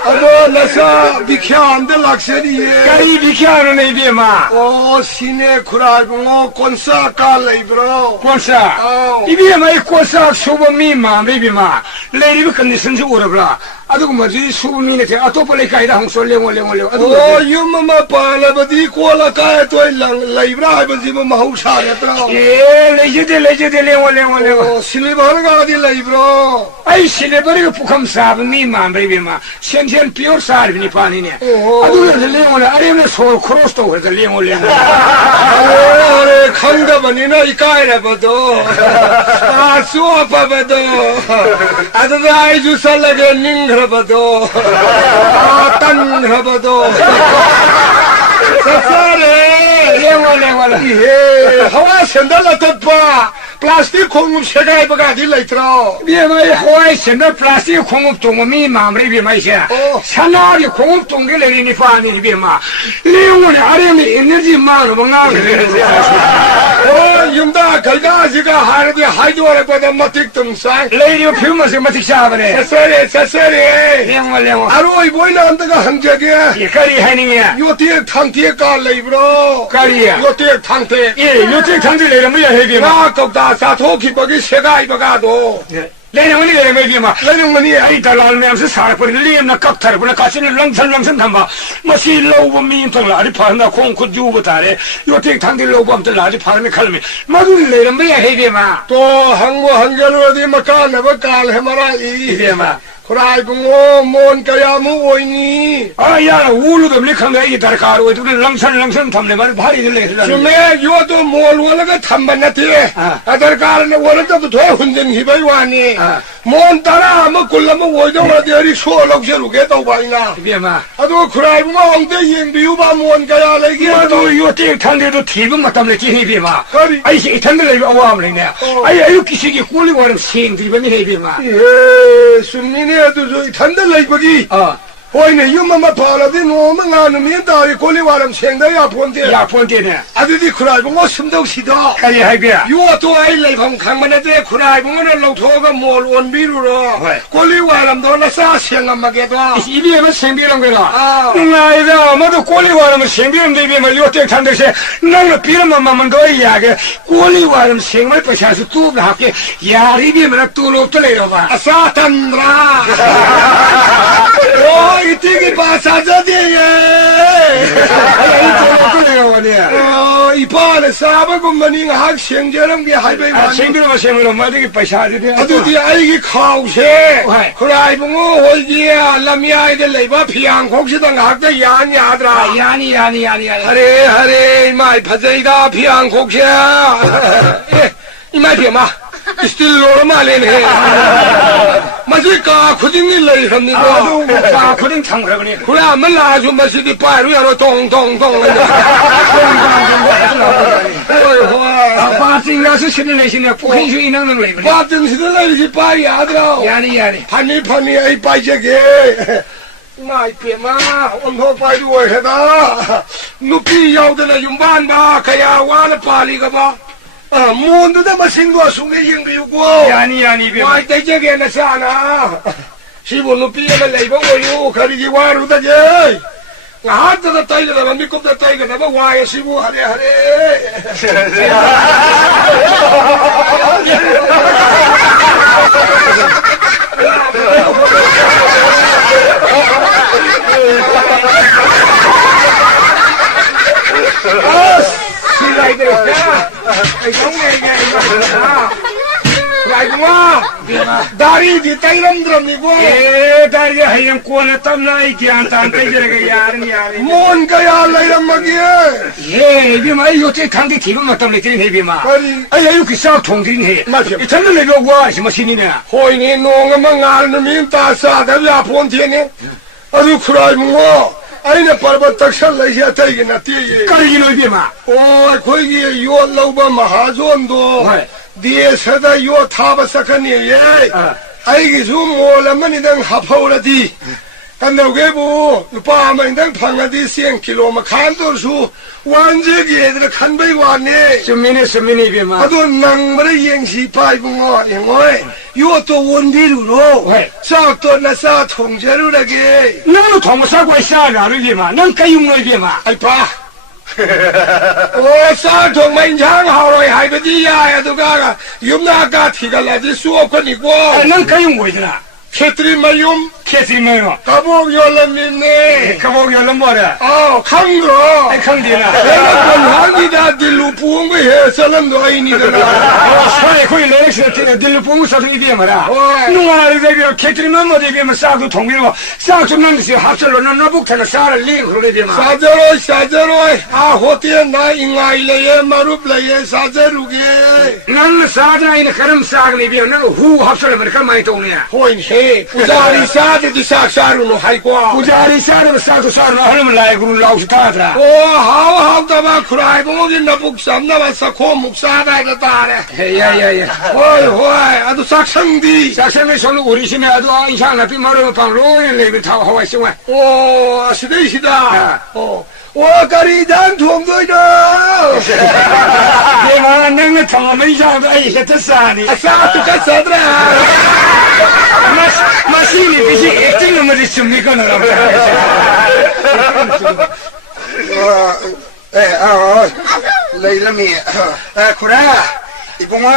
아도 나사 비켜안데 락셔리에 까이 비켜는 이비마 시내 구라붕어 꼰사 깔레이브로 꼰사 이비마 이 꼰사 수범미 마비비마 레리비 컨디션지 오르브라 아두고 뭐지 수범미네 아토폴레 까이다 홍솔레몰레몰레 유마마 팔라바디 꼴라카에 토일랑 레이브라 하이번지마 마우샤야트라 레제데 레몰레몰레 실리바르가 어디 레이브로 아이 실레버리가 북함 사범미 마비비마 센센 피어 사르비니 파니네 아두고 레몰레 아레메 솔 크로스도 그래서 레몰레 아래 강가버니나 이까이라버도 수아빠버도 아들도 아이주 살라게 닝그러버도 딴그러버도 사사래 레몰레몰레 예 하와 샌달라 덮어 플라스틱 공급 세가이버가 딜라이트로 비마이 호아이 샌더 플라스틱 공급 동음이 마무리 비마이샤 산나리 공급 동결레니 파니 비마 레옹을 아레미 에너지 마로 뭔가 윤다 갈가지가 하르디 하이드와레보다 마틱 등산 레이디오 피우마스 마틱 샤바네 사사래 레옹 아로이 보이나 안다가 한적에 이까리 하닝이야 요티에 탕티에 깔레이브로 까리야 요티에 탕티에 요티 탕들 레레무야 해비마 나 겁다 사토키버기 세가이버가도 레옹이 레메비마 레옹이 아이 달랄면서 살아버리 리엠나 깍타르브나 가시는 랑산랑산 담바 마시 로우 민탕 라리 파나 콩쿠 주부타레 요티 탕들 로우 밤들 라리 파르미 칼미 마두리 레레무야 해비마 또 항모 한결 어디 막깔레버 깔해마라 이 이데마 그라이 붕어 뭔 가야 뭐 오이니 아야 우르도 밀칸가 이게 다르카로 이들 랑선 탐내 말 발이 들려 주메 요도 뭘 원래가 탐반나티 아들 가르네 원래도 더 흔든 히바이 와니 뭔 따라 뭐 굴라면 오이도가 되리 수월럭셔루게 또 봐이나 비마 아도 그라이 붕어 엉대 임비우바 뭔 가야 레기 마도 요때 탄데도 티브 마탐내 지히 비마 거리 아이시 탄데를 와암래네 아이 기시기 꿀리고 하는 생들이면 해 비마 예 순민이도 저 탄들 레이버기 오이네 유마마 파라디 노마 나는 민다리 꼴리와람 생다야 본데 야 본데네 아들이 그라이붕어 심덕시다 아니 하이비야 요또 아이레이방 강만에대 그라이붕어는 로토가 뭘 원비루로 꼴리와람도 나사 생엄마게도 이비에만 생비는 거라 아. 나이다 아마도 꼴리와라면 생비는 되비면 요때 탄데세 나는 비름만 더 이야기 꼴리와람 생물 빠샤서 뚜브 하게 야리비면 뚜로 뚫레로 봐 아사 탄드라 오 이티기 바사자디에 이번에 사바군만이 학생제는 게 할배가 생비는 마디기 빠샤지 아두디 아이기 카우세 그라이붕어 홀기야 라미아이들 레이바 피앙콕시당 학대 야니아드라 야니 하레 마이 파제이다 피앙콕시야 이마이 피마 스틸로로 말레네 마지까 쿠딩이 레이ham니고 아 그런 창으로 그래 그래 한번 나주 마시디 빠루야로 동동동 빠띵가서 신을 내시네 부힌수 이능는 레이브 빠등시들 레이시 빠이 아드라 야니 파니 아이 빠이제게 나이 빼마 온호 빠이루 해다 누피 야우드나 윤반바 가야 와나 빠리가 봐 몬드다 마신거 숭게 잉비우고 야니 비 와이 대제게 나사나 시부 누피에만 레이버 오유 가리기 와루다제 하드다 따이가다 미kop다 따이가다 와야 시부 하레 다리 뒤따 이런 드럼이고 다리 하얀 꼬나 땀나이 기안탄 때저래가 야르니 뭔가야 이런 막이에 예 비마 요때 강게 기분 맞다 내지는 해 비마 아야 이렇게 싹 통들인 해 맞죠 이참을 내려고 하시면 신이네 호이니 농어만 가는 놈이 따사다야 본티네 아주 크라이문고 아이네 빨바딱 살라이야 타이기나 띠기 까리기는 비마 오 거기 요 라우바 마하존도 디에서다 요 타바사카니 예 아이기 좀 몰라만이당 하파오라디 간다고해보 누파만이당 방아디 10km 칸도수 완전히 애들 칸베이 왔네 수민이 비마 아도 낭바의 영시 파이붕어 영어에 요또 원비루로 싹도 나사 통제루라게 너는 동사과 샤라를 비마 넌 까용을 비마 알파 오 쌀통만 장하로이 하이버디야 야도가 юм나가 티갈라디 수업권이고 넌 까용 뭐이더라 캐트린 말욤 캐스리메요 가복 열람님네 가복 열람 뭐래 강거 강디나 내가 권한이다 딜로 부은 거 해 사람도 아니니더라 사회 거의 레렉스 딜로 부은 사도 이게 말아 누가를 대비로 캐트리만 뭐 대비면 싹도 통밀고 싹도 넘기시 합설로 너복타는 쌀을 링크로 대비면 사저로 호티에 나 잉아일레에 마루플레에 사저루게 넌 사자이는 그럼 싹을 대비면 너는 후 합설로 그럼 많이 동네 호인해 부자리 사드디 싹사루노 하이고 부자리 쌀을 싹도 쌀을 하려면 라이그로 나오시 타더라 오 하우하우다마 크라이봉어기 나북삼 나왔어 고묵사다이다 따래 야야야 호이 아도 싹상디 싹상이 솔로 우리 심에 아도 인상 나비 머리면 방로에 레벨 타고 하와이 생활 오 시대시다 와까리단 통도이다 내가 너는 처음에 이상하다 이게 됐사니 싹두가 사드라 마시니 비시 액팅을 뭐지 줍니까 너랑 레이라미 그래 이봉아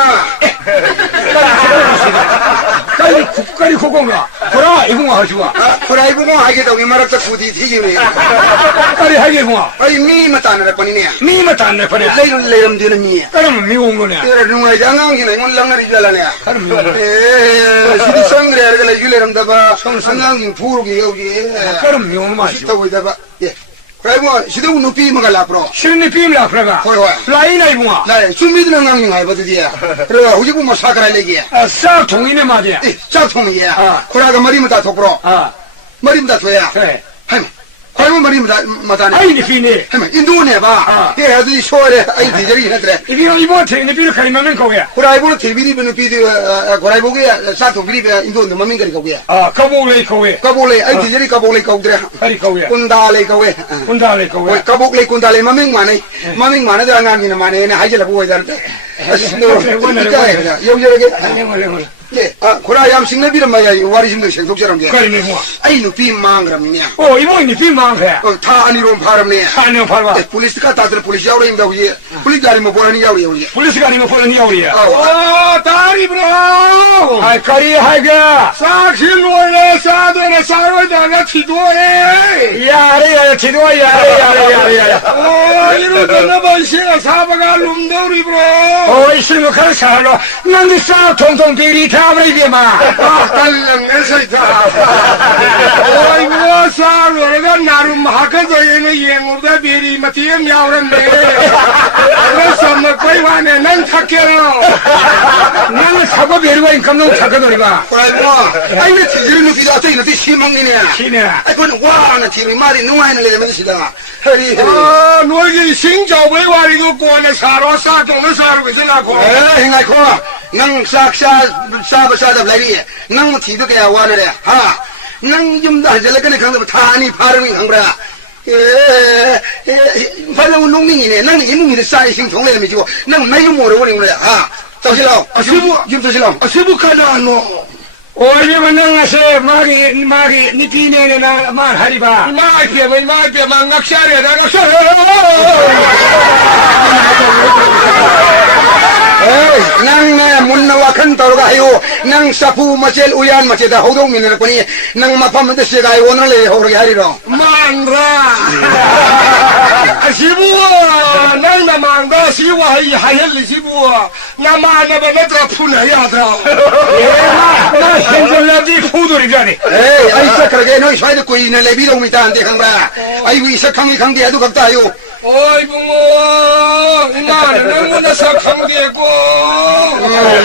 국가리 고공가 그라 이봉아 하시와 그래 이봉아 하게 동이 말았다 부디 튀기네 국가리 하게 이봉아 아이 미마 따는 뻔이네 미마 딴네 뻔해 레이람 되는 니 그러면 미운 거네 그래 누가 장강이네 이건 랑나리 잘라네 그러면 시디 상그래 말래 유래랑다가 상상인 부르기 여기 그럼 용마시 시다고 있다가 예 그리고 시동 높이 먹을 앞으로 신이 비밀라 그래가 호이 호이 라이나이 붕아 나 준비되는 강행 알거든요 그래가 우리 뭐 사가라 얘기야 싹 동이네 말이야 짝통이야 그러가 머리면 다 도그로 머리면 다 줘야 그래 하면 그리고 머리면 다 맞다네 아이니 비니 하면 인도네 봐 예, 아주 쇼래 아이 디저리 해드래 이번 테니 비를 가리면 거기야 고라이보는 TV리는 비디오 고라이보게 사토 비리베 인도 너만 거리 거기야 까보래 거기야 까볼래 아이 디저리 까볼래 거기래 가리 거기야 꾼달래 거기 혼자래 거기야 까볼래 꾼달래 마밍 많이 들어가기는 많이 하이질 보고 있다는데 여기저기 예, 고라이암 식내비란 말이야 와리 심도 생속처럼 게 가리네 붕아 아이 누비 망그럼이냐 이번이 비망해 다 아니로 바람네 사냥 팔봐 폴리스 갔다들 폴리스 야오래입니다 우리 폴리스 아니면 뭐라니 야오래 우리 폴리스가 아니면 폴리스 야오리야 다리 브로 아이 가리 하이가 싹실로래 사도래 사로다가 기도해 야래 지도야 야래 이러다 번시가 사바가 룸더리 브로 어이 실묵한 살로 난디 싹 통통 비리 타버리게마 딸랑에서 있다 어이구 사로가 나름 하거든 예물다 비리 마티에 мя오란데 그래서 먹고 와네 난 착해요 나는 사고 베르가 인감도 착하더니가 고라이보 아이 내 티지를 누비다 어쩌이 너티 시망이네 시네 아이 그건 와나 티리 말이 누와이는 레면 시다 허리 너희 신자왜 와리고 꼬네 사로 사동을 사로 있으라고 행아이코 낭 사바사다 라리 낭 티드게 와네래 낭 좀다 하절레까네 강도 타니 파르미 강브라 발롱 농민이네 낭 이놈이 사이 신통레를 미치고 낭 매일 모르고는 그래 저실로 좀 저실로 시부카다 너 어이면 능아세 마리 니피네네 말 하리바 마이피에 망각샤래 나가샤 낭 문나와 큰 떠로가 해요 낭 사푸 마첼 우얀 마체다 호동민을 보니 낭 마파면도 시가 오늘에 호르게 하리로 망라 시부와 낭나 망다 시와 하헬리 시부와 나마나 바나트라 푸나야다 나 현절라지 후돌이잖니 에이 아이사 그러게 너희 샤이드 꾸이는 레비동 미타한테 강바 아이고 이사 강이 강대야도 갑다요 어이구 뭐 나는 너무나 sakang되고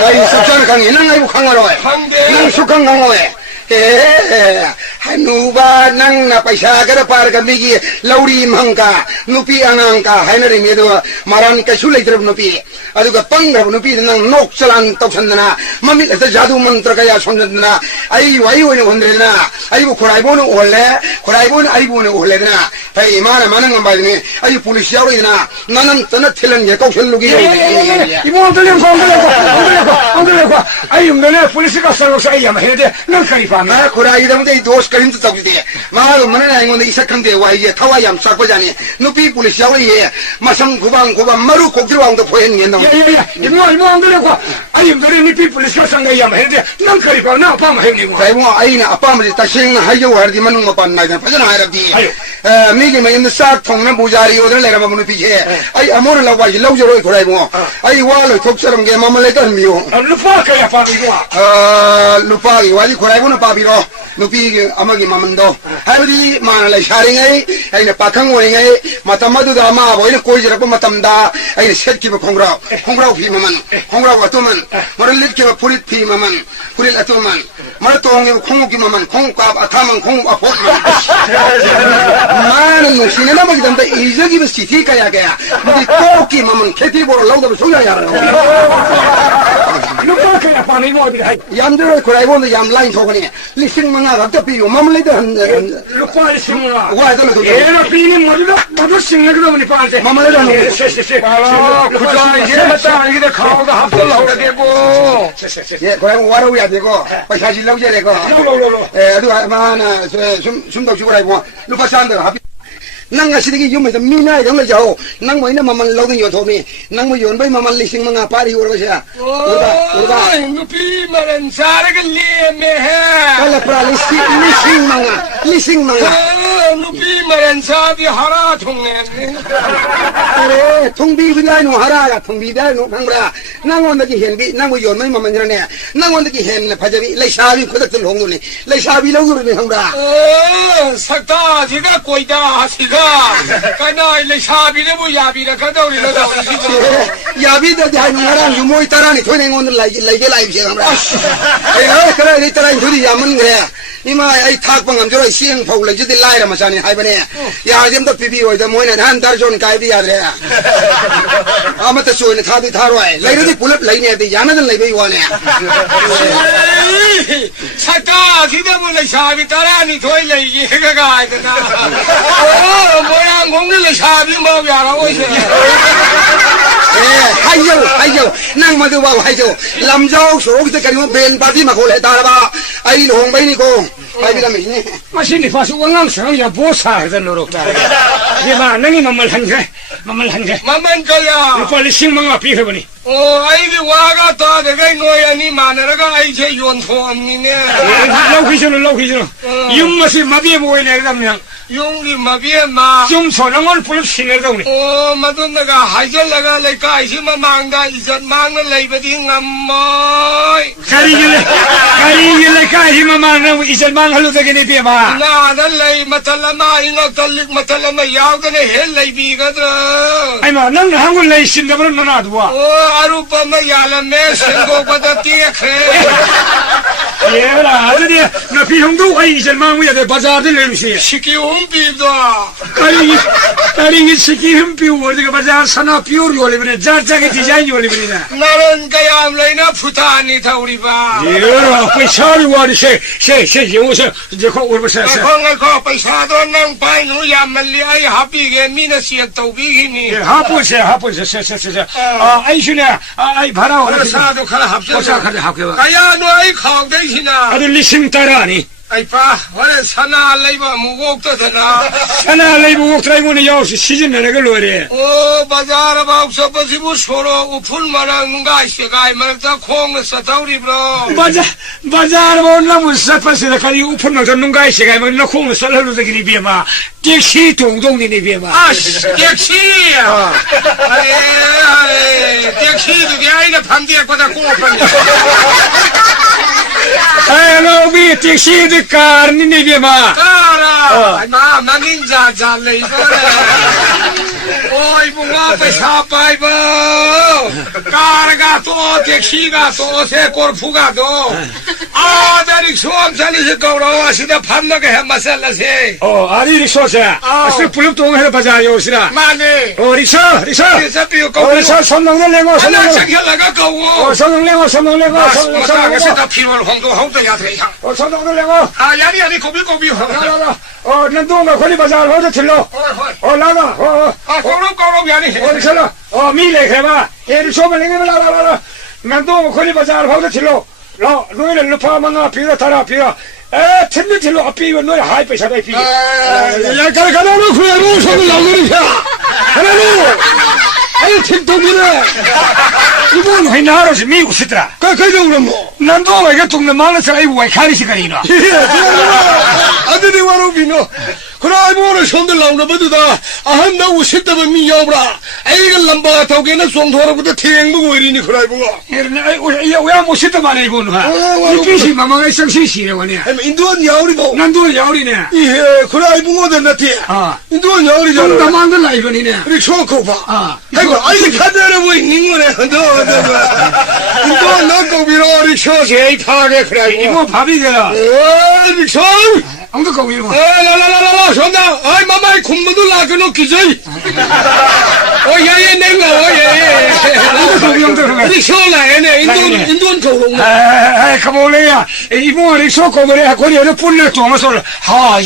아이 석자는 강이 낭 아이고 강화로 강대 낭 숙강 강호에 nuba nang na paisa kada par ka migi lauri mangka nupi angangka hainari medo maran ka sulai terab nupi aduga pangrab nupi nang nok chalan toksanna mami ta jadu mantra ka ya somjana ai wai wai hondrena ai bu khorai bon ai bon ole na pai mana manang ba ni ai police yaw ina nanan tana thilan ye kausal lugi 이모 들려 거 아이 음들에 police가 살고 사이야 해대 넌 카리 나 코라이 담데 도스 그림도 잡지대 마로 만나 이건데 이삭한데 와 이게 타와얌 싹고자니 누피 police 야w 예 마상 구방 마루 곡들왕도 보이는 게 너무 야야야 이모 안 들려 거 아이 음들에 니피 police가 상가야 해대 넌 카리 나 아빠 해니 뭐 아이고 아이나 아빠 뭐 다신 하여 하르디 만는 거 봤나가 파잖아 하르디 미기 뭐 싹 통나 부자리 오들 내가 먹는 피게 아이 아모를 나와 일로저로 코라이고 아이 와로 독처럼 게 맘을 내가 미요 루파카야 파미고 루파기 와지 코라이고는 파비로 누피 아마기 마만도 하르디 마나라 샤링에 아이나 파캉오잉에 마타마두다 마 보이는 꼬이지라고 마탐다 아이나 셋기고 콩그라우 피마만 콩그라우 아토만 머를 릿기고 뿌리 피마만 뿌리 아토만 머를 똥에 콩국기 마만 콩밥 아타만 콩 아포 많은 신의 나머지 담다 이적이면 시티가야 게야 우리 꼬기 마만 캐티보로 라우다로 소야야 루파카야 파미고 얌들어 코라이고는 얌 라인 토거니 리싱 망아 갑자기 비요 맘을레도 루파리 심으라 와이더는 얘가 비니 모두 싱내그도 보니 파한테 맘을레도 하는 그자 이게 맞다 이게 가오가 합돌라오게 되고 예 코라이고 와라우야 되고 사실 라우야 되고 아두 마나 숨도 쉬고 라이고 루파 산들 합 nang asidi yum ta mina yang la jao nang mo ina maman lo yo thomi nang mo yon bai maman lising manga pari ur ba sia urba nupi maran sare ke liye me hai kala 보라 리싱 망아 누비 말한 사비 하라 통네 그래 통비비다이노 하라야 통비다이노 강보라 낭원다기 헨비 낭고 연마이 마만이라네 낭원다기 헨 파자비 레샤비 코닥들 홍도네 레샤비 로그르네 강보라 sakta 지가 꼬이다 지가 까나 레샤비네 뭐 야비라 가다우리라 야비다 다이노 하라 유모이 따라니 토네 오늘 라이게 라이브시 강보라 그래 이 따라니 둘이 야문 그래 이마 아이 탁방암 저러 시행 파울 레지들 라이라 마사니 하이바네 야점도 비비오이다 모이나 한 달존 가이디 야드래 아마타 소이네 타디 타로에 레이르디 불럽 레이네디 야나든 레이베이 와네 sakta 지가 뭐 레샤비 따라니 토이 레이기 해가가 아이드나 뭐야 공들 레샤비 뭐 야라고 있어 하이요 낭마도 봐 하이요 람자오 소록이 가리면 벤 바디 마콜에 따라봐 아이 홍바이니고 아이비라메네 마신이 봐서 왕왕성이야 보사하잖노로 이봐 너희 mammal 한개 만만 거야 빨리 식망아 비해보니 아이디 와가 또 내가 이거야 니 마누라가 아이제 연소함니네 lau기저는 윤맛이 마비에 보이네 그러면 용리 마비에 마 좀 소랑을 불ып 신내다오니 마돈나가 하이절라가 내가 아이시마 망가 이전 망을 레이버디 감모이 가리길래 가히마 망하고 이제 망할로 되겠네 비해봐 나는 레이 마탈라마 잉어 떨릭 마탈라마 야우드네 헬 레이비거든 아이마 너는 한국 레이 신다면 너나도 와 아루빠마 야라메 생고보다 띠약해 얘라 아들이 나 비형도 아이 이제 망우야 돼 바자들 내미시 시키운 비도 가링이 시키는 비우 어디가 바자 사나 비우를 올리면 자자게 디자인 올리면 나는 그야 레이나 푸타니 타우리바 얘라 पैसा를 와리세 영어서 이제 거 올버서 거 पैसा도 난 파이누 야말리 아이 하비게 미나 시에 또비기니 하포세 아이슈네 아이 바라 오라 사도 칼 합쳐 합겨 아야 너 아이 강대시나 아들 리싱 따라니 아이파 원래 사나 레이바 무곡도 되나 사나 레이브 옥트라이고는 여시 시즌 내가 로래 바자라 바옥서 버시부 소로 우풀마랑 누가 시가 이말다 콩에서 다우리브로 바자르 본나무 사파스라 카리 우풀마서 누가 시가 이말다 콩에서 살르르기니 비마 택시 동동니니 비마 택시야 택시도 게아이나 밤디야보다 고파니 Hello, be taxi the car, Ninevima. Cara, manin jale. Oi, bunga pesa pai bo. Car gato, taxi gato, se corfu gato. Dari suam sali se gauro asida phamna ke masala se. Oh, ari riksha. Asli pulup tong hai bazaar yo sira. Mane. Oh, riksha. Riksha piu ko. Riksha samdang lengo. Ana chakya laga ko. Oh, samdang lengo. Masa se ta phirol hong ya thei ha. Oh, samdang lengo. Yani kobi. Oh, nandunga kholi bazaar ho chilo. Oh, laga. Oh, kono yani. Oh, riksha. Oh, mi lekhe ba. Ye riksha me lenge la. Nandunga kholi bazaar ho chilo. 너 너희는 루파만나 비라 타라 비라 에 텐트로 앞이면 너희 하이 빼사다 비. 야 가라가라로 그래로 손을 나오니까. 하나로. 아유 텐트미네. 이번 회나로지 미국 시더라. 그래도 뭐. 난도 이게 동네 말에서 아이고 왜 가리시가리나. 아들이 와로 비노. 그래 뭐를 손들 나오나 봐도다. 아한 나우 시다면 미야브라. 아이가 람바가 타오게는 송도라부터 태행보고 이리니 그래 보고. 왜 못시다 말해 이거는. 이빛이 마마가 상시시네 원이야. 인도한 야우리 뭐. 난도 야우리네. 예, 그래 보고는 나티. 인도한 야우리잖아. 좀 담아들 라이거니네. 우리 초코 봐. 아이고 아이 카드를 뭐 있는 거네. 인도한 나고 비로 우리 초제 타게 그래. 이거 밥이잖아. 우리 초. 아무도 거기 이거. 라라라라 손나. 아이 마마이 굶어도 나그노 기저이. 예예 내가 예. 아무도 거기 형들. 우리 쇼라에네 인도한 거로. 아, 가볼래야. 이모 리쇼 거기래. 거기에 불을 통해서 하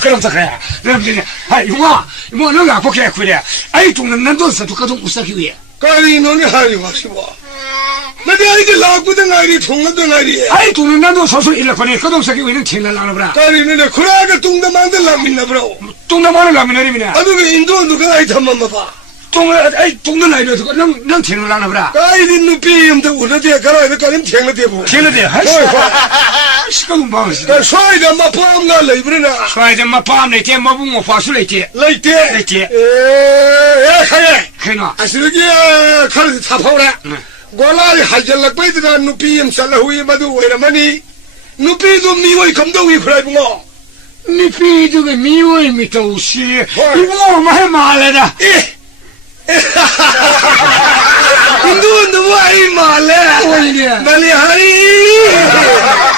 그럼 더 그래. 그럼 아 이모 너가 그렇게 그래. 아이 동는 난도 사투가도 우사기 위해. 까리 너네 하리 마시고. 내가 이제 라구든 아이리 통나든 아이리. 아이 동는 난도 소소 일을 거네. 그도 사기 위는 칠날 나는 브라. 까리는 그라가 동나 만들 라민나 브로. 동나 만을 라미나리미네. 아도 그 인도 누가 아이 담만 봐. 동네 라이브에서 넌 튀어나나 보라. 까이디 누피 임도 우르데 가라이드 까님 탱르데 보. 튀어나대. 시끄러운 방식. 샤이다 마포암나 레이브르나. 샤이다 마포암네 테 마붕어 파술레테. 레이테. 카예. 해나. 아시르게 카르 타파오라. 골라리 할절락바이드나 누피 임 살라후이 마두 오이라마니. 누피도 미워이 감동이 그라이붕어. 니피드가 미워이 미터우시. 이거 말 말해라. 인도 와이 말래. 말이 하리.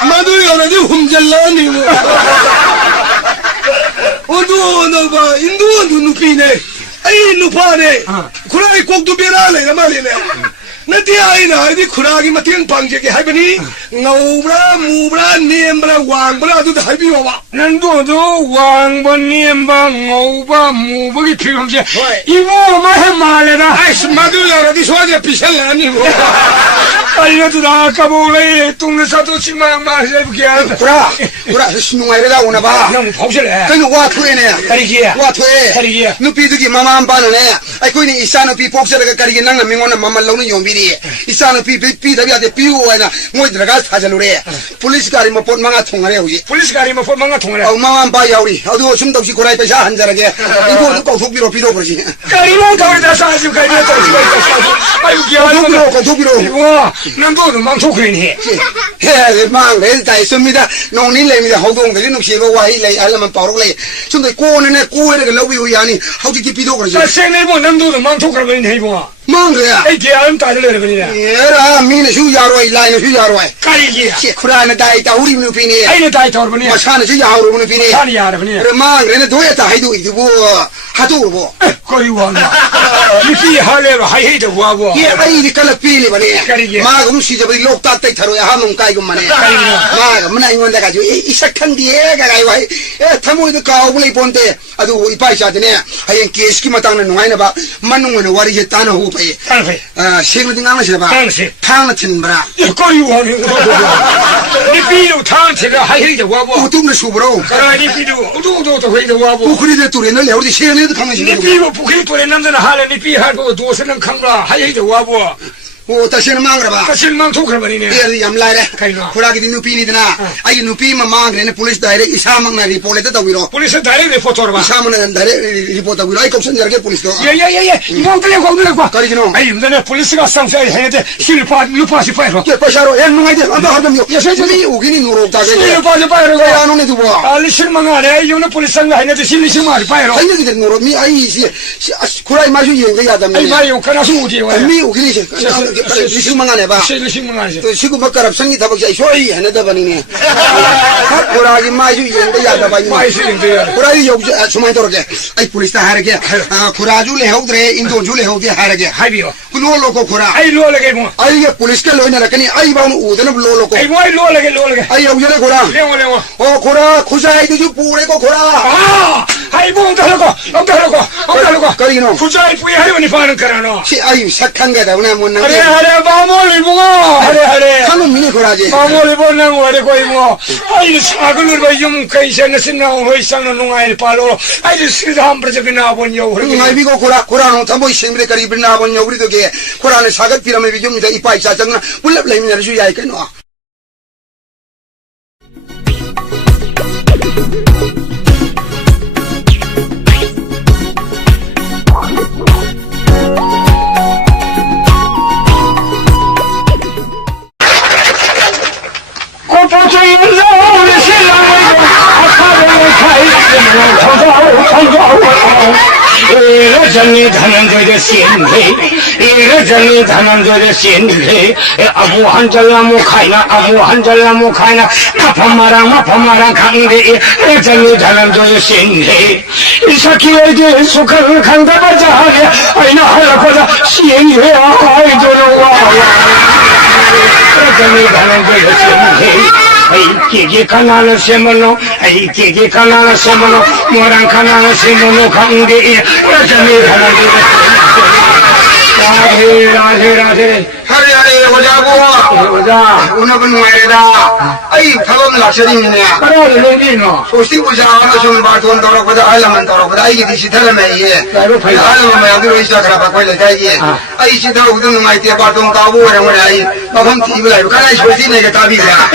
마두 여러지 훔잘라니 뭐. 어두 너봐 인도 누피네. 아이 누파네. 그라이 꼭두 베라네 말이네. 나티 아이나 아이디 쿠라기 마팅 방제게 하이버니 나우브라 무브라 니엠브라 왕브라 아두도 하이비와와 난도도 왕번 니엠방 오바 무버기 필요없지 이거 말해라 아이스 마두라라디 소아제 비샬라니 뭐 알려주라 까보래 동네사도 지만 말해볼게 구라 신웅아이래다 오나봐 너무 복실해 그냥 와 투에네 가리기야 와 투에 가리기야 누피두기 마마 안 빠르네 아이 거기 이사 누피 복실하게 가리기 난가 명언은 마마 나오는 용비리 이사 누피 비다비한테 비우와나 뭐 들어가 사절로래 폴리스 가리 뭐 본망아 통하래 우리 폴리스 가리 뭐 본망아 통하래 마마 안 빠야 우리 어두 숨덕시 구라이 빼자 한자라게 이거 꼭속비로 비로 그러지 가리로 가리다 사지 가리다 사지 아유 기아로 꼭속비로 이거 난도도 망토크리니 해 망래 다 있습니다 농일래입니다 호동들이 녹시고 와이래 알라만 빠르래 근데 꼬네네 꼬에게 러비우이 아니 하우지 비도 그러지 생일보 난도도 망토크리니 해보 망래야 이 기아는 따들래 그러니 얘라 미네 슈야로이 라이네 슈야로이 가리기야 쿠라네 다이다 우리 누피니 아이네 다이다 버니 마샤네 슈야로 누피니 산이 야르니 그래 망래네 도에다 하이도 이두고 하도 뭐 거리 와나 이피 할래로 하이도 와고 예 아이디 칼라 필리 바네 가리기 마금 시저버리 록딱 때 타로야 하몽 까이고만해 마가 문화 인원대 가지고 이삭한 뒤에 가가이와 타모이도 까오블레 본데 아주 이파이샤드네 하연 계스키마 땅는 농아이나 봐 만농은 와리제 따나 후파이 생을 딩강나시다 봐 탕나 틴브라 거리 와니 니피로 탕체가 하이도 와고 우뚱을 수브로 니피도 우두도 회도 와고 우크리데 뚜레는 레오디 시에네도 강나시 니피로 부키 또래 남자는 하래 니피 하고 도스는 강라 하이도 와고 오 다시는 망그라 봐 다시는 망토크리니 예 얌라이래 쿠라기 누피니드나 아이 누피마 망그레네 폴리스 다이렉 이사망나 리포레트 다위로 폴리스 다이렉 리포터로 봐 이사망나 다이렉 리포트 다위로 아이 kop선 저게 폴리스도 예예예예 이몽들레 공들레고 가리기노 아이 근데 폴리스가 상사에 해야돼 실파 루파시 파이로 예 파샤로 예 농아이데 안다 하담요 예 세미 오기니 노로다게 실파시 파이로 예 안오네 두보 알리 실망 안해 이거는 폴리스가 해야돼 실리시마리 파이로 아이네 들 노로 미 아이 시 쿠라이 마슈 이enge 야담네 아이 마이 용카나수 우지 와 미 오기니 시 실망하네 봐 실리시망 안해 또 시구 bakkarab sangi tabak soy hanada banine kurai maju yende yada bani 마이 실링데 kurai yog sumai torge ai police ta harage kuraju le hogre indo jule hogde harage 하이비요 lolo ko kura 아이 로레게 뭐 ai ge police ke loina rakani ai ba mu udana lolo ko 아이 뭐이 로레게 ai yog jale kura 레오 o kura khusai du pure ko kura 아 아이 뭐 엉달고 karino 구자이 부에 하려니 파는 거라노 si ai sakhan ga da una mun 하래 하래 마모리 보고 하래 하는 미니 kuraje 마모리 보는 거래 거의 뭐 아이 사글을 봐 용케이션에 신나고 회상은 농아일 팔로 아이 시담 프로젝트나 본요 ngai bi ko kura no tambo isengre kari bina bon yogri to ge kura ne sagat pirame bi jom da ipai sa changna bulap lai mi ju yai ke no 이러저니 धनंजय सिंधे 이러저니 धनंजय सिंधे 아무 한절나무 खाइना 마파마랑 강대 이러저니 धनंजय सिंधे 이사키에게 수ख을 강다바자 하게 아이나 하라코다 시행해 아이도로와 이러저니 धनंजय Shinde Kiki kanal semono, kiki kanal semono, morang kanal semono kangi, rajani kanal. Radhe. hare hare 오자고. 오자. 오늘은 말이다. 아이, 밥은 락셔링이네. 그래, 레디노. 소식 보자. 하나 좀 말돈 돌아보다, 알라만 돌아보다. 아이게 디시 타라메, 예. 알라만 마야기로 시작하라, 바꿔야 돼. 아이, 시다 우든 마이티 바돈 가보, 그러면 아이, 밥은 티블라이브. 가라이 소식내게 답이야.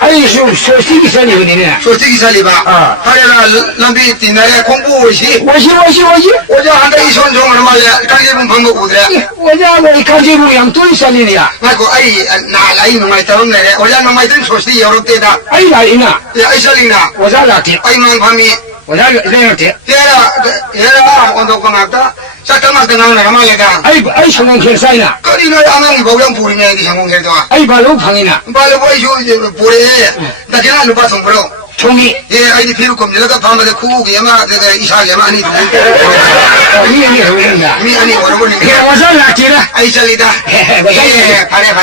아이, 소식이 살리거든요. 소식이 살리봐. 하려나, 람비 띠나래 공부오시. 오시. 오자, 한다 이 손종을 말이야. 강제분 방법 보더라. 오자, 뭐, 가지고 양돌이 살리냐. 말고, 아이, 나라이 농아이 따름내래. 오자, 농아이든 소식이 여러 때다. 아이, 나이나. 야, 아이 살리나. 오자, 라티. 아이, 망밤이. 오자, 레어티. 얘라, 언덕방학다. 잠깐만 등하는 말이다. 아이, 성공 결사이나. 거리는 아망이 보령 부리냐, 이 성공해도. 아이, 발로 방이나. 빨리 보이쇼, 보래. 나 걔는 누가 정보로. 종이. 예, 아이디 필요 겁니다. 내가 밤에 쿠우기, 예마, 내가 이상하게 많이 이게 오른다. 미, 아니, 오르고니. 오자, 라티라. 아이, 살리다. 예, 바래.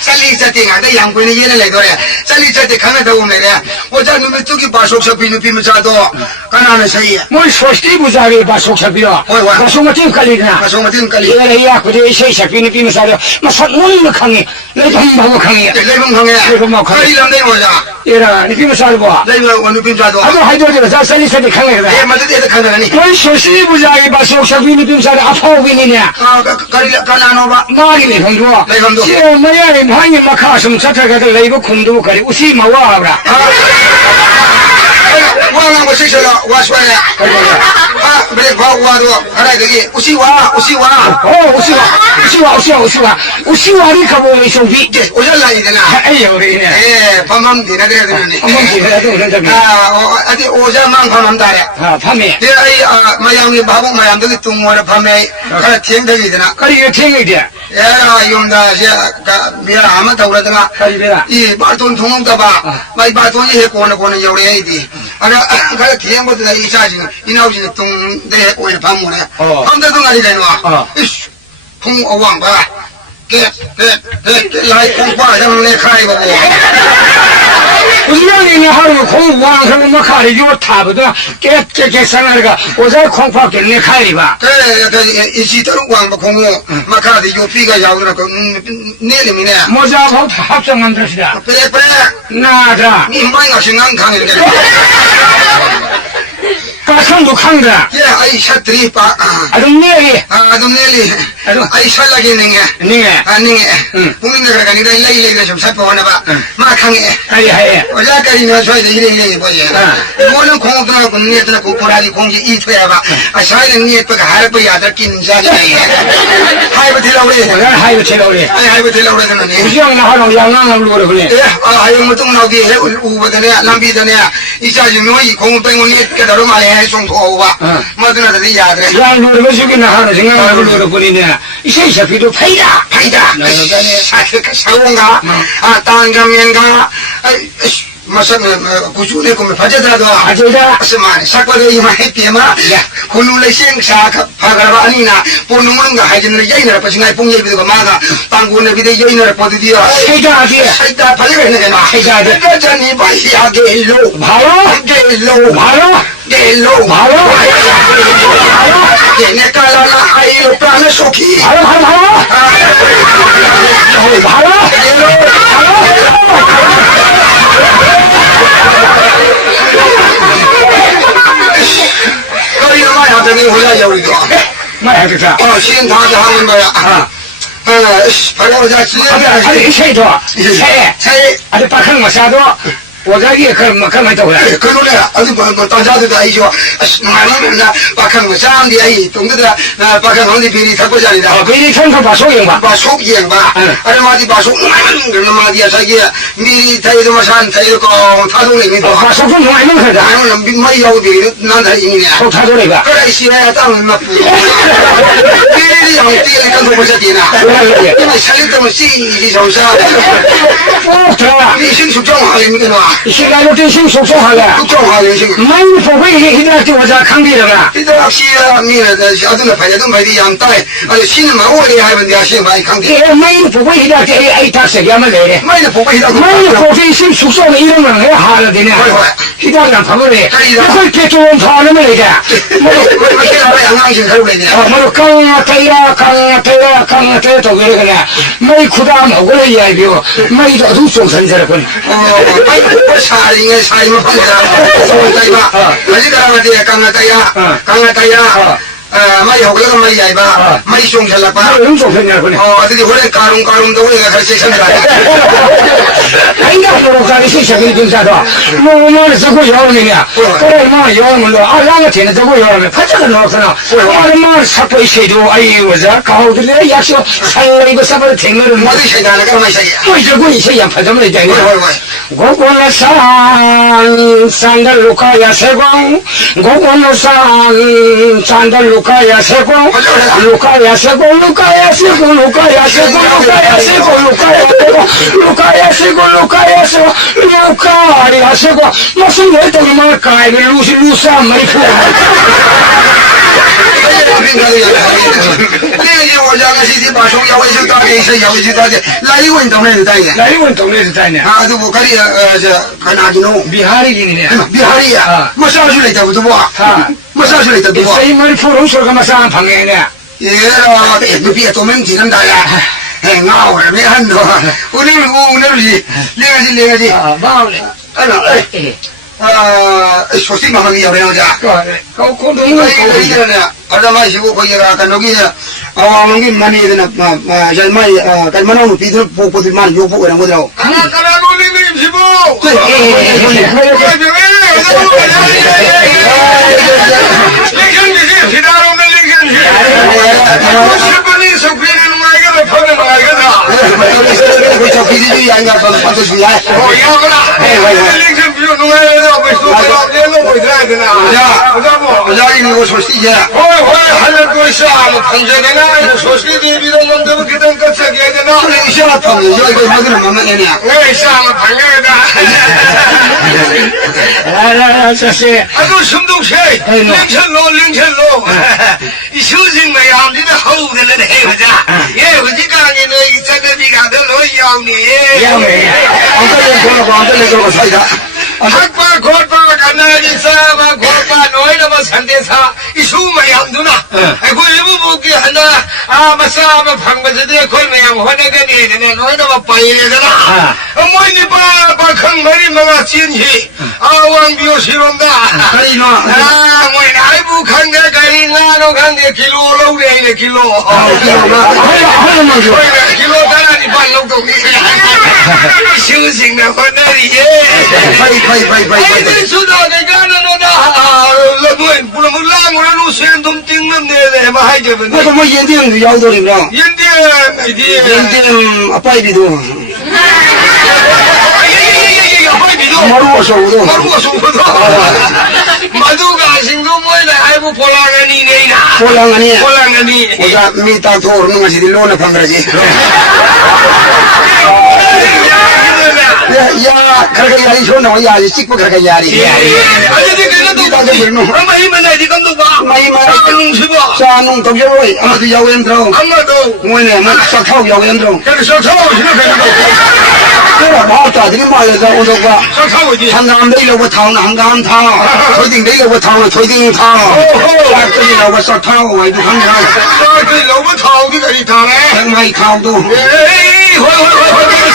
살리 있었대, 나 양군이 얘를 내도래. 살리 있었대, 강하다 오면래. 오자, 놈의 뚝이 바속서 비누비면 자도, 가나는 사이에. 뭘 소식이 부자리 봐, 속sab이야. 가속마 띵깔리나. 가속마 띵깔리. 얘가 그대 이세샤 비누비면 사려. 마산 몰라 강해. 내 동방어 강해. 레이븐 강해. 가리 남대 오자. 얘라, 니비면 살고. 레이븐 원누빈 자도. 아주 하이드로지가 자 살리세대 강해. 예, 맞아, 애들 강하다니. 뭘 소식이 부자리 봐, 속사 비누비면 사려. 아파오 비니냐. 가나노바. 마기네 형도. 네, 형도. 제 뭐야, 뭐하니 막 가슴 차차가도 레이브 쿵도 가리. 우시 마와브라. 와는 거 식셔라 와스와야 그래 와도 알아야 되기 우시와 우시와리 가보면 소비. 오잘라 이제나 아이요, 그러네. 예 밤밤 되나 그래야 되는데 어머니, 그래도 어디 오자만 밤밤 달에 밤에. 예 아이 마양이 바보 마양들이 뚱모래 밤에 가라 땡되기 되나 그래, 이거 탱이야. 야라 용다 미안 아마 다 그러더나 그래. 이 말돈 통한다봐 마이 말돈이 해고는 여래야지 아나 가라 기행보다 이 사진 이 나오지는 뚱대 오늘 밤모래 밤대도 아니 되노 풍어왕 봐 라이 공파 장내 카이고 우리랑이 하루 공부하는 뭐 가리고 타보다 깨끗하게 오자 콩파게 내 가리봐. 그래 이 시터로 왕바 공부 마카디 요피가 야우나 그 내림이네 모자하고 합성한 것이다. 그래 나다. 이 마이가 신앙 강이네 가성도 강다. 예 아이 샤트리 빠 아주 내리. 좀 내리 아이 샬라게 능해 네. 아니 국민들 가니까 레이레이 좀 살펴보나 봐 마강에 하예. 어제까지는 저희도 이래 보지 뭐는 공부나 군내들 고포라지 공기 이토야 봐 사이는 니에다가 할아버지 아들 김자네 하이브 들어오래 오늘 하이브 제로리. 하이브 들어오래 되는데 우시왕나 하루 양강을 누르 그래. 예 아이고 뭐좀 나오디 우버더네 남비더네 이자지 뭐이 공부병원이 깨달아 말해 송토 봐 뭐든 하더니 야들 양 누르 것이긴 하루 생각을 누르 버리네. 이세 샤피도 파이다. 사고인가 땅감면가 마사 구주네 꿈에 파자다도 아저다. 아스마니 삭바도 이마에 피마 굴룰레 시행사 파가라 아니나 보는가 하기는 야이나라 빠싱아이 뽕예비도 마가 땅군에 비대 야이나라 포드디어 세자지. 살다 발레네 나 세자지. 가자니 바시야 게일로 바로. 게일로 얘네 깔라나 아이로 প্রাণে সখী 거리는 마야 되는 올라야 우리도 마야 되자 시행 다 하는 거야 바로 자지 아니 새도 새 아주 박한 거 사도 오자기에 그만 또 그래 그 노래 어디 뭐 다자도 아이죠 말하면 나 박한 거 사람들이 아이 동네들 박한 언니 비리 갖고 자리다 비리 청소 봐 소용 봐 속이행 봐 아래 마디 봐 속 그런 마디야 자기 미리 타이도 마산 타이도 타동이니까 봐 속좀 좀 알면 그래 아니면 민마이 여기 난다 이네 속 타돌이가 그래 시야 땅은 막 비리 양띠를 간도 보자디나 이마 살릴 때면 시기 정사 꼭 들어와 미신 수정 하는 거나 시간을 대신 속속하게 속속하게 지금 많이 보고 히드라트 오자 강비라가 히드락시야 미는 아들은 파야도 말이 양따에 아주 신은 마오리 하면 내가 신 많이 강비 많이 보고 히드라트 아이 탁색이 하면 되네 많이 보고 히드락 많이 보고 심 숙소에 이런 거는 왜 하려 되냐 히드라트랑 밥을 해 그걸 개토온 사람을 이제 뭐 양양신 하고 있냐 뭐 강아태야 또 그래 그래 많이 쿠다 먹으려 이야기고 많이 더 송선스럽군 아이고 사링에 사임을 판다 사이바 아직 가라마디야 강아타야 많이 호글가 많이 야이바 많이 송살라바 송선이라군 어디 원래 까rum도 우리가 같이 생각해 아이가 노력하는 시작이 등사도 뭐만 저거 여름이냐 그래 뭐 여름은 알라가 되는 저거 여름에 파자가 넣었잖아 얼마나 사포 있어도 아이고 저 가오들이 약속 살리고 사버려 댕거는 어디 생각하는 거 사이야 뭐 저거 있어 양파점을 되네 고고나산 산달 루카야 세공 고고나산 산달 루카야 세공 루카야 세공 루카야 세공 루카야 세공 루카야 세공 루카야 세공 루카야 세공 루카야 세공 무슨 애들이 말까 이거 루사 말이고 아주 거리 가나기노 비하리기네 비하리야 뭐 사줄 있다 부터 뭐 사줄 있다 또 이 머리 푸른 소리가 마상 방해네 얘라 비에 또 맹지는다야 ngao mấy anh rồi uống nước gì lên gì bao anh nói số xí mà mang nhiều đâu ra câu đúng rồi cái này ở đây mai xíu coi ra cái nó kia mang cái mani cái này mà giờ mai cái mano một tí thôi phụ thì man vô phụ ở đâu đâu cái đó nó linh linh xíu bộ cho khi đi anh gặp còn bắt được gì ai rồi nhau cái nào linh linh ví dụ nó hay là phải số cái đó đến lúc phải ra thế nào ra đi ngồi số xí vậy ôi hay là tôi sao mà thằng gì cái này số xí đi bây giờ mình đâu cái thằng cái gì cái đó cái sao thằng gì cái mà cái mà nghe nè ngay sao mà thằng cái đó à tôi sống đâu xe linh chân lô số gì mà làm đi nó hậu thì nó hay mà ra ye cái gì cái này nó chắc là bị cái đó lối giàu nè ông cái lên cho sai đó 학과 골파 가나니 사마 골파 노이나 뭐 산대사 이수 마양두나 아이고 일부 보기 하나 아 마사마 방바지들 골매양 화내가니 되네 노이나 뭐 빠이래잖아 어머니 바바 큰 머리 mga 진희 아왕 비오시론다 아 뭐이 나이부 강대 가리 나노 강대 길로 로우네 길로 길로 가라니 발록동이 시우싱나 화내리 Ay, sudah dengan lebuin, pulang pulang orang Rusian dom tinggal ni, mahal je benda. nó có mấy yên tiếng giàu rồi đó Yang dia, apa itu maru so itu madu gasing tu boleh dah, ibu polangan ni na. polangan ni udah minta tur nunggu sih di lona pangraji ya kerja yari so no yari cikgu kerja yari Ada di kena tu, kita tu bernu ramai mana di kan tu ba, mai mai sanung siapa, sanung tak jauh amat tu jauh yang terau amma tu, mana mak sakau jauh yang terau kan sakau sini kan tu, 그래 나왔다 들이 말려서 오도가 sakau je. 한강 내려고 타오는 한강 타 조딩 내려고 타오는 조딩 타 짝들이라고 싹 타고 와이도 한강 Cái lỗ mới thầu cái gì thằng này. 백마이 타오도 Ê, hồi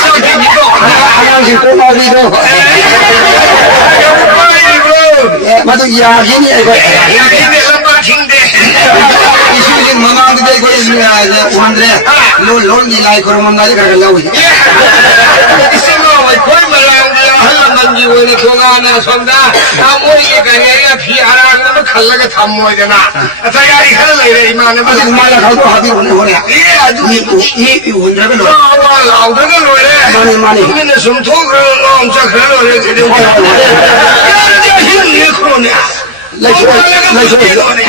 sao thì biết rồi. 한강씩 꼬마비도 맞아 이야기니 이거 Cái làm ba thiên đề. 이슈진 망망도 되고 오한들에 롤이 나이 그러면 나이 가려고 Xem rồi mày khối mà làm gì hay là mình nhiều người công an là xong ra. Tao mua cái này là phi ara nó khăn là cái thầm mồi vậy nè. Tao ra đi khăn này này mà nó 아직 말라 가고 합의 오늘 오래 Ê, 아주 이 운전을 놓 와, 나오던 걸 노래. 많이 우리는 숨통 그런 거 엄청 그런 노래 들으면. 야, 이제 힘이 그러냐.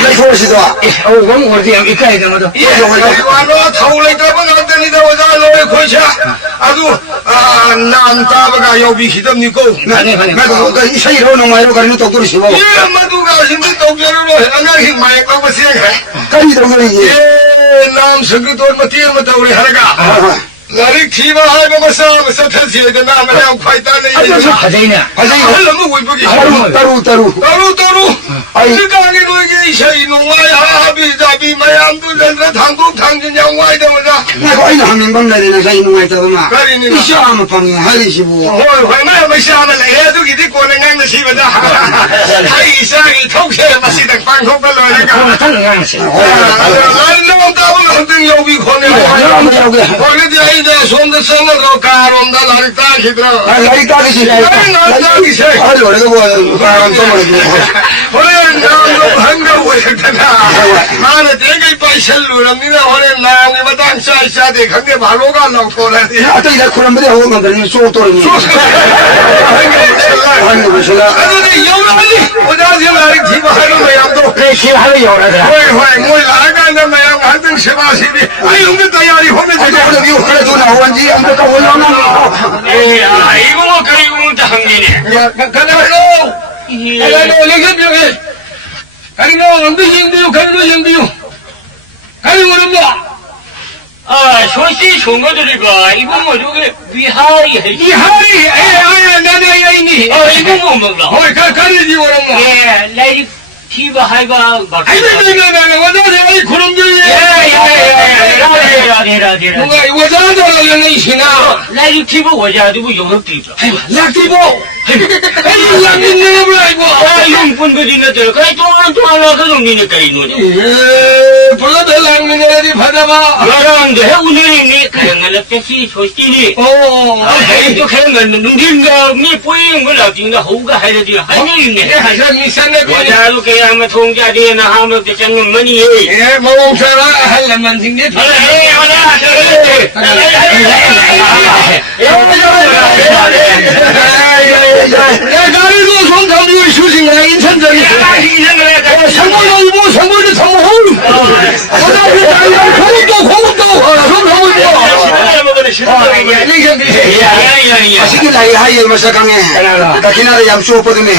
ꯂꯩꯊꯣꯛꯑꯁꯤꯗꯣ ꯋꯥꯡ ꯑꯣꯏꯔꯗꯤ ꯌꯥꯝ ꯏꯀꯥꯏꯗ ꯃꯗꯣ ꯋꯥꯅꯣ ꯊꯧ ꯂꯩꯇꯕ ꯉꯥꯛꯇꯅꯤꯗ ꯑꯣꯖꯥ ꯂꯣꯏ ꯈꯣꯏꯁꯥ ꯑꯗꯨ ꯅꯥꯝ ꯇꯥꯕꯒ ꯌꯥꯎꯕꯤꯈꯤꯗꯕꯅꯤꯀꯣ ꯏꯁꯩꯔꯣ ꯅꯣꯡꯃꯥꯏꯔꯣ ꯀꯔꯤꯅꯣ ꯇꯧꯗꯣꯔꯤꯁꯤꯕꯣ ꯃꯗꯨꯒ ꯁꯤꯗꯤ ꯇꯧꯖꯔꯔꯣꯏ ꯑꯉꯥꯡꯁꯤꯡ ꯃꯥꯏꯛ ꯂꯧꯕ ꯆꯦꯟꯈ꯭ꯔꯦ ꯀꯔꯤ ꯇꯧꯗꯣꯔꯤꯒꯦ ꯅꯥꯝ ꯁꯪꯒꯤꯇꯣꯟ ꯃꯇꯦꯛ ꯑꯃ ꯇꯧꯔꯦ ꯍꯥꯏꯔꯒ ꯂꯥꯏꯔꯤꯛ ꯊꯤꯕ ꯍꯥꯏꯕ ꯃꯆꯥ ꯑꯃ ꯆꯠꯊꯁꯤꯗꯅ ꯃꯌꯥꯝ ꯈ꯭ꯋꯥꯏ ꯑꯗꯨꯁꯨ ꯐꯖꯩꯅꯦ ꯑꯍꯜ ꯑꯃ ꯑꯣꯏꯕꯒꯤ ꯇꯔꯨ ꯍꯧꯖꯤꯛꯀꯥꯟꯒꯤ ꯅꯣꯏꯒꯤ ꯏꯁꯩ ꯅꯣꯡꯃꯥꯏ ꯍꯥꯕꯤ ꯖꯥꯕꯤ ꯃꯌꯥꯝꯗꯨ ꯂꯩꯇ꯭ꯔ ꯊꯥꯡꯗꯣꯛ ꯊꯥꯡꯖꯤꯟ ꯌꯥꯝ ꯋꯥꯏꯗꯕꯗ ꯉꯥꯏꯈꯣ ꯑꯩꯅ ꯍꯪꯅꯤꯡꯕ ꯑꯃ ꯂꯩꯔꯦ ꯉꯁꯥꯏ ꯅꯨꯡꯉꯥꯏꯇꯕ ꯑꯃ ꯀꯔꯤꯅꯤꯅꯣ ꯏꯆꯥ ꯑꯃ ꯐꯪꯉꯦ ꯍꯥꯏꯔꯤꯁꯤꯕꯨ ꯍꯣꯏ ꯃꯌꯥꯝ ꯏꯆꯥ ꯑꯃ ꯂꯩꯔꯦ ꯑꯗꯨꯒꯤꯗꯤ ꯀꯣꯟꯅ ꯉꯥꯡꯅ ꯁꯤꯕꯗ ꯑꯩ ꯏꯆꯥꯒꯤ ꯊꯧꯁꯦ ꯃꯁꯤꯗꯪ ꯄꯥꯡꯊꯣꯛꯄ ꯂꯣꯏꯔꯒ ꯃꯊꯪ ꯉꯥꯡꯁꯦ ꯂꯥꯏꯔꯤꯛ ꯇꯥꯕ ꯉꯥꯛꯇꯪ ꯌꯧꯕꯤ ꯈꯣꯠꯅꯦ ꯑꯩꯅ ꯁꯣꯝꯗ ꯆꯪꯉꯗ꯭ꯔꯣ ꯀꯥꯔꯣꯝꯗ ꯂꯥꯏꯔꯤꯛ ꯇꯥꯈꯤꯗ꯭ꯔꯣ ꯂꯥꯏꯔꯤꯛ ꯇꯥꯛꯏꯁꯤ ꯇꯥꯈꯤꯁꯦ ꯑꯍꯜ ꯑꯣꯏꯔꯒꯕꯨ ꯀꯥꯔꯣꯝ ꯆꯪꯉꯣꯏꯗꯤ ꯍꯣꯔꯦꯟ ꯅꯥꯝꯗꯣ ꯑꯍꯟꯒ ꯑꯣꯏꯔꯛꯇꯅ ꯃꯥꯅ ꯇꯦꯡꯒꯩ ꯄꯥꯏꯁꯜꯂꯨꯔꯕꯅꯤꯅ ꯍꯣꯔꯦꯟ ꯅꯥꯝꯒꯤ ꯃꯇꯥꯡ ꯆꯥꯏ ꯆꯥꯗꯦ ꯈꯪꯗꯦ ꯚꯥꯂꯣꯒ ꯂꯧꯊꯣꯔꯛꯑꯗꯤ ꯑꯇꯩꯗ ꯈꯨꯔꯝꯕꯗꯤ ꯍꯧꯕ ꯉꯝꯗ꯭ꯔꯅꯤ ꯆꯣꯛꯇꯣꯔꯤꯅꯤ ꯑꯗꯨꯗꯤ ꯌꯧꯔꯛꯑꯅꯤ ꯑꯣꯖꯥꯁꯤ ꯂꯥꯏꯔꯤꯛ ꯊꯤꯕ ꯍꯥꯏꯕ ꯃꯌꯥꯝꯗꯣ ꯁꯤ ꯍꯥꯏꯕ ꯌꯧꯔꯒ ꯍꯣꯏ ꯃꯣꯏ ꯂꯥꯛꯑꯀꯥꯟꯗ ꯃꯌꯥꯝ ꯉꯥꯏꯍꯥꯛꯇꯪ ꯁꯦꯕꯥ ꯁꯤꯕꯤ ꯑꯩ ꯑꯃꯨꯛꯇ ꯇꯌꯥꯔꯤ ꯍꯣꯠꯅꯖꯒꯦ ꯈꯔ ꯊꯨꯅ ꯍꯧꯍꯟꯁꯤ ꯑꯝꯇ ꯇꯧꯍꯜꯂꯣ ꯅꯪ 이거 그리고 당기네. 그래요 이렇게 가리고 언제 힘들요 가리고 오는 거 아, 소시 종거들이가 이거 뭐 저게 위하리 해. 이하리 나도 이니 이거 뭐 먹라. 가리지 오는 거 예, 라이 티바 하이가 막. 아이고 와자세 그런 게 뭔가 와자도 이시나 라이 티바 와자도 용업티죠. 락티보 아이고 락인네 뭐라이고 용분 거지나 들어가 또 하나 그 정도니까 이노죠. 불러도 락민네들이 받아봐 그런데 오늘이 그냥 택시 소시니. 또 그냥 눈길가 미 보이는 걸 나중에 호가 해야 돼. 아니네. 하자 미산네 와자도 그냥 통자리나 하면 되는 머니. 몽사라 할래만 생게 가리고 손잡이고 휴식이나 인천적이 상고도 상고도 Asikila hai masakangnya. Kakina ada yang suap tu ni.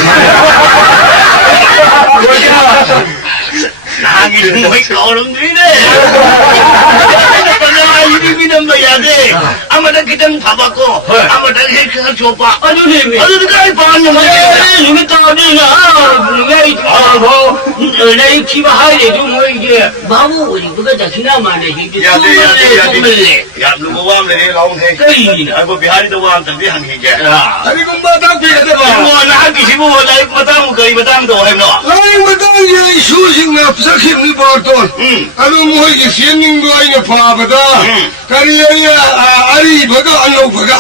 나기는 뭐 거름들이네. 이름이는 뭐야 돼. 아마도 그땐 봐봤고, 아마도 그냥 줘봐. 아니 그냥 봤는 거야. 이미 따지나. 내 키가 하이래도 뭐 이게 마구 어디 그거 다 지나만 해. 이게 야 누구 와면 나오네 그이나. 아이고 비하리도 와면 비 한게 아니 kumba tang pi ka ba 뭐 나기 시부 나이 마당 거의 마당도 해 너. lai matang ye shusing na sakhin ni baton anu moi ki siening do ai na pha bada kari ya ari baga anu baga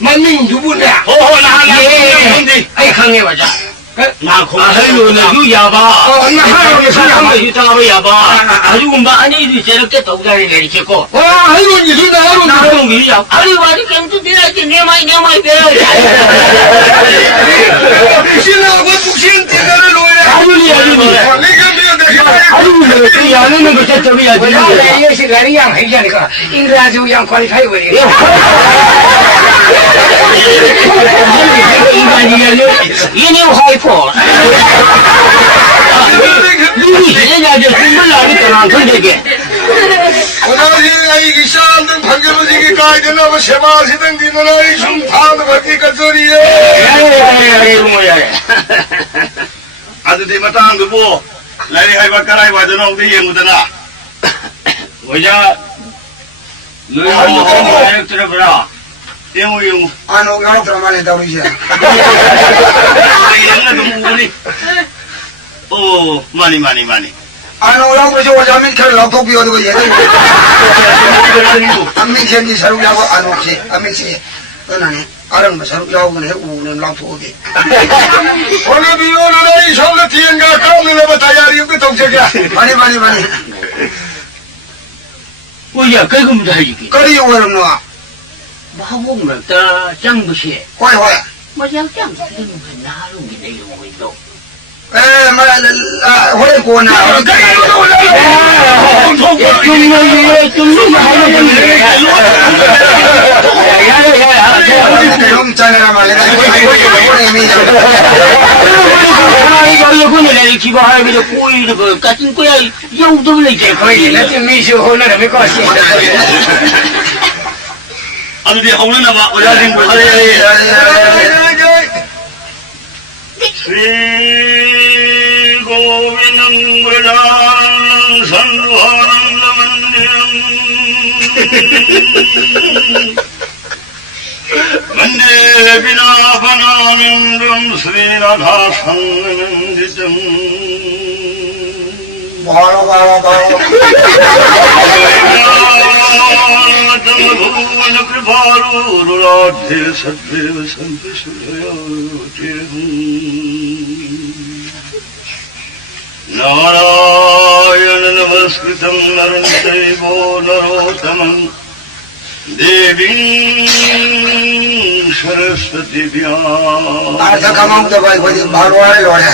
maning du bu na ai khang nghe bà 나 고마워요. 유야바. 나 하루에 사람을 유타하고 야바. 아주 금방 아니 저렇게 도가리 내리겠고. 와 아이고 니 누나 하루 나도 미야. 아니 와리 겜도 되라지 내 마이 빼. 신나고 북신 때를 놓으래 아주니. 내가 내가 아주 야는 거 저쪽이야. 이것이 가리양 해자니까 인가주 양 퀄리파이 버리. 이니 화이포. 얘가 저 군불 나니까 근데게. 오늘 이게 샤는 방겨지게 가이드나 뭐 세바시던 디너나 이좀 파도 받기까 소리에 이거 뭐야. 아들이 마땅한 거고 라이 하이바 까라이 와드나 우리 예무드나 뭐야. 너희 한번 들어보라. yung Ano nga drama ni daw siya. yang na dumuni. Oh, mani. Ano lang ko siya wala min kaya laptop biyo ko yan. Amin siya di saru yaw ano si amin si ano ni arang masaru yaw ko na unan laptop di. 오늘 비오는 이 손을 뒤엔가 까오는 거 다야리 그 동작이야 Mani. 뭐야, 그거 뭐 하지? Kari waram no. 마법 먹다 짱부시. Hoy. 뭐야, 짱부시는 나로 믿어요, 뭐이도. 호래 고나 좀 짜내라 말이야 이거 보내래 기가 하기도 꼬이는 거 같은 거야 영도 이제 거의 나좀 미시 혼나라 몇 가지 아무리 하오나 봐 어자진 하래 고위는 물자는 선루하는 만대 비나 바나는 좀 스리나 다 상는 지점 봐라 그 바로라 대사대 선뜻이야 나라야는 너스크tam 나른데고 나로tam은 대빙 सरस्वती आधा कमाऊ तो भाई बड़ी बारवाड़े लोड़े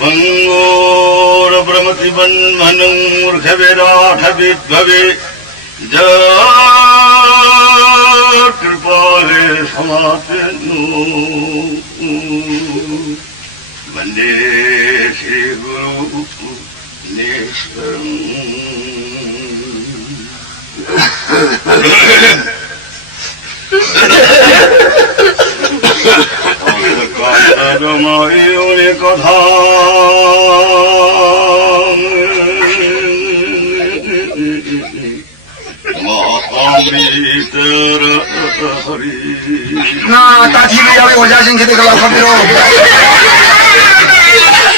बंगोर ब्रह्मति बन्मनं मूर्खवेराठ विद्भवे कृपाले समापनु वंदे श्री गुरु कथा ना ताची भी जावे वजह सिंह के देखला खबरो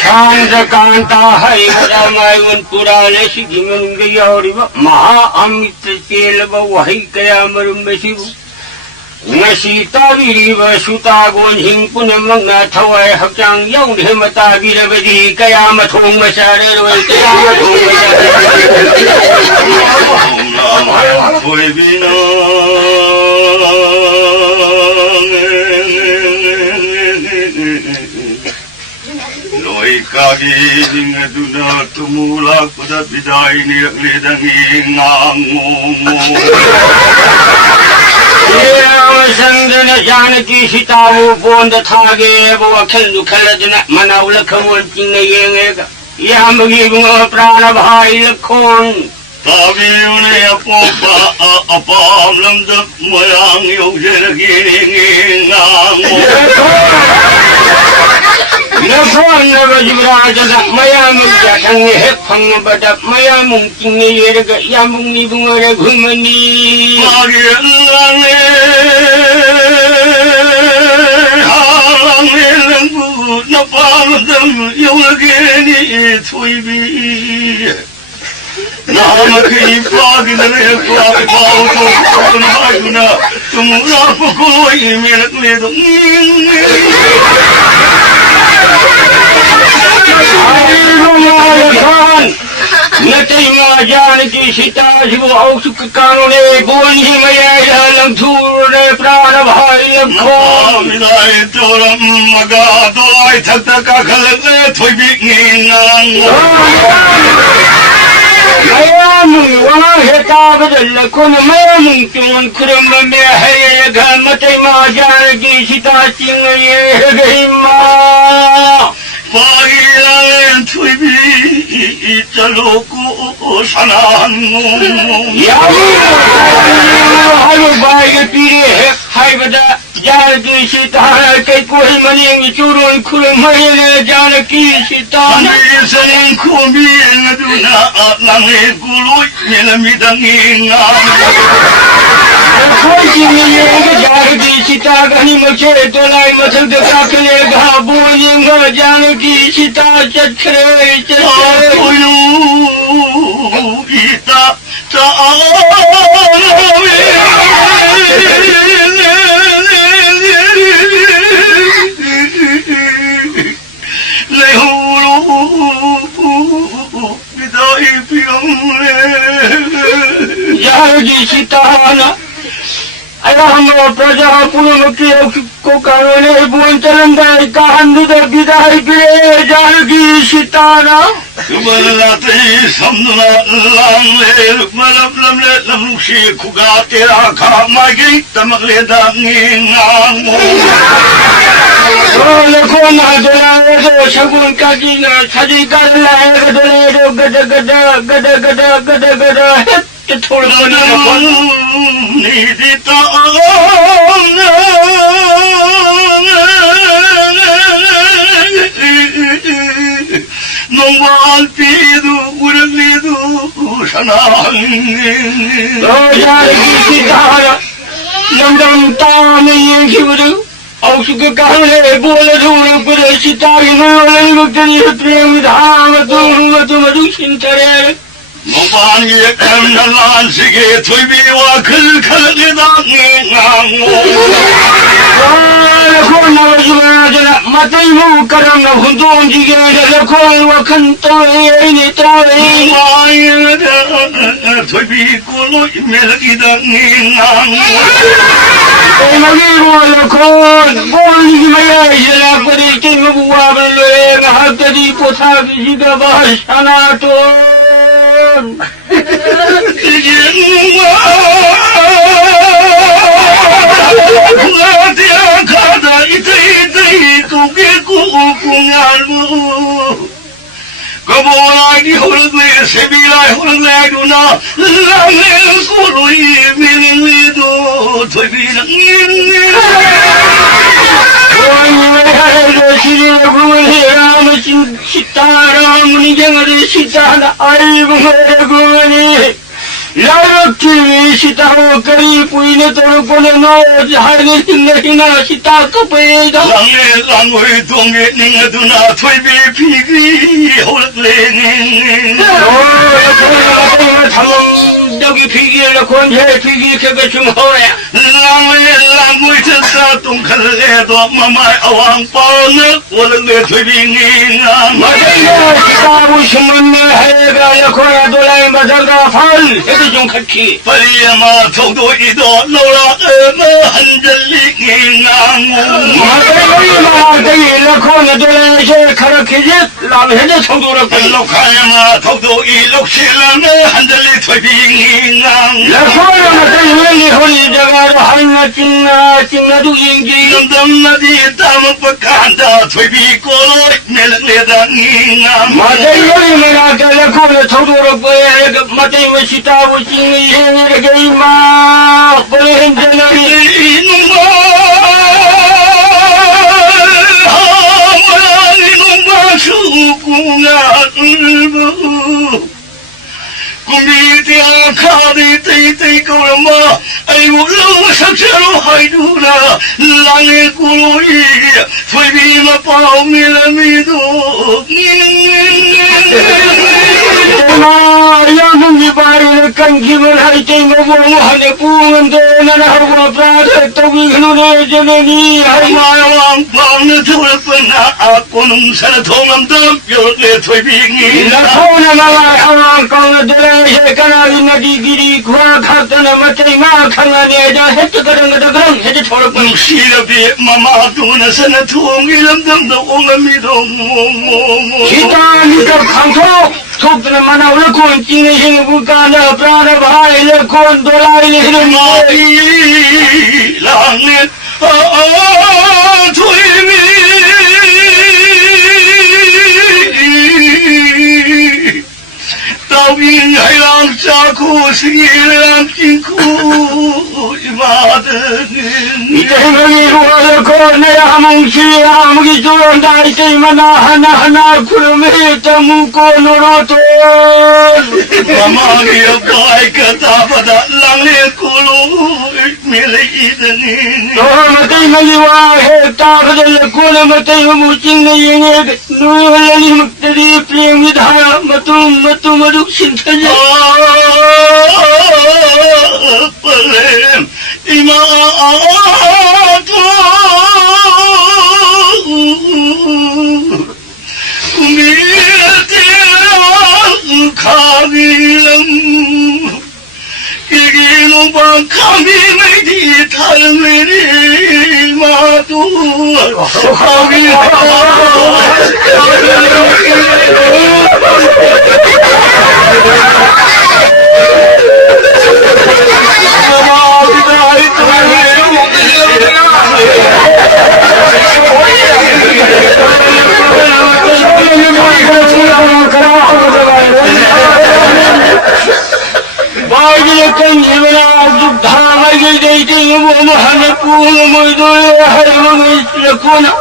शांत कांता हरि रामायण पुराणे सिद्धिमंग यौरिव महा अमित तेल वही कया मरुम शिव सीता वीरीव सुता गोहिंग पुनमंग थवय हक्चांग यौधे मता वीरवदी कया मथोंग मचारे रोय कया मथोंग कोई बिना लोई कागी दिंग दुना तुमुला कुदा बिदाई निरले दंगी नांगो संगन जानकी सीतावो बोंद थागे वो अखल दुखल जन मनाव लखमोन चिंग येंगे यामगी गुंग प्राण भाई लखोन ताबी उन्हें अपोपा अपाम लम्द मयांग योजर गिरेंगे नांगो लखोन नवजुराज मया मुझा संग है फंग बदप मया मुंचिंग येरग यामुंगी बुंगरे घुमनी आगे लाने हालांगे लंबू नपालदम योगेनी थोईबी नाम की पागिन रे पाग पाओ तो तुम भागना तुम राप कोई मेरे में तो नतैमा जानकी सीता शिव औसुक कानूने बोनी मया लंथूर प्राण भाई लखो विदाय तोरम मगा दोय थक का खलक थोई मयाम वहाँ हेता बदल कुन मयाम तुमन खुरम में है घर मतैमा जानकी सीता चिंग ये गई माँ पागियान थुबी चलो को सनान हर बाई पीरे है हाय बदा जानकी सीता के कोई मनिंग चुरुन खुर महीने जानकी सीता सनिंग खुमी नदुना लंगे गुलो मिलमिदंगी जानकी सीता गनी मुझे तोलाई मथल देखा के घा बोलिंग जानकी सीता चखरे ईता जानकी Sita kahmo praja puno ko karone buantaranda kahanduda bidai gre janaki sitara 그만라떼 삼누나 랑레 말람람레 람룩시 구가 때라 가마게 따막레다 닝앙모 lekona shagun kagina sadi karla gada 니디따 농만 피도 우르리도 사랑 sitara lamdam taame kibudu ausuka kahre bole dhuru pure sitari nole gutri prem dham madu sintare 농만이 엠날란시게 토이비와 클클리다 닝앙모 lekona jura mataimu karanga hundong jige lekona kantoe ni toe 토이비 꼴로 멜기다 닝앙모 Emagiru lekon boli maya jela pari kingu wabele mahatadi pothak jiga bahsanato Kabolagi hulagwe sebilai hulagwe duna lange kului milido tobilang Lalu sita kari puine toro kono no harne hina sita kapeda lange langwe donge ninga duna toibi pigi hulagwe 저기 피기를 건해 피기 그거 좀 허야 lange langwe tsa tongkalledo mamai awang paune hulagwe toibi ninga 맞아요 시다부 신문네 해가 여코야 돌아이 맞아가 판 해도 좀 같이 빨리야마 정도 이도 노라 한절리 ninga 맞아요 여코야 돌아이 그렇게 남 해도 정도로 lokayama togdo iloksilame handali toibingingang 여코야 맞아요 허리 자가로 하나 찡나도 인기 남남나디 tamapakanda toibikolo melledangingang 맞아요 내가 여코야 정도로 보여 맞아요 시다부 찡이 해내게 이마 그래 흔들이 kumbitia khadi tei tei kolma ai ulo sakchero haidura lange kuloi toibi ma pao milamido 양승기 바리를 깡기을 할 때가 뭐뭐 하네 부은데 나는 하고 프라데 또기 눈에 저는이 마왕 빵을 들었구나 아꼬는 살 통함도 뼈에 토이빙이 나코나 나와 하왕 깡을 들어 까나리 나기 길이 구하 갔다나 맞지 마 강안에 자 했다 그런 거다 그럼 해도 저렇군 시럽이 마마 두나서는 통일함도 오감이도 기타니까 강토 속들은 만나 올라콘 찡내시는 국가나 프라다 바이를 콘 돌아이를 흐르는 마이 랑네 토이빙 따윈 하이랑 짜고 승일랑 찡고 이마드는 이제 생각이 좋아서 내가 뭉치 아무기 좋은다 이때만 하나하나 구름에 떠묻고 놀아도 마마기야 바이까 따바다 랑네 꿀로 밀리드는 너 때문에 와 했다 그들 구름 때문에 뭉치는 얘네 누구를 먹들이 플레임이다 마뚜 신천지 빨래 이마도 미대랑 가비랑 이기노방 가비메디 탈 원래리 마도 하위 बाइक कंजी बना धामा के देते वो हमें पूर्ण मजदूर हर रखो ना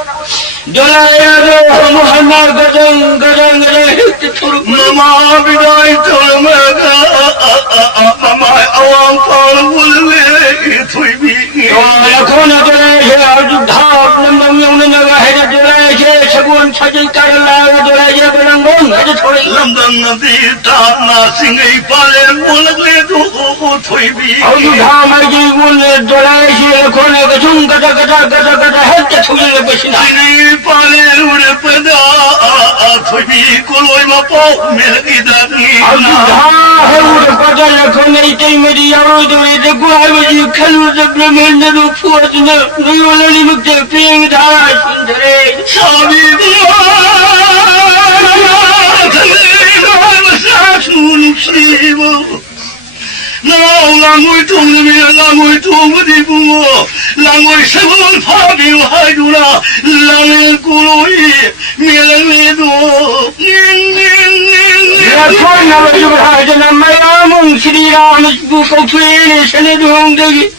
जलाया दो हम हन्ना गजंग गजंग गजंग थोड़ा मामा बिदाई थोड़ा मगा मामा आवाम पाल बोले थोड़ी भी रखो ना जलाया है आज धाम नंबर में उन्हें लगा है जलाया है शगुन छजी कर लाया जलाया बरंगों है थोड़ी लंदन नदी ताना सिंगई पाले बोले तो थोड़ी भी आज धाम की बोले जलाया है रखो ना गजंग गजंग गजंग गजंग है थोड़ी बचना पाले उड़े पदा थोड़ी कोलोई में पो मिल की दानी आज धाम है उड़े पदा रखो नहीं ते मेरी यारों तो ये गुआई में खलू जब में नरू फुट न नहीं वाला नहीं मुझे प्रेम धारा सुंदरे Sabi langoi tung mi langoi tung di bungo langoi sebol phabi hai dura langel kuloi mi langel do ning ning ning ya thoi na ba ju ha jana maya mung shri ram bu ko phwe shane dong de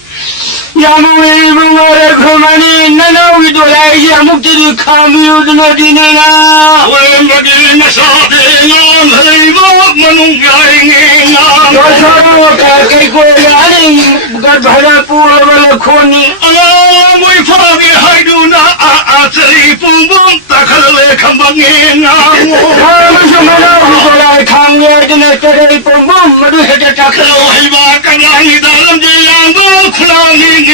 यामुए बंगारे घुमाने ननावी दोलाई यामुक्ति खामी उतना दिने ना ओए मदीने में साथे नाम है वो मनुष्याएंगे ना दोस्तों का कई को यानी गढ़भरा पूरा वाला खोनी मुई फाबी हाइडूना आचरी पुंबुं तखले खंबंगे ना हम समना दोलाई खांगे दिने तेरे पुंबुं मधु हेटे तखलो हिबा कनाई दालम जे यांगो खुलानी Thank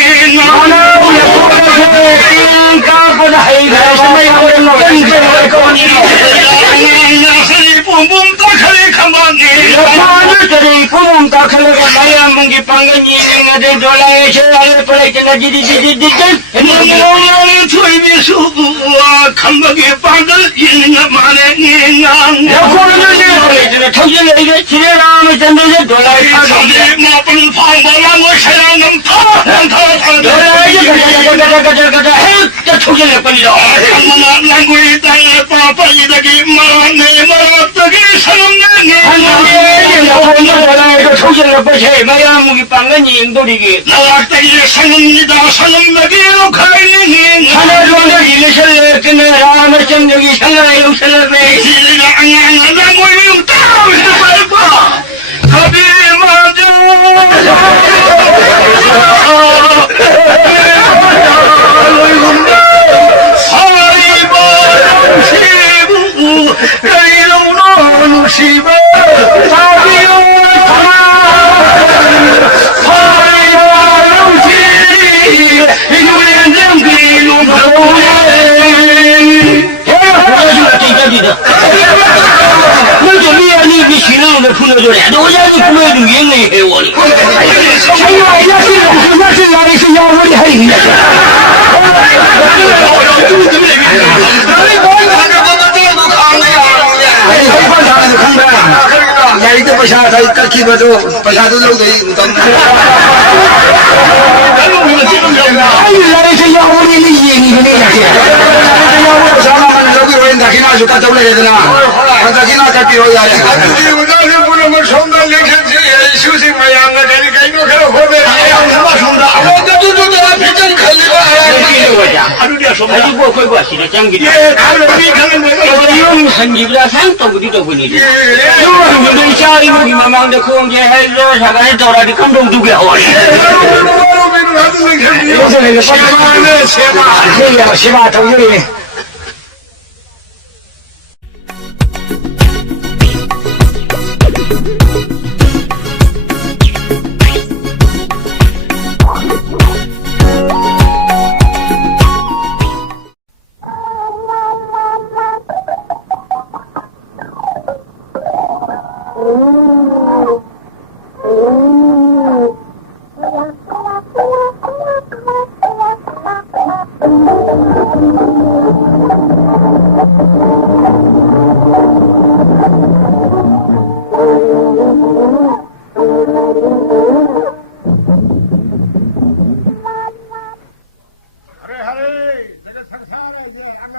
you.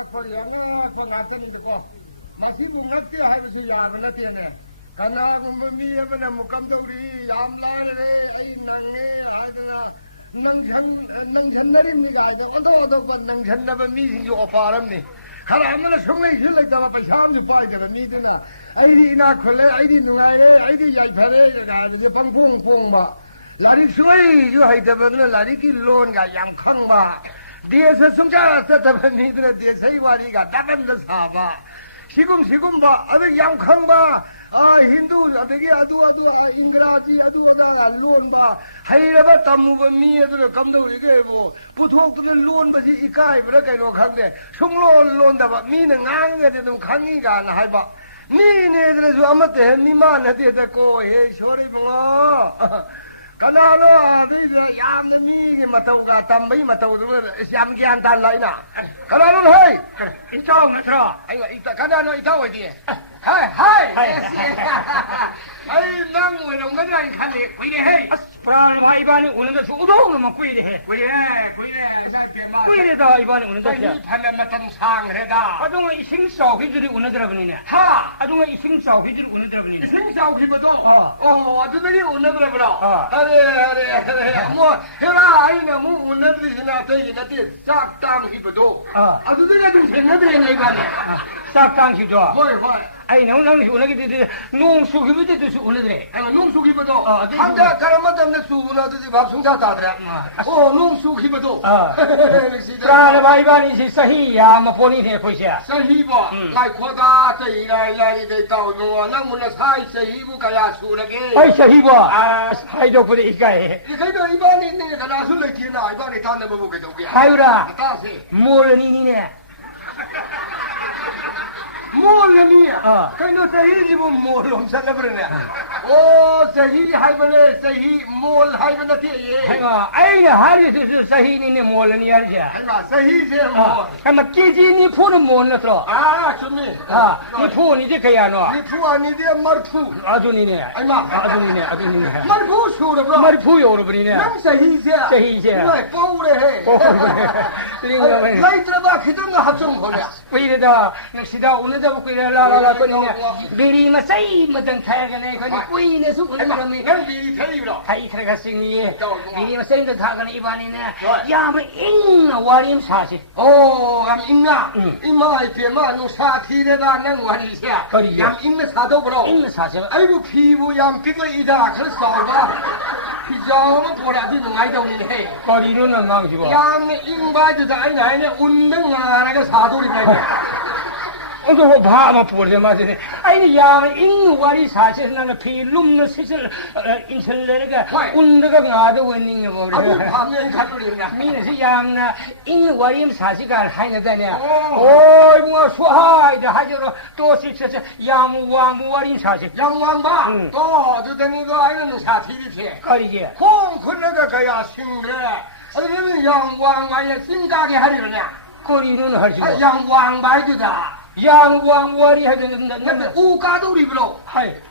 ꯉꯛꯄ ꯉꯛꯄ ꯉꯥꯛꯇꯅꯤꯗꯀꯣ ꯃꯁꯤꯕꯨ ꯉꯛꯇꯦ ꯍꯥꯏꯕꯁꯨ ꯌꯥꯕ ꯅꯠꯇꯦꯅꯦ ꯀꯅꯥꯒꯨꯝꯕ ꯃꯤ ꯑꯃꯅ ꯑꯃꯨꯛ ꯀꯝꯗꯧꯔꯤ ꯌꯥꯝ ꯂꯥꯏꯔꯦ ꯑꯩ ꯅꯪꯉꯦ ꯍꯥꯏꯗꯅ ꯅꯪꯁꯟꯅꯔꯤꯕꯅꯤ ꯀꯥꯏꯗ ꯑꯣꯟꯊꯣꯛ ꯑꯣꯟꯊꯣꯛꯄ ꯅꯪꯁꯟꯅꯕ ꯃꯤꯁꯤꯡꯁꯨ ꯑꯣꯄꯥꯔꯝꯅꯤ ꯈꯔ ꯑꯃꯅ ꯁꯨꯡꯂꯩꯁꯨ ꯂꯩꯇꯕ ꯄꯩꯁꯥ ꯑꯃꯁꯨ ꯄꯥꯏꯗꯕ ꯃꯤꯗꯨꯅ ꯑꯩꯗꯤ ꯏꯅꯥꯛ ꯈꯨꯜꯂꯦ ꯑꯩꯗꯤ ꯅꯨꯡꯉꯥꯏꯔꯦ ꯑꯩꯗꯤ ꯌꯥꯏꯐꯔꯦ ꯀꯥꯏꯕꯁꯦ ꯄꯪꯐꯣꯡ ꯐꯣꯡꯕ ꯂꯥꯏꯔꯤꯛ ꯁꯨꯡꯍꯩꯁꯨ ꯍꯩꯇꯕꯗꯨꯅ ꯂꯥꯏꯔꯤꯛꯀꯤ ꯂꯣꯟꯒ ꯌꯥꯝ ꯈꯪꯕ ꯗꯦꯁ ꯁꯨꯡꯆꯠ ꯆꯠꯇꯕ ꯃꯤꯗꯨꯅ ꯗꯦꯁꯒꯤ ꯋꯥꯔꯤꯒ ꯗꯕꯟꯗ ꯁꯥꯕ ꯁꯤꯒꯨꯝꯕ ꯑꯗꯨ ꯌꯥꯝ ꯈꯪꯕ ꯍꯤꯟꯗꯨ ꯑꯗꯒꯤ ꯑꯗꯨ ꯏꯪꯒ꯭ꯔꯥꯖꯤ ꯑꯗꯨ ꯑꯗꯥ ꯂꯣꯟꯕ ꯍꯩꯔꯕ ꯇꯝꯃꯨꯕ ꯃꯤ ꯑꯗꯨꯅ ꯀꯝꯗꯧꯔꯤꯒꯦꯕꯨ ꯄꯨꯊꯣꯛꯇꯨꯅ ꯂꯣꯟꯕꯁꯤ ꯏꯀꯥꯏꯕ꯭ꯔꯥ ꯀꯩꯅꯣ ꯈꯪꯗꯦ ꯂꯣꯟꯗꯕ ꯃꯤꯅ ꯉꯥꯡꯉꯒꯗꯤ ꯑꯗꯨꯝ ꯈꯪꯉꯤ ꯀꯥꯏꯅ ꯍꯥꯏꯕ ꯃꯤꯅꯦꯗꯅꯁꯨ ꯑꯃꯠꯇ ꯍꯦ ꯃꯤꯃꯥ ꯅꯠꯇꯦꯗꯀꯣ ꯍꯦ ꯁꯣꯔꯤ ꯏꯕꯨꯡꯉꯣ ꯀꯅꯥꯅꯣ ꯑꯗꯨꯏꯗ ꯌꯥꯝꯅ ꯃꯤꯒꯤ ꯃꯇꯧꯒ ꯇꯝꯕꯒꯤ ꯃꯇꯧꯗꯨꯅ ꯌꯥꯝ ꯒ꯭ꯌꯥꯟ ꯇꯥꯅ ꯀꯅꯥꯅꯣ ꯍꯩ ꯏꯇꯥꯎ ꯅꯠꯇ꯭ꯔꯣ ꯀꯅꯥꯅꯣ ꯏꯇꯥꯎ ꯑꯣꯏꯗꯤ ꯍꯥꯏ ꯑꯩ ꯅꯪ ꯑꯣꯏꯔꯝꯒꯗ꯭ꯔꯥ ꯍꯥꯏꯅ ꯈꯜꯂꯤ ꯀꯨꯏꯔꯦꯍꯦ ꯑꯁ ꯄ꯭ꯔꯥꯟ ꯏꯕꯥꯅꯤ ꯎꯅꯗꯁꯨ 우동ꯅ ꯀꯨꯏꯔꯦꯍꯦ ꯀꯨꯏꯔꯦꯗ ꯏꯕꯥꯅꯤ ꯎꯅꯗꯁꯦ ꯐꯅ ꯃꯇꯝ ꯁꯥꯡꯈ꯭ꯔꯦꯗ ꯑꯗꯨꯒ 이승 ꯆꯥꯎꯈꯤꯕꯗꯨꯗꯤ 우ꯅꯗ꯭ꯔꯕꯅꯤꯅꯦ ꯍꯥ ꯑꯗꯨꯒ 이승 ꯆꯥꯎꯈꯤꯕꯗꯨꯗꯤ 우ነ드러ꯕꯅꯤ네 이승 ꯆꯥꯎꯈꯤꯕꯗꯣ ꯑꯗꯨꯗꯒꯤ 우ነ드러ꯕ꯭ꯔꯣ ꯑꯥ ꯑꯔꯦ ꯑꯃꯨꯛ ꯍꯦꯔꯥ ꯑꯩꯅ ꯑꯃꯨꯛ 우ነ드리지나 ꯑꯇꯩꯒꯤ ꯅꯠꯇꯦ ꯆꯥꯛ ꯇꯥꯡꯈꯤꯕꯗꯣ ꯑꯗꯨꯗꯒꯤ ꯑꯗꯨꯝ ꯊꯦꯡꯅꯗ꯭ꯔꯦꯅ 이번에 ꯆꯥꯛ ꯇꯥꯡꯈꯤꯕꯗꯣ ꯍꯣꯏ ꯑꯩ ꯅꯪꯁꯨ 우ነ기들이 노ꯡ ꯁꯨꯈꯤꯕꯗꯨꯁꯨ 우ነ드래 ꯅꯣꯡ ꯆꯨꯈꯤꯕꯗꯣ ꯍꯟꯗꯛ ꯀꯔꯝꯕ ꯃꯇꯝꯗ ꯆꯨꯕꯅꯣ ꯑꯗꯨꯗꯤ ꯚꯥꯞ ꯁꯨꯡꯇꯥ ꯇꯥꯗ꯭ꯔꯦ ꯅꯣꯡ ꯆꯨꯈꯤꯕꯗꯣ ꯄ꯭ꯔꯥꯟ 이바니시 ꯆꯍꯤ ꯌꯥꯝꯃ ꯄꯣꯠꯅꯤꯅꯦ ꯑꯩꯈꯣꯏꯁꯦ ꯆꯍꯤꯕꯣ ꯉꯥꯏꯈꯣꯗ ꯆꯍꯤ ꯂꯥꯏꯔꯤꯗꯩ ꯇꯧꯅꯣ ꯅꯪꯕꯨ ꯅꯁꯥꯏ ꯆꯍꯤꯕꯨ ꯀꯌꯥ ꯁꯨꯔꯒꯦ ꯑꯩ ꯆꯍꯤꯕꯣ ꯑꯁ ꯍꯥꯏꯗꯣꯛꯄꯗ ꯏꯀꯥꯏꯍꯦ ꯀꯩꯅꯣ 이번에 그나수 lek기나 이번에 타는 거 그도게 하유라 따세 몰니니네 몰니 그ino 자희지부 몰 엄살나 그러네 오 자희 하이번에 자희 몰 하이번에 티예 행아 아이네 하리스 자희니네 몰니 알지 아이마 자희제 몰 아마 끼지니 푸는 몰나서 아 좋네 이 푸는 이제 그야노 이 푸아니데 마르푸 아주니네 아이마 아주니네 마르푸 쇼르브로 마르푸 요르브니네 난 자희제 자희제 왜 뽀우래 라이트라바 기둥가 합성 거래 삐르다 낚시다 오늘도 삐르 라라라 거니네 미리 마사이 마당 타가네 거니 꾸이네 수 오늘미 난 미리 태이브로 타이 타가싱이 미리 마사이도 타가네 이반이네 야뭐 잉나 와림 사시 오 ям 잉나 이마 이페마 누사 티레다 난 완리샤 얌 잉나 사도 브로 잉나 사시 아이고 피부 얌 삐거 이다 그래서 봐 피자마 보라지 누가이다오니 해 거리로는 망지고 얌 잉바지다 아이네 운능아라가 사도리다 어서 봐마 보래 맞네 아니 야 잉와리 사실 나는 필름는 시설 인텔레가 운드가 가도 원닝이 뭐래 아주 밤년 가도리냐 미는 양나 잉와리 사시가 하이나다냐 오이 뭐 수하이다 하저로 또 시셔서 양왕와리 사시 양왕바 또 두더니가 아이는 사티리지 거리지 홍 그러가 가야 싱그래 아니면 양왕와의 생각이 하리느냐 거리는 할지 양왕바이다 양왕와리 하는 우가도리 브로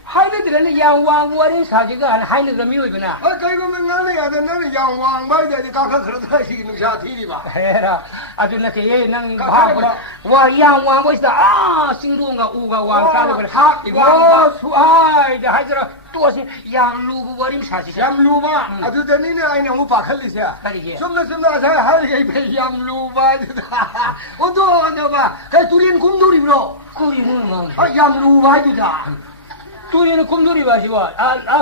하이네들은 양왕와리 사지가 하이네가 미워이구나 그이거면 나는 야는 나는 양왕바이다 가가 그러다 시기는 사티리바 해라 아주 나게 난 바보라 와 양왕보시다 아 싱동가 우가 왕가는 걸 이거 수아이다 하더라 또시 양루부버림 사지 양루바 아주더니네 아이네 우파 칼리세야 칼리게 좀나 잘 하게 배 양루바이다 언도 언도바 그 둘인 곰돌이 브로 꾸리는 뭐 양루바이다 둘이는 곰돌이 마시고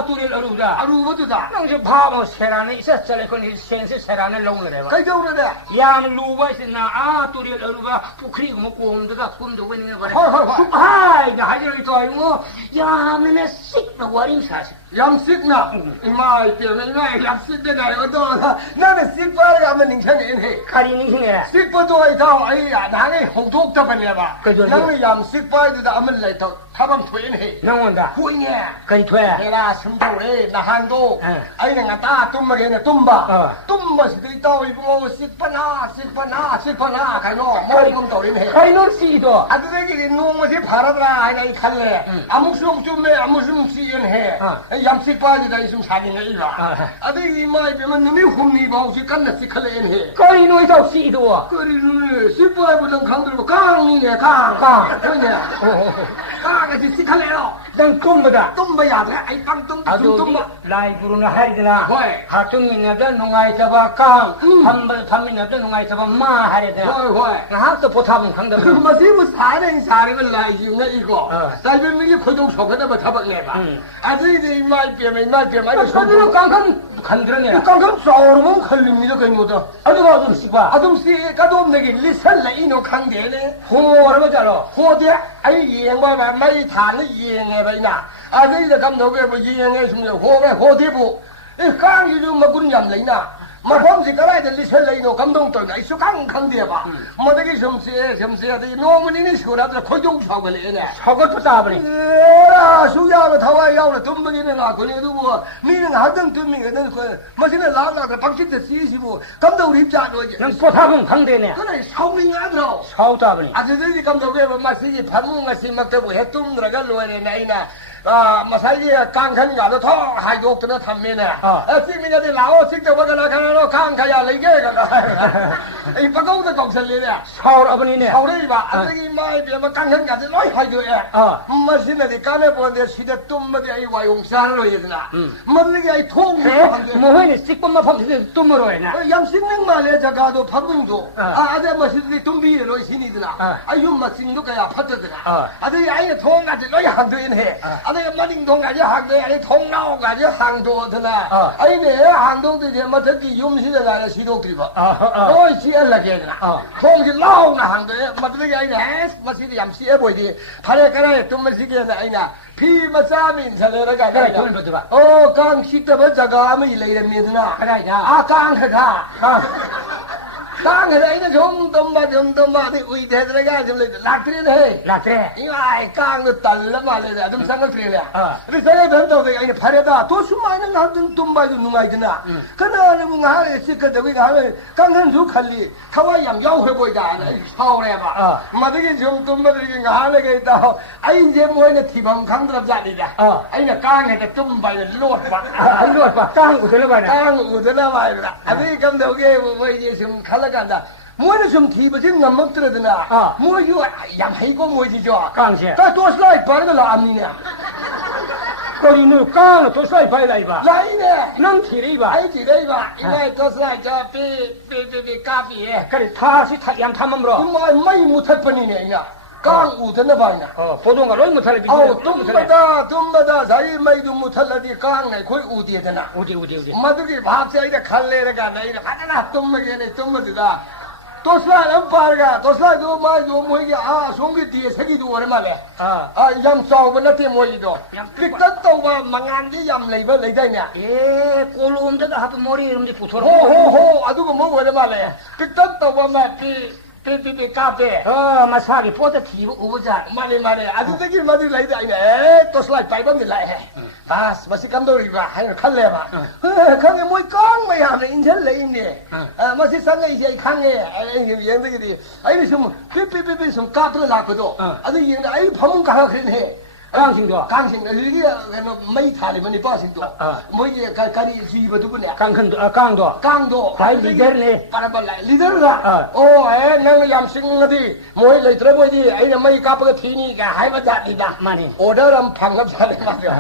둘이 어루다 아루버드다 낭저 바보 세라네 있었잖아 그 센스 세라네 롱을 해봐 그저우르다 양루바시나 둘이 어루가 부크리 뭐 곰도가 곰도 වෙ는 거 하이 나 하지를 또 아이고 야는 식나 와림 사시 양식나 이마 이때는 양식되나 이것도 나는 식바를 하면 닝창이네 가리는 힘에 식바도 이다 아이야 나는 홍독다 발려봐 나는 양식바에다 하면 레터 타방 토인해 나온다 토인해 근처에 내가 숨도래 나한도 응. 아이는 나다 tum마게는 tumba 어. tumba시들이 떠이고 식파나 가노 뭐이금 떠리네 가이놀 씨도 아들에게 농어지 바라더라 아이나 이 칼래 아무숨 좀해 아무숨 시연해 얌식 빠지다 있으면 사기네 이라 아들이 이마에 뵈면 눈이 훔니 바우시 깐나 시칼레네 가이놀 씨도 그리는 식파에보단 강들고 강이네 강 그러냐 강아지 시칼레요 난 꼼보다 tumba야들 아이 빵 아주 tumba 라이브로는 하리드나 왜? 하중민나도 농아이 잡아 깡 한민나도 농아이 잡아 마 하리드나 왜? 하도 보타면 강다 그것이 뭐 사람을 라이지가 이거 라이브는 고정 속에다 뭐 잡아내봐 아들이 이말 빼면 사들은 깡깡 간드러내라 깡깡 싸우면 걸립니다 그 뭐도 아주 아줌씨 봐 아줌씨 가dom내기 리설라 이노 강대네 호라고 잘어 호대 아이 이행봐 마이 다는 이행해봐 이나 아들이 감독에 뭐 이행해 주면 호대부 깡이 좀 먹고는 얌래이나 마범지 깔아야 리설라 이노 감동도 이수 강대봐 뭐되게 점세야지 노문이니 시원하더라 고정 속을래네 저것도 따버리 에라 수야로 타와야로 덤벙이는 아고네도 뭐 미는 하던 덤벙이는 그 마시는 라라가 박시대 시시고 감독 입자도 난 보타면 강대네 그래 사우링 아들어 사우 따버리 아저들이 감독에 마시기 밥문가시 막대고 해뚱 들어가 로에네 나이나 마사이에 깡칸 가도 더 하이독드나 탐미네 찌미냐들 라오 직접 와가나 가나로 깡카야 레게가 이 바가우다 걱설리네 사우 아버니네 사우레이 봐 아저기 마이 비하면 깡칸 가지 로이 하이도에 마시나디 까네 보는데 시대 ตุ้머디 아이 와용산으로 해드나 머리게 아이 통 뭐해니 찍범마 팝시대 뚜머로 해나 양식능 말에 저가도 밥문도 아재 마시들이 ตุ้비로 신이드나 아유 마싱도 가야 파트드나 아저기 아이 통가지 로이 한도인해 내가 마딩 동가지 항도에 아니 통나오가지 항도드나 아니 내 항도도 이제 뭐 특히 юм시대 나라 시도들이고 너희 지엘라게 되나 통시 나오나 항도에 맞들게 아니네 마시디 얌시에 보이디 발에 가라에 좀 마시게 아니나 피마사민 살레라가 아니나 강 식대버 자가 아무 일레이래 미드나 깡하다 깡하다 좀 덤바 의대들에가 좀 락트리네 락트레 이거 아이 깡도 달라 말이야 좀 생각들이네 그래서 변도도 이게 발에다 또 수많은 남들 덤바도 누가이드나 그나는 뭔가 하래 시커되고 이거 하면 깡한 두 칼리 타와양 야회 보이다 사오래봐 마득이 좀 덤바들이 하래가 있다 아이 이제 뭐냐 티방 강드랍 자리다 아이나 깡에다 덤바에 롯봐 깡 우들러봐라 깡 우들러봐라 아들이 감독에 뭐 이제 좀 갈라간다 뭐는 좀 뒤버진 안 먹더라드나 뭐유 양하이고 뭐지죠 깡시 또 슬라이 빠르가 안니냐 거리는 깡을 또 사이 봐야 이봐 라이네 난 티레 이봐 아이 티레 이봐 이거 또 슬라이 저 삐 까비에 그래 다시 양 탐험으로 뭐 많이 못할 뻔이네 이냐 깡 우드나 봐이나 보동가 로이 못할 비 tum마다 자이 마이도 못할라디 깡네 거의 우디에 되나 우디 마두기 밥자이다 칼레라가 나이라 하나 tum마게네 tum마드다 도스라는 빠르가 도스라도 마이도 뭐이게 송기 뒤에 색이도 오랜만에 얌 싸우고 나한테 뭐이도 삐끗 떠봐 망한디 얌 레이버 레이다이냐 꼴로움데다 하도 머리 이름이 붙어라 호호호 아두고 뭐 오랜만에 삐끗 떠봐 삐 카페 마사기 포다 티고 우자 말해 아두들이 마디 레이다 아니네 또 슬라이 파이번 밀라해 바스 마시 감독이가 하여 칼레봐 강에 뭐 깡매 하네 인천 레이네 마시 상에 이제 강에 얘네들이 아니 좀 삐삐삐삐 좀 까불어 놨거든 아주 얘네 아이 밤은 가라 그러네 강신 이게 mấy thằng mình đi bao sinh tuổi mấy cái gì mà tụi mình 강도 phải leader para lại leader ra năng làm sinh thì mỗi lời tới mỗi gì ấy là mấy cái cái thi ni cả hai bắt đạt đi đã order làm phẳng làm sao để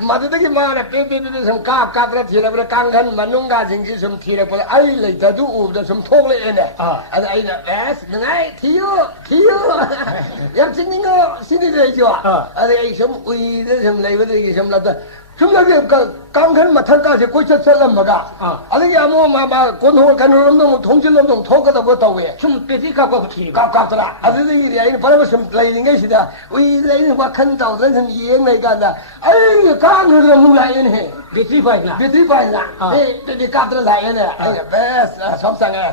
mà tôi thấy mà là cái some cáp ra thì là cái căng hơn mà nung ra chính some thì là cái ấy lời tới tụ là some thô lên này ấy là này thiếu em xin nó xin đi đây chưa ấy some uy some lấy với cái some là chúng ta cái căng hơn mà thân ta thì coi chất lắm mà cả ấy cái mà con hồ cái nó nó thông tin nó thô cái đó tàu về 좀 빼지 갖고 붙이 cáp ra ấy cái ấy phải là some lấy cái gì đó uy lấy qua khăn tàu lên thành yên này cả là ấy căng hơn là mua lại này 배터리 파이나 배터리 파이나 이 cáp ra lại này best xong sang cái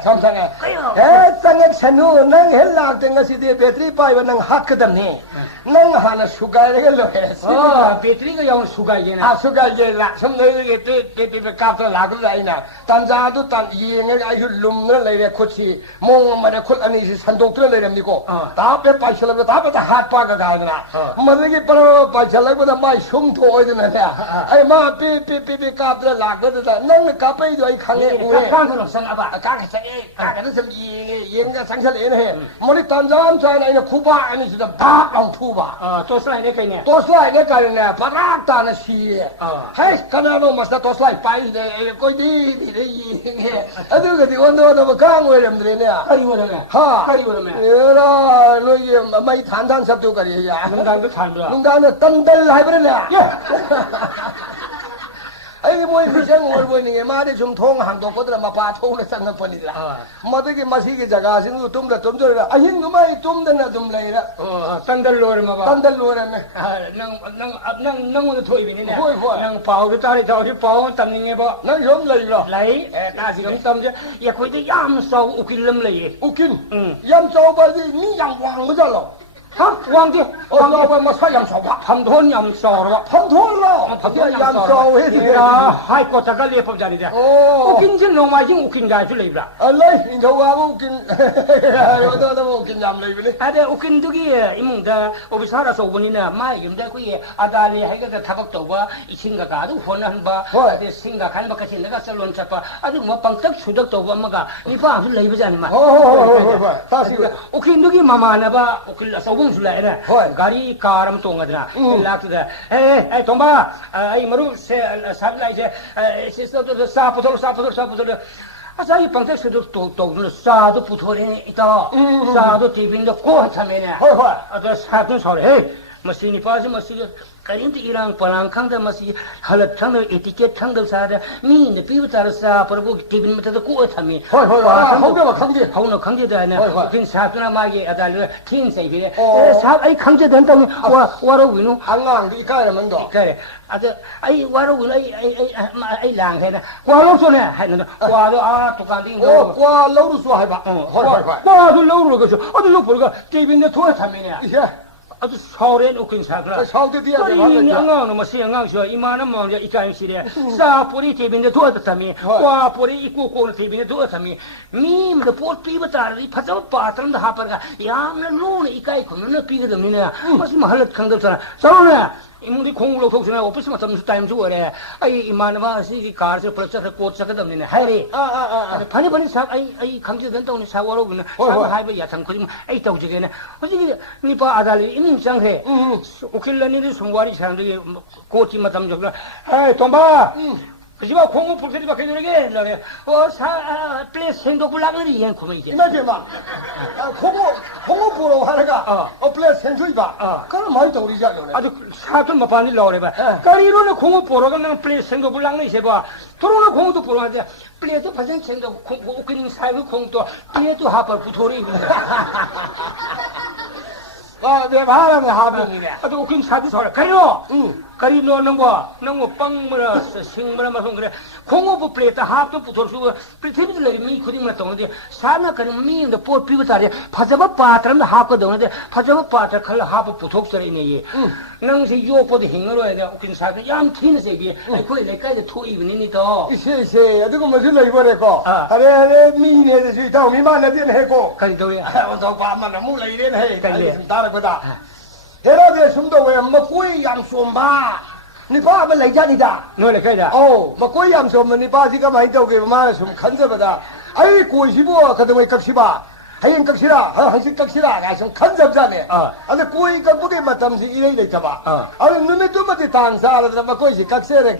Tangak Sanu, Nang Hella, Tangasidi, Petri Pai, and Hakadam, Nang Hana Sugar, Oh, Petri ga yung sugay yan. Sugar, some the capital Laguna, Tanzadu, Tan Yin, I should lumna lady Kuchi, Mong Madakul and his Sandoka lady Nico. Tape Pachel, the top of the hot park of Gardana. Mother Pachel with a my shum to order. I might be capital Laguna, none the couple I can't sing about a can't some yin sanction in him. Moritanzan, China in a Cuba and it's the back on Cuba. Tosla ne kanya. Tosla, they can Parata and see. Hey, Canano must have Tosla Pai, the Cody. I do the one of a car with him. Ha, no, my Tantan Saptuka. Lungana Tundal Library. I was winning a marriage from Tong Hando for the Mapato, the Santa Panilla. Mother Masiki Jagas in Tum the Tumda. I think my Tum the Nadum later. Thunder Lorem, Thunder Lorem. No one to even in there. Young Paul, the Tari Paul, turning about no young lay, Nazim Tumja, Yakuti Yam so Ukilam lay. Ukin, Yam so by the young one with a law. Huh? One day, oh, must have some Pantonium sorrow. Pantonium sorrow. High Cotagali of Janida. Oh, Ukin, no, my Ukin guy to live. A life in the Ukin. I don't know Ukin Yam living. Had a Ukin to gear, Imunda, Obisara, so when in a Mayum, that we Adali, I got a Tabakova, Ichingagadu, Honamba, the singer Kanbakasin, the Salon Chapa. I don't know, Pantak, Sudak of Wamaga, Nipa, who lives animal. Oh, Ukin Dugi Mama Nava, Ukil. Gari Karam Tongadra, laughed there. Hey, Tomba, I Maru said, sister to the Sapotol. As I protested to Sadu Putorin Ita, Sadu tipping the court. That happens, hey, Massini Paz, Massi. Karin Iran Palankang Masi, Halatang, etiquette Tangle Sada, me, the people are Sapo, giving to the court. I mean, how no Kangida, Prince Hatuna Magi, Adal, Teen say here. I come to them, what are we know? Along the Karamando. I what I lang head. Well, also, what to Kadi, what loads to have. What loads, or the look, giving the tour. Yeah. At Soren Ukins have the young Machine, Imana, Ikan City, Sapuri in the Tuatami, Wapuri, Equal in the Tuatami, me, the poor people are the Patel pattern, the Happer, Yam, alone, Ikai, Kuna, Peter the Mina, was Mahalat Kandata. Sorona, in the Congo, opposite sometimes to where I Imanava, see cars, a process, a court, second in a hurry. The Panibans have I come to the town, Sawarogan, High Yatankum, 8 of again. Nipa Adali in Shanghai. Ukilani from what is handling Koti Matam Joga. Hey, Tomba! You are Congo put it back again. Oh, place Sendopulari and committee. Imagine, Congo Haraga, or place Senduiba. Come on, to Rizal. I happen upon the law. Carino Congo Porogan and place Sendopulani Seba. Toronto Congo to Poroga. Place the present of cooking Sabu Conto, here to Happer Putori. Oh, they have a hobby there. I don't think Carino, no Pangura, Singra, Congo plate a half to put or pretending me couldn't let on the Sana can mean the poor people are Pazava pattern, the half of the Pazava pattern, color half of Putoxa in a year. None say you for the hanger and the Okinsaka, young teens, I put it like I two even in it all. You say, I don't know what I call. I mean, you tell me, man, I didn't have go. I was a farmer, a mullah, didn't have. Here are some way, Makui, I'm so bad. Nipa, like Janida. No, like that. Oh, Makui, I'm so many Pasika, my dog, some Kanzabada. I go Shibu, Kataway Kakshiba. I am Kaksira, Kaksira, I some Kanzabane. And the Koi Kaputi Matam, the Taba. I am no too much Tanza, the Makoi, Kaksera,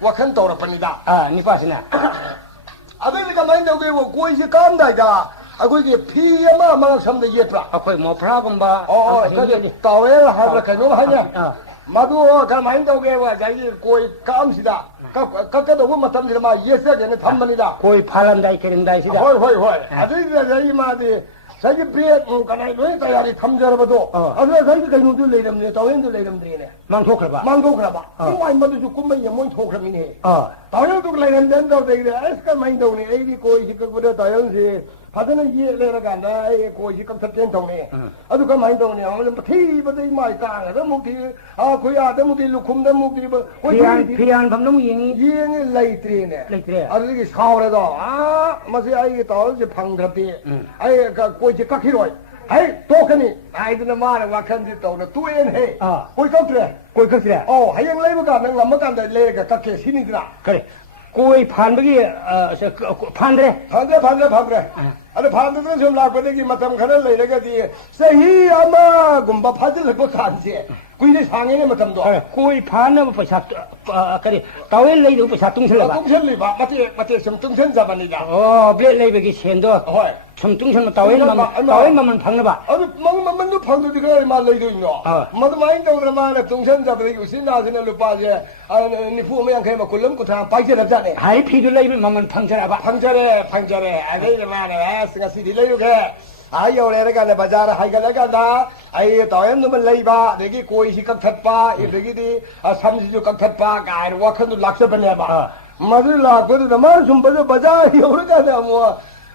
Wakanto, Panida. Nipasina. I think the mind of Koi Kanda. I go to Pima among some the Yetra. A quite more problem, but Towel have a canoe. Madu, Kamando gave a guy, Koi Kamsida. Kaka the woman comes to my yes, and a Tamanida. Koi Palandai and Dice. I think that Say bread, can I wait? I had it come there, but otherwise I can do lay them, the Towin to lay them dinner. Mangokraba. Oh, I wanted to come in and won't talk in here. I don't lay them then, they ask a mind only 80 coins, you could put a Toyon. 파전은 이해를 간다. 고시 깜짝된 동네. 아주 가만히 동네. 아무튼 티버들 많이 땅에서 묵디 아 고야 데묵디 루콤데 묵디 뭐 피안 밤놈 이행이 이행이 레이트리네. 레이트리. 아주 이게 사오래도 아 마치 아이 또 방답디. 아이 그 고시 깎이로이. 아이 또그니 아이들은 말은 와칸지 또는 또엔해. 아. 고이 깎래. 꼬이 걷지래. 하영 레이버가 능 남마간다 레이가 깎게 신이구나. 그래. 꼬이 판박이 판드래. 반대. 아니 반대는 좀 나거든요. 마탐 가는 레이가지. 세히 아마 군바 파질 거 간지. 군이 상해네 마탐도. 꼬이 판은 પૈસા કરે તાવે લઈ દઉં પૈસા તું છેલે 똥천리 봐. 마티 좀 똥천 잡아니다. 블레 레이베기 챈도 호이. 좀 뚱천 따웨만 방나 봐. 아니 멍멍도 방도디 그래 말 레이도 있노. 마도 많이 동그라마네 똥천 잡아기 신나서는 루빠제. 아니 부모양 개마 굴름 구타 빠이제 잡자네. 하이 피도 레이베 만만 방자라 봐. 방자래. 아니 말에 스가 시디 레이게. ai yêu này cái này bây giờ hay cái này đó ai tao nó mình lấy ba để cái coi gì các thất ba để cái đi xăm gì các thất ba cái nó khăn nó lắc sẽ bên này ba mà cái là cái đó mà chúng bây giờ yêu cái này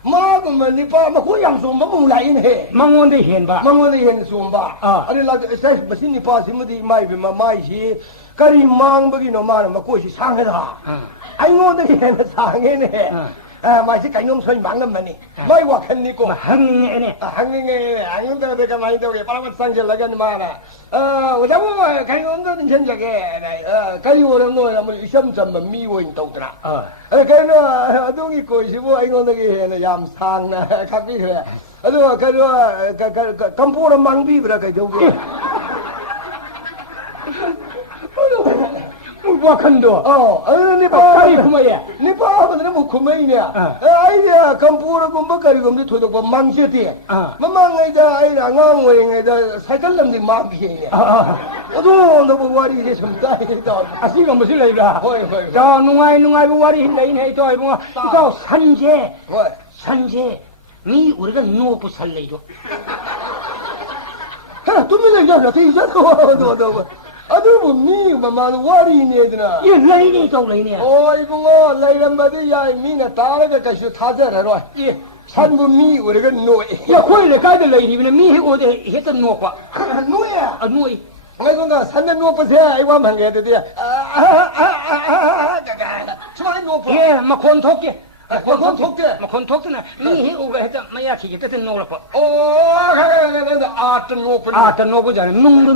mà mình đi ba mà cũng yang sum mà cũng lại này mong đi hiện sum ba anh là sai mà xin đi ba xin mà đi mai về mà mai gì cái gì mang bây giờ mà coi gì sang cái đó anh ngon đi hiện sang cái này mà chỉ cảnh ông xuân bắn lắm này, mấy quả khăn đi cô. mà hăng nghe này, anh ông ta cái máy đâu cái, bao nhiêu sang chơi lại cái mà nè, cháu cảnh ông ta trên cái này, cái gì đó nói là mình xem chậm mà mi quên đâu đó. Cái nó tôi nghĩ coi chứ anh ông ta cái này làm sang nè, khác biết rồi. cái cầm búa nó mang bi về cái đâu vậy. 뭐 큰도 니 봐하면 뭐 구매이냐 아이야 컴퓨터 공부까지 공부 도둑 뭐 망치지 망망이다 아이라 앙앙거리다 살살람디 망기냐 너 와리 이제 좀 따이다 아시가 무슨 레이라 저 누가이 와리 hin다이네 또 이거 저 산재 니 우리가 누워고 살래요 하나 뚜미는 저저 이잖아 아들 뭐 마마는 와리네드나 이 레이니 또 레이니 이거 레이람바디 야 미나 따라가 가시 타자라로 이 산부 미 우리가 노이 야 코이를 가도 레이니는 미 오데 했던 노과 노야 노이 내가 산에 노버세 이거 만게 되대 저만 노버 예 막콘 톡게 콘 톡게 막콘 톡나 미 오가 했다 마야 키게 뜻은 노라고 아트 노고잖아 눅도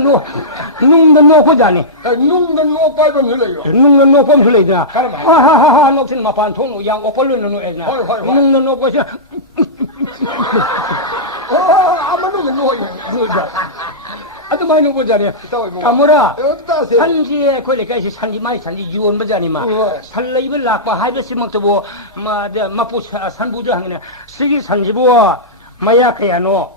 노고잖아 눅도 노 빨고 늘어요 눅도 노고 늘어야 하하하 녹신 마판 통로 양 오벌르는 노에나 눅도 노고시 아무도 노요 아주 많이 노고잖아 까무라 산지에 거기까지 산지 많이 산지 유원 버자니마 살레입을 낙바 하이버스 먹도 마포 산부저 하는 쓰기 산지보 마야케야노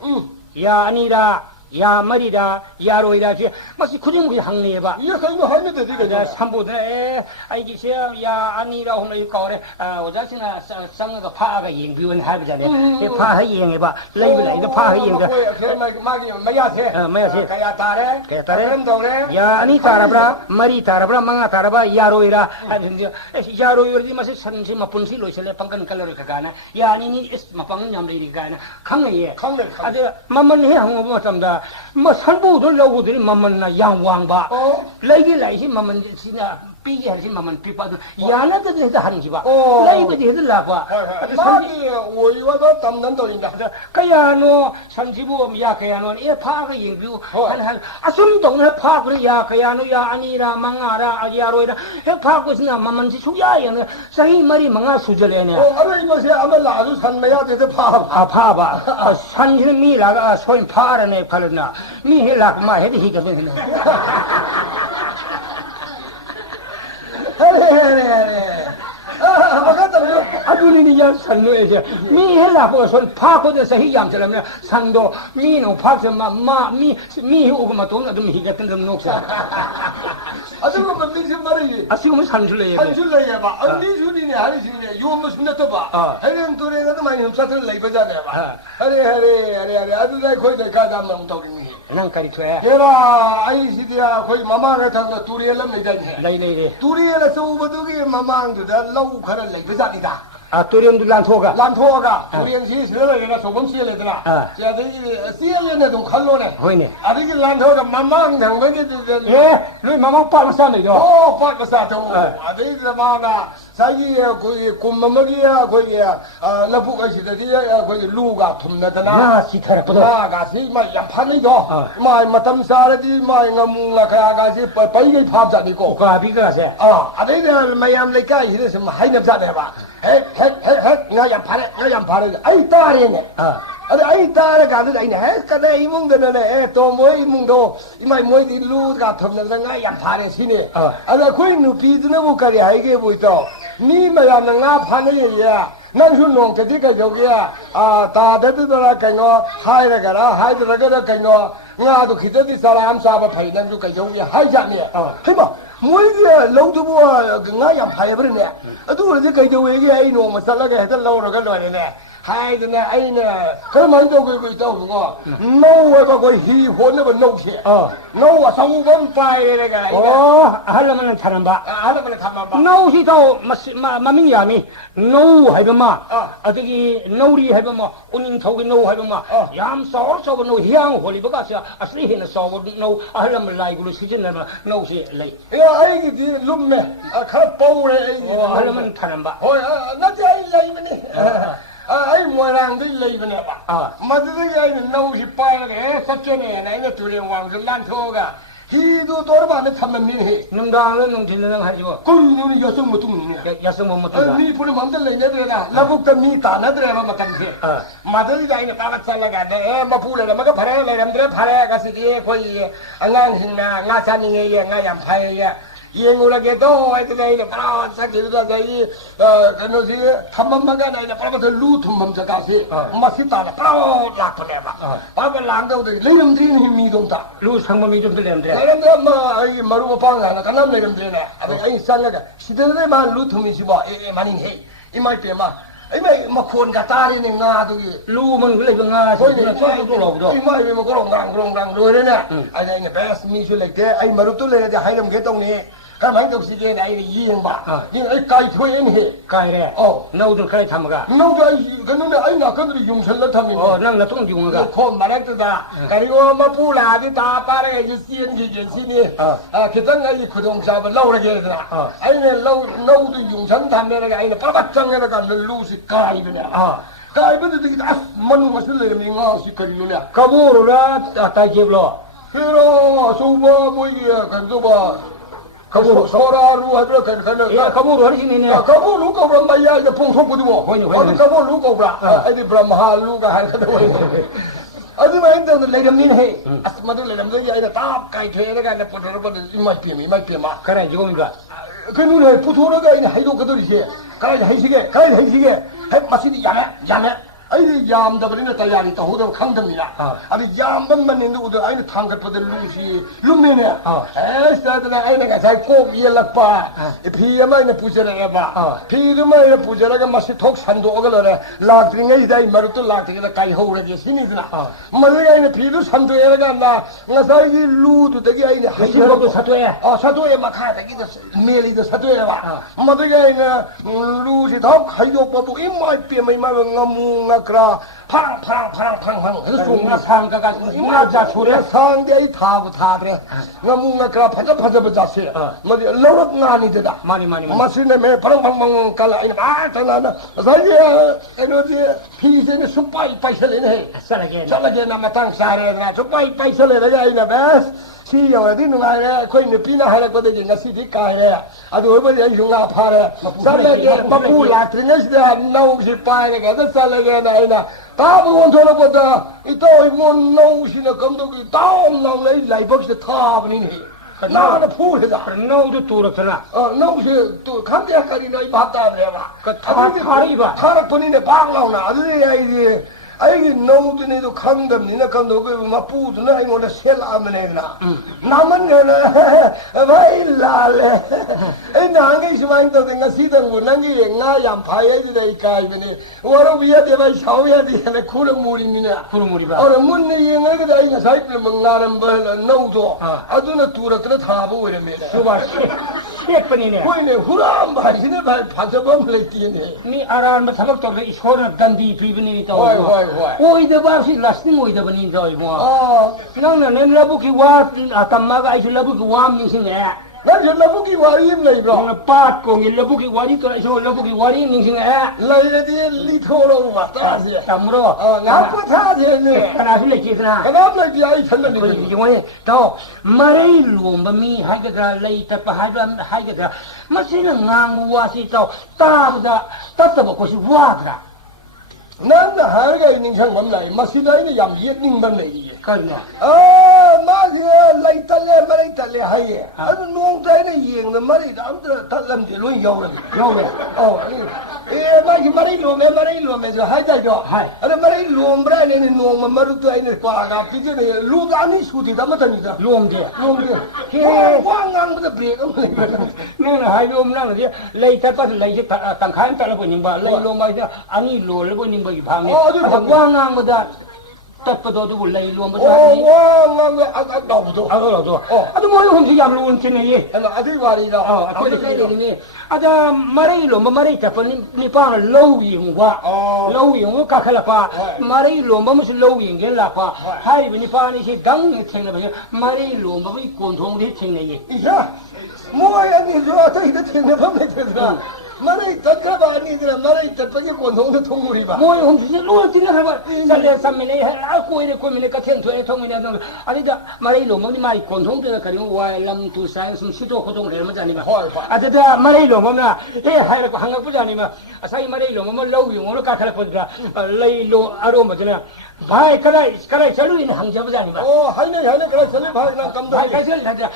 야 아니라 야 말이다 야로이다 마치 구름이 항리해봐 이거 이거 하면 돼 이거 산부네 아이기세요 야 아니라 오늘 거래 오자시나 쌍가 파가 연비원 하잖아요 파하 이행해봐 레이블 이거 파하 이행가 마야세 가야 따래 야 아니 따라브라 말이 따라브라 망아 따라봐 야로이라 야로이르디 마치 산지 마분시 로실레 방간 칼로리 가나 야 아니니 마방은 냠레이 가나 강내에 아주 만만해 항고 맞습니다 뭐 살부들 나오고들 만만나 양왕바 레이라이시 만만 진짜 삐게 하시 만만 삐빠도 야나도 해서 하는지 봐 레이버지 해서 나와 마기 오이와도 담는 돌린다 그야노 산지부 야케야노 에 파가 인뷰 한 아숨동네 파 그래 야케야노 야 아니라 망아라 아기야로이라 해 파고스나 만만지 수야야는 사이 말이 망아 수절에네 아니 이것이 아마 나도 산매야 돼서 파봐 산지는 미라가 소인 파라네 팔나 미 해락 마 해도 히거든 아주니니 야 산노에서 미 해라고 손 파고도 사이 양처럼 상도 미노 파서 마미 오고마 돈도 좀 히거든 좀 녹사 아주면 미신 말이지 아시고 산줄래 봐 아니 미신이네 아니시네 요뭐 숨나도 봐 해는 도래가도 많이 훔쳤을 레이버잖아 봐 하래 아주가 거기 가다 만 도리니 난 까리 퇴 얘라 아이시기야 거기 마마가 타서 둘이엘람 내다니 레이레 둘이엘라 소버도기 마마한테다 라우 가를 레이버자니까 아 또련도 란토가 란토가 우리는 시설에가 소금 시설에더라. 자들이 시설에도 칼로네. 호이네 아들이 란토가 마망 당በ게 예 너희 마마 빠르사네요 빠빠사도 아들이 마나 자기의 그 꿈마머리야 거기 나부가 시대야 거기 루가 톰나잖아. 나 시타라거든 나가 시마 양판이죠. 마 마탐 사라디 마 ngamunga 가가시 빠이게 팝자니고. 가비가세 아들이 마얌 레까 이래서 하이납자네 봐. 핵 nga 양파래 아이 따리네. 아이 따라 가도 아이네 핵까네 이몽도네 또 뭐 이몽도 이마이 뭐이 루가 톰나가 nga 양파래 시네. 아다 거기 누피드네 뭐까지 하이게 보이죠. 니 마얌 nga 파네야. 난수 농태디가 여기야 다데드더라 그거 하이라가라 하이드라가라 그거 나도 기대디 사람 사바 파이난 주 여기 하이자니 해봐 뭐이게 롱두부가 nga 양 파이버네 아두 이제 여기 아이 노마 살라가 해들 나오러가 너네 하이드네 아이네 그러면 저거 있다고 그거 노가 거 희혼을 놓시 노가 성공 파이래가 하려면 타는바 하려면 가만 노시도 마민야미 노 하이버마 아저기 노리 하이버마 오닝 토기 노 하이버마 얌 서서 노 향 홀리버가서 아스리히나 서버 노 하려면 라이구로 시즌나마 노시 레이 야 아이기 룸메 가 뽀래 아이기 하려면 타는바 나지 아이 레이머니 아이 뭐랑 레이머니 봐 마드가 아이 노시 빠르게 섭전에 나이가 둘이 왕서 란토가 히도 돌아봐네 참면민해 능당은 능진능 하지고 그는 여성 못 듣는 야성 못 듣다 미 부르 맘들 내들라 라북다 미 다나들라 마탄세 마들이 다이네 빠가살라가 내 마푸레라 마가 바라라 람들 바라가시기 거의 안강hin나 나사닝에 나얌 파에 예물하게도 애들이 바로 사기다 저희 그노지 탐만마가 나이나 바로 루툼맘자 가시 마시다라 바로 락토네바 바로 랑도 레름드린 힘미동다 루 상범이 좀 들렸는데 레름드 마 마루고 방가나 간남 레름드네 아베 아이 살라가 시대에만 루툼이시바 많이해 이말 때마 이마 마콘 가타리네 나도기 루면 그래 nga 거기는 쏘쏘로도 이마 이마 그롱강 로레네 아니 베스 미슐렉데 아이 마루툴레데 하이름 게동니 가만히 없이게 아이 이행바 이 까이 토엔해 까이래 너도 그래 참가 너도 아이 그놈에 아이 나 그들이 용설을 타면 난 나통 용가 코 말했다 그리고 뭐 불라기 다 빠르게 이시엔기 전신이 그딴 아이 구동잡을 나오게 되더라 아이는 너도 용선 담배를 아이는 빠바짱에다가 루시 까이드네 까이드도 되게 다 만우 맛을 내면 이거 시커리누냐 가보로라 따지블로 그럼 소바 뭐 이게 간도바 가보 소라루 하더라 간간 야 가보로 하시네 가보 루가 그럼 마야 이제 봉송부도 어디 가보 루가 그라 아이디 브라마 루가 하거든 아주마 인도는 레gam민해 아스마도 레gam도 야이다 딱 가이 되려가 내 포도로버도 이마이 피마 그래 지금인가 그 눈에 포도로가 있는 하이도 그들이지 가이 한시게 해 마시디 야매 아이디 얌다버리네 따야리 또 호도 강답니다 아니 얌반만 있는 우도 아이는 탕갓버들 루시 룸메네 에스다나 아이네가 잘 꼭 이엘락바 피야마이네 부저라봐 피르마이네 부저라가 마시 톡 산도 오글러래 락드링에 이다이 마루도 락드게 가이 호우라게 신이드나 마르가 아이네 피도 산도에라가 나 나사이 루도 되게 아이네 하이도 사도에 사도에 마카다기도 메리도 사도에 봐 마르가 아이네 루시 더 하이도 빠도 이마이 삐마 ngamunga 그라 파랑파랑 해서 나 상가가 이마자 소리 상대의 타고 타드래 ngamunga 그라 파자파자버자세 뭐지 러럭 나니되다 많이 마시네 매 파랑팡팡 갈라 이 마타나나 사이야 에너지 피세네 수파이 파이설네 살게 나마탕 사레나 수파이 파이설네 이나 베스 시여디 누가래 코이네 피나 하라거든 나시디 까래 아주 어버지 용가 파래 살게 마불라 트네스다 나우시 파이가 살게 나이나 다부원 돌아보다 이또 이몬 나우시나 감독이 다음 나우래 라이버스 타브니니 나는 포해다 너도 돌았잖아 나우시 또 감대까지 너희 봤다 그래 봐 타리바 타락분이네 방 나오나 아들이 아이디 아이게 너무드네도 감담니나 감독을 마부드나 이거는 셀라면에나 남은 거는 바일랄래 나게 있으면 내가 시던 난게 나야 봐야 돼 이까이네 와로 위에 대바 샤워야 되네 구름물이니나 구름물이 봐. 어느 문이 영어가 다이나 사이플 먹나는 벌 너도 아두나 두라트나 다 보고 이러면은 수바 예쁜이네. 보이네 후람 바지네 발 반서범 레티네 니 아라는 사박 또 이소는 단디 비브니 또. 와이 오이더 바시 라스팅 오이더 버니 또 이거. 아 나는 라부키 와 아tam마가 아이 라부키 와 밍싱해. 난 전라북이 와리임 레이브로 나 빠공이 라부키 와리 또 이소 라부키 와리 밍싱해. 레이레디 리토로 왔다지 담으로. 나쁘다지네 하나 실례 기스나. 그다음 레이디 아이 천년이 이거는 또 말이 롬미 하게다 레이터 하게다 마시는 낭 와시 또 따보다 따따고 곳이 와더라. 난나 하루가 있는 상관 나이 마시다이는 얌비에 닝반 레이디 그러나 마게 레이탈레 마레이탈레 하예 아주 농자이는 이행는 말이다 아무튼 달람지 론 여우는 요래. 마기 마레이로메서 하자죠 하이. 아니 마레이롬브라니는 농마 마루도 아이는 과가 비전에 루가니 수디다 마타니다 롬데. 왕왕보다 브레이크 나는 하이롬 나는 레이터 빠서 레이터 땅칸 따라 보는 바 레이롬바이다 아니 롤을 보는 거기 방에. 왕왕보다 tapado do lei lo mo Oh, wow, do. Ado mo yung hiyam lo un tinay. Ano, adi wari da. Ako ni kay ni. Ada maray lo maray ta pa ni pa low yung wa. Low yung ka khala pa. Maray lo mo mus low yung gen la pa. Hai ni pa ni si dang ni thing na ba. Maray lo mo bi kon thong ni thing nei. Iya. Mo ya ni jo ta ida thing na ba me thra. 마레이 덕가바니들 마레이 덕바게 권동도 통물이봐. 뭐 홍지 로 진짜 봐. 살레 삼메네 아 고이레 고미네 같은 토에 통이냐 너 아니다 마레이 로모니 마이 권동도 가리고 와람 두 사이스 수도 고동 레모 자니마. 아다 마레이 로모나 에 하이라고 한각 부자니마. 아사이 마레이 로모 로우 용으로 까탈 거다. 레이로 아로모잖아. 바이 카라이 절로 있는 항자 부자니마. 하이네 그래 절로 바이 난 감독. 바이 가슬 하자.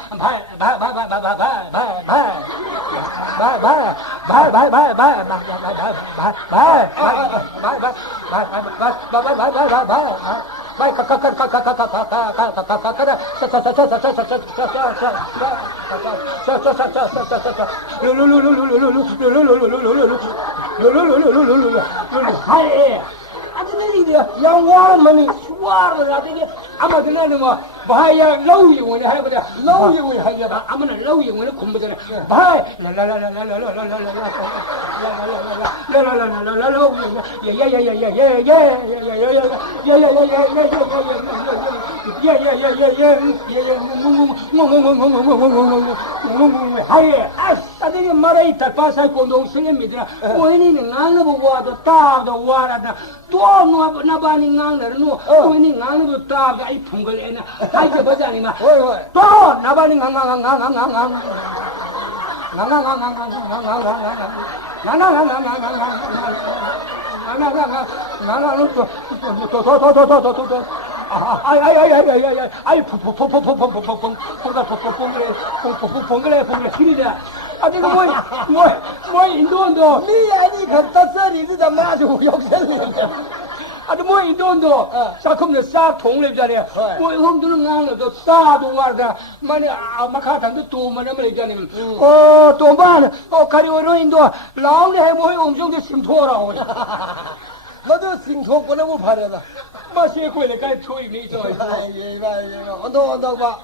yang warm mani suar berarti ama kena nama bahaya low yang ini hai pada low yang ini hai apa amana low yang ini kumpulan bahaya tadi marai terpaksa kondong sini mitra ini ngang buat tab do warada tua nabani ngang nu ini ngang bu tab ai pungal ena hai ke bajani ma to nabani ngang 뭐 인도도 니 아니 갔다 니가 마주 역설이 아주 뭐 인도도 사컴네 사 통례잖아요 뭐 형들은 나는도 싸도 와다 만에 마카탄도 또 만에 말이잖아요 또만 가리오로 인도 라운드 해뭐 엄청 심토라고 너도 싱토고는 뭐 바래다 마시에 거기에 가 초이니 저 언더 봐.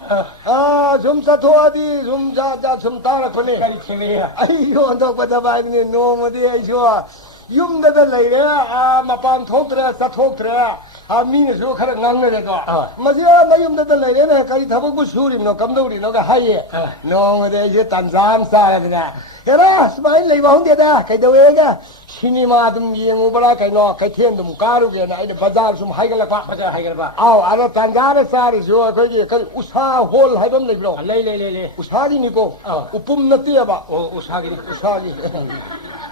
좀 사토하디 좀 자자 좀 따라 거네. 가리치미야 아이고 언더 받아 봐니 노모디 아이쇼. юм다다 레레 마판 토트라 사토트라 미네서 카라 낭네도. 마지야 마юм다다 레레네 가리 타보고 수리노 감도리 너가 하예. 노모디 이제 단잠 싸라드나. 야라 스마일 레이바 혼데다 가이도웨가 시니마 좀 이행오버라 가이노 가이텐 좀 가루게나 아이데 바자르 좀 하이갈라파 바자 하이갈바 아라 단자르 사리죠 거기 그 우사 홀 하던 레이브로 레레레레 우사기니고 우뿜 너띠야바 우사기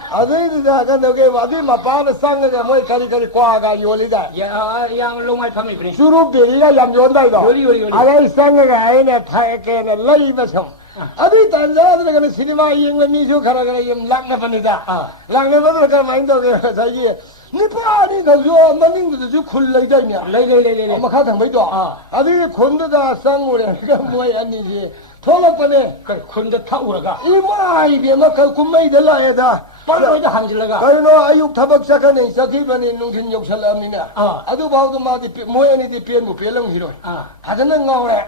아데이다 간도게 와디 마파르 상가 뭐 가리가리 과가 요리다 양 롱알 파미 그래 주로 베리가 얌존다이다 요리 아레 상가가 아이네 파에케네 레이버성 아디 단자들은 시니마 이행을 미쇼 가라가라 임 락나반이다 락나반을 가 마인도 자기 니빠니 가서 만닝도 굴레이다냐 레레레레 엄마 가당 메도 아디 곤도다 쌍우래 그 뭐야 아니지 돌아빠네 그 건데 타오라가 이마이 비마 그 군메이들라 해다 빨리 항질라가 가이노 아육 타박 사카네 사기바니 농신 욕살람이나 아두 바우도 마디 모야니디 피엔무 피엘랑 히로 하자는 가오래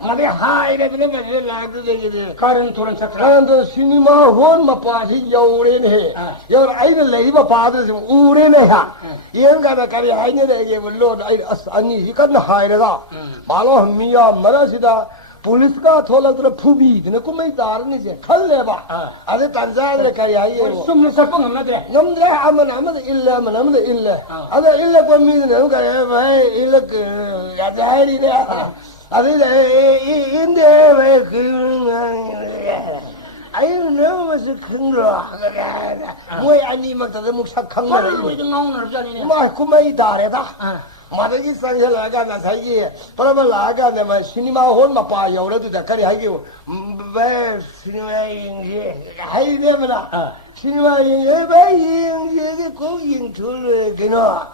마디 하이레 비네 라그데게 가른 토른 차트라 가란도 시니마 혼 마파시 여우레네 여 아이들 레이바 바드스 우레네야 이행가다 가리 아이네게 물론 아니 이건 하이레가 말로 미야 마라시다 पुलिसका थोड़ा थोड़ा फूबी ने को मैं तार नहीं जे खल ले बा अरे तंजाल रे काय आई है सुमन सपंग नमदे अमन अमन इल्ले अमन अमन इल्ले अरे इल्ले को मी ने का भाई इल्ले या जारी ने अरे इंदे वे आई ने मस खंगरा मोय अनि मत त मुख सा खंगरा मोय ngong जानी ने मा को मैं तारे ता 마더기 상실라가 나 사이기 바라발라가 내가 시니마 혼 마파 여러도 dakari 하기 왜 시니마 인지 하이데면아 시니마 인지 왜 인지 꼭 인출 그나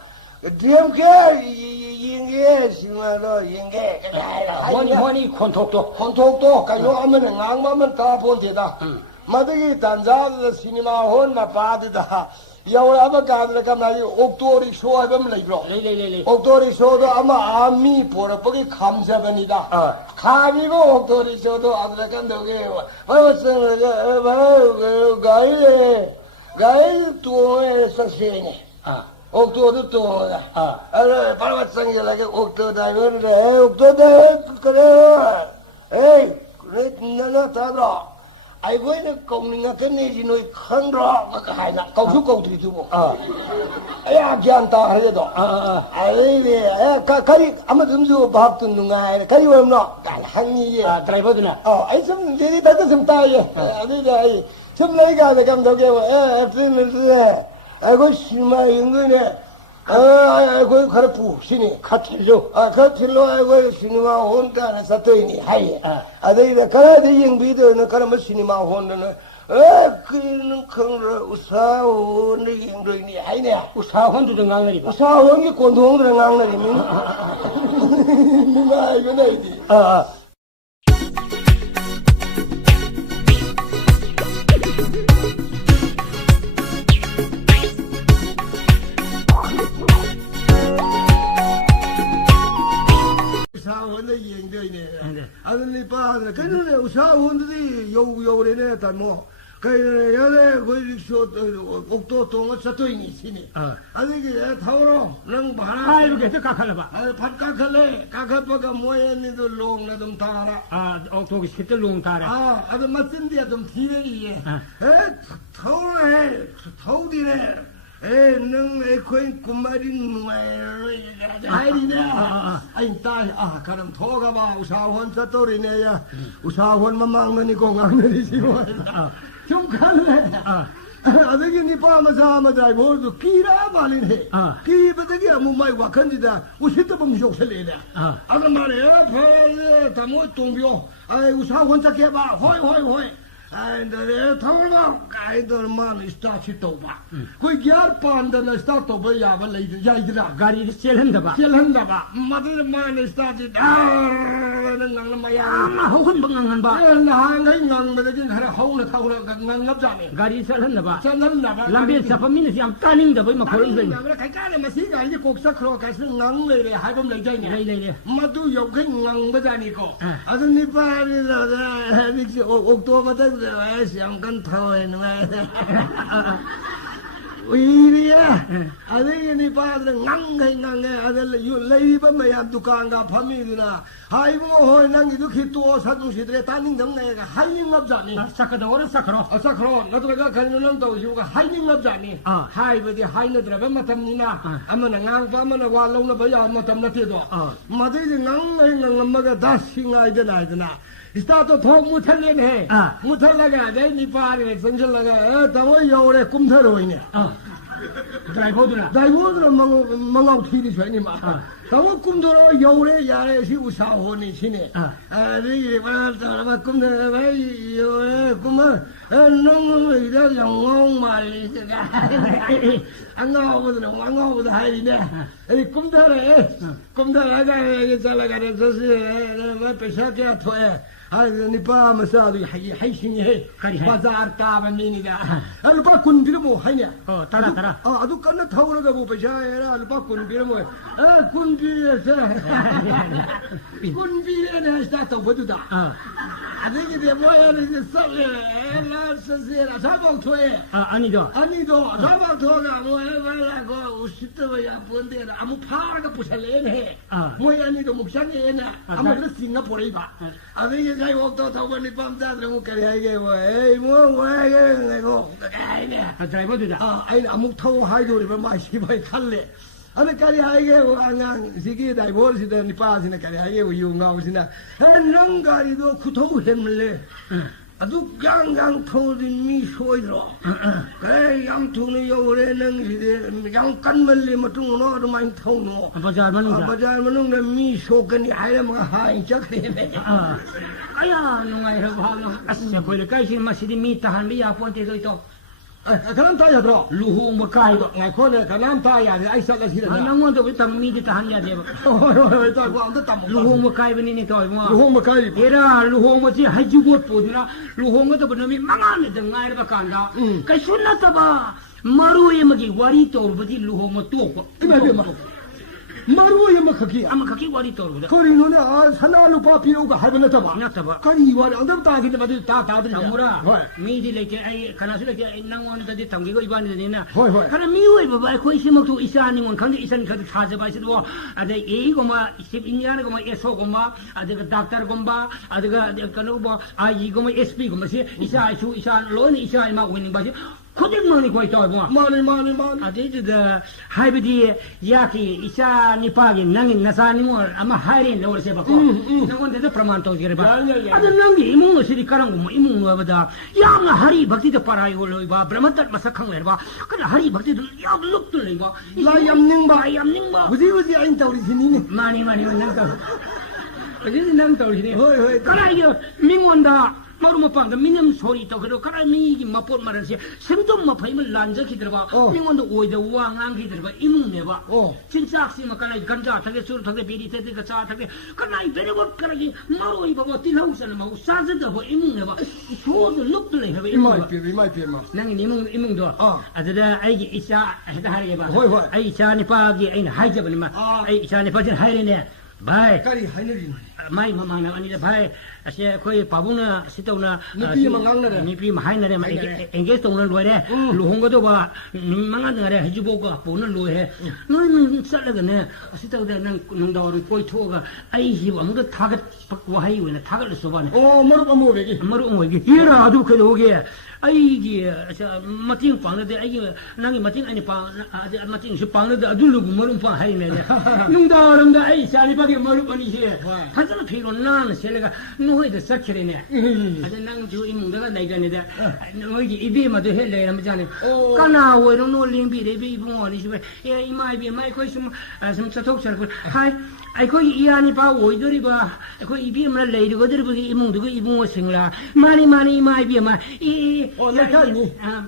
디엠게 인게 시니마로 인게 뭐니 콘톡도 가요 하면 낭만만 다 본대다 마더기 단자 시니마 혼 마파다 여러 아버가들 감나기 옥도리 쇼하면 레이브로 옥도리 쇼도 아마 아미 보러버기 감사합니다 가미고 옥도리 쇼도 아들 간다게 와서는 가이 또에 사세네 옥도도 또다 아 바로 상gel하게 옥도 다이는데 옥도도 그래 에이 그래 나나 다라 ai với nó cùng nga cái này gì nói khăn rõ mà cái hai nè câu số câu thì chú bộ ai gian ta hay đó ai về cái 아마 좀 줘 밥 듣는 거 아니라 cái 왜 너 한이 드라이버드나 ai 좀 되게 다들 좀 따ye 아니 좀 내가 내가 감독에 애플을 아이고 심마 인거네 아이고 가르푸 신이 카틀로 카틀로 아이고 시니마 혼다네 사토이니 하이 아데이다 가라데 영비도는 가라마 시니마 혼다네 그는 큰거 우사오는 영도이니 하이네 우사혼도 등강나리 우사혼이 곤동들 강나리 민가 이거 나이디 우사원의 여행도이네. 아들이 빠들 그는 우사원들이 요래네 단뭐 그 여래 그 옥도 동을 사토이니 시니. 아들이 타오로 랑 바라. 이렇게 해서 까칼라 밥 까칼래. 까칼빠가 모양이도 롱나 좀 타라. 옥도기 시때 롱 타라. 아들 맞은데 좀 티레이에. 타오래. 타오디네. nâng ấy khuyên của mấy đứa ai đi nè anh ta 가람 토가 봐 우사원 저토리네 야 우사원 망망는 거 강는 지 좀 갈래 아들이 니 빠마자 마자 뭐도 기라 말이네 기버들이 아무 말 와칸지다 우시도 좀 욕설이네 아들 말이야 벌 다뭐 동bio 아이 우사원 잡게 봐 호이 아이들 타올라 가이들만 스타트 또봐 그 야르판다나 스타트 또봐 야발 야이들아 가리 셀한다 봐 마들만 스타트 나는 마야 혹은 방황한 봐 나한가 인강በ들 가라 하우나 타오라 강납자네 가리 셀한다 봐 셀한다 람비 잡으면 ям 까닝다 봐 막고는 거 가까네 마시가 이제 곡사크로 가서 낭레레 하범 레이네 마두 욕은 낭በ자니고 아드니 파리라다 미치 옥토바다 왜 시험관 타오에는 왜이리야 아들이 빠들 낭ngay 아들 레이바 마야 두칸가 파미리나 하이고 호이 낭기도 키또 사두시들에 따닝 정내가 하이닝 없자니 사카다 오른 사크로 너들가 가는 놈도 이유가 하이닝 없자니 하이버디 하이너들아 마탐니나 아무나 낭파 아무나 와롱나 봐야 마탐나 티도 마들이 낭ngay 엄마가 다싱아이드나 스타트 더 못할래네 못할라가 내 니빠리 성질라가 더 요래 꿈터로 있네 드라이버들아. 나이보드는 망하고 튀리 줘니 마. 너무 꿈도 여울에 야래시 우사호니 치네. 아니 말하자마 꿈도 왜 여울에 꿈은 너무 이래 영웅 말이가. 안 나오거든 안 나오거든 하이네. 이 꿈다래 꿈다라가 이게 잘라가래 저시 뭐 배셔야 토해. 아니 빠 마사도 하이신이 바자르 까반이니가. 아니 빠 군비르모 하이냐. 따라. 아도 끝나 타오르가 뭐 배셔야 아니 빠 군비르모. 군비에서 군비에는 스타트 보두다. 아니 이게 뭐야 이제 썰래. 라서세라 자방 토해. 아니죠. 자방 토가 뭐야 말라고 우시트야 본데 아무 파라가 부살래네. 뭐야 아니도 목상에나 아무 그런 싱가포르에 봐. 아니 cái ô tô thâu bên đi bơm ra rồi một cái này cái vậy mua cái này cô cái này 드라이버들아. anh là một thâu hai rồi mà mai chỉ phải khăn lệ anh cái hai cái anh ngang gì cái đại bố gì đó đi pa gì này cái hai cái yêu ngao gì nè anh nâng cái đó khu thâu thêm lệ 아주 양양 터진 소이로 그래 양통이 요래 능지데 양간 멀리 뭐 중노도 많이 터노 바자르만 미소근이 하려면 하이 적리네 아야 농아이라고 하면 아스야 보이를 까이신 마시디 미타한 미야 폰테도 또 그럼 다 야들어 루후 뭐 까이도 나 코네 그럼 다 야들 아이사가 싫어 나원도 비tam 미디 타한 야데 루후 뭐 까이베니 또 뭐 루홍 뭐 까이 얘라 루홍 뭐지 하지고 보드라 루홍 것도 보면 망하네 등가이를 바간다 그 순나타바 마루에 뭐기 와리 또르버디 루홍 뭐 또고 마루에 뭐 그게 아마 그게 와리 또르버다 거리노네 산나루 파피로가 하버나 타봐 나타바 거리 와리 안다 따기데 바들 다 장무라 미디 레게 아이 카나스 레게 낭원데 당기고 이반데나 호이 카나 미오이 바바 코이 시목도 이사닝원 강제 이사닝 카드 타자바시도 아데 에이고마 12년고마 에소고마 아데 닥터고마 아데가 카노바 아이고마 SP고마시 이사이슈 이사 로니 이사이마 위닝 바시 코딩만이 거의 또 뭐. 마니. 아디드다 하이비디 야키 이사 니파기 낭인 나사니모 아마 하이린 노르세 바코. 나건데도 프라만 또 지르 바. 아드 낭기 이몽 시리 카랑고 뭐 이몽 와바다. 야가 하리 박티도 파라이 올로 바 브라마타 마사캉 레바. 그나 하리 박티도 야 룩도 레바. 라얌닝바. 우지 아인 타우리 시니니. 마니 낭타. 우지 낭 타우리니. 호이. 그나 이거 민원다. 마루마 빵다 미념 소리 또 그러 가라 미기 마포 말하지 생존 마파이면 란저기 들어봐 민원도 오이다 왕앙기 들어봐 이문내봐 진짜 악시마 가라 간자 타게 술 타게 비리 테드가 차 타게 가라 이 베레버 가라기 마루 이바고 딜하우스는 뭐 사즈도 뭐 이문내봐 소도 룩들래 해봐 이마이피마 낭이 이문도 아저다 아이기 이샤 해다 하게 봐 아이 이샤니 파기 아이 하이자버니마 아이 이샤니 파지 하이레네 바이 까리 하이너리 마이 마마나 아니다 바이 아시아 거의 바보나 시도나 니피 망강나래 니피 마이나래 마 engage 동는 로래 루홍거도 봐 망한나래 해주고가 보는 로해 너는 살라가네 시도다 난 농다오를 거의 투어가 아이히 아무도 타겟 와하이 왜나 타겟을 써봐네 머루가 뭐베기 얘라 아주 그러게 아이기 마팅 빵는데 아이기 나기 마팅 아니 빵 마팅 시 빵는데 아둘루고 머루 빵 하이네 농다오는데 아이 사리바게 머루 빵이시 하잖아 피로 나는 셀레가 너희들 삭히네 아저 낭주 이문다가 나이가네데 너희 이비마도 헬레 남자네 까나 왜로 놀림비레 비봉어니 시베 야 이마이비 마이코 좀 사톡살고 하이 아이코 이안이 봐 오이들이 봐 아이코 이비만 레이르거들 보기 이문도 이봉어 생라 많이 이마이비마 이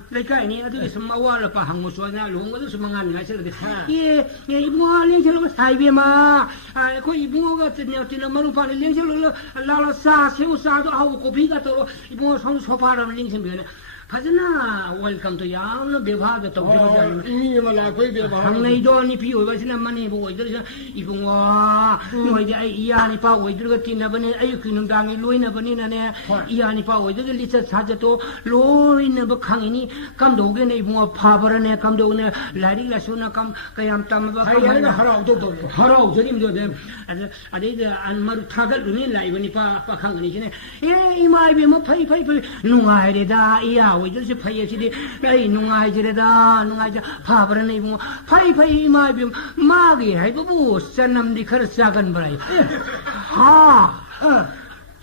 레카니 아주 스마와라 파 항무소나 롱거도 스망한 나셔데 예 이봉어 랭sel로 사이비마 아이코 이봉어가 뜨냐 머루 파리 랭sel로 라라 사 세우사도 하고 고비가 또 이봉어 손 소파라는 랭sel비네 파즈나 웰컴 투 야는 ବ୍ୟବ하게 또 그러잖아 이미마라 거의 ବ୍ୟବ하 항내도 니피 오이바시나 많이 보고 이들 이봉와 너희들 이야니 파 오이들가 티나버네 아유 그놈당이 로이나버니나네 이야니 파 오이들 리서 사자도 로이나버 강이니 감도게네 이봉와 파버네 감도네 라리라소나 감 까얌 땀바 하이야가 하라우 저님도 돼 아데이데 안마루 타갈루니 라이버니 파 강이니네 예 이마이비 뭐 파이 누가이레다 이야 오이들시 파이에시디 에이 누가이지레다 누가이자 파버네 이봉 파이 이마이비 마기 해보부 산남디 커르사간 버라이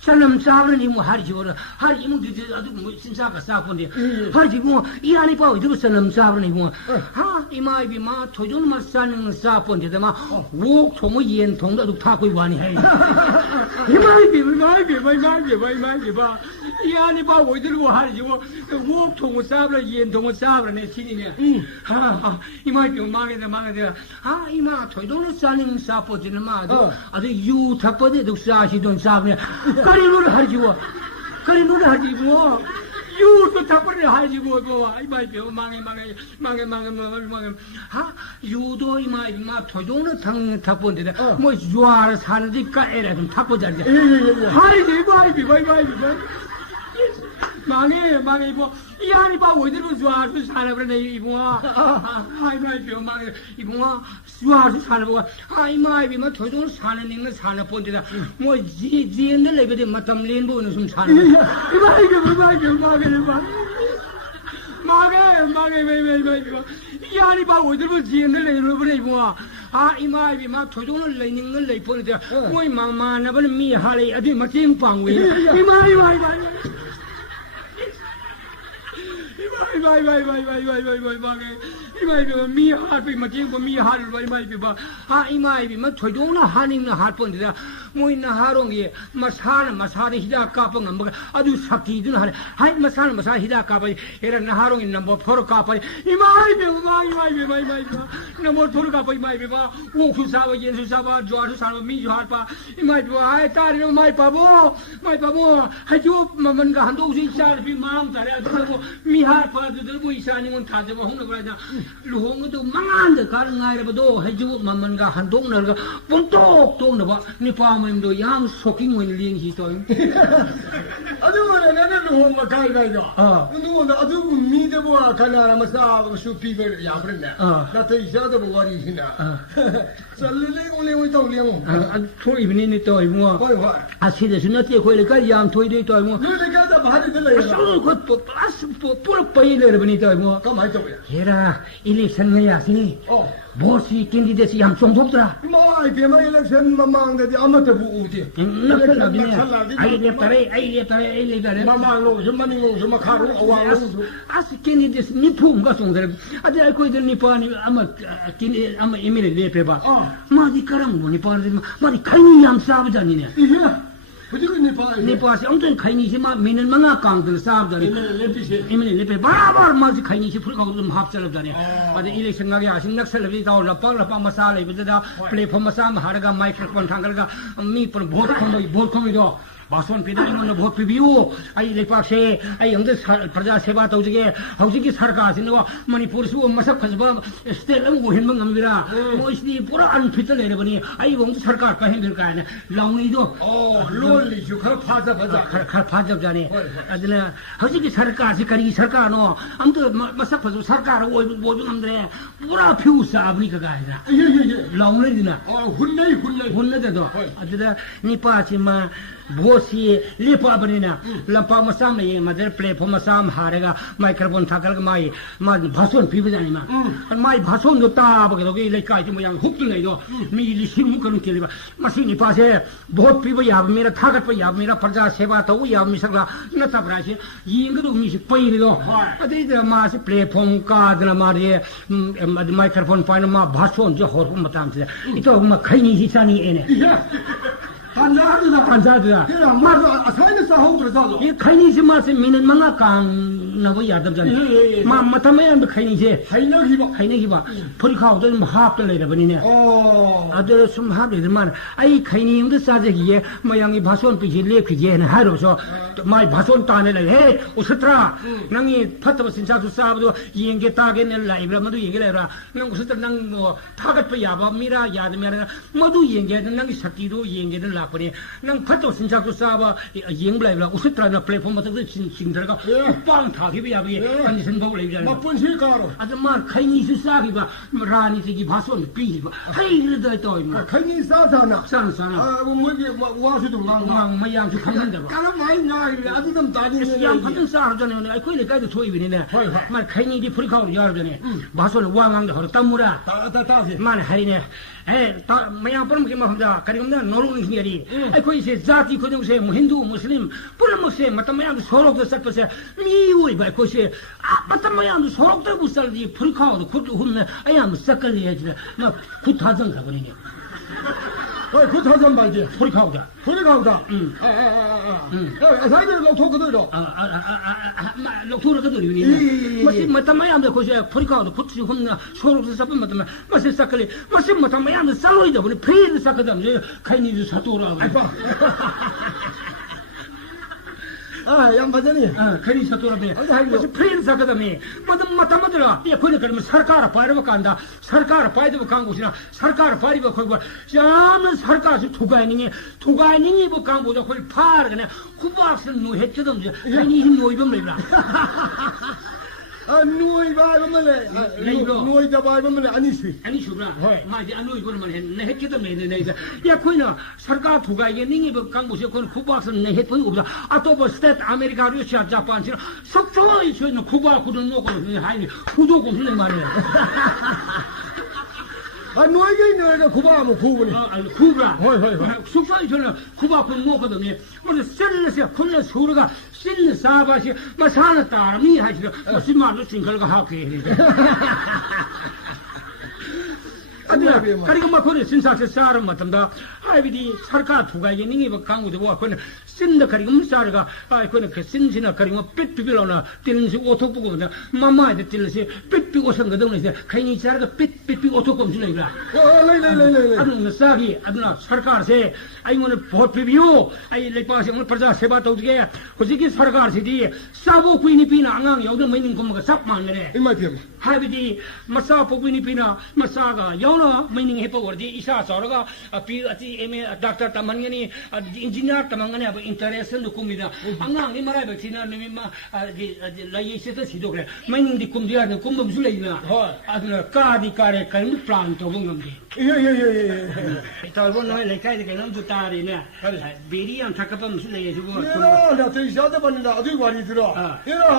Sanam Savran in Harjor, Harjim did Sinsaka Sapundi, Harjimo, Iani Pow, do Sanam Savran in one. Ha, it might be ma, Tojuma San and Sapundi, the ma, walk to me and Tonga to talk with one hand. He might be, Iani Pow, we do Harjimo, walk to Musabra, Yen to Musabra, and sitting there. Ha, he might be among the mother. Ha, Ima, Tojuna San and Sapot in the mother. I think you taped it to Sashi don't Savia. Karinur Harjivo, Karinur Harjivo, you to Tapper Harjivo, I might be among ha, you do in my Tojona tongue tapon, most Juarez Handika and Tapodan. Harjivo, Mange, Yaniba, we didn't Juarez, I might be among Iboa. I might be much to San and English Hana Ponta, more G and the Liberty Matam Limbo and some San. Yaniba, we do G and the Liberty. Ah, I might be much to leaning the lake ponta. Why, Mamma, never me, Harry, I did my team pong with me hard be making for me hard by my people. I might be much to hunting the hard point. Moina Harongi, Masari Hida Kapang, I do Saki, do not hide Masan Masahida Kapai, here and Harong in number 4 Kapai. It might be my number 4 Kapai, my people, walk to Sava, Yesu Sava, George Sava, me, Harpa. It might be I thought of my pabo, I do Mamanga Handozi, Charlie, Mam, me Harpa, the boy shining on Tazama, Luhonga to Man, the Karan Irabado, Haju, Mamanga Handona, Ponto, Tonava, Nipam. Do young shocking when Ling he told him. I don't know what kind I know. I do meet the boy, Canara Masa, shoot people, Yabrina. That's each other what is in there. So only we told him. I told him in it toy more. I see there's nothing where the guy young 20 toy more. No, they got the body delay. So good for us, poor pay later when he toy more. Come, I told you. Here, election, Yasini. Oh. Bossy candidacy, I'm some doctor. My election among the amateur. I left Mamma knows the money goes to Macaro. Ask candidates Nipum got on them. I could Nippon, I'm immediately paper. Madi Karam, Nippon, Madi Kani, I'm Savajani. Yeah. Nepal, only Kainishima, meaning Manakang, the Sav, the Emily Barber, Mazi Kainishi, put out them half cell of the but the election Nagash, next celebrity, or La Pala Masala, with the play for Masam, Haraga, microphone, Tangaga, me for both coming. Bason Peter on the boat review. I Lepache, I am this Praja Seva Toge, Hausiki Sarkas in Manipursu, Masakasba, Stella Himangavira, mostly Pura and Peter Lebony. I want Sarkar Kahindurkan, Longido. Oh, lonely, you can't pass up a Jani. Hausiki Sarkas, Kari Sarkano, I'm the Masapas Sarkar, was on there. Pura Pusa, Abrika guy. Lonely dinner. Oh, Hunna, Nipachima. Bossy, Lipabrina, Lampa Masam, Mother play for Masam Harega, microphone Takal, my Bason people anima. And my Bason do Tab, like I do young hooking, me, Lissim, couldn't kill you. Masini Passe, both people have made a target for Yamira Praja Sevato, we have Misaka, not a brush, Yingo, Miss Paino. But they the mass play Pong card and a Maria, the microphone final Bason, Johor Matam. It's all Makani Hisani in it. Panzada, a sinus a whole result. You can't see much in Min and Manakang, Navaya. Matame and the Kainise, Hainagiba, put out them half the later when in oh, other some happy the man. I can't even the Saturday here, my young Bason Pigi lake again, Hado, so my Bason Tana, hey, Usatra, Nangi, Patos in South Sabo, Yingetagan and Libra, Madu Yingera, Nangusta Nango, Target Payaba, Mira, Yadamera, Madu Yinget, and Nangi Sakido, Yinget. Nang Patos in Jakusava, Ying Blavla, Usitra, and a play for Mother Sindraga, Panta, and St. Bowling. At the man, Kaini Sagiba, Marani, Pason, P. Hey, the toy, Kaini Satana, Son, was it long, my young to come under? I didn't die. Young Patan Sardan, I couldn't get the toy in there. My Kaini, the Puricol Yardan, Bason, one on the Tamura, Man, Harine. Eh, my album came up the Karimna, no one is near ꯃꯇꯝꯗꯗꯤ ꯑꯩꯈꯣꯏꯁꯦ ꯖꯥꯇꯤ ꯈꯨꯗꯤꯡꯃꯛꯁꯦ ꯍꯤꯟꯗꯨ ꯃꯨꯁꯂꯤꯝ ꯄꯨꯝꯅꯃꯛꯁꯦ ꯃꯇꯝ ꯃꯌꯥꯝꯗ ꯁꯣꯔꯣꯛꯇ ꯆꯠꯄꯁꯦ ꯃꯤꯑꯣꯏꯕ ꯑꯩꯈꯣꯏꯁꯦ ꯃꯇꯝ ꯃꯌꯥꯝꯗ ꯁꯣꯔꯣꯛꯇꯕꯨ ꯆꯠꯂꯗꯤ ꯐꯨꯔꯤꯈꯥꯎꯗ ꯈꯨꯠ ꯍꯨꯝꯅ ꯑꯌꯥꯝꯕ ꯆꯠꯀꯜꯂꯤ ꯍꯥꯏꯁꯤꯅ ꯈꯨꯠ ꯊꯥꯖꯟꯈ꯭ꯔꯕꯅꯤꯅꯦ ꯍꯣꯏ ꯈꯨꯠ ꯊꯥꯖꯟꯕ ꯍꯥꯏꯗꯤ ꯐꯨꯔꯤꯈꯥꯎꯗ ꯐꯨꯔꯤꯈꯥꯎꯗ ꯑꯁꯥꯏꯗ ꯂꯧꯊꯣꯛꯀꯗꯣꯏꯔꯣ ꯂꯧꯊꯣꯔꯛꯀꯗꯣꯔꯤꯕꯅꯤꯅꯦ ꯃꯁꯤ ꯃꯇꯝ ꯃꯌꯥꯝꯗ ꯑꯩꯈꯣꯏꯁꯦ ꯐꯨꯔꯤꯈꯥꯎꯗ ꯈꯨꯠꯁꯤ ꯍꯨꯝꯅ ꯁꯣꯔꯣꯛꯇ ꯆꯠꯄ ꯃꯇꯝꯗ ꯃꯁꯤ ꯆꯠꯀꯜꯂꯤ ꯃꯁꯤ ꯃꯇꯝ ꯃꯌꯥꯝꯗ ꯆꯠꯂꯣꯏꯗꯕꯅꯤ ꯐ꯭ꯔꯤꯗ ꯆꯠꯀꯗꯕꯅꯤ ꯈꯩꯅꯤꯗꯨ ꯁꯠꯇꯣꯔꯛꯑꯕꯅꯤ ꯌꯥꯝ ꯐꯖꯅꯤ ꯈꯩꯅꯤ ꯁꯠꯇꯣꯔꯛꯑꯕꯅꯤ ꯃꯁꯤ ꯐ꯭ꯔꯤꯗ ꯆꯠꯀꯗꯕꯅꯤ ꯃꯇꯝ ꯑꯗꯨꯗ ꯑꯩꯈꯣꯏꯅ ꯀꯔꯤꯒꯨꯝꯕ ꯁꯔꯀꯥꯔ ꯄꯥꯏꯔꯕ ꯀꯥꯟꯗ ꯁꯔꯀꯥꯔ ꯄꯥꯏꯗꯕ ꯀꯥꯡꯕꯨꯁꯤꯅ ꯁꯔꯀꯥꯔ ꯄꯥꯏꯔꯤꯕ ꯑꯩꯈꯣꯏꯕꯨ ꯌꯥꯝꯅ ꯁꯔꯀꯥꯔꯁꯤ ꯊꯨꯒꯥꯏꯅꯤꯡꯉꯤꯕ ꯀꯥꯡꯕꯨꯗꯣ ꯑꯩꯈꯣꯏ ꯐꯥꯔꯒꯅꯦ ꯈꯨꯕꯥꯛꯁꯤꯅ ꯅꯣꯏꯍꯠꯀꯗꯕꯁꯦ ꯈꯩꯅꯤꯁꯤ ꯅꯣꯏꯕ ꯑꯃ ꯂꯩꯕ꯭ꯔꯥ ꯅꯣꯏꯕ ꯍꯥꯏꯕ ꯑꯃ ꯂꯩꯕ꯭ꯔꯣ ꯅꯣꯏꯗꯕ ꯍꯥꯏꯕ ꯑꯃ ꯂꯩ ꯑꯅꯤ ꯁꯨꯕ꯭ꯔꯥ ꯍꯣꯏ ꯃꯥꯗꯤ ꯑꯅꯣꯏꯕ ꯅꯩꯍꯠꯀꯗꯕꯅꯤ ꯅꯩꯗ ꯑꯩꯈꯣꯏꯅ ꯁꯔꯀꯥꯔ ꯊꯨꯒꯥꯏꯅꯤꯡꯉꯤꯕ ꯀꯥꯡꯕꯨꯁꯦ ꯑꯩꯈꯣꯏꯅ ꯈꯨꯕꯥꯛꯁꯤꯅ ꯅꯩꯍꯠꯄꯒꯤ ꯎꯕꯗ ꯑꯇꯣꯞꯄ ꯁ꯭ꯇꯦꯠ ꯑꯃꯦꯔꯤꯀꯥ ꯔꯨꯁꯤꯌꯥ ꯖꯄꯥꯟꯁꯤꯅ ꯁꯨꯡꯁꯣꯏ ꯁꯣꯏꯗꯅ ꯈꯨꯕꯥꯛ ꯈꯨꯗꯝ ꯅꯣꯛꯀꯗꯕꯅꯤ ꯍꯥꯏꯅꯤ ꯐꯨꯗꯣꯛꯄꯁꯨ ꯂꯩ ꯃꯥꯜꯂꯦ ꯅꯣꯏꯒꯩ ꯅꯣꯏꯔꯒ ꯈꯨꯕꯥꯛ ꯑꯃ ꯈꯨꯕꯅꯤ ꯈꯨꯕ꯭ꯔꯥ ꯍꯣꯏ ꯁꯨꯡꯁꯣꯏ ꯁꯣꯏꯗꯅ ꯈꯨꯕꯥꯛ ꯈꯨꯗꯝ ꯅꯣꯛꯀꯗꯕꯅꯤ ꯃꯗꯨ ꯆꯤꯜꯂꯁꯦ ꯈꯨꯠꯅ ꯁꯨꯔꯒ ꯆꯤꯟꯅ ꯆꯥꯕ ꯑꯁꯤ ꯃꯁꯥꯅ ꯇꯥꯔꯝꯅꯤ ꯍꯥꯏꯁꯤꯗ ꯃꯁꯤ ꯃꯥꯅ ꯆꯤꯡꯈꯠꯂꯒ ꯍꯥꯞꯀꯦ ꯑꯗꯨꯅ ꯀꯔꯤꯒꯨꯝꯕ ꯑꯩꯈꯣꯏꯅ ꯆꯤꯟꯖꯥꯛꯁꯦ ꯆꯥꯔꯕ ꯃꯇꯝꯗ ꯍꯥꯏꯕꯗꯤ ꯁꯔꯀꯥꯔ ꯊꯨꯒꯥꯏꯅꯤꯡꯉꯤꯕ ꯀꯥꯡꯕꯨꯗꯨꯕꯨ ꯑꯩꯈꯣꯏꯅ ꯆꯤꯟꯗ ꯀꯔꯤꯒꯨꯝꯕ ꯆꯥꯔꯒ ꯑꯩꯈꯣꯏꯅ ꯆꯤꯟꯁꯤꯅ ꯀꯔꯤꯒꯨꯝꯕ ꯄꯤꯠ ꯄꯤꯛꯂꯥꯎꯅ ꯇꯤꯟꯁꯤ ꯑꯣꯠꯊꯣꯛꯄꯒꯨꯝꯕꯗ ꯃꯃꯥꯏꯗ ꯇꯤꯟ ꯑꯁꯤ ꯄꯤꯠ ꯄꯤꯛ ꯑꯣꯠꯁꯟꯒꯗꯧꯅꯤꯁꯦ ꯈꯩꯅꯤ ꯆꯥꯔꯒ ꯄꯤꯠ ꯄꯤꯛ ꯑꯣꯠꯊꯣꯛꯄ ꯑꯃꯁꯨ ꯂꯩꯕ꯭ꯔꯥ ꯂꯩ ꯑꯗꯨꯅ ꯆꯥꯈꯤ ꯑꯗꯨꯅ ꯁꯔꯀꯥꯔꯁꯦ ꯑꯩꯉꯣꯟꯗ ꯚꯣꯠ ꯄꯤꯕꯤꯌꯨ ꯑꯩ ꯂꯩꯄꯥꯛꯁꯤ ꯑꯩꯉꯣꯟꯗ ꯄ꯭ꯔꯖꯥ ꯁꯦꯕꯥ ꯇꯧꯖꯒꯦ ꯍꯧꯖꯤꯛꯀꯤ ꯁꯔꯀꯥꯔꯁꯤꯗꯤ ꯆꯥꯕꯣꯛ ꯄꯨꯏ ꯅꯨꯄꯤꯅ ꯑꯉꯥꯡ ꯌꯥꯎꯗꯅ ꯃꯩꯅꯤꯡ ꯀꯨꯝꯃꯒ ꯆꯞ ꯃꯥꯟꯅꯔꯦ ꯍꯥꯏꯕꯗꯤ ꯃꯆꯥ ꯄꯣꯛꯄꯤ ꯅꯨꯄꯤꯅ ꯃꯆꯥꯒ ꯌꯥꯎꯅ ꯃꯩꯅꯤꯡ ꯍꯦꯞꯄ ꯑꯣꯏꯔꯗꯤ ꯏꯁꯥ ꯆꯥꯎꯔꯒ ꯗꯥꯛꯇꯔ ꯇꯝꯍꯟꯒꯅꯤ ꯏꯟꯖꯤꯅꯤꯌꯥꯔ ꯇꯝꯍꯟꯒꯅꯤ ꯍꯥꯏꯕ ꯏꯟꯇꯔꯦꯁꯟꯗꯨ ꯀꯨꯝꯃꯤꯗ ꯑꯉꯥꯡꯒꯤ ꯃꯔꯥꯏꯕꯛꯁꯤ나 ꯅꯨꯃꯤꯠ ꯂꯩꯁꯦꯇ ꯁꯤꯗꯣꯛꯈ꯭ꯔꯦ ꯃꯩꯅꯤꯡꯗꯤ ꯀꯨꯝꯗ ꯌꯥꯗꯅ ꯀꯨꯝꯕꯝꯁꯨ ꯂꯩꯗꯅ ꯑꯗꯨꯅ ꯀꯥꯗꯤ ꯀꯥꯔꯦ ꯀꯔꯤꯝꯇ ꯄ꯭ꯂꯥꯟ ꯇꯧꯕ ꯉꯝꯗꯦ ꯇꯧꯕ ꯅꯣꯏ ꯂꯩꯀꯥꯏꯗ ꯀꯩꯅꯣꯝꯁꯨ ꯇꯥꯔꯤꯅꯦ ꯕꯦꯔꯤ ꯌꯥꯝ ꯊꯛꯀꯠꯄ ꯑꯃꯁꯨ ꯂꯩ ꯑꯁꯤꯕꯨ ꯅꯥꯇꯩ ꯆꯥꯗꯕꯅꯤꯅ ꯑꯗꯨꯒꯤ ꯋꯥꯔꯤꯗꯨꯔꯣ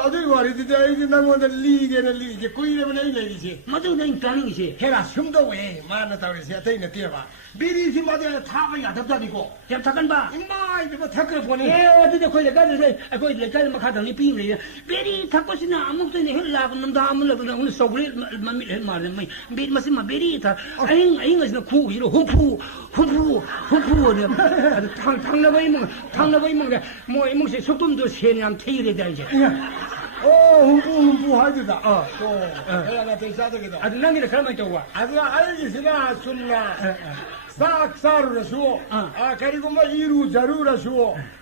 ꯑꯗꯨꯒꯤ ꯋꯥꯔꯤꯗꯨꯗꯤ ꯑꯩꯁꯦ ꯅꯪꯉꯣꯟꯗ ꯂꯤꯒꯦ ꯀꯨꯏꯔꯕꯅꯦ ꯑꯩ ꯂꯩꯔꯤꯁꯦ ꯃꯗꯨꯅ ꯑꯩꯅ ꯇꯥꯅꯤꯡꯉꯤꯁꯦ ꯍꯦꯔꯥ ꯁꯨꯝ ꯇꯧꯋꯦ ꯃꯥꯅ ꯇꯧꯔꯤꯁꯦ ꯑꯇꯩ ꯅꯠꯇꯦꯕ ꯕꯤꯔꯤꯁꯤ ꯃꯥꯗꯤ ꯊꯥꯕ ꯌꯥꯗꯕꯖꯥꯠꯅꯤꯀꯣ ꯌꯥꯝ ꯊꯛꯀꯟꯕ ꯏꯃꯥꯏꯗꯨꯕ ꯊꯛꯈ꯭ꯔ ꯄꯣꯠꯅꯤ ꯑꯗꯨꯗꯤ ꯑꯩꯈꯣꯏ ꯂꯩꯀꯥꯏꯗ ꯃꯈꯥꯗ ꯅꯨꯄꯤ ꯑꯃ ꯂꯩꯌꯦ ꯕꯦꯔꯤ ꯊꯛꯄꯁꯤꯅ ꯑꯃꯨꯛꯇꯅ ꯍꯦꯛ ꯂꯥꯛꯄ ꯅꯨꯡꯗꯥꯡ ꯑꯃ ꯂꯩꯕꯗ ꯑꯃꯨꯛ ꯆꯧꯒ꯭ꯔꯦꯠ ꯃꯃꯤꯠ ꯍꯦꯛ ꯃꯥꯜꯂꯦ ꯃꯁꯤꯃ ꯕꯦꯔꯤ ꯑꯍꯤꯡ ꯑꯁꯤꯅ ꯈꯨꯁꯤꯗ ꯍꯨꯝꯐꯨ ꯑꯗꯨ ꯊꯪꯅꯕ ꯏꯃꯨꯡꯗ ꯃꯣꯏ ꯏꯃꯨꯡꯁꯦ ꯁꯨꯛꯇꯨꯝꯗꯣ ꯁꯦꯟ ꯌꯥꯝ ꯊꯤꯔꯦꯗ ꯑꯩꯁꯦ ꯍꯨꯝꯐꯨ ꯍꯥꯏꯗꯨꯗ ꯅꯥꯇꯩ ꯆꯥꯗꯒꯤꯗꯣ ꯑꯗꯨ ꯅꯪꯒꯤꯅ ꯀꯔꯝꯍꯥꯏꯅ ꯇꯧꯕ ꯑꯗꯨ ꯑꯩꯒꯤꯁꯤꯅ ꯆꯨꯝꯅ ꯆꯥꯛ ꯆꯥꯔꯨꯔꯁꯨ ꯀꯔꯤꯒꯨꯝꯕ ꯏꯔꯨꯖꯔꯨꯔꯁꯨ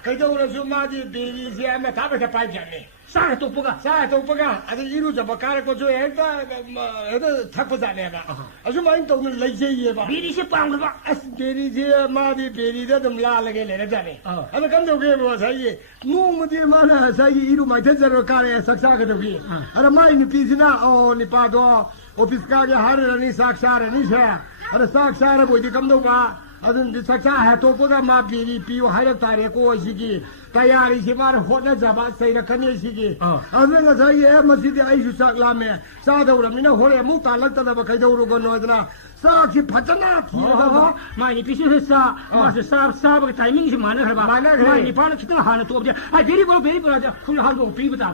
ꯀꯩꯗꯧꯔꯁꯨ ꯃꯥꯗꯤ ꯕꯦꯔꯤꯁꯦ ꯑꯃ ꯊꯥꯕꯗ ꯄꯥꯏꯖꯅꯤ ꯆꯥꯛ ꯇꯣꯛꯄꯒ ꯑꯗꯨ ꯏꯔꯨꯖꯕ ꯀꯥꯔꯛꯄꯁꯨ ꯍꯦꯛꯇ ꯊꯛꯄ ꯖꯥꯠꯅꯦꯕ ꯑꯁꯨꯃꯥꯏꯅ ꯇꯧꯅ ꯂꯩꯖꯩꯌꯦꯕ ꯕꯦꯔꯤꯁꯦ ꯄꯥꯝꯗꯕ ꯑꯁ ꯕꯦꯔꯤꯁꯦ ꯃꯥꯗꯤ ꯕꯦꯔꯤꯗ ꯑꯗꯨꯝ ꯂꯥꯜꯂꯒꯦ ꯂꯩꯔꯖꯥꯠꯅꯤ ꯑꯗ ꯀꯝꯗꯧꯒꯦꯕ ꯉꯁꯥꯏꯒꯤ ꯅꯣꯡꯃꯗꯤ ꯃꯥꯅ ꯉꯁꯥꯏꯒꯤ ꯏꯔꯨ ꯃꯥꯏꯊꯖꯔꯒ ꯀꯥꯔꯛꯑꯦ ꯆꯥꯛ ꯆꯥꯒꯗꯧꯒꯤ ꯑꯗ ꯃꯥꯏ ꯅꯨꯄꯤꯁꯤ나 ꯅꯤꯄꯥꯗꯣ ꯑꯣꯐꯤꯁ ꯀꯥꯒꯦ ꯍꯥꯏꯔꯨꯔꯅꯤ ꯆꯥꯛ ꯆꯥꯔꯅꯤꯁꯦ ꯑꯗ ꯆꯥꯛ ꯆꯥꯔꯕꯣꯏꯗꯤ ꯀꯝꯗꯧꯕ ꯑꯗꯨꯅꯗꯤ ꯆꯥꯛꯆꯥ ꯍꯥꯇꯣꯛꯄꯒ ꯃꯥ ꯕꯦꯔꯤ ꯄꯤꯌꯨ ꯍꯥꯏꯔꯛ ꯇꯥꯔꯦꯀꯣ ꯑꯩꯁꯤꯒꯤ ꯇꯌꯥꯔꯤꯁꯤ ꯃꯥꯅ ꯍꯣꯠꯅꯖꯕ ꯆꯩꯔꯛꯀꯅꯤ ꯁꯤꯒꯤ ꯑꯗꯨꯅ ꯉꯁꯥꯏꯒꯤ ꯃꯁꯤꯗꯤ ꯑꯩꯁꯨ ꯆꯥꯛ ꯂꯥꯝꯃꯦ ꯆꯥꯗꯧꯔꯕꯅꯤꯅ ꯍꯣꯔꯦꯟ ꯑꯃꯨꯛ ꯇꯥꯜꯂꯛꯇꯅꯕ ꯀꯩꯗꯧꯔꯨꯒꯅꯣ ꯑꯗꯨꯅ ꯆꯥꯛꯁꯤ ꯐꯖꯅ ꯊꯤꯔꯒ ꯃꯥꯏ ꯅꯨꯄꯤꯁꯨ 마스 싸버게 타이밍이 많아서 많이 바로 기타 하나 또 없지 아 베리 보라 쿨 하고 비브다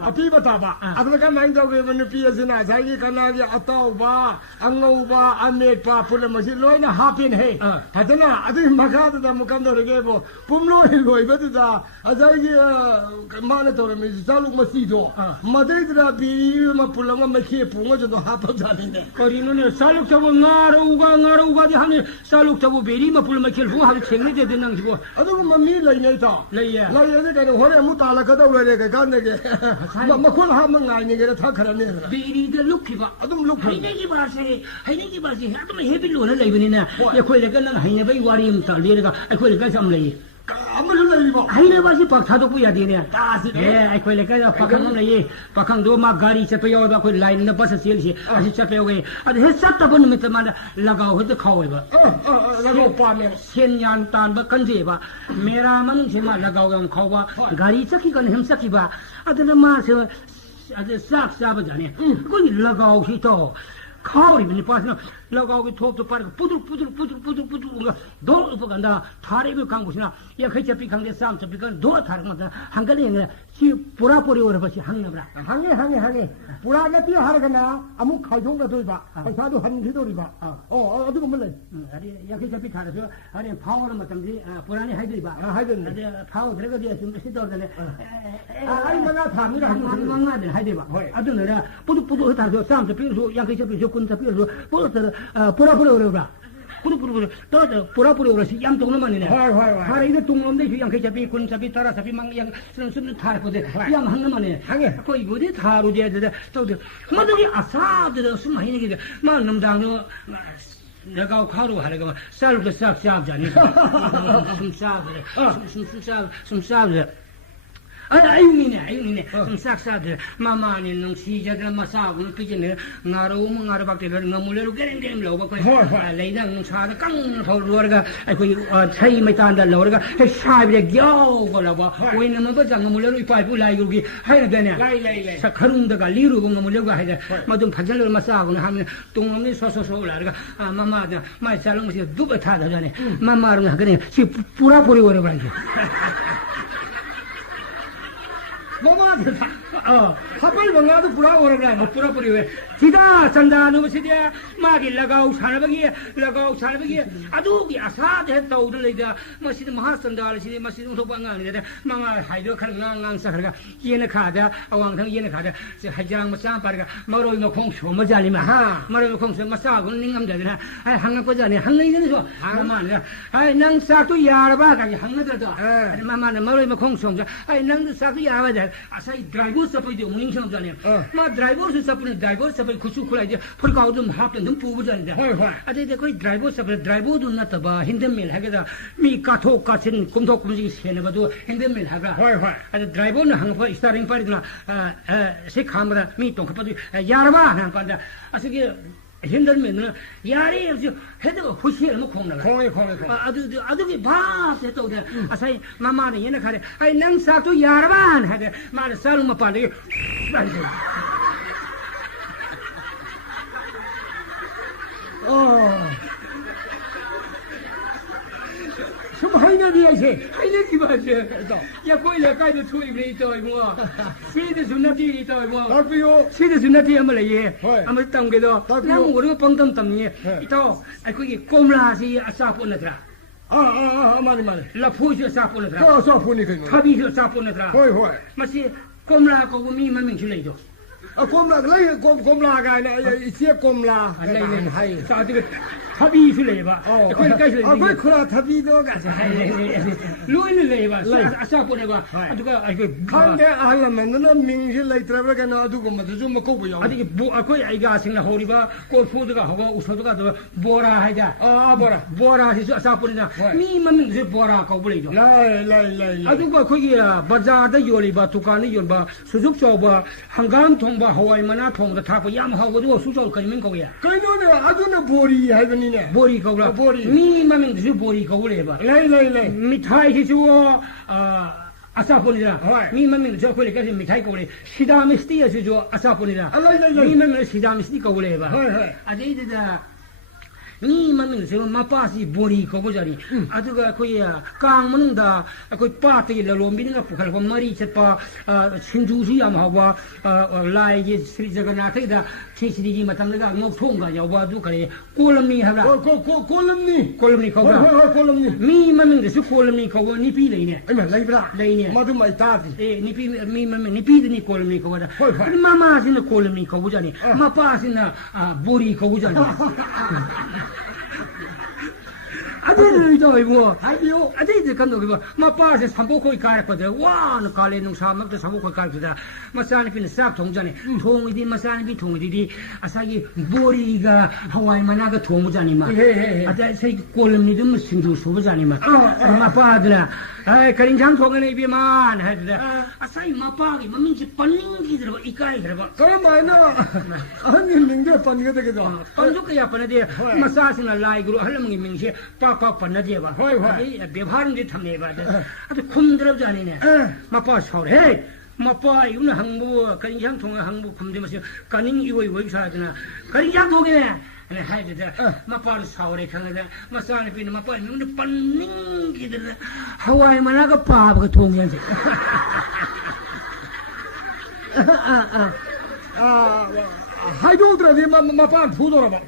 아들가 많이 저기는 피에스나 자기 가나기 아따오바 안노바 안메파 풀면서 로이나 하핀해 하잖아 아들 마가다 무감도르게 뭐 뿜로이 로이버다 아자기 마네 도르미 자룩 마시도 마데드라 비마 풀랑가 마키 붕어도 하도자는데 거리는 살룩 잡고 나로우가디 하니 살룩 잡고 베리마 풀마킬 후 하도 챙내게 되는 기고 아도 마미 라이네다 라이네 가는 호레 무탈라 가도레게 간네게 마콜 하면 아니게 다 그러네 베리데 룩피바 아도 룩 하이네기 바세 아도 헤빌로는 레이브니나 야코이레가 난 하이네바이 와리임 탈리레가 아코이레가 삼레이 하이네바시 박타도 부야 되네 다시 아코이레가 박항 레이 박항도 마 가리 쳇페요 다 코이 라인 나 버스 셀시 아시 쳇페요게 아도 헤사타 본 미트만 लगाओ तो खाओ लगाओ पामे सेन्यान तान ब कंजे बा मेरा मन से मा लगाओ हम खाओ बा गाड़ी चकी कन हम सकी बा अदन मा से अद साफ साफ जाने कोई लगाओ ही तो खाओ रि नि पास 러가오기 톱도 빠르고 부들부들 도 उप간다 타리비 강부시나 야 그저비 강대 싸움 저비 간 도 타르마다 한가리 시 보라보리 오래 버시 항나브라 항해 불안에 뛰어 하르거나 아무 가정도 돌봐 사도 한 기도리봐 어디고 몰래 아리 야 그저비 타르서 아리 파워는 맞던지 불안이 하이드리바 하이드네 파워 들어가지 좀 시도르네 아니 뭐나 담이라 망망하든 하이드리바 아들은 부두 타르서 싸움 저 비로 야 그저비 저 군자 비로 보르서 보라보리 오래브라 부르부르 또 보라보리 오래시 양 동놈만이네 하라 이거 동놈데 양 그저비 군자비 따라서비 망양 쓰는 타르거든 양 항나만이네 항해 거기 어디 타루디야 또 뭐들이 아사들 숨마이네 게 만남당도 내가 가루 하려고 쌀도 싹 잡자니 숨싸들 아유미네 숨싹싹들 마마니 능 시자들 마사고는 삐지네 나로우면 나로밖에 너물레로 게랭게랭 러고 레이당 차다 깡 더루어가 거기 차이 메탄다 러가 샤비에 겨고라고 왜냐면 버장 너물레로 이파이프 라이고기 하이나 되네 라이 사카룬다가 리루고 너물레고 하이다 마좀 파절로 마사고는 하면 동놈이 소소소 라가 마마다 마이 살롱시 두베 타다잖아 마마는 그냥 시 뿌라뿌리 오래 버려 뭐마한테 하빨 뭔가도 불하고 그래 뿌라뿌리 왜 기다 산다 너무 시대 마기 라가우 사나버기 아두기 아사데 떠오르래다 마시드 마하산다 시대 마시드 소방강이다 마마 하이도 칼강강 사가가 얘네 가다 아왕탕 얘네 가다 하장 마사 빠르가 마로이 노콩 쇼마자리마 마로이 노콩 쇼마사고 닝감자들아 아 항나거자네 항나이는 저 마마네 아이 낭 싹도 야라바 가기 항나들다 마마네 마로이 노콩 쇼자 아이 낭도 싹도 야라바 아사이 드라이버 서포이도 무닝성자네 마 드라이버 서포는 드라이버 서포 kusukulai purkau dum hapten dum pubu janda ade koi driver sab driver dum na taba hindem mil hageda mi katho kasin kumtho kumji sene badu hindem mil haga ade driver na hang pa starting par dina se khamra mi tong khapadu yarba na kanda asige hindem mil na yari je hedo hushi ma khongna adu ki ba se to de asai mama ne yena khare ai nang sa to yarba na hade ma salum ma pa de什么海南的些？海南地方是，也过来盖的出一个一道么？谁的是那地一道么？大不哟，谁的是那地么来耶？俺们当个的，那我这个帮当当呢，一道哎，可以公拉是阿萨布那个。慢，拉普是萨布那个。萨布那个。他比是萨布那个。会。嘛是公拉搞个米嘛名去来着。公拉来公拉个呢，一些公拉，来，啥这个。他必须来吧？可以盖出来。可以可他必都干啥？路来吧？下坡那个，这个看见俺们那明星来这边干那都个么子就么够不要。这个不，可以一个新的好的吧？过铺这个好个，我说这个都波拉还的。波拉是下坡那个，你们名是波拉搞不来着。来。这个可以啊，巴扎的有哩吧，杜干的有吧，苏州烧吧，香港通吧，好外门那通的，他不也么好，我这个苏州可以门搞呀。可以的，那玻璃还是你。玻璃高了，你们名字是玻璃高来吧？来，米太是说阿萨布尼啦，你们名字叫过来，可是米太高来，西达米斯蒂也是说阿萨布尼啦，你们名字西达米斯蒂高来吧？这的。你们名字嘛把是玻璃高不着的，这个可以啊，刚门的，可以把这个罗米那个不看，我马里去把青竹水也好吧，来也是这个那这的，天气的嘛，他们那个我通个要不都可以，过了米好吧？过了米高吧？过了米，你们名字是过了米高吧？你比来呢？哎呀，来不啦？来呢？我都没打的。哎，你比你比的你过了米高的，妈妈是那过了米高不着的，妈爸是那玻璃高不着的。这叫什么？还有这看到个不？嘛把是全部可以改过的，哇，那搞来弄啥嘛都全部可以改过的。嘛山里边啥通着呢？通一点嘛山里边通一点，啥个玻璃个海外嘛那个通不着呢嘛？这谁过了你怎么清楚说不着呢嘛？嘛把的啦，哎，跟人家通个那边嘛，还是的。啥嘛把的，嘛名是本领的这个一改的吧？干嘛呢？你名字本个这个的，本就个呀本的，嘛啥是那来个，还那么个名字，把本的对吧？别怕人家他们吧，这空着着呢，嘛把吵的，嘿，嘛把有那航母跟人家通个航母空的嘛是，跟人以为啥子呢？跟人家通个呢？ 아니 하이드다 마파를 사오래 강하다 마사는 비는 마파 눈에 빤닝기들 하와이 만화가 바보가 동양제 하이도드라디 마판 부도라봐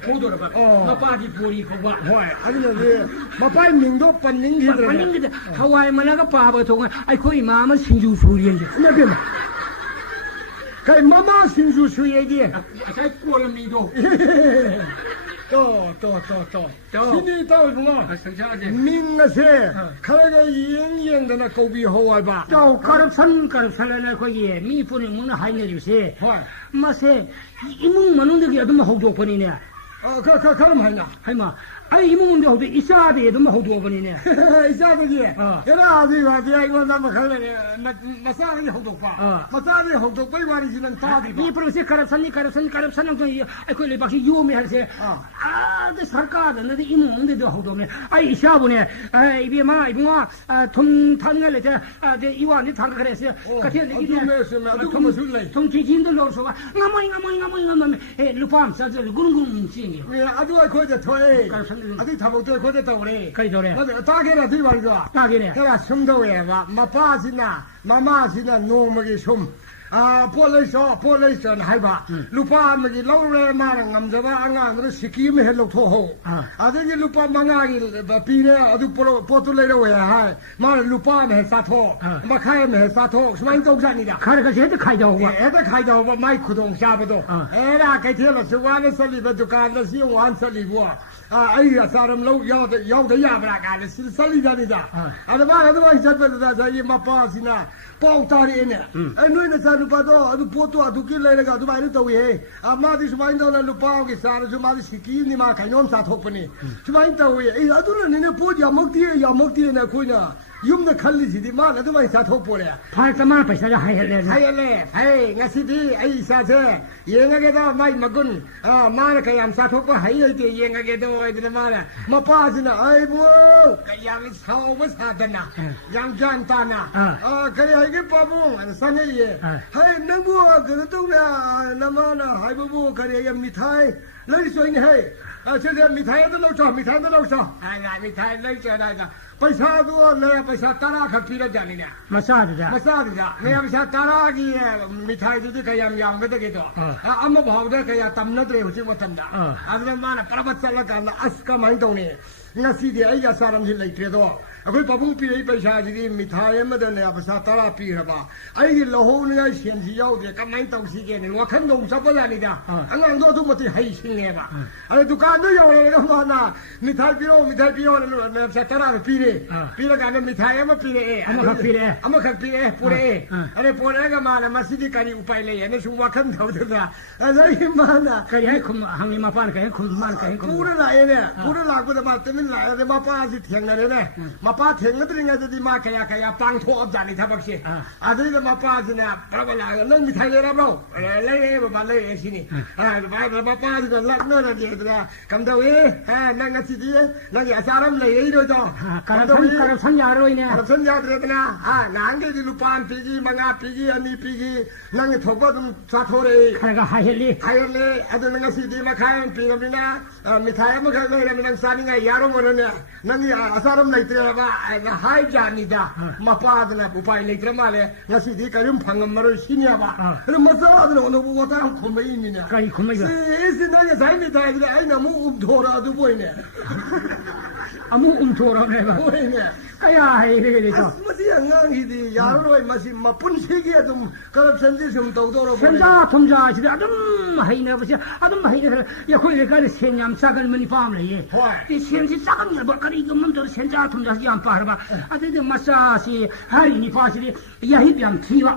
마파디 보리 거봐 호이 아니면 마판 밍도 빤닝기들 빤닝기들 하와이 만화가 바보가 동양 아이 거의 마음은 신주 소리인지 나비마 가이 마마 신주 수예기 아이 꼬름이도 또 신이 따오구나 민가세 카라가 이행이행되나 고비 호와봐 또 가릅산라나 거기에 미분이 문을 하이내주세 마세 이문 만원들이 어둠마 호두어버니네 그럼 하이나 하이마 아이 이문데 호두 이사대 어둠마 호두어버니네 이사들이 여러 아들이 이거 나마 갈래 마사리 호두파 마사리 호두파 이와리지는 다디 이 프로세 가릅산 또 아이고 레박이 요미 할세 그 सरकार ने इमों दे दो हो दो में आई शाबु ने आई बे मा इबुआ तुम थांगा ले ते इवा ने थांगा करे से कथे लेकिन तुम चीजिन दो लो सो ngam ए लुपाम सा जे गुन चिंगे अदु को जे थोए अदि थाबो ते को जे तौरे कई दोरे तागेरा दी वाली दो तागेरे तेरा सुमदोए वा मपासिना मामासिना नोमगी सुम पोलेशन हाइबा लुपा मगी लौरे मारा ngamjaba angang सिक्किम हे लौथो हो अदि लुपा मंगागी पीरे अदु पोतु लेरे वे हाय मार लुपा में साथो मखाय में साथो स्माइन तौजानिदा खर का से खाइ जाओ खाइ जाओ माइ खुदों साबदो एरा कैथेल सुवान सलिब दुकान सी वान सलिबो आई सारम लो याद याबरा गाले सलिदानिदा अदबा चतबदा जाई मपासिना पाउतारिने नोइना सानुपादो अदु पोतो अदुकी लेरगा अदुबाइनो तौये मादि सुमाइन दौना लुपाओगी सारजु मादि सिक्किम मा खाइनोम साथोकपनि सुमाइन तौये ए अदुना ने पोत यामक्ति ने खोइना युमना खल्लिसिदि मान अदुबाइ साथोकपोरे फार तमा पैसा हाइले हाइ ngasiदि ai सासे येंगागेदा माइ मगुन मान कयाम साथोकपा हाइते येंगागेदो इदना माना मपासिना ai बो कयाम सावबा सादना yang jantana करि हाइगे पाबुं सानेये हाइ नंगु गनो तौना नमाना हाइबबु करि या मिठाई लै सोइन है से मिठाई तो लौचो हाइ मिठाई लै चनाइदा पैसा दो नया पैसा तारा खपीरा जानी ने मसाद जा नया पैसा तारा की मिठाई दी कयाम यामगदे के तो अम भावदे कया तमनद्रे हुजि मतंदा अदना माना परबत चलकाना अस्का माइन तौने ngasi di ai ya saram ji leitre do akoi pabung pi ei paisa ji mithai ma da ne pasa tara pi raba ai gi lohou ne sian ji yau de kamai tau si ge ne wa khan dong sa ba la ni da angang do tu mati hai sin ne ba ai dukan do yau le ma na mithai pi ro ne sa tara pi re ga ne mithai ma pi re ama kha pi re pure are pore ga ma na masjid kari upai le ne su wa khan thau da ai ma na kari hai khum hang ma pan ka khum man ka khum pura la ko da ma来的嘛，爸是听了的呢，嘛爸听了的人家就是嘛，可帮托家里他不是，这个嘛爸是呢，不来了，弄米太来了不？来不把来是呢，嘛爸是个来那的这个，咁多位，那个是的，那个啥人来一个就，karap sanya roi ne karap sanya de na, nang ke di lupan pigi, manga pigi, ani pigi, nang thoba tum sathore, khaga hayele, ada nang si di makayan pigi mina, mithai ma khaga nang sani nga yaro nangi asaram leitre ba hai jani da mapad na upai leitre male ngasi di karim phangam maro sinya ba masa no no wata khumai ni na kai khumai ba is na ya sai ni da ai na mu dhora du boy ne amu thora ne ba boy ne kaya hai re to masi ngang hi di yaro roi masi mapun sigi adum corruption di sum to do ro senja thumja chi adum hai na ba adum hai ne ya khoi le ka senyam sagal mani pam le ye ye senji sagal ba kari gum to senja thumja yam par ba ade de masa si hari ni pa si ya hi byam thi ba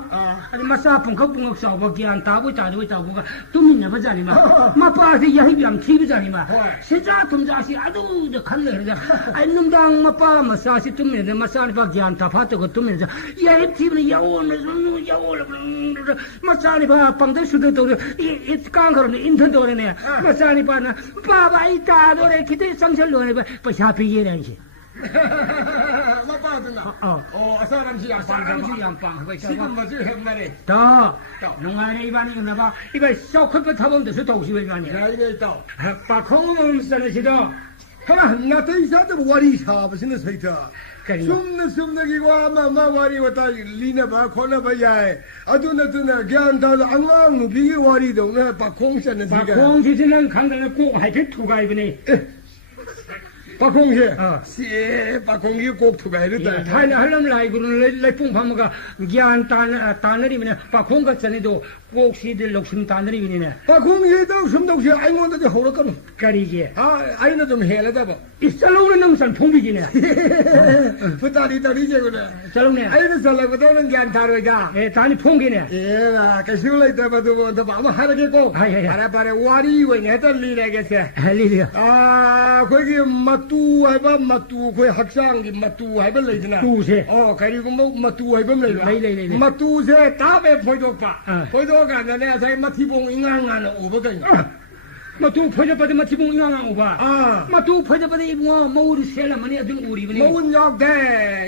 ade masa pung khok sa ba gyan ta bu ta bu tumin na ba jani ma ma pa si ya hi byam thi ba jani ma senja thumja si adu de khan le ra ai num dang ma pa masa si tum ne masa ni ba gyan ta pha to ko tum ne ya hi thi ne ya o masa ni ba pang de su de to it kang kar ne in thon do ne masa ni ba na ba ba i ta do re kite sang chal lo ne पैसा पिए रहे छे ma pa na 사람이 양 사람이 양빵 하고 지금 뭐지 했나니 더 농안에 이반이 있나 봐 이거 쏙컷 타본데서 도시 이반이 야 이거 있다 박홍은 쓰는시도 하나 더 이사도 와리 사업은 서이터 그리고 숨는 아마 와리 왔다 리나 봐 코나 봐야 아두나 걔한테 안강 비기 와리도 내 박홍선은 박홍지는 강들에 꼭 하게 투가 이번에 박홍희 박홍희 꼭 투가했다 타이네 하려면 라이브는 레풍 파마가 기안 따느리면 박홍가 전에도 꼭 시들 녹심 따느리면이네 박홍희도 숨동시 아이몬데 호락거든 가리게 아이는 좀 해라다 봐 이살로는 넘산 풍비기네 부다리 그래 잘롱네 아이는 살라고도는 기안 타르가 다니 풍기네 예라 가시올라 있다 봐도 아마 하라겠고 바라바라 와리 왜 내다 리라겠어 리리야 거기 마뚜 해봐 마뚜 거기 학생이 마뚜 해봐 레이드나 두세 그리고 뭐 마뚜 해봐 레이드 마뚜세 답에 보이도파 보이도가 내가 자기 마티봉 인강하는 오버거든 마뚜 퍼져버리 마티봉 인강하는 오바 마뚜 퍼져버리 이거 머리 셀라머니 아들 우리 이번에 머운 약대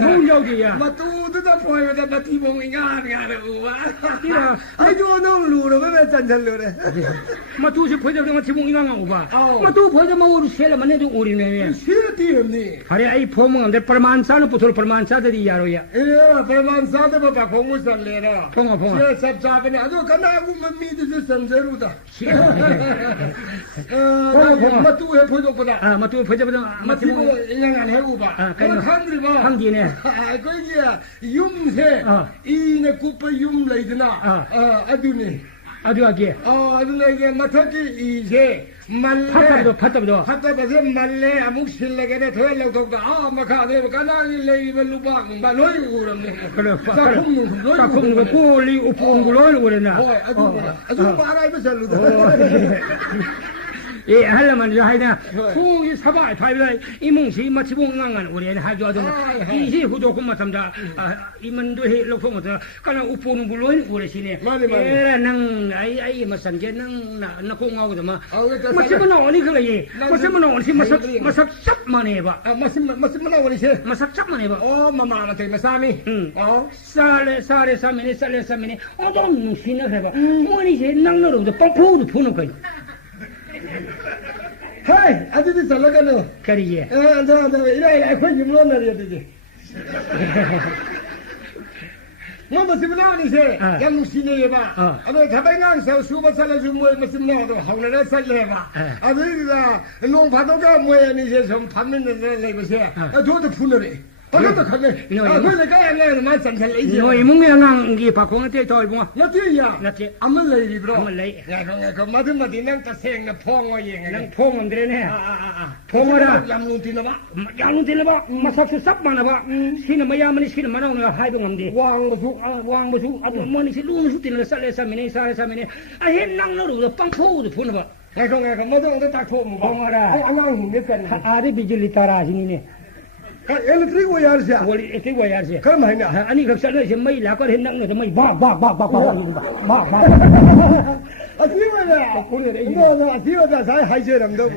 머운 약대야 마뚜도 다 보여다 마티봉 인강하는 오바 아이고 너무 루로 왜 잔잔루래 마뚜시 퍼져버리 마티봉 인강하는 오바 마뚜 퍼져 머리 셀라머니 아들 우리네 시르티음니 अरे आई फोम अंदर परमान सा न पुथुल परमान सा दे यारो या परमान सा दे बाबा फोंगु सन लेरा फोंगा ये सब चापने अदो कना गु मम्मी दे संजरू दा मतु है फोजो पदा मतु फोजो पदा मति को इंगान है उबा खंद्री बा खंदी ने कोई युम से ई ने कुप युम लेदना अदुनी अदु आगे अदु लेगे मथकी ई से फटबदो मल्ले अमुक सिल्लगे ने थोड़े लोग तो मखा दे कना ले लुबा बा लोई उरमने साखुम को कोली उपुंग लोई उरना अदु बाराई बसलु 예, 하려면 이제 하이나 후이 사바 파이브라 이몽시 마치봉 응앙한 우리는 하죠. 이시 후조 kum마탐다 이만도 해 lok포모다 kana 우포는 물론 우리시네. 에 낭 아이 마산게 낭나 공하고도 마. 마시면 어디 그래. 마시면 어디 마삭 sap만 해 봐. 마시면 어디시 마삭 sap만 해 봐. 마마한테 마사미. 살레 사미네. 어떤 신나 해 봐. 뭐니 제 낭너로도 뻥포도 푸는 거야. Hey, aduh salah kan lo? Kariye. Ada, ini aku jumlah nari aduh. Mama masih mana ni se? Yang sini ya ba. Aduh, tapi ngang saya subuh salah semua masih mana tu? Hang nara salah ba. Aduh, dah long patut kan muai ni se sem pamin nara lagi se. Aduh, tu pun nari. Aduh, tu kan. Aku ni kan yang mana sanjal lagi. No, imung yang ngang gi pakong te toy bunga. Nanti ya. Nanti. Amal lagi bro. Amal lagi. Ya, kalau mati nang taseng na pong ayeng. Nang pong andre ne. Pong ada. Yang lunti na ba? Yang lunti na ba? Masak susap mana ba? Sini maya mani sini mana orang hai dong amdi. Wang besu. Aduh, mani si lu musu tina sale samine. Ayen nang naru pang po tu pun ba. Kalau mati orang tak pong. Pong ada. Angang ni kan. Ada bijuli tara sini ne. Elektrik wayar sih. Elektrik wayar sih. Kamu mana? Ani kalau saya sih mai lakar hendak ni mai ba. Asyik mana? Aku ni. Ini ada asyik ada saya hai je ramdam.